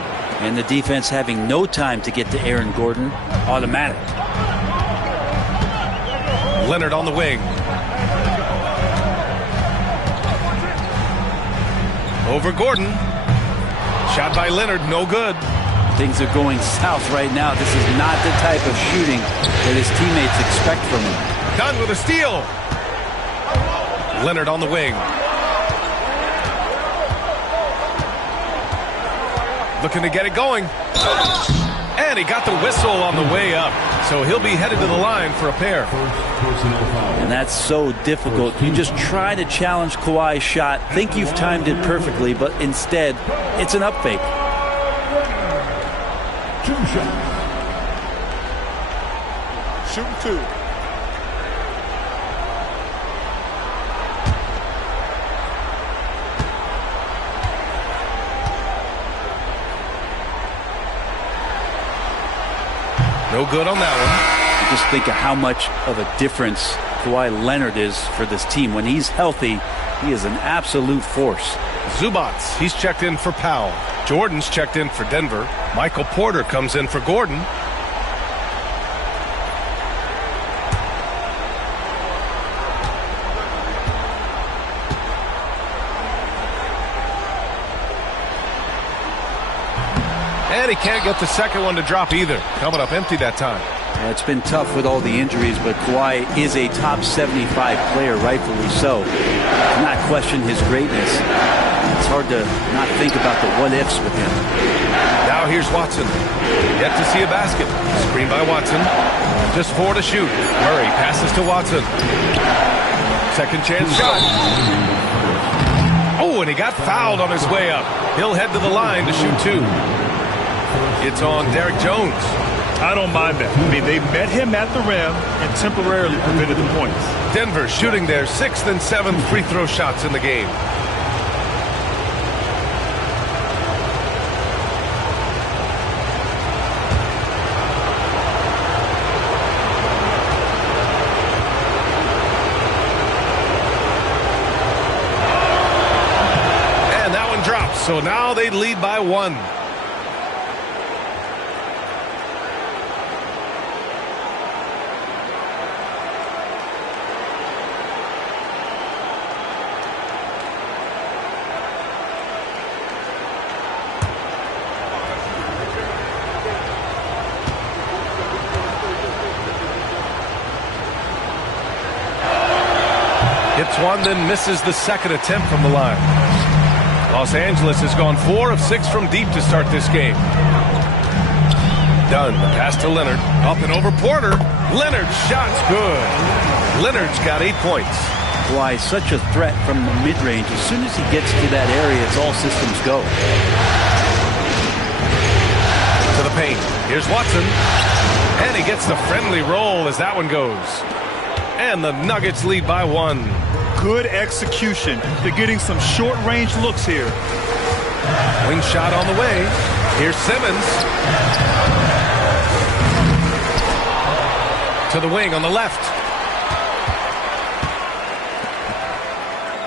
And the defense having no time to get to Aaron Gordon. Automatic. Leonard on the wing. Over Gordon. Shot by Leonard. No good. Things are going south right now. This is not the type of shooting that his teammates expect from him. Done with a steal. Leonard on the wing. Looking to get it going. And he got the whistle on the way up. So he'll be headed to the line for a pair. And that's so difficult. You just try to challenge Kawhi's shot, think you've timed it perfectly, but instead, it's an up fake. 2 shots. Shooting 2. No good on that one. You just think of how much of a difference Kawhi Leonard is for this team. When he's healthy, he is an absolute force. Zubats, he's checked in for Powell. Jordan's checked in for Denver. Michael Porter comes in for Gordon. And he can't get the second one to drop either. Coming up empty that time. Yeah, it's been tough with all the injuries, but Kawhi is a top 75 player, rightfully so. Do not question his greatness. It's hard to not think about the what-ifs with him. Now here's Watson. Yet to see a basket. Screen by Watson. Just 4 to shoot. Murray passes to Watson. Second chance shot. Oh, and he got fouled on his way up. He'll head to the line to shoot 2. It's on Derek Jones. I don't mind that. I mean, they met him at the rim and temporarily prevented the points. Denver shooting their 6th and 7th free throw shots in the game. And that one drops, so now they lead by 1. Hits one, then misses the second attempt from the line. Los Angeles has gone 4 of 6 from deep to start this game. Dunn, the pass to Leonard. Up and over Porter. Leonard's shot's good. Leonard's got 8 points. Why, such a threat from the mid-range. As soon as he gets to that area, it's all systems go. To the paint. Here's Watson. And he gets the friendly roll as that one goes. And the Nuggets lead by 1. Good execution. They're getting some short-range looks here. Wing shot on the way. Here's Simmons. To the wing on the left.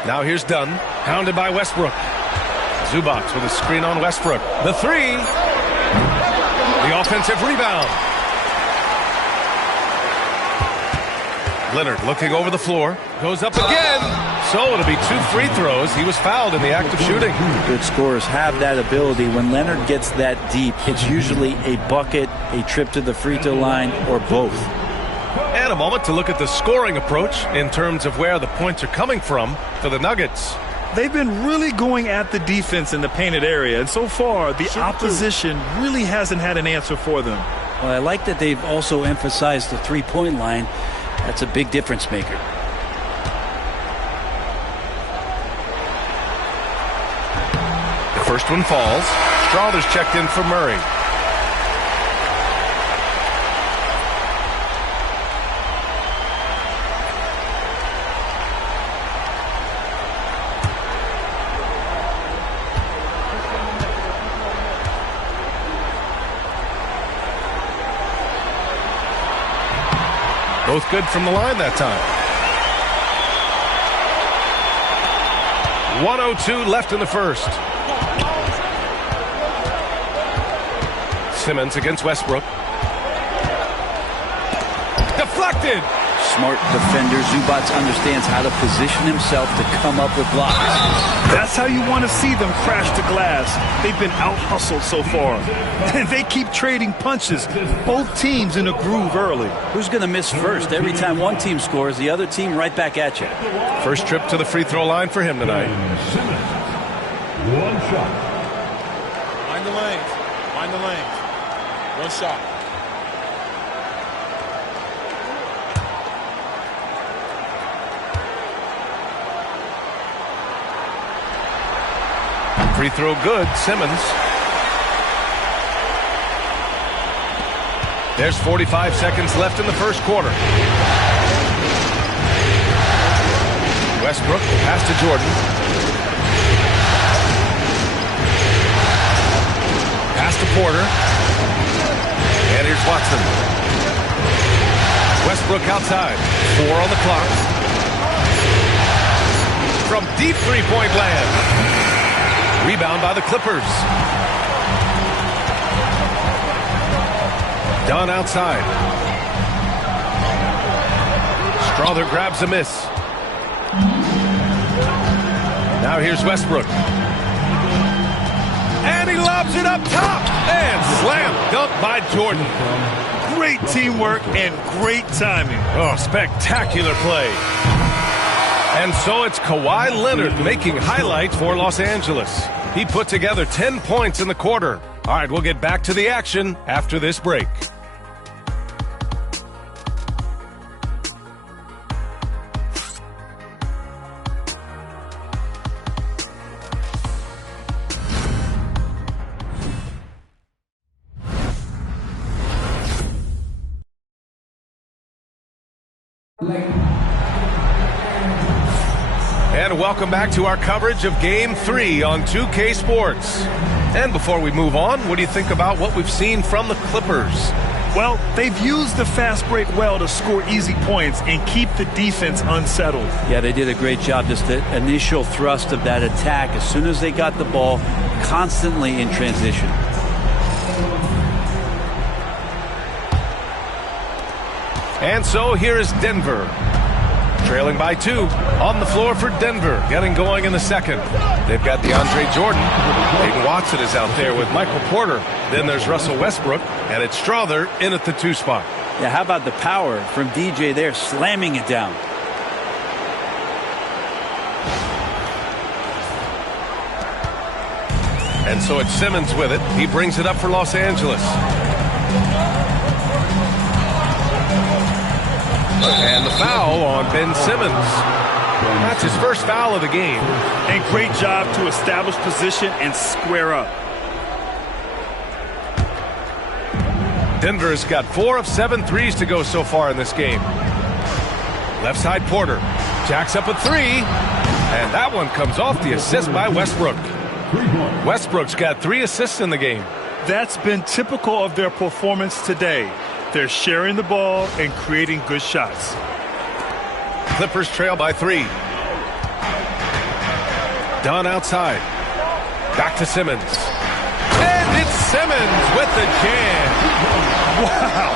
Now here's Dunn. Hounded by Westbrook. Zubac with a screen on Westbrook. The 3. The offensive rebound. Leonard looking over the floor. Goes up again. So it'll be 2 free throws. He was fouled in the act of shooting. Good scorers have that ability. When Leonard gets that deep, it's usually a bucket, a trip to the free throw line, or both. And a moment to look at the scoring approach in terms of where the points are coming from for the Nuggets. They've been really going at the defense in the painted area, and so far the opposition really hasn't had an answer for them. Well, I like that they've also emphasized the three-point line. That's a big difference maker. The first one falls. Strawther's checked in for Murray. Both good from the line that time. 1:02 left in the first. Simmons against Westbrook. Deflected. Smart defender. Zubac understands how to position himself to come up with blocks. That's how you want to see them crash the glass. They've been out-hustled so far. And they keep trading punches. Both teams in a groove early. Who's going to miss first? Every time one team scores, the other team right back at you. First trip to the free throw line for him tonight. One shot. Mind the lanes. Mind the lanes. One shot. Free throw good, Simmons. There's 45 seconds left in the first quarter. Westbrook, pass to Jordan. Pass to Porter. And here's Watson. Westbrook outside. 4 on the clock. From deep three-point land. Rebound by the Clippers. Dunn outside. Strawther grabs a miss. Now here's Westbrook. And he lobs it up top. And slam dunk by Jordan. Great teamwork and great timing. Oh, spectacular play. And so it's Kawhi Leonard making highlights for Los Angeles. He put together 10 points in the quarter. All right, we'll get back to the action after this break. And welcome back to our coverage of Game 3 on 2K Sports. And before we move on, what do you think about what we've seen from the Clippers? Well, they've used the fast break well to score easy points and keep the defense unsettled. Yeah, they did a great job. Just the initial thrust of that attack, as soon as they got the ball, constantly in transition. And so here is Denver. Trailing by 2 on the floor for Denver, getting going in the second. They've got DeAndre Jordan. Aiden Watson is out there with Michael Porter. Then there's Russell Westbrook, and it's Strawther in at the 2 spot. Yeah, how about the power from DJ there, slamming it down. And so it's Simmons with it. He brings it up for Los Angeles. And the foul on Ben Simmons. That's his first foul of the game. And great job to establish position and square up. Denver has got 4 of 7 threes to go so far in this game. Left side Porter. Jacks up a 3. And that one comes off the assist by Westbrook. Westbrook's got 3 assists in the game. That's been typical of their performance today. They're sharing the ball and creating good shots. Clippers trail by 3. Dunn outside. Back to Simmons. And it's Simmons with the jam. Wow.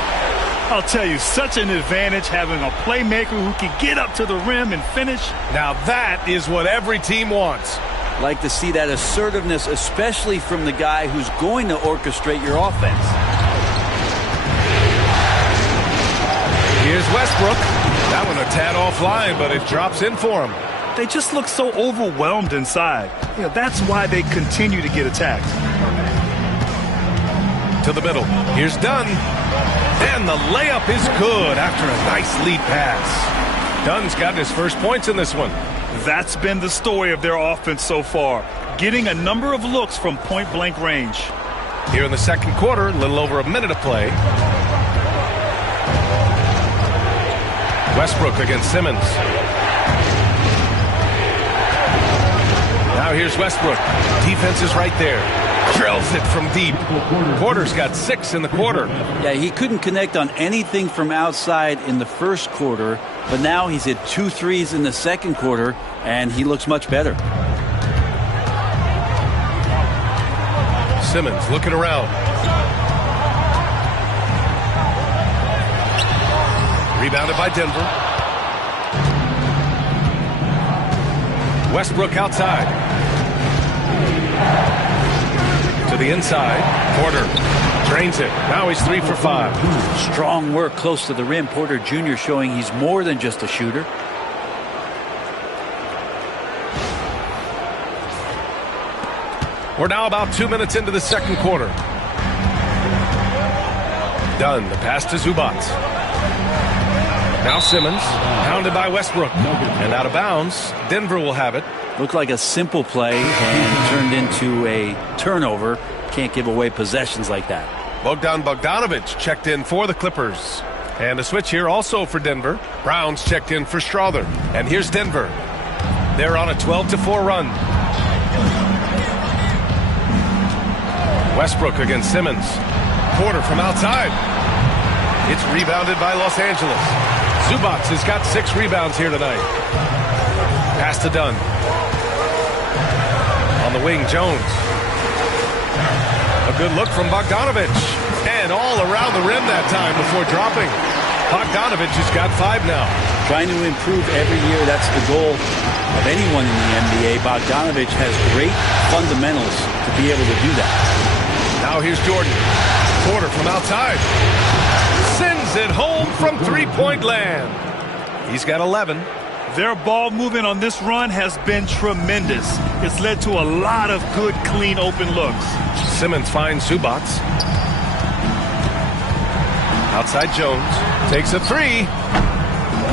I'll tell you, such an advantage having a playmaker who can get up to the rim and finish. Now that is what every team wants. Like to see that assertiveness, especially from the guy who's going to orchestrate your offense. Here's Westbrook. That one a tad offline, but it drops in for him. They just look so overwhelmed inside. That's why they continue to get attacked. To the middle. Here's Dunn. And the layup is good after a nice lead pass. Dunn's gotten his first points in this one. That's been the story of their offense so far. Getting a number of looks from point-blank range. Here in the second quarter, a little over a minute of play. Westbrook against Simmons. Now here's Westbrook. Defense is right there. Drills it from deep. Porter's got 6 in the quarter. Yeah, he couldn't connect on anything from outside in the first quarter, but now he's hit 2 threes in the second quarter, and he looks much better. Simmons looking around. Rebounded by Denver. Westbrook outside. To the inside. Porter drains it. Now he's 3 for 5. Strong work close to the rim. Porter Jr. showing he's more than just a shooter. We're now about 2 minutes into the second quarter. Dunn, the pass to Zubac. Now Simmons, pounded by Westbrook. And out of bounds, Denver will have it. Looked like a simple play and turned into a turnover. Can't give away possessions like that. Bogdan Bogdanović checked in for the Clippers. And a switch here also for Denver. Brown's checked in for Strother. And here's Denver. They're on a 12-4 run. Westbrook against Simmons. Porter from outside. It's rebounded by Los Angeles. Zubac has got 6 rebounds here tonight. Pass to Dunn. On the wing, Jones. A good look from Bogdanović. And all around the rim that time before dropping. Bogdanović has got 5 now. Trying to improve every year, that's the goal of anyone in the NBA. Bogdanović has great fundamentals to be able to do that. Now here's Jordan. Porter from outside. Sends it home from three-point land. He's got 11. Their ball movement on this run has been tremendous. It's led to a lot of good, clean, open looks. Simmons finds Zubac. Outside Jones. Takes a 3.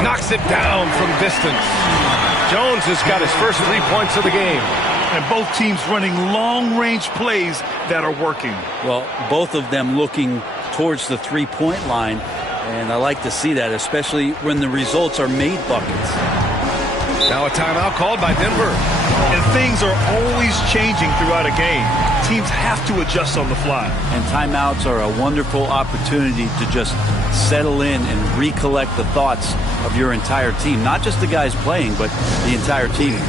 Knocks it down from distance. Jones has got his first 3 points of the game. And both teams running long-range plays that are working. Well, both of them looking towards the three-point line, and I like to see that, especially when the results are made buckets. Now a timeout called by Denver. And things are always changing throughout a game. Teams have to adjust on the fly. And timeouts are a wonderful opportunity to just settle in and recollect the thoughts of your entire team. Not just the guys playing, but the entire team.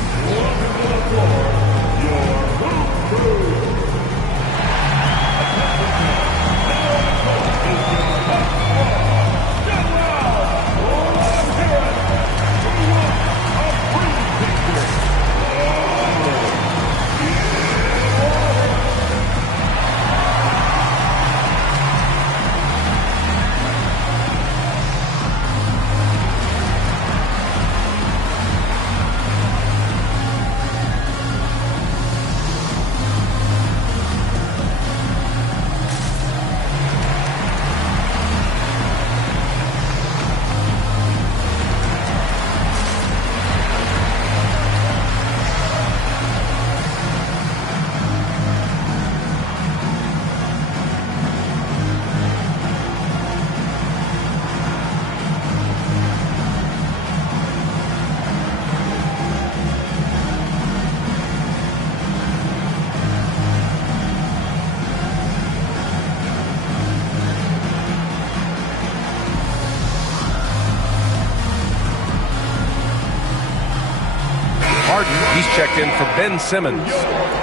Harden. He's checked in for Ben Simmons.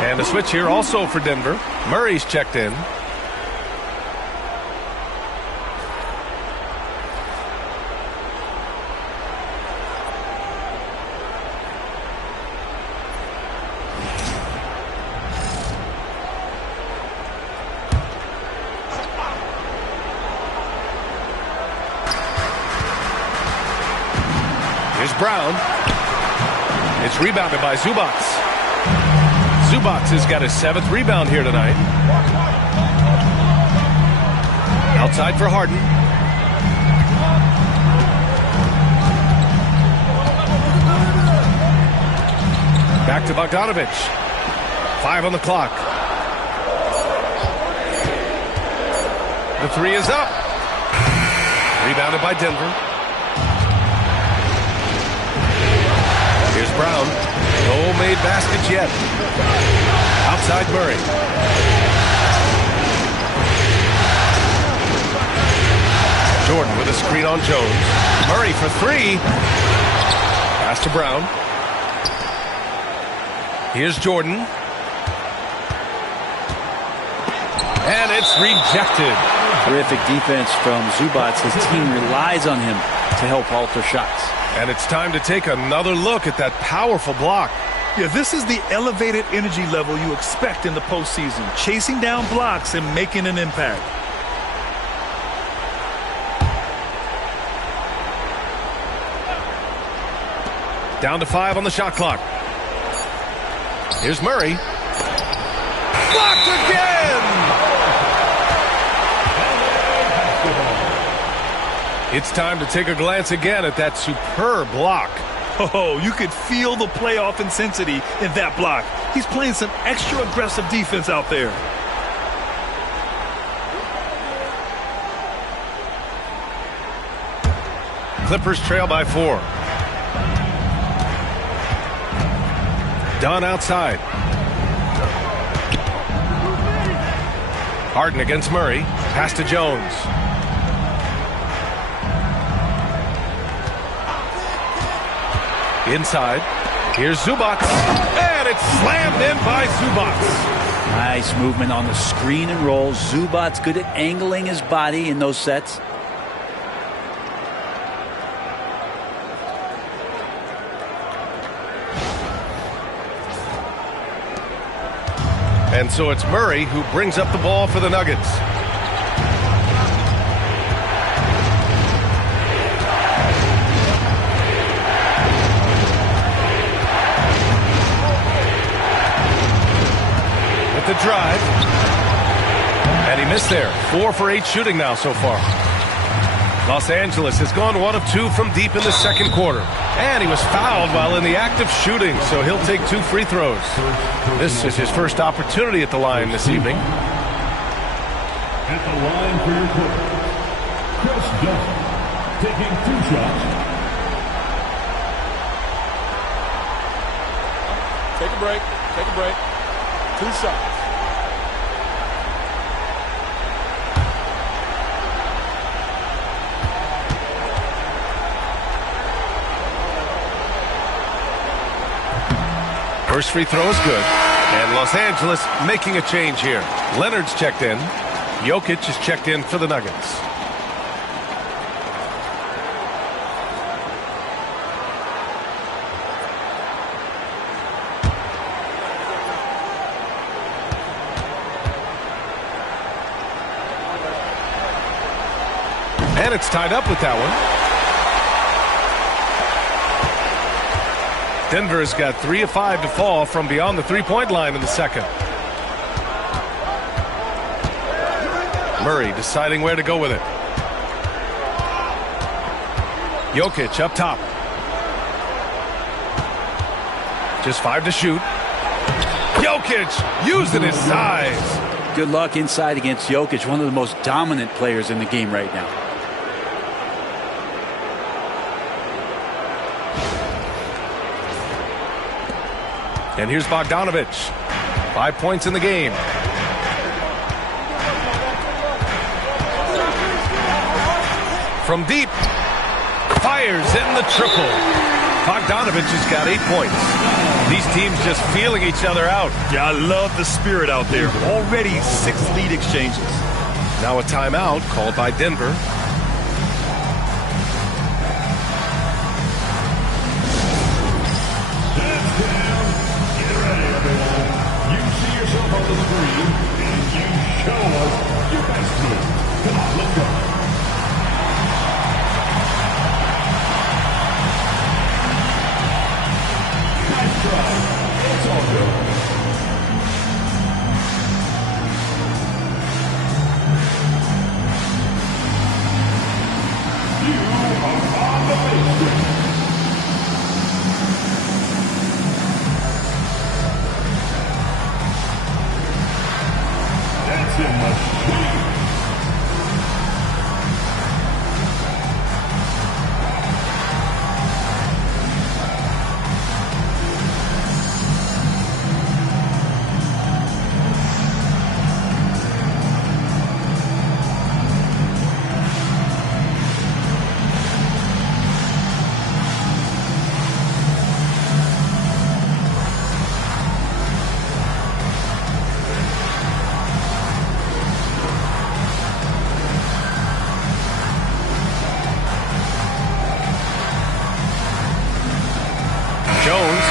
And a switch here also for Denver. Murray's checked in. Here's Brown. It's rebounded by Zubac. Zubac has got his 7th rebound here tonight. Outside for Harden. Back to Bogdanovich. 5 on the clock. The 3 is up. Rebounded by Denver. Here's Brown. No made baskets yet. Outside Murray. Jordan with a screen on Jones. Murray for 3. Pass to Brown. Here's Jordan. And it's rejected. Terrific defense from Zubac. His team relies on him to help alter shots. And it's time to take another look at that powerful block. Yeah, this is the elevated energy level you expect in the postseason. Chasing down blocks and making an impact. Down to 5 on the shot clock. Here's Murray. Blocked again! It's time to take a glance again at that superb block. Oh, you could feel the playoff intensity in that block. He's playing some extra aggressive defense out there. Clippers trail by 4. Dunn outside. Harden against Murray. Pass to Jones. Inside. Here's Zubac. And it's slammed in by Zubac. Nice movement on the screen and roll. Zubac's good at angling his body in those sets. And so it's Murray who brings up the ball for the Nuggets. With the drive. And he missed there. 4 for 8 shooting now so far. Los Angeles has gone 1 of 2 from deep in the second quarter. And he was fouled while in the act of shooting, so he'll take 2 free throws. This is his first opportunity at the line this evening. At the line for your Clippers, Chris Dunn, taking 2 shots. Take a break. Take a break. 2 shots. First free throw is good. And Los Angeles making a change here. Leonard's checked in. Jokic is checked in for the Nuggets. And it's tied up with that one. Denver has got 3 of 5 to fall from beyond the three-point line in the second. Murray deciding where to go with it. Jokic up top. Just 5 to shoot. Jokic using his size. Good luck inside against Jokic, one of the most dominant players in the game right now. And here's Bogdanovich. 5 points in the game. From deep. Fires in the triple. Bogdanovich has got 8 points. These teams just feeling each other out. Yeah, I love the spirit out there. Already 6 lead exchanges. Now a timeout called by Denver. Get ready, everyone. You see yourself on the screen, and you show us your best move. Come on, let's go. Nice try. It's all good. You are on the baseline. Dancing machine.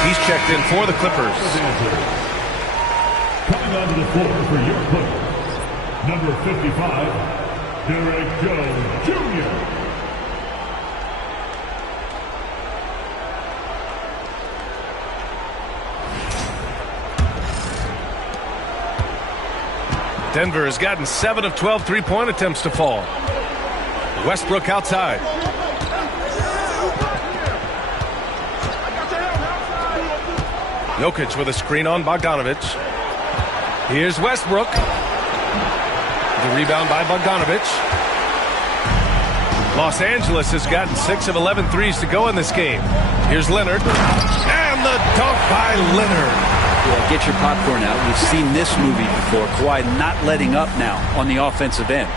He's checked in for the Clippers. Coming onto the floor for your Clippers, number 55, Derek Jones Jr. Denver has gotten 7 of 12 three-point attempts to fall. Westbrook outside. Jokic with a screen on Bogdanovic. Here's Westbrook. The rebound by Bogdanovic. Los Angeles has gotten 6 of 11 threes to go in this game. Here's Leonard. And the dunk by Leonard. Yeah, get your popcorn out. We've seen this movie before. Kawhi not letting up now on the offensive end.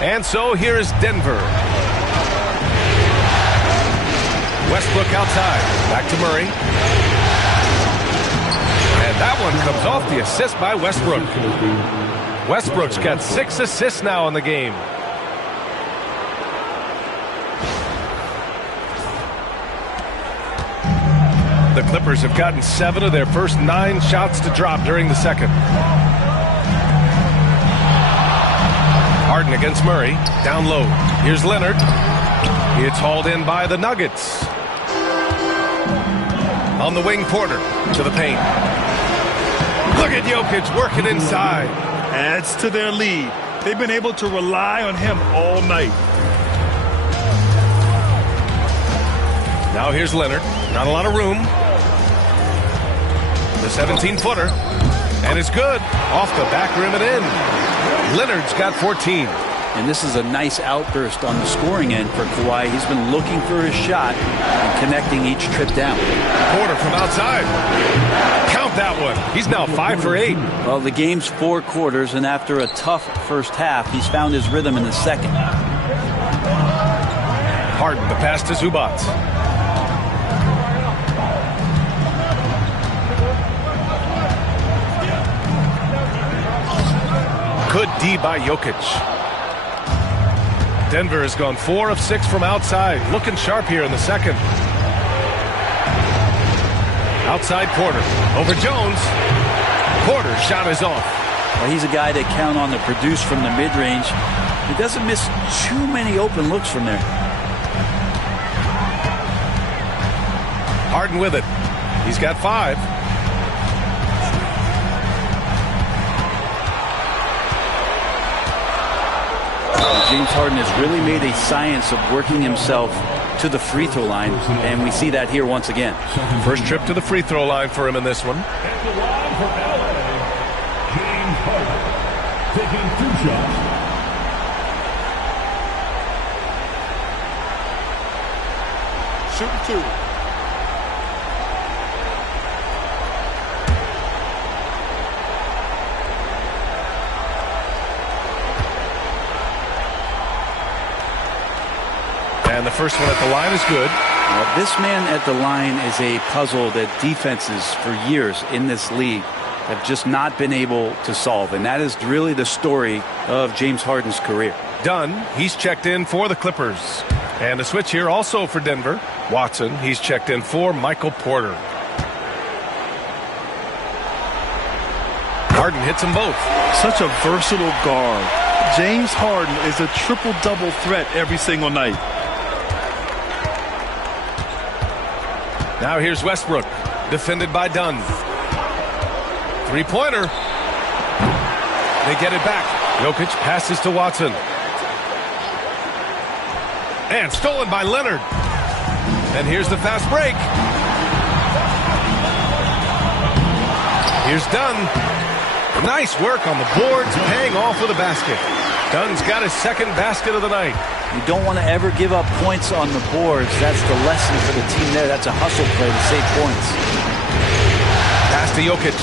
And so here is Denver. Westbrook outside. Back to Murray. And that one comes off the assist by Westbrook. Westbrook's got 6 assists now in the game. The Clippers have gotten 7 of their first 9 shots to drop during the second. Harden against Murray. Down low. Here's Leonard. It's hauled in by the Nuggets. On the wing, Porter to the paint. Look at Jokic working inside. Adds to their lead. They've been able to rely on him all night. Now here's Leonard. Not a lot of room. The 17-footer. And it's good. Off the back rim and in. Leonard's got 14. And this is a nice outburst on the scoring end for Kawhi. He's been looking for his shot and connecting each trip down. Porter from outside. Count that one. He's now 5 for 8. Well, the game's 4 quarters, and after a tough first half, he's found his rhythm in the second. Harden, the pass to Zubac. Good D by Jokic. Denver has gone 4 of 6 from outside. Looking sharp here in the second. Outside Porter. Over Jones. Porter's shot is off. Well, he's a guy that count on to produce from the mid-range. He doesn't miss too many open looks from there. Harden with it. He's got 5. James Harden has really made a science of working himself to the free throw line, and we see that here once again. First trip to the free throw line for him in this one. At the line for LA, James Harden, taking 2 shots. Shooting 2. And the first one at the line is good. Well, this man at the line is a puzzle that defenses for years in this league have just not been able to solve. And that is really the story of James Harden's career. Dunn, he's checked in for the Clippers. And a switch here also for Denver. Watson, he's checked in for Michael Porter. Harden hits them both. Such a versatile guard. James Harden is a triple-double threat every single night. Now here's Westbrook, defended by Dunn. Three-pointer. They get it back. Jokic passes to Watson. And stolen by Leonard. And here's the fast break. Here's Dunn. Nice work on the boards, paying off with a basket. Dunn's got his second basket of the night. You don't want to ever give up points on the boards. That's the lesson for the team there. That's a hustle play to save points. Pass to Jokic.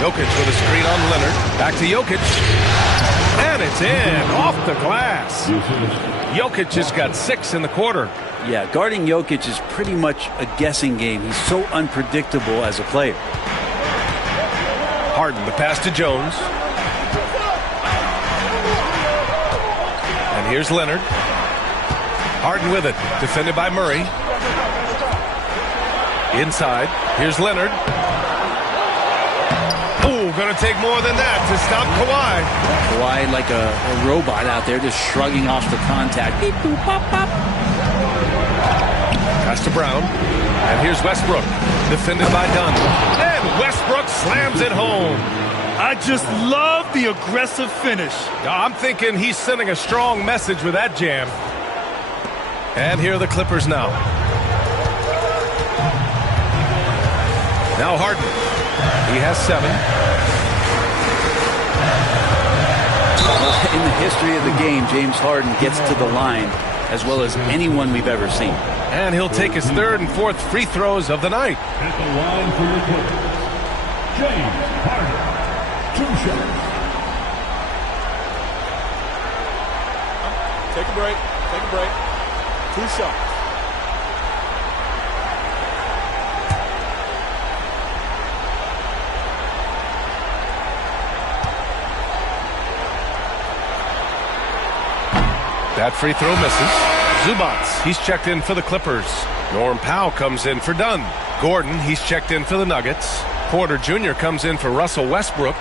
Jokic with a screen on Leonard. Back to Jokic. And it's in, off the glass. Jokic has got 6 in the quarter. Yeah, guarding Jokic is pretty much a guessing game. He's so unpredictable as a player. Harden, the pass to Jones. And here's Leonard. Harden with it, defended by Murray. Inside, here's Leonard. Ooh, gonna take more than that to stop Kawhi. Kawhi like a robot out there just shrugging off the contact. Beep, boop, pop, pop. Pass to Brown. And here's Westbrook, defended by Dunn. And Westbrook slams it home. I just love the aggressive finish. I'm thinking he's sending a strong message with that jam. And here are the Clippers now. Now Harden. He has 7. In the history of the game, James Harden gets to the line as well as anyone we've ever seen. And he'll take his 3rd and 4th free throws of the night. At the line for the Clippers, James Harden. 2 shots. Take a break. Take a break. 2 shots. That free throw misses. Zubats, he's checked in for the Clippers. Norm Powell comes in for Dunn. Gordon, he's checked in for the Nuggets. Porter Jr. comes in for Russell Westbrook.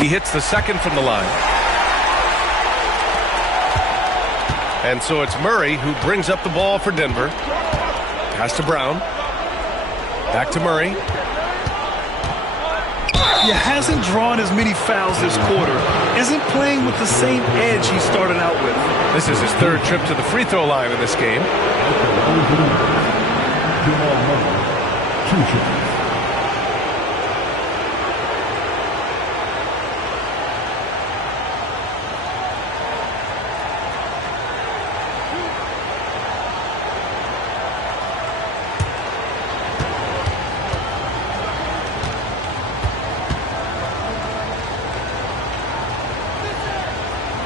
He hits the second from the line. And so it's Murray who brings up the ball for Denver. Pass to Brown. Back to Murray. He hasn't drawn as many fouls this quarter. Isn't playing with the same edge he started out with. This is his 3rd trip to the free throw line in this game.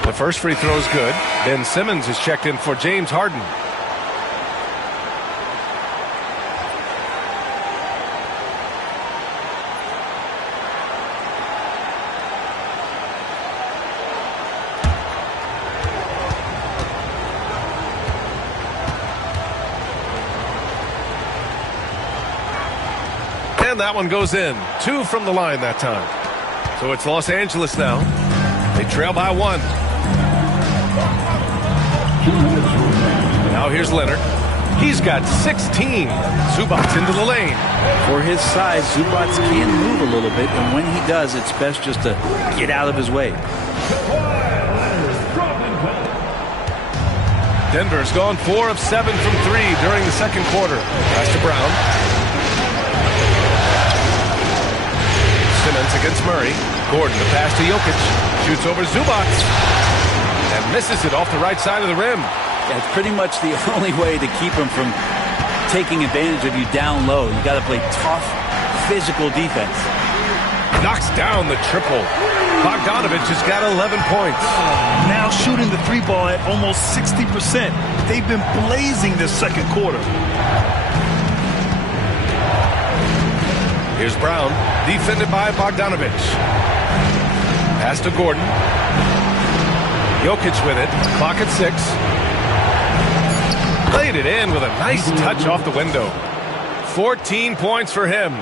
The first free throw is good. Ben Simmons is checked in for James Harden. And that one goes in. 2 from the line that time. So it's Los Angeles now. They trail by 1. Now here's Leonard. He's got 16. Zubats into the lane. For his size, Zubats can move a little bit, and when he does, it's best just to get out of his way. Denver's gone 4 of 7 from 3 during the second quarter. Pass to Brown. Simmons against Murray. Gordon, the pass to Jokic. Shoots over Zubats. And misses it off the right side of the rim. Yeah, it's pretty much the only way to keep him from taking advantage of you down low. You got to play tough, physical defense. Knocks down the triple. Bogdanovich has got 11 points. Now shooting the three ball at almost 60%. They've been blazing this second quarter. Here's Brown, defended by Bogdanovich. Pass to Gordon. Jokic with it. Clock at 6. Played it in with a nice touch off the window. 14 points for him.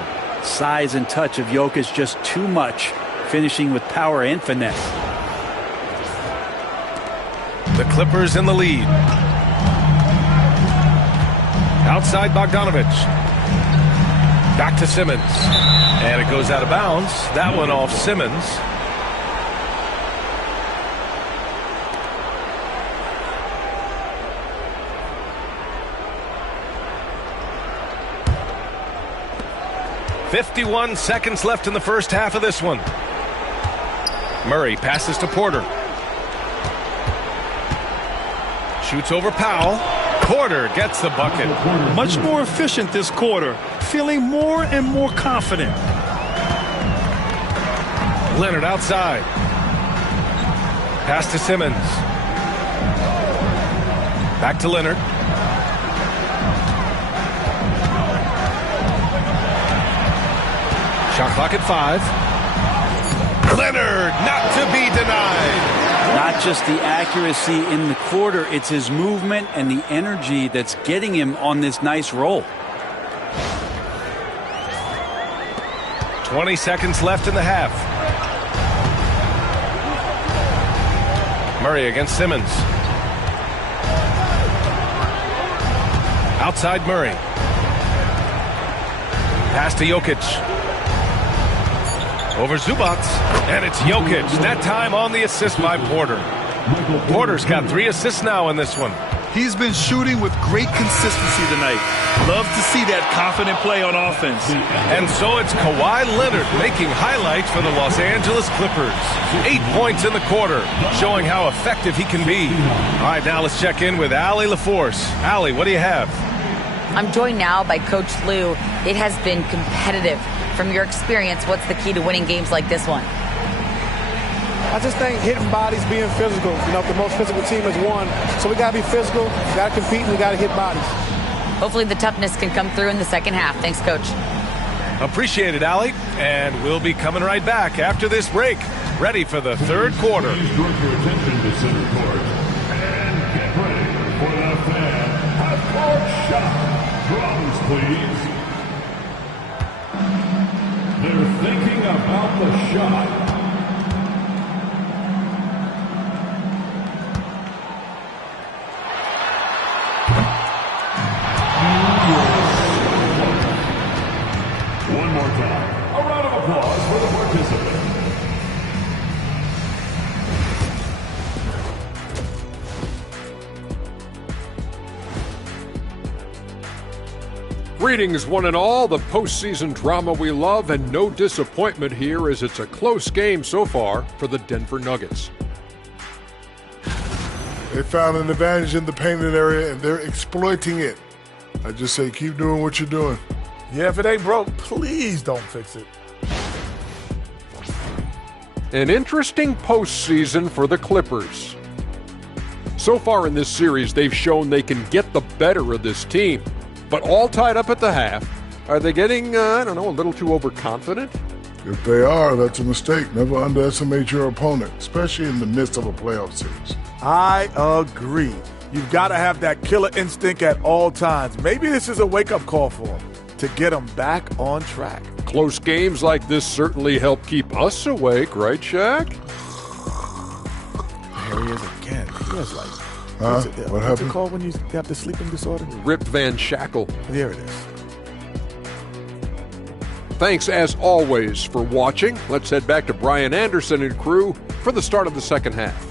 Size and touch of Jokic just too much, finishing with power and finesse. The Clippers in the lead. Outside Bogdanovich. Back to Simmons. And it goes out of bounds. That one off Simmons. .51 seconds left in the first half of this one. Murray passes to Porter. Shoots over Powell. Porter gets the bucket. Much more efficient this quarter. Feeling more and more confident. Leonard outside. Pass to Simmons. Back to Leonard. Shot clock at 5. Leonard not to be denied. Not just the accuracy in the quarter, it's his movement and the energy that's getting him on this nice roll. 20 seconds left in the half. Murray against Simmons. Outside Murray. Pass to Jokic. Over Zubac, and it's Jokic. That time on the assist by Porter. Porter's got 3 assists now in this one. He's been shooting with great consistency tonight. Love to see that confident play on offense. And so it's Kawhi Leonard making highlights for the Los Angeles Clippers. 8 points in the quarter, showing how effective he can be. All right, now let's check in with Allie LaForce. Allie, what do you have? I'm joined now by Coach Lou. It has been competitive. From your experience, what's the key to winning games like this one? I just think hitting bodies, being physical. You know, the most physical team has won. So we got to be physical, we got to compete, and we got to hit bodies. Hopefully the toughness can come through in the second half. Thanks, Coach. Appreciate it, Allie. And we'll be coming right back after this break. Ready for the third quarter. Direct your attention to center court. And get ready for the fan half-court shot. Drums, please. They're thinking about the shot. One more time. A round of applause for the participant. Greetings, one and all. The postseason drama we love, and no disappointment here as it's a close game so far for the Denver Nuggets. They found an advantage in the painted area, and they're exploiting it. I just say keep doing what you're doing. Yeah, if it ain't broke, please don't fix it. An interesting postseason for the Clippers. So far in this series, they've shown they can get the better of this team. But all tied up at the half. Are they getting, a little too overconfident? If they are, that's a mistake. Never underestimate your opponent, especially in the midst of a playoff series. I agree. You've got to have that killer instinct at all times. Maybe this is a wake-up call for them to get them back on track. Close games like this certainly help keep us awake, right, Shaq? There he is again. He was like... What what's happened? it called when you have the sleeping disorder? Rip Van Shackle. There it is. Thanks, as always, for watching. Let's head back to Brian Anderson and crew for the start of the second half.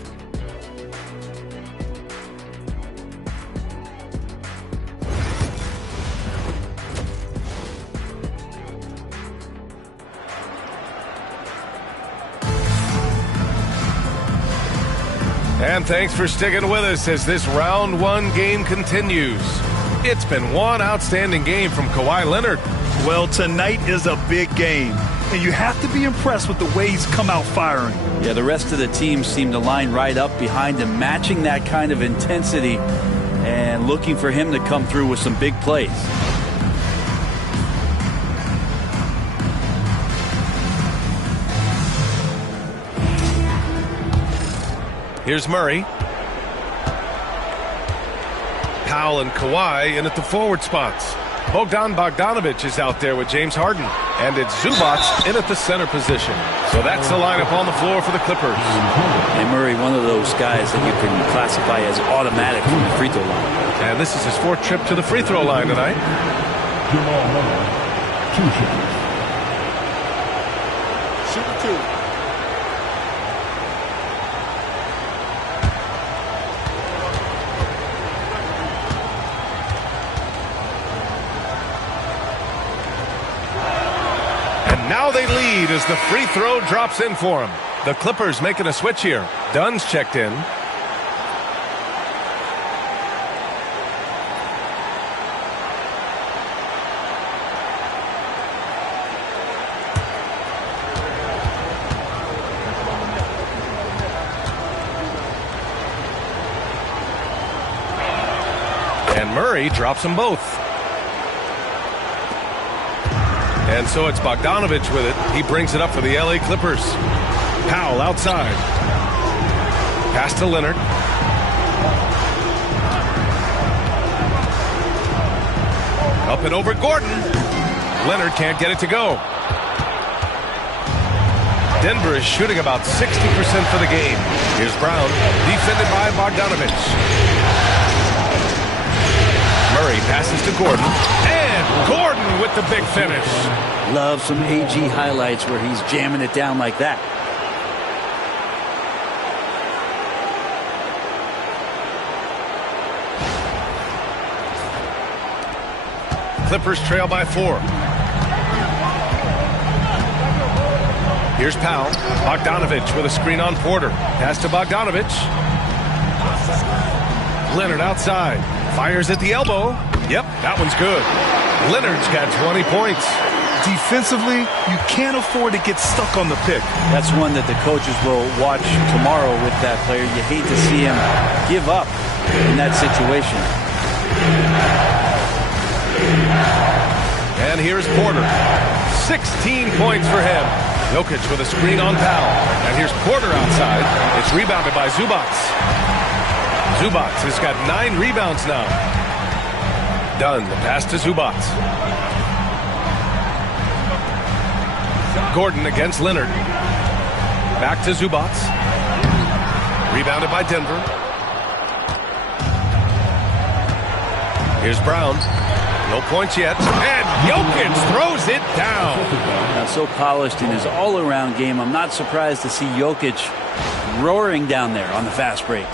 And thanks for sticking with us as this round one game continues. It's been one outstanding game from Kawhi Leonard. Well, tonight is a big game, and you have to be impressed with the way he's come out firing. Yeah, the rest of the team seemed to line right up behind him, matching that kind of intensity and looking for him to come through with some big plays. Here's Murray. Powell and Kawhi in at the forward spots. Bogdanovich is out there with James Harden. And it's Zubac in at the center position. So that's the lineup on the floor for the Clippers. And Murray, one of those guys that you can classify as automatic from the free throw line. And this is his fourth trip to the free throw line tonight. Jamal Murray, 2 shots. Shoot 2. Now they lead as the free throw drops in for him. The Clippers making a switch here. Dunn's checked in. And Murray drops them both. And so it's Bogdanovich with it. He brings it up for the LA Clippers. Powell outside. Pass to Leonard. Up and over Gordon. Leonard can't get it to go. Denver is shooting about 60% for the game. Here's Brown, defended by Bogdanovich. Murray passes to Gordon. And Gordon with the big finish. Love some AG highlights where he's jamming it down like that. Clippers trail by 4. Here's Powell. Bogdanovich with a screen on Porter. Pass to Bogdanovich. Leonard outside. Fires at the elbow. Yep, that one's good. Leonard's got 20 points. Defensively, you can't afford to get stuck on the pick. That's one that the coaches will watch tomorrow with that player. You hate to see him give up in that situation. And here's Porter. 16 points for him. Jokic with a screen on Powell. And here's Porter outside. It's rebounded by Zubac. Zubac has got 9 rebounds now. Dunn, the pass to Zubac. Gordon against Leonard. Back to Zubac. Rebounded by Denver. Here's Brown. No points yet. And Jokic throws it down. Now, so polished in his all-around game. I'm not surprised to see Jokic roaring down there on the fast break.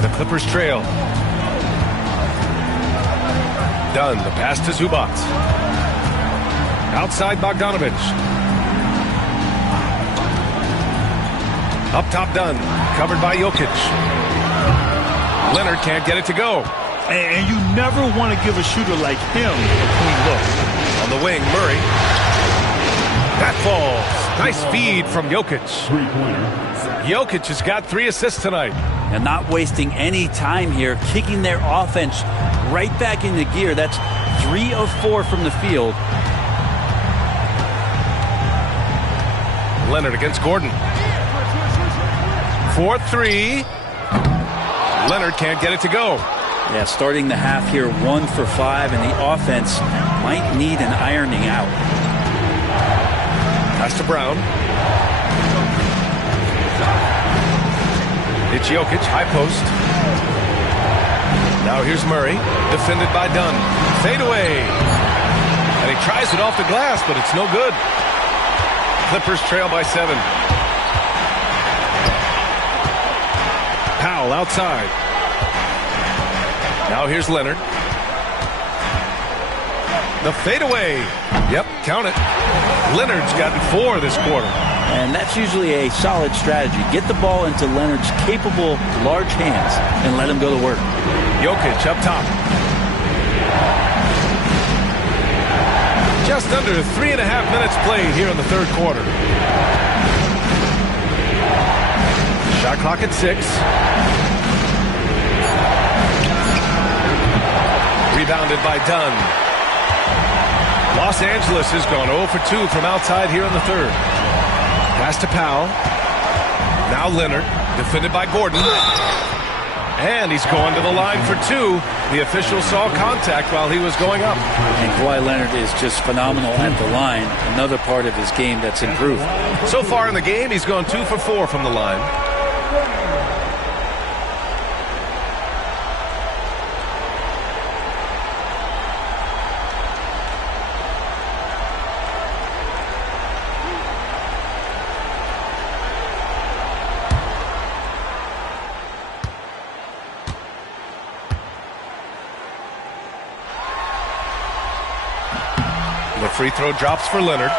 The Clippers trail. Dunn, the pass to Zubac. Outside Bogdanovich. Up top Dunn. Covered by Jokic. Leonard can't get it to go. And you never want to give a shooter like him a clean look. On the wing, Murray. That falls. Nice feed from Jokic. Jokic has got 3 assists tonight. And not wasting any time here, kicking their offense right back into gear. That's 3 of 4 from the field. Leonard against Gordon. 4-3. Leonard can't get it to go. Yeah, starting the half here 1 for 5, and the offense might need an ironing out. Pass to Brown. It's Jokic, high post. Now here's Murray, defended by Dunn. Fade away. And he tries it off the glass, but it's no good. Clippers trail by 7. Powell outside. Now here's Leonard. The fadeaway. Yep, count it. Leonard's gotten 4 this quarter. And that's usually a solid strategy. Get the ball into Leonard's capable, large hands and let him go to work. Jokic up top. Just under 3.5 minutes played here in the third quarter. Shot clock at 6. Rebounded by Dunn. Los Angeles has gone 0 for 2 from outside here in the third. Pass to Powell. Now Leonard, defended by Gordon. And he's going to the line for 2. The official saw contact while he was going up. And Kawhi Leonard is just phenomenal at the line. Another part of his game that's improved. So far in the game, he's gone 2 for 4 from the line. The free throw drops for Leonard.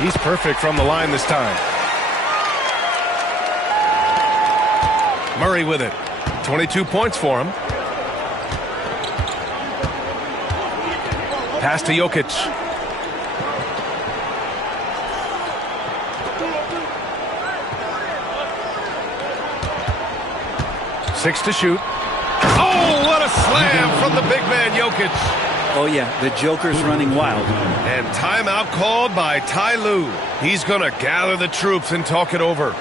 He's perfect from the line this time. Murray with it. 22 points for him. Pass to Jokic. Six to shoot. Oh, what a slam from the big man Jokic. Oh, yeah, the Joker's running wild. And timeout called by Ty Lue. He's going to gather the troops and talk it over.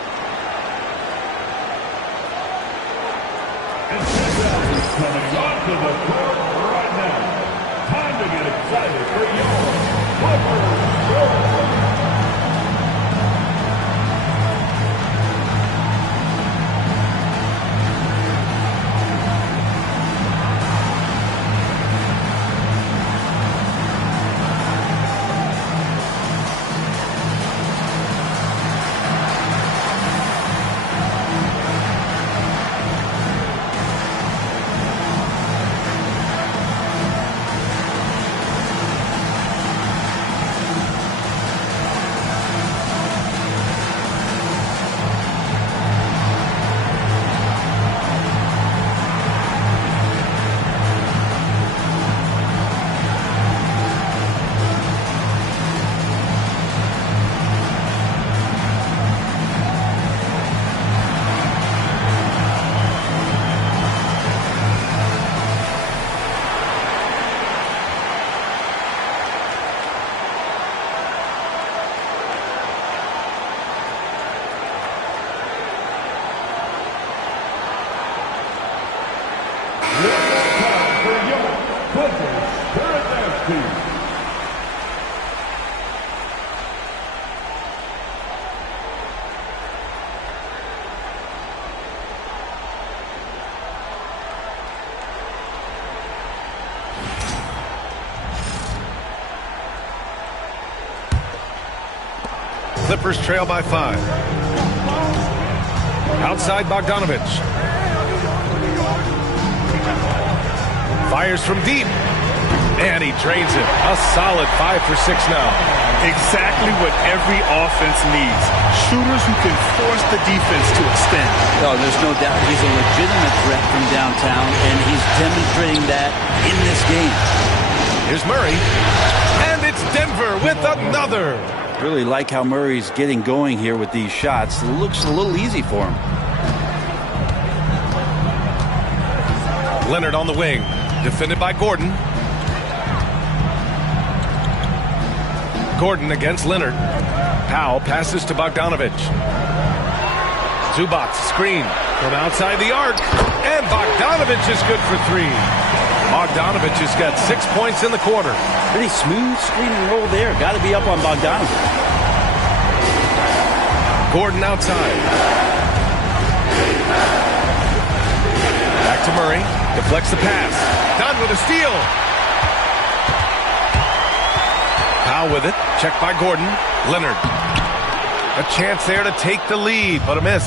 Coming onto the court right now. Time to get excited for your Clippers score. Clippers trail by 5. Outside Bogdanovich. Fires from deep. And he drains it. A solid 5 for 6 now. Exactly what every offense needs. Shooters who can force the defense to extend. No, there's no doubt he's a legitimate threat from downtown, and he's demonstrating that in this game. Here's Murray. And it's Denver with another. Really like how Murray's getting going here with these shots. It looks a little easy for him. Leonard on the wing. Defended by Gordon. Gordon against Leonard. Powell passes to Bogdanovich. Zubac screen from outside the arc. And Bogdanovich is good for 3. Bogdanovich has got 6 points in the quarter. Pretty smooth screen and roll there. Got to be up on Bogdanovich. Gordon outside. Back to Murray. Deflects the pass. Done with a steal. Powell with it. Checked by Gordon. Leonard. A chance there to take the lead, but a miss.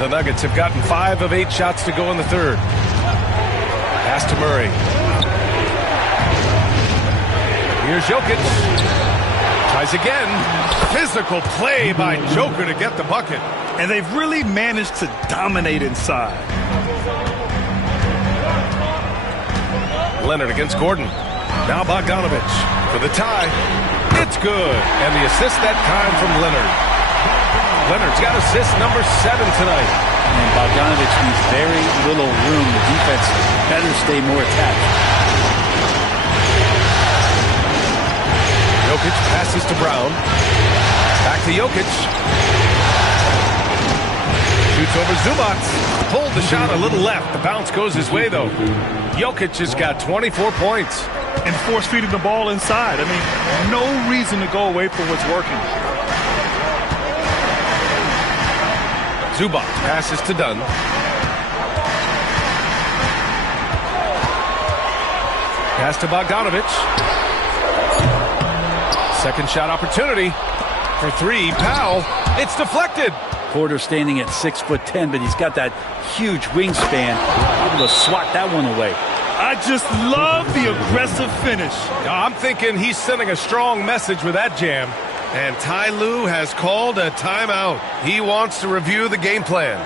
The Nuggets have gotten 5 of 8 shots to go in the third. Pass to Murray. Here's Jokic. Tries again. Physical play by Joker to get the bucket. And they've really managed to dominate inside. Leonard against Gordon. Now Bogdanovich for the tie. It's good. And the assist that time from Leonard. Leonard's got assist number 7 tonight. And Bogdanovich needs very little room. The defense better stay more attached. Jokic passes to Brown. Back to Jokic. Shoots over Zubac. Pulled the shot a little left. The bounce goes his way, though. Jokic has got 24 points. And force feeding the ball inside. I mean, no reason to go away from what's working. Zubac passes to Dunn. Pass to Bogdanovich. Second shot opportunity for 3. Powell. It's deflected. Porter standing at 6'10", but he's got that huge wingspan, able to swat that one away. I just love the aggressive finish. I'm thinking he's sending a strong message with that jam. And Ty Lue has called a timeout. He wants to review the game plan.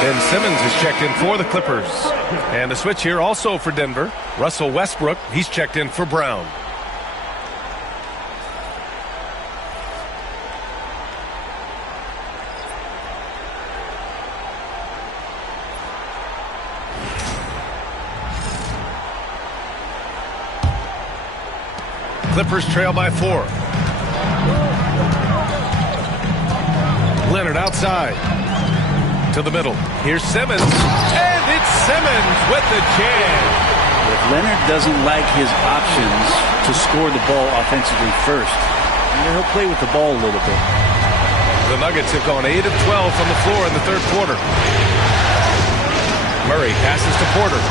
Ben Simmons is checked in for the Clippers. And a switch here also for Denver. Russell Westbrook, he's checked in for Brown. Clippers trail by 4. Leonard outside. To the middle. Here's Simmons. And it's Simmons with the jam. If Leonard doesn't like his options to score the ball offensively first, he'll play with the ball a little bit. The Nuggets have gone 8 of 12 from the floor in the third quarter. Murray passes to Porter.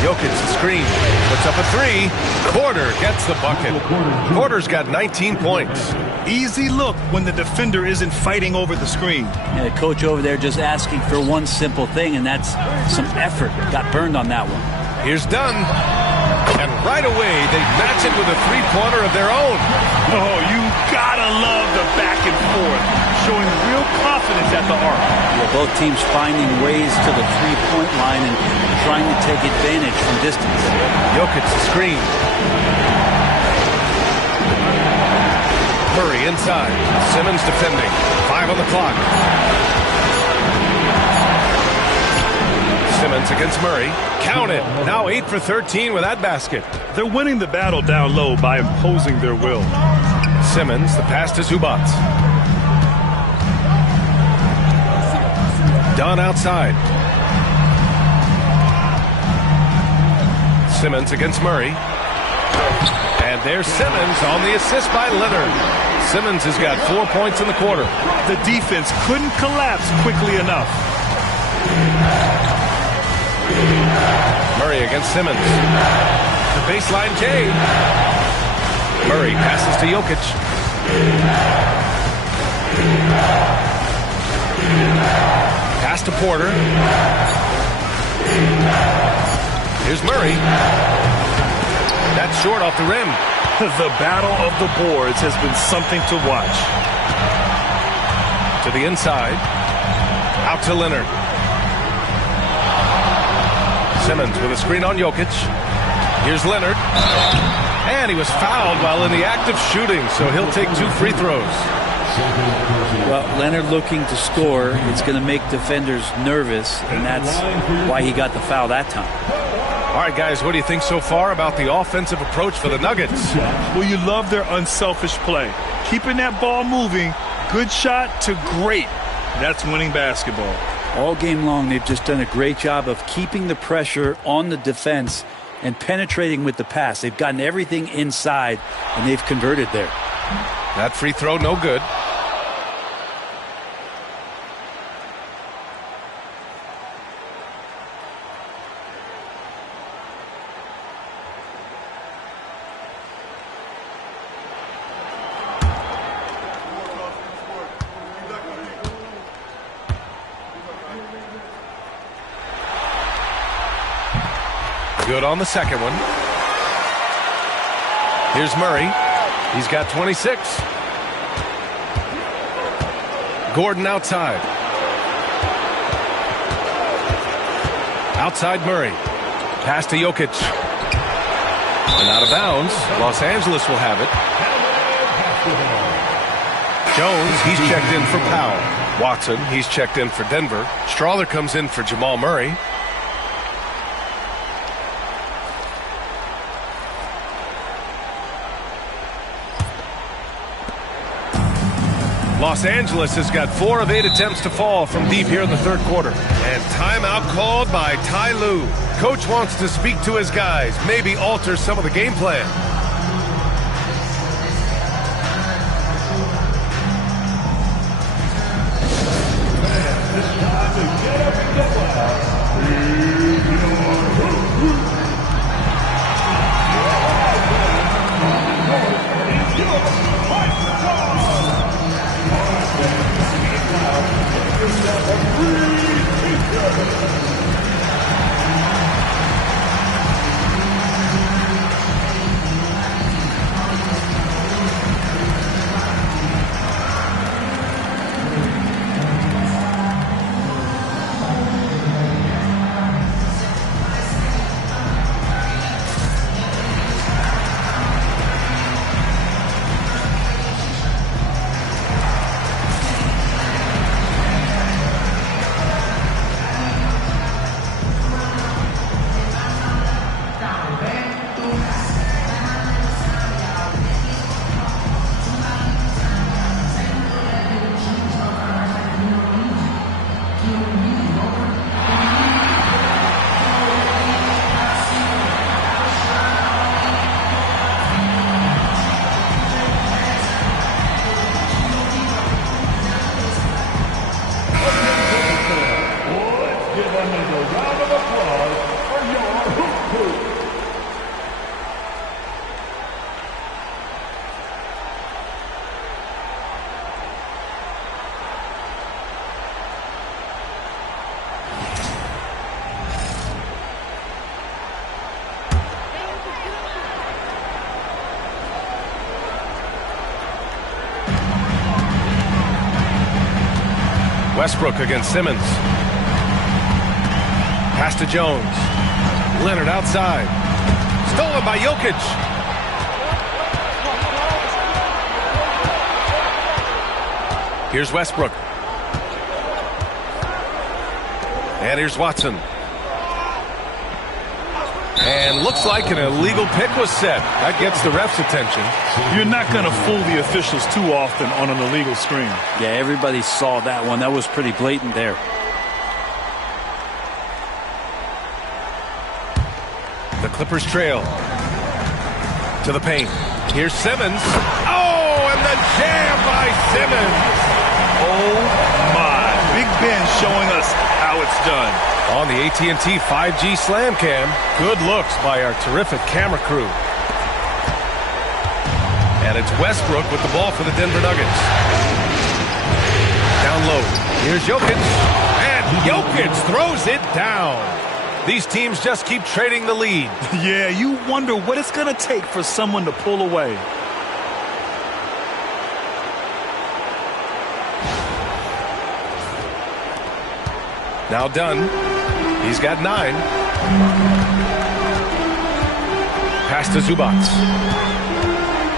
Jokic the screen. Puts up a 3. Porter gets the bucket. Porter's got 19 points. Easy look when the defender isn't fighting over the screen. And the coach over there just asking for one simple thing, and that's some effort. Got burned on that one. Here's Dunn. And right away, they match it with a three-pointer of their own. Oh, you gotta love the back and forth. Showing real confidence at the arc. Yeah, both teams finding ways to the three-point line and trying to take advantage from distance. Jokic the screen. Murray inside. Simmons defending. 5 on the clock. Simmons against Murray. Count it. Now 8 for 13 with that basket. They're winning the battle down low by imposing their will. Simmons, the pass to Zubac. Dunn outside. Simmons against Murray. And there's Simmons on the assist by Leonard. Simmons has got 4 points in the quarter. The defense couldn't collapse quickly enough. Murray against Simmons. The baseline J. Murray passes to Jokic. Pass to Porter. Here's Murray. That's short off the rim. The battle of the boards has been something to watch. To the inside. Out to Leonard. Simmons with a screen on Jokic. Here's Leonard. And he was fouled while in the act of shooting, so he'll take 2 free throws. Well, Leonard looking to score, it's going to make defenders nervous, and that's why he got the foul that time. All right, guys, what do you think so far about the offensive approach for the Nuggets? Well, you love their unselfish play. Keeping that ball moving, good shot to great. That's winning basketball. All game long, they've just done a great job of keeping the pressure on the defense and penetrating with the pass. They've gotten everything inside, and they've converted there. That free throw, no good. Good on the second one. Here's Murray. He's got 26. Gordon outside. Outside Murray. Pass to Jokic. And out of bounds. Los Angeles will have it. Jones, he's checked in for Powell. Watson, he's checked in for Denver. Strawler comes in for Jamal Murray. Los Angeles has got 4 of 8 attempts to fall from deep here in the third quarter. And timeout called by Ty Lue. Coach wants to speak to his guys, maybe alter some of the game plan. Westbrook against Simmons. Pass to Jones. Leonard outside. Stolen by Jokic. Here's Westbrook. And here's Watson. And looks like an illegal pick was set. That gets the ref's attention. You're not going to fool the officials too often on an illegal screen. Yeah, everybody saw that one. That was pretty blatant there. The Clippers trail to the paint. Here's Simmons. Oh, and the jam by Simmons. Oh, my. Big Ben showing us how it's done. On the AT&T 5G Slam Cam. Good looks by our terrific camera crew. And it's Westbrook with the ball for the Denver Nuggets. Down low. Here's Jokic. And Jokic throws it down. These teams just keep trading the lead. Yeah, you wonder what it's going to take for someone to pull away. Now Dunn. He's got 9. Pass to Zubac.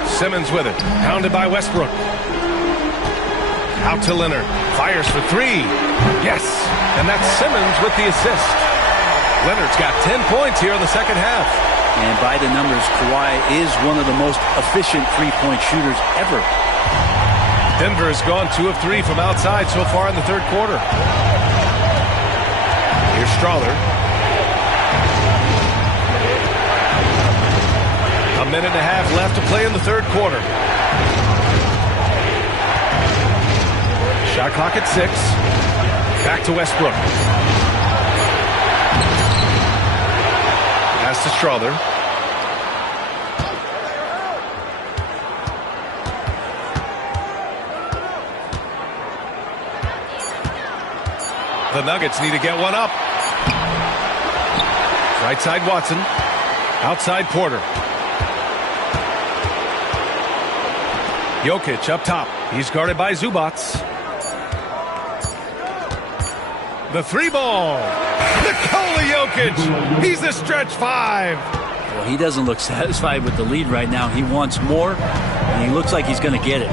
Simmons with it. Pounded by Westbrook. Out to Leonard. Fires for 3. Yes. And that's Simmons with the assist. Leonard's got 10 points here in the second half. And by the numbers, Kawhi is one of the most efficient three-point shooters ever. Denver has gone 2 of 3 from outside so far in the third quarter. Here's Strawther. A minute and a half left to play in the third quarter. Shot clock at 6. Back to Westbrook. Pass to Strawther. The Nuggets need to get one up. Right side Watson. Outside Porter. Jokic up top. He's guarded by Zubac. The 3 ball. Nikola Jokic. He's a stretch 5. Well, he doesn't look satisfied with the lead right now. He wants more, and he looks like he's going to get it.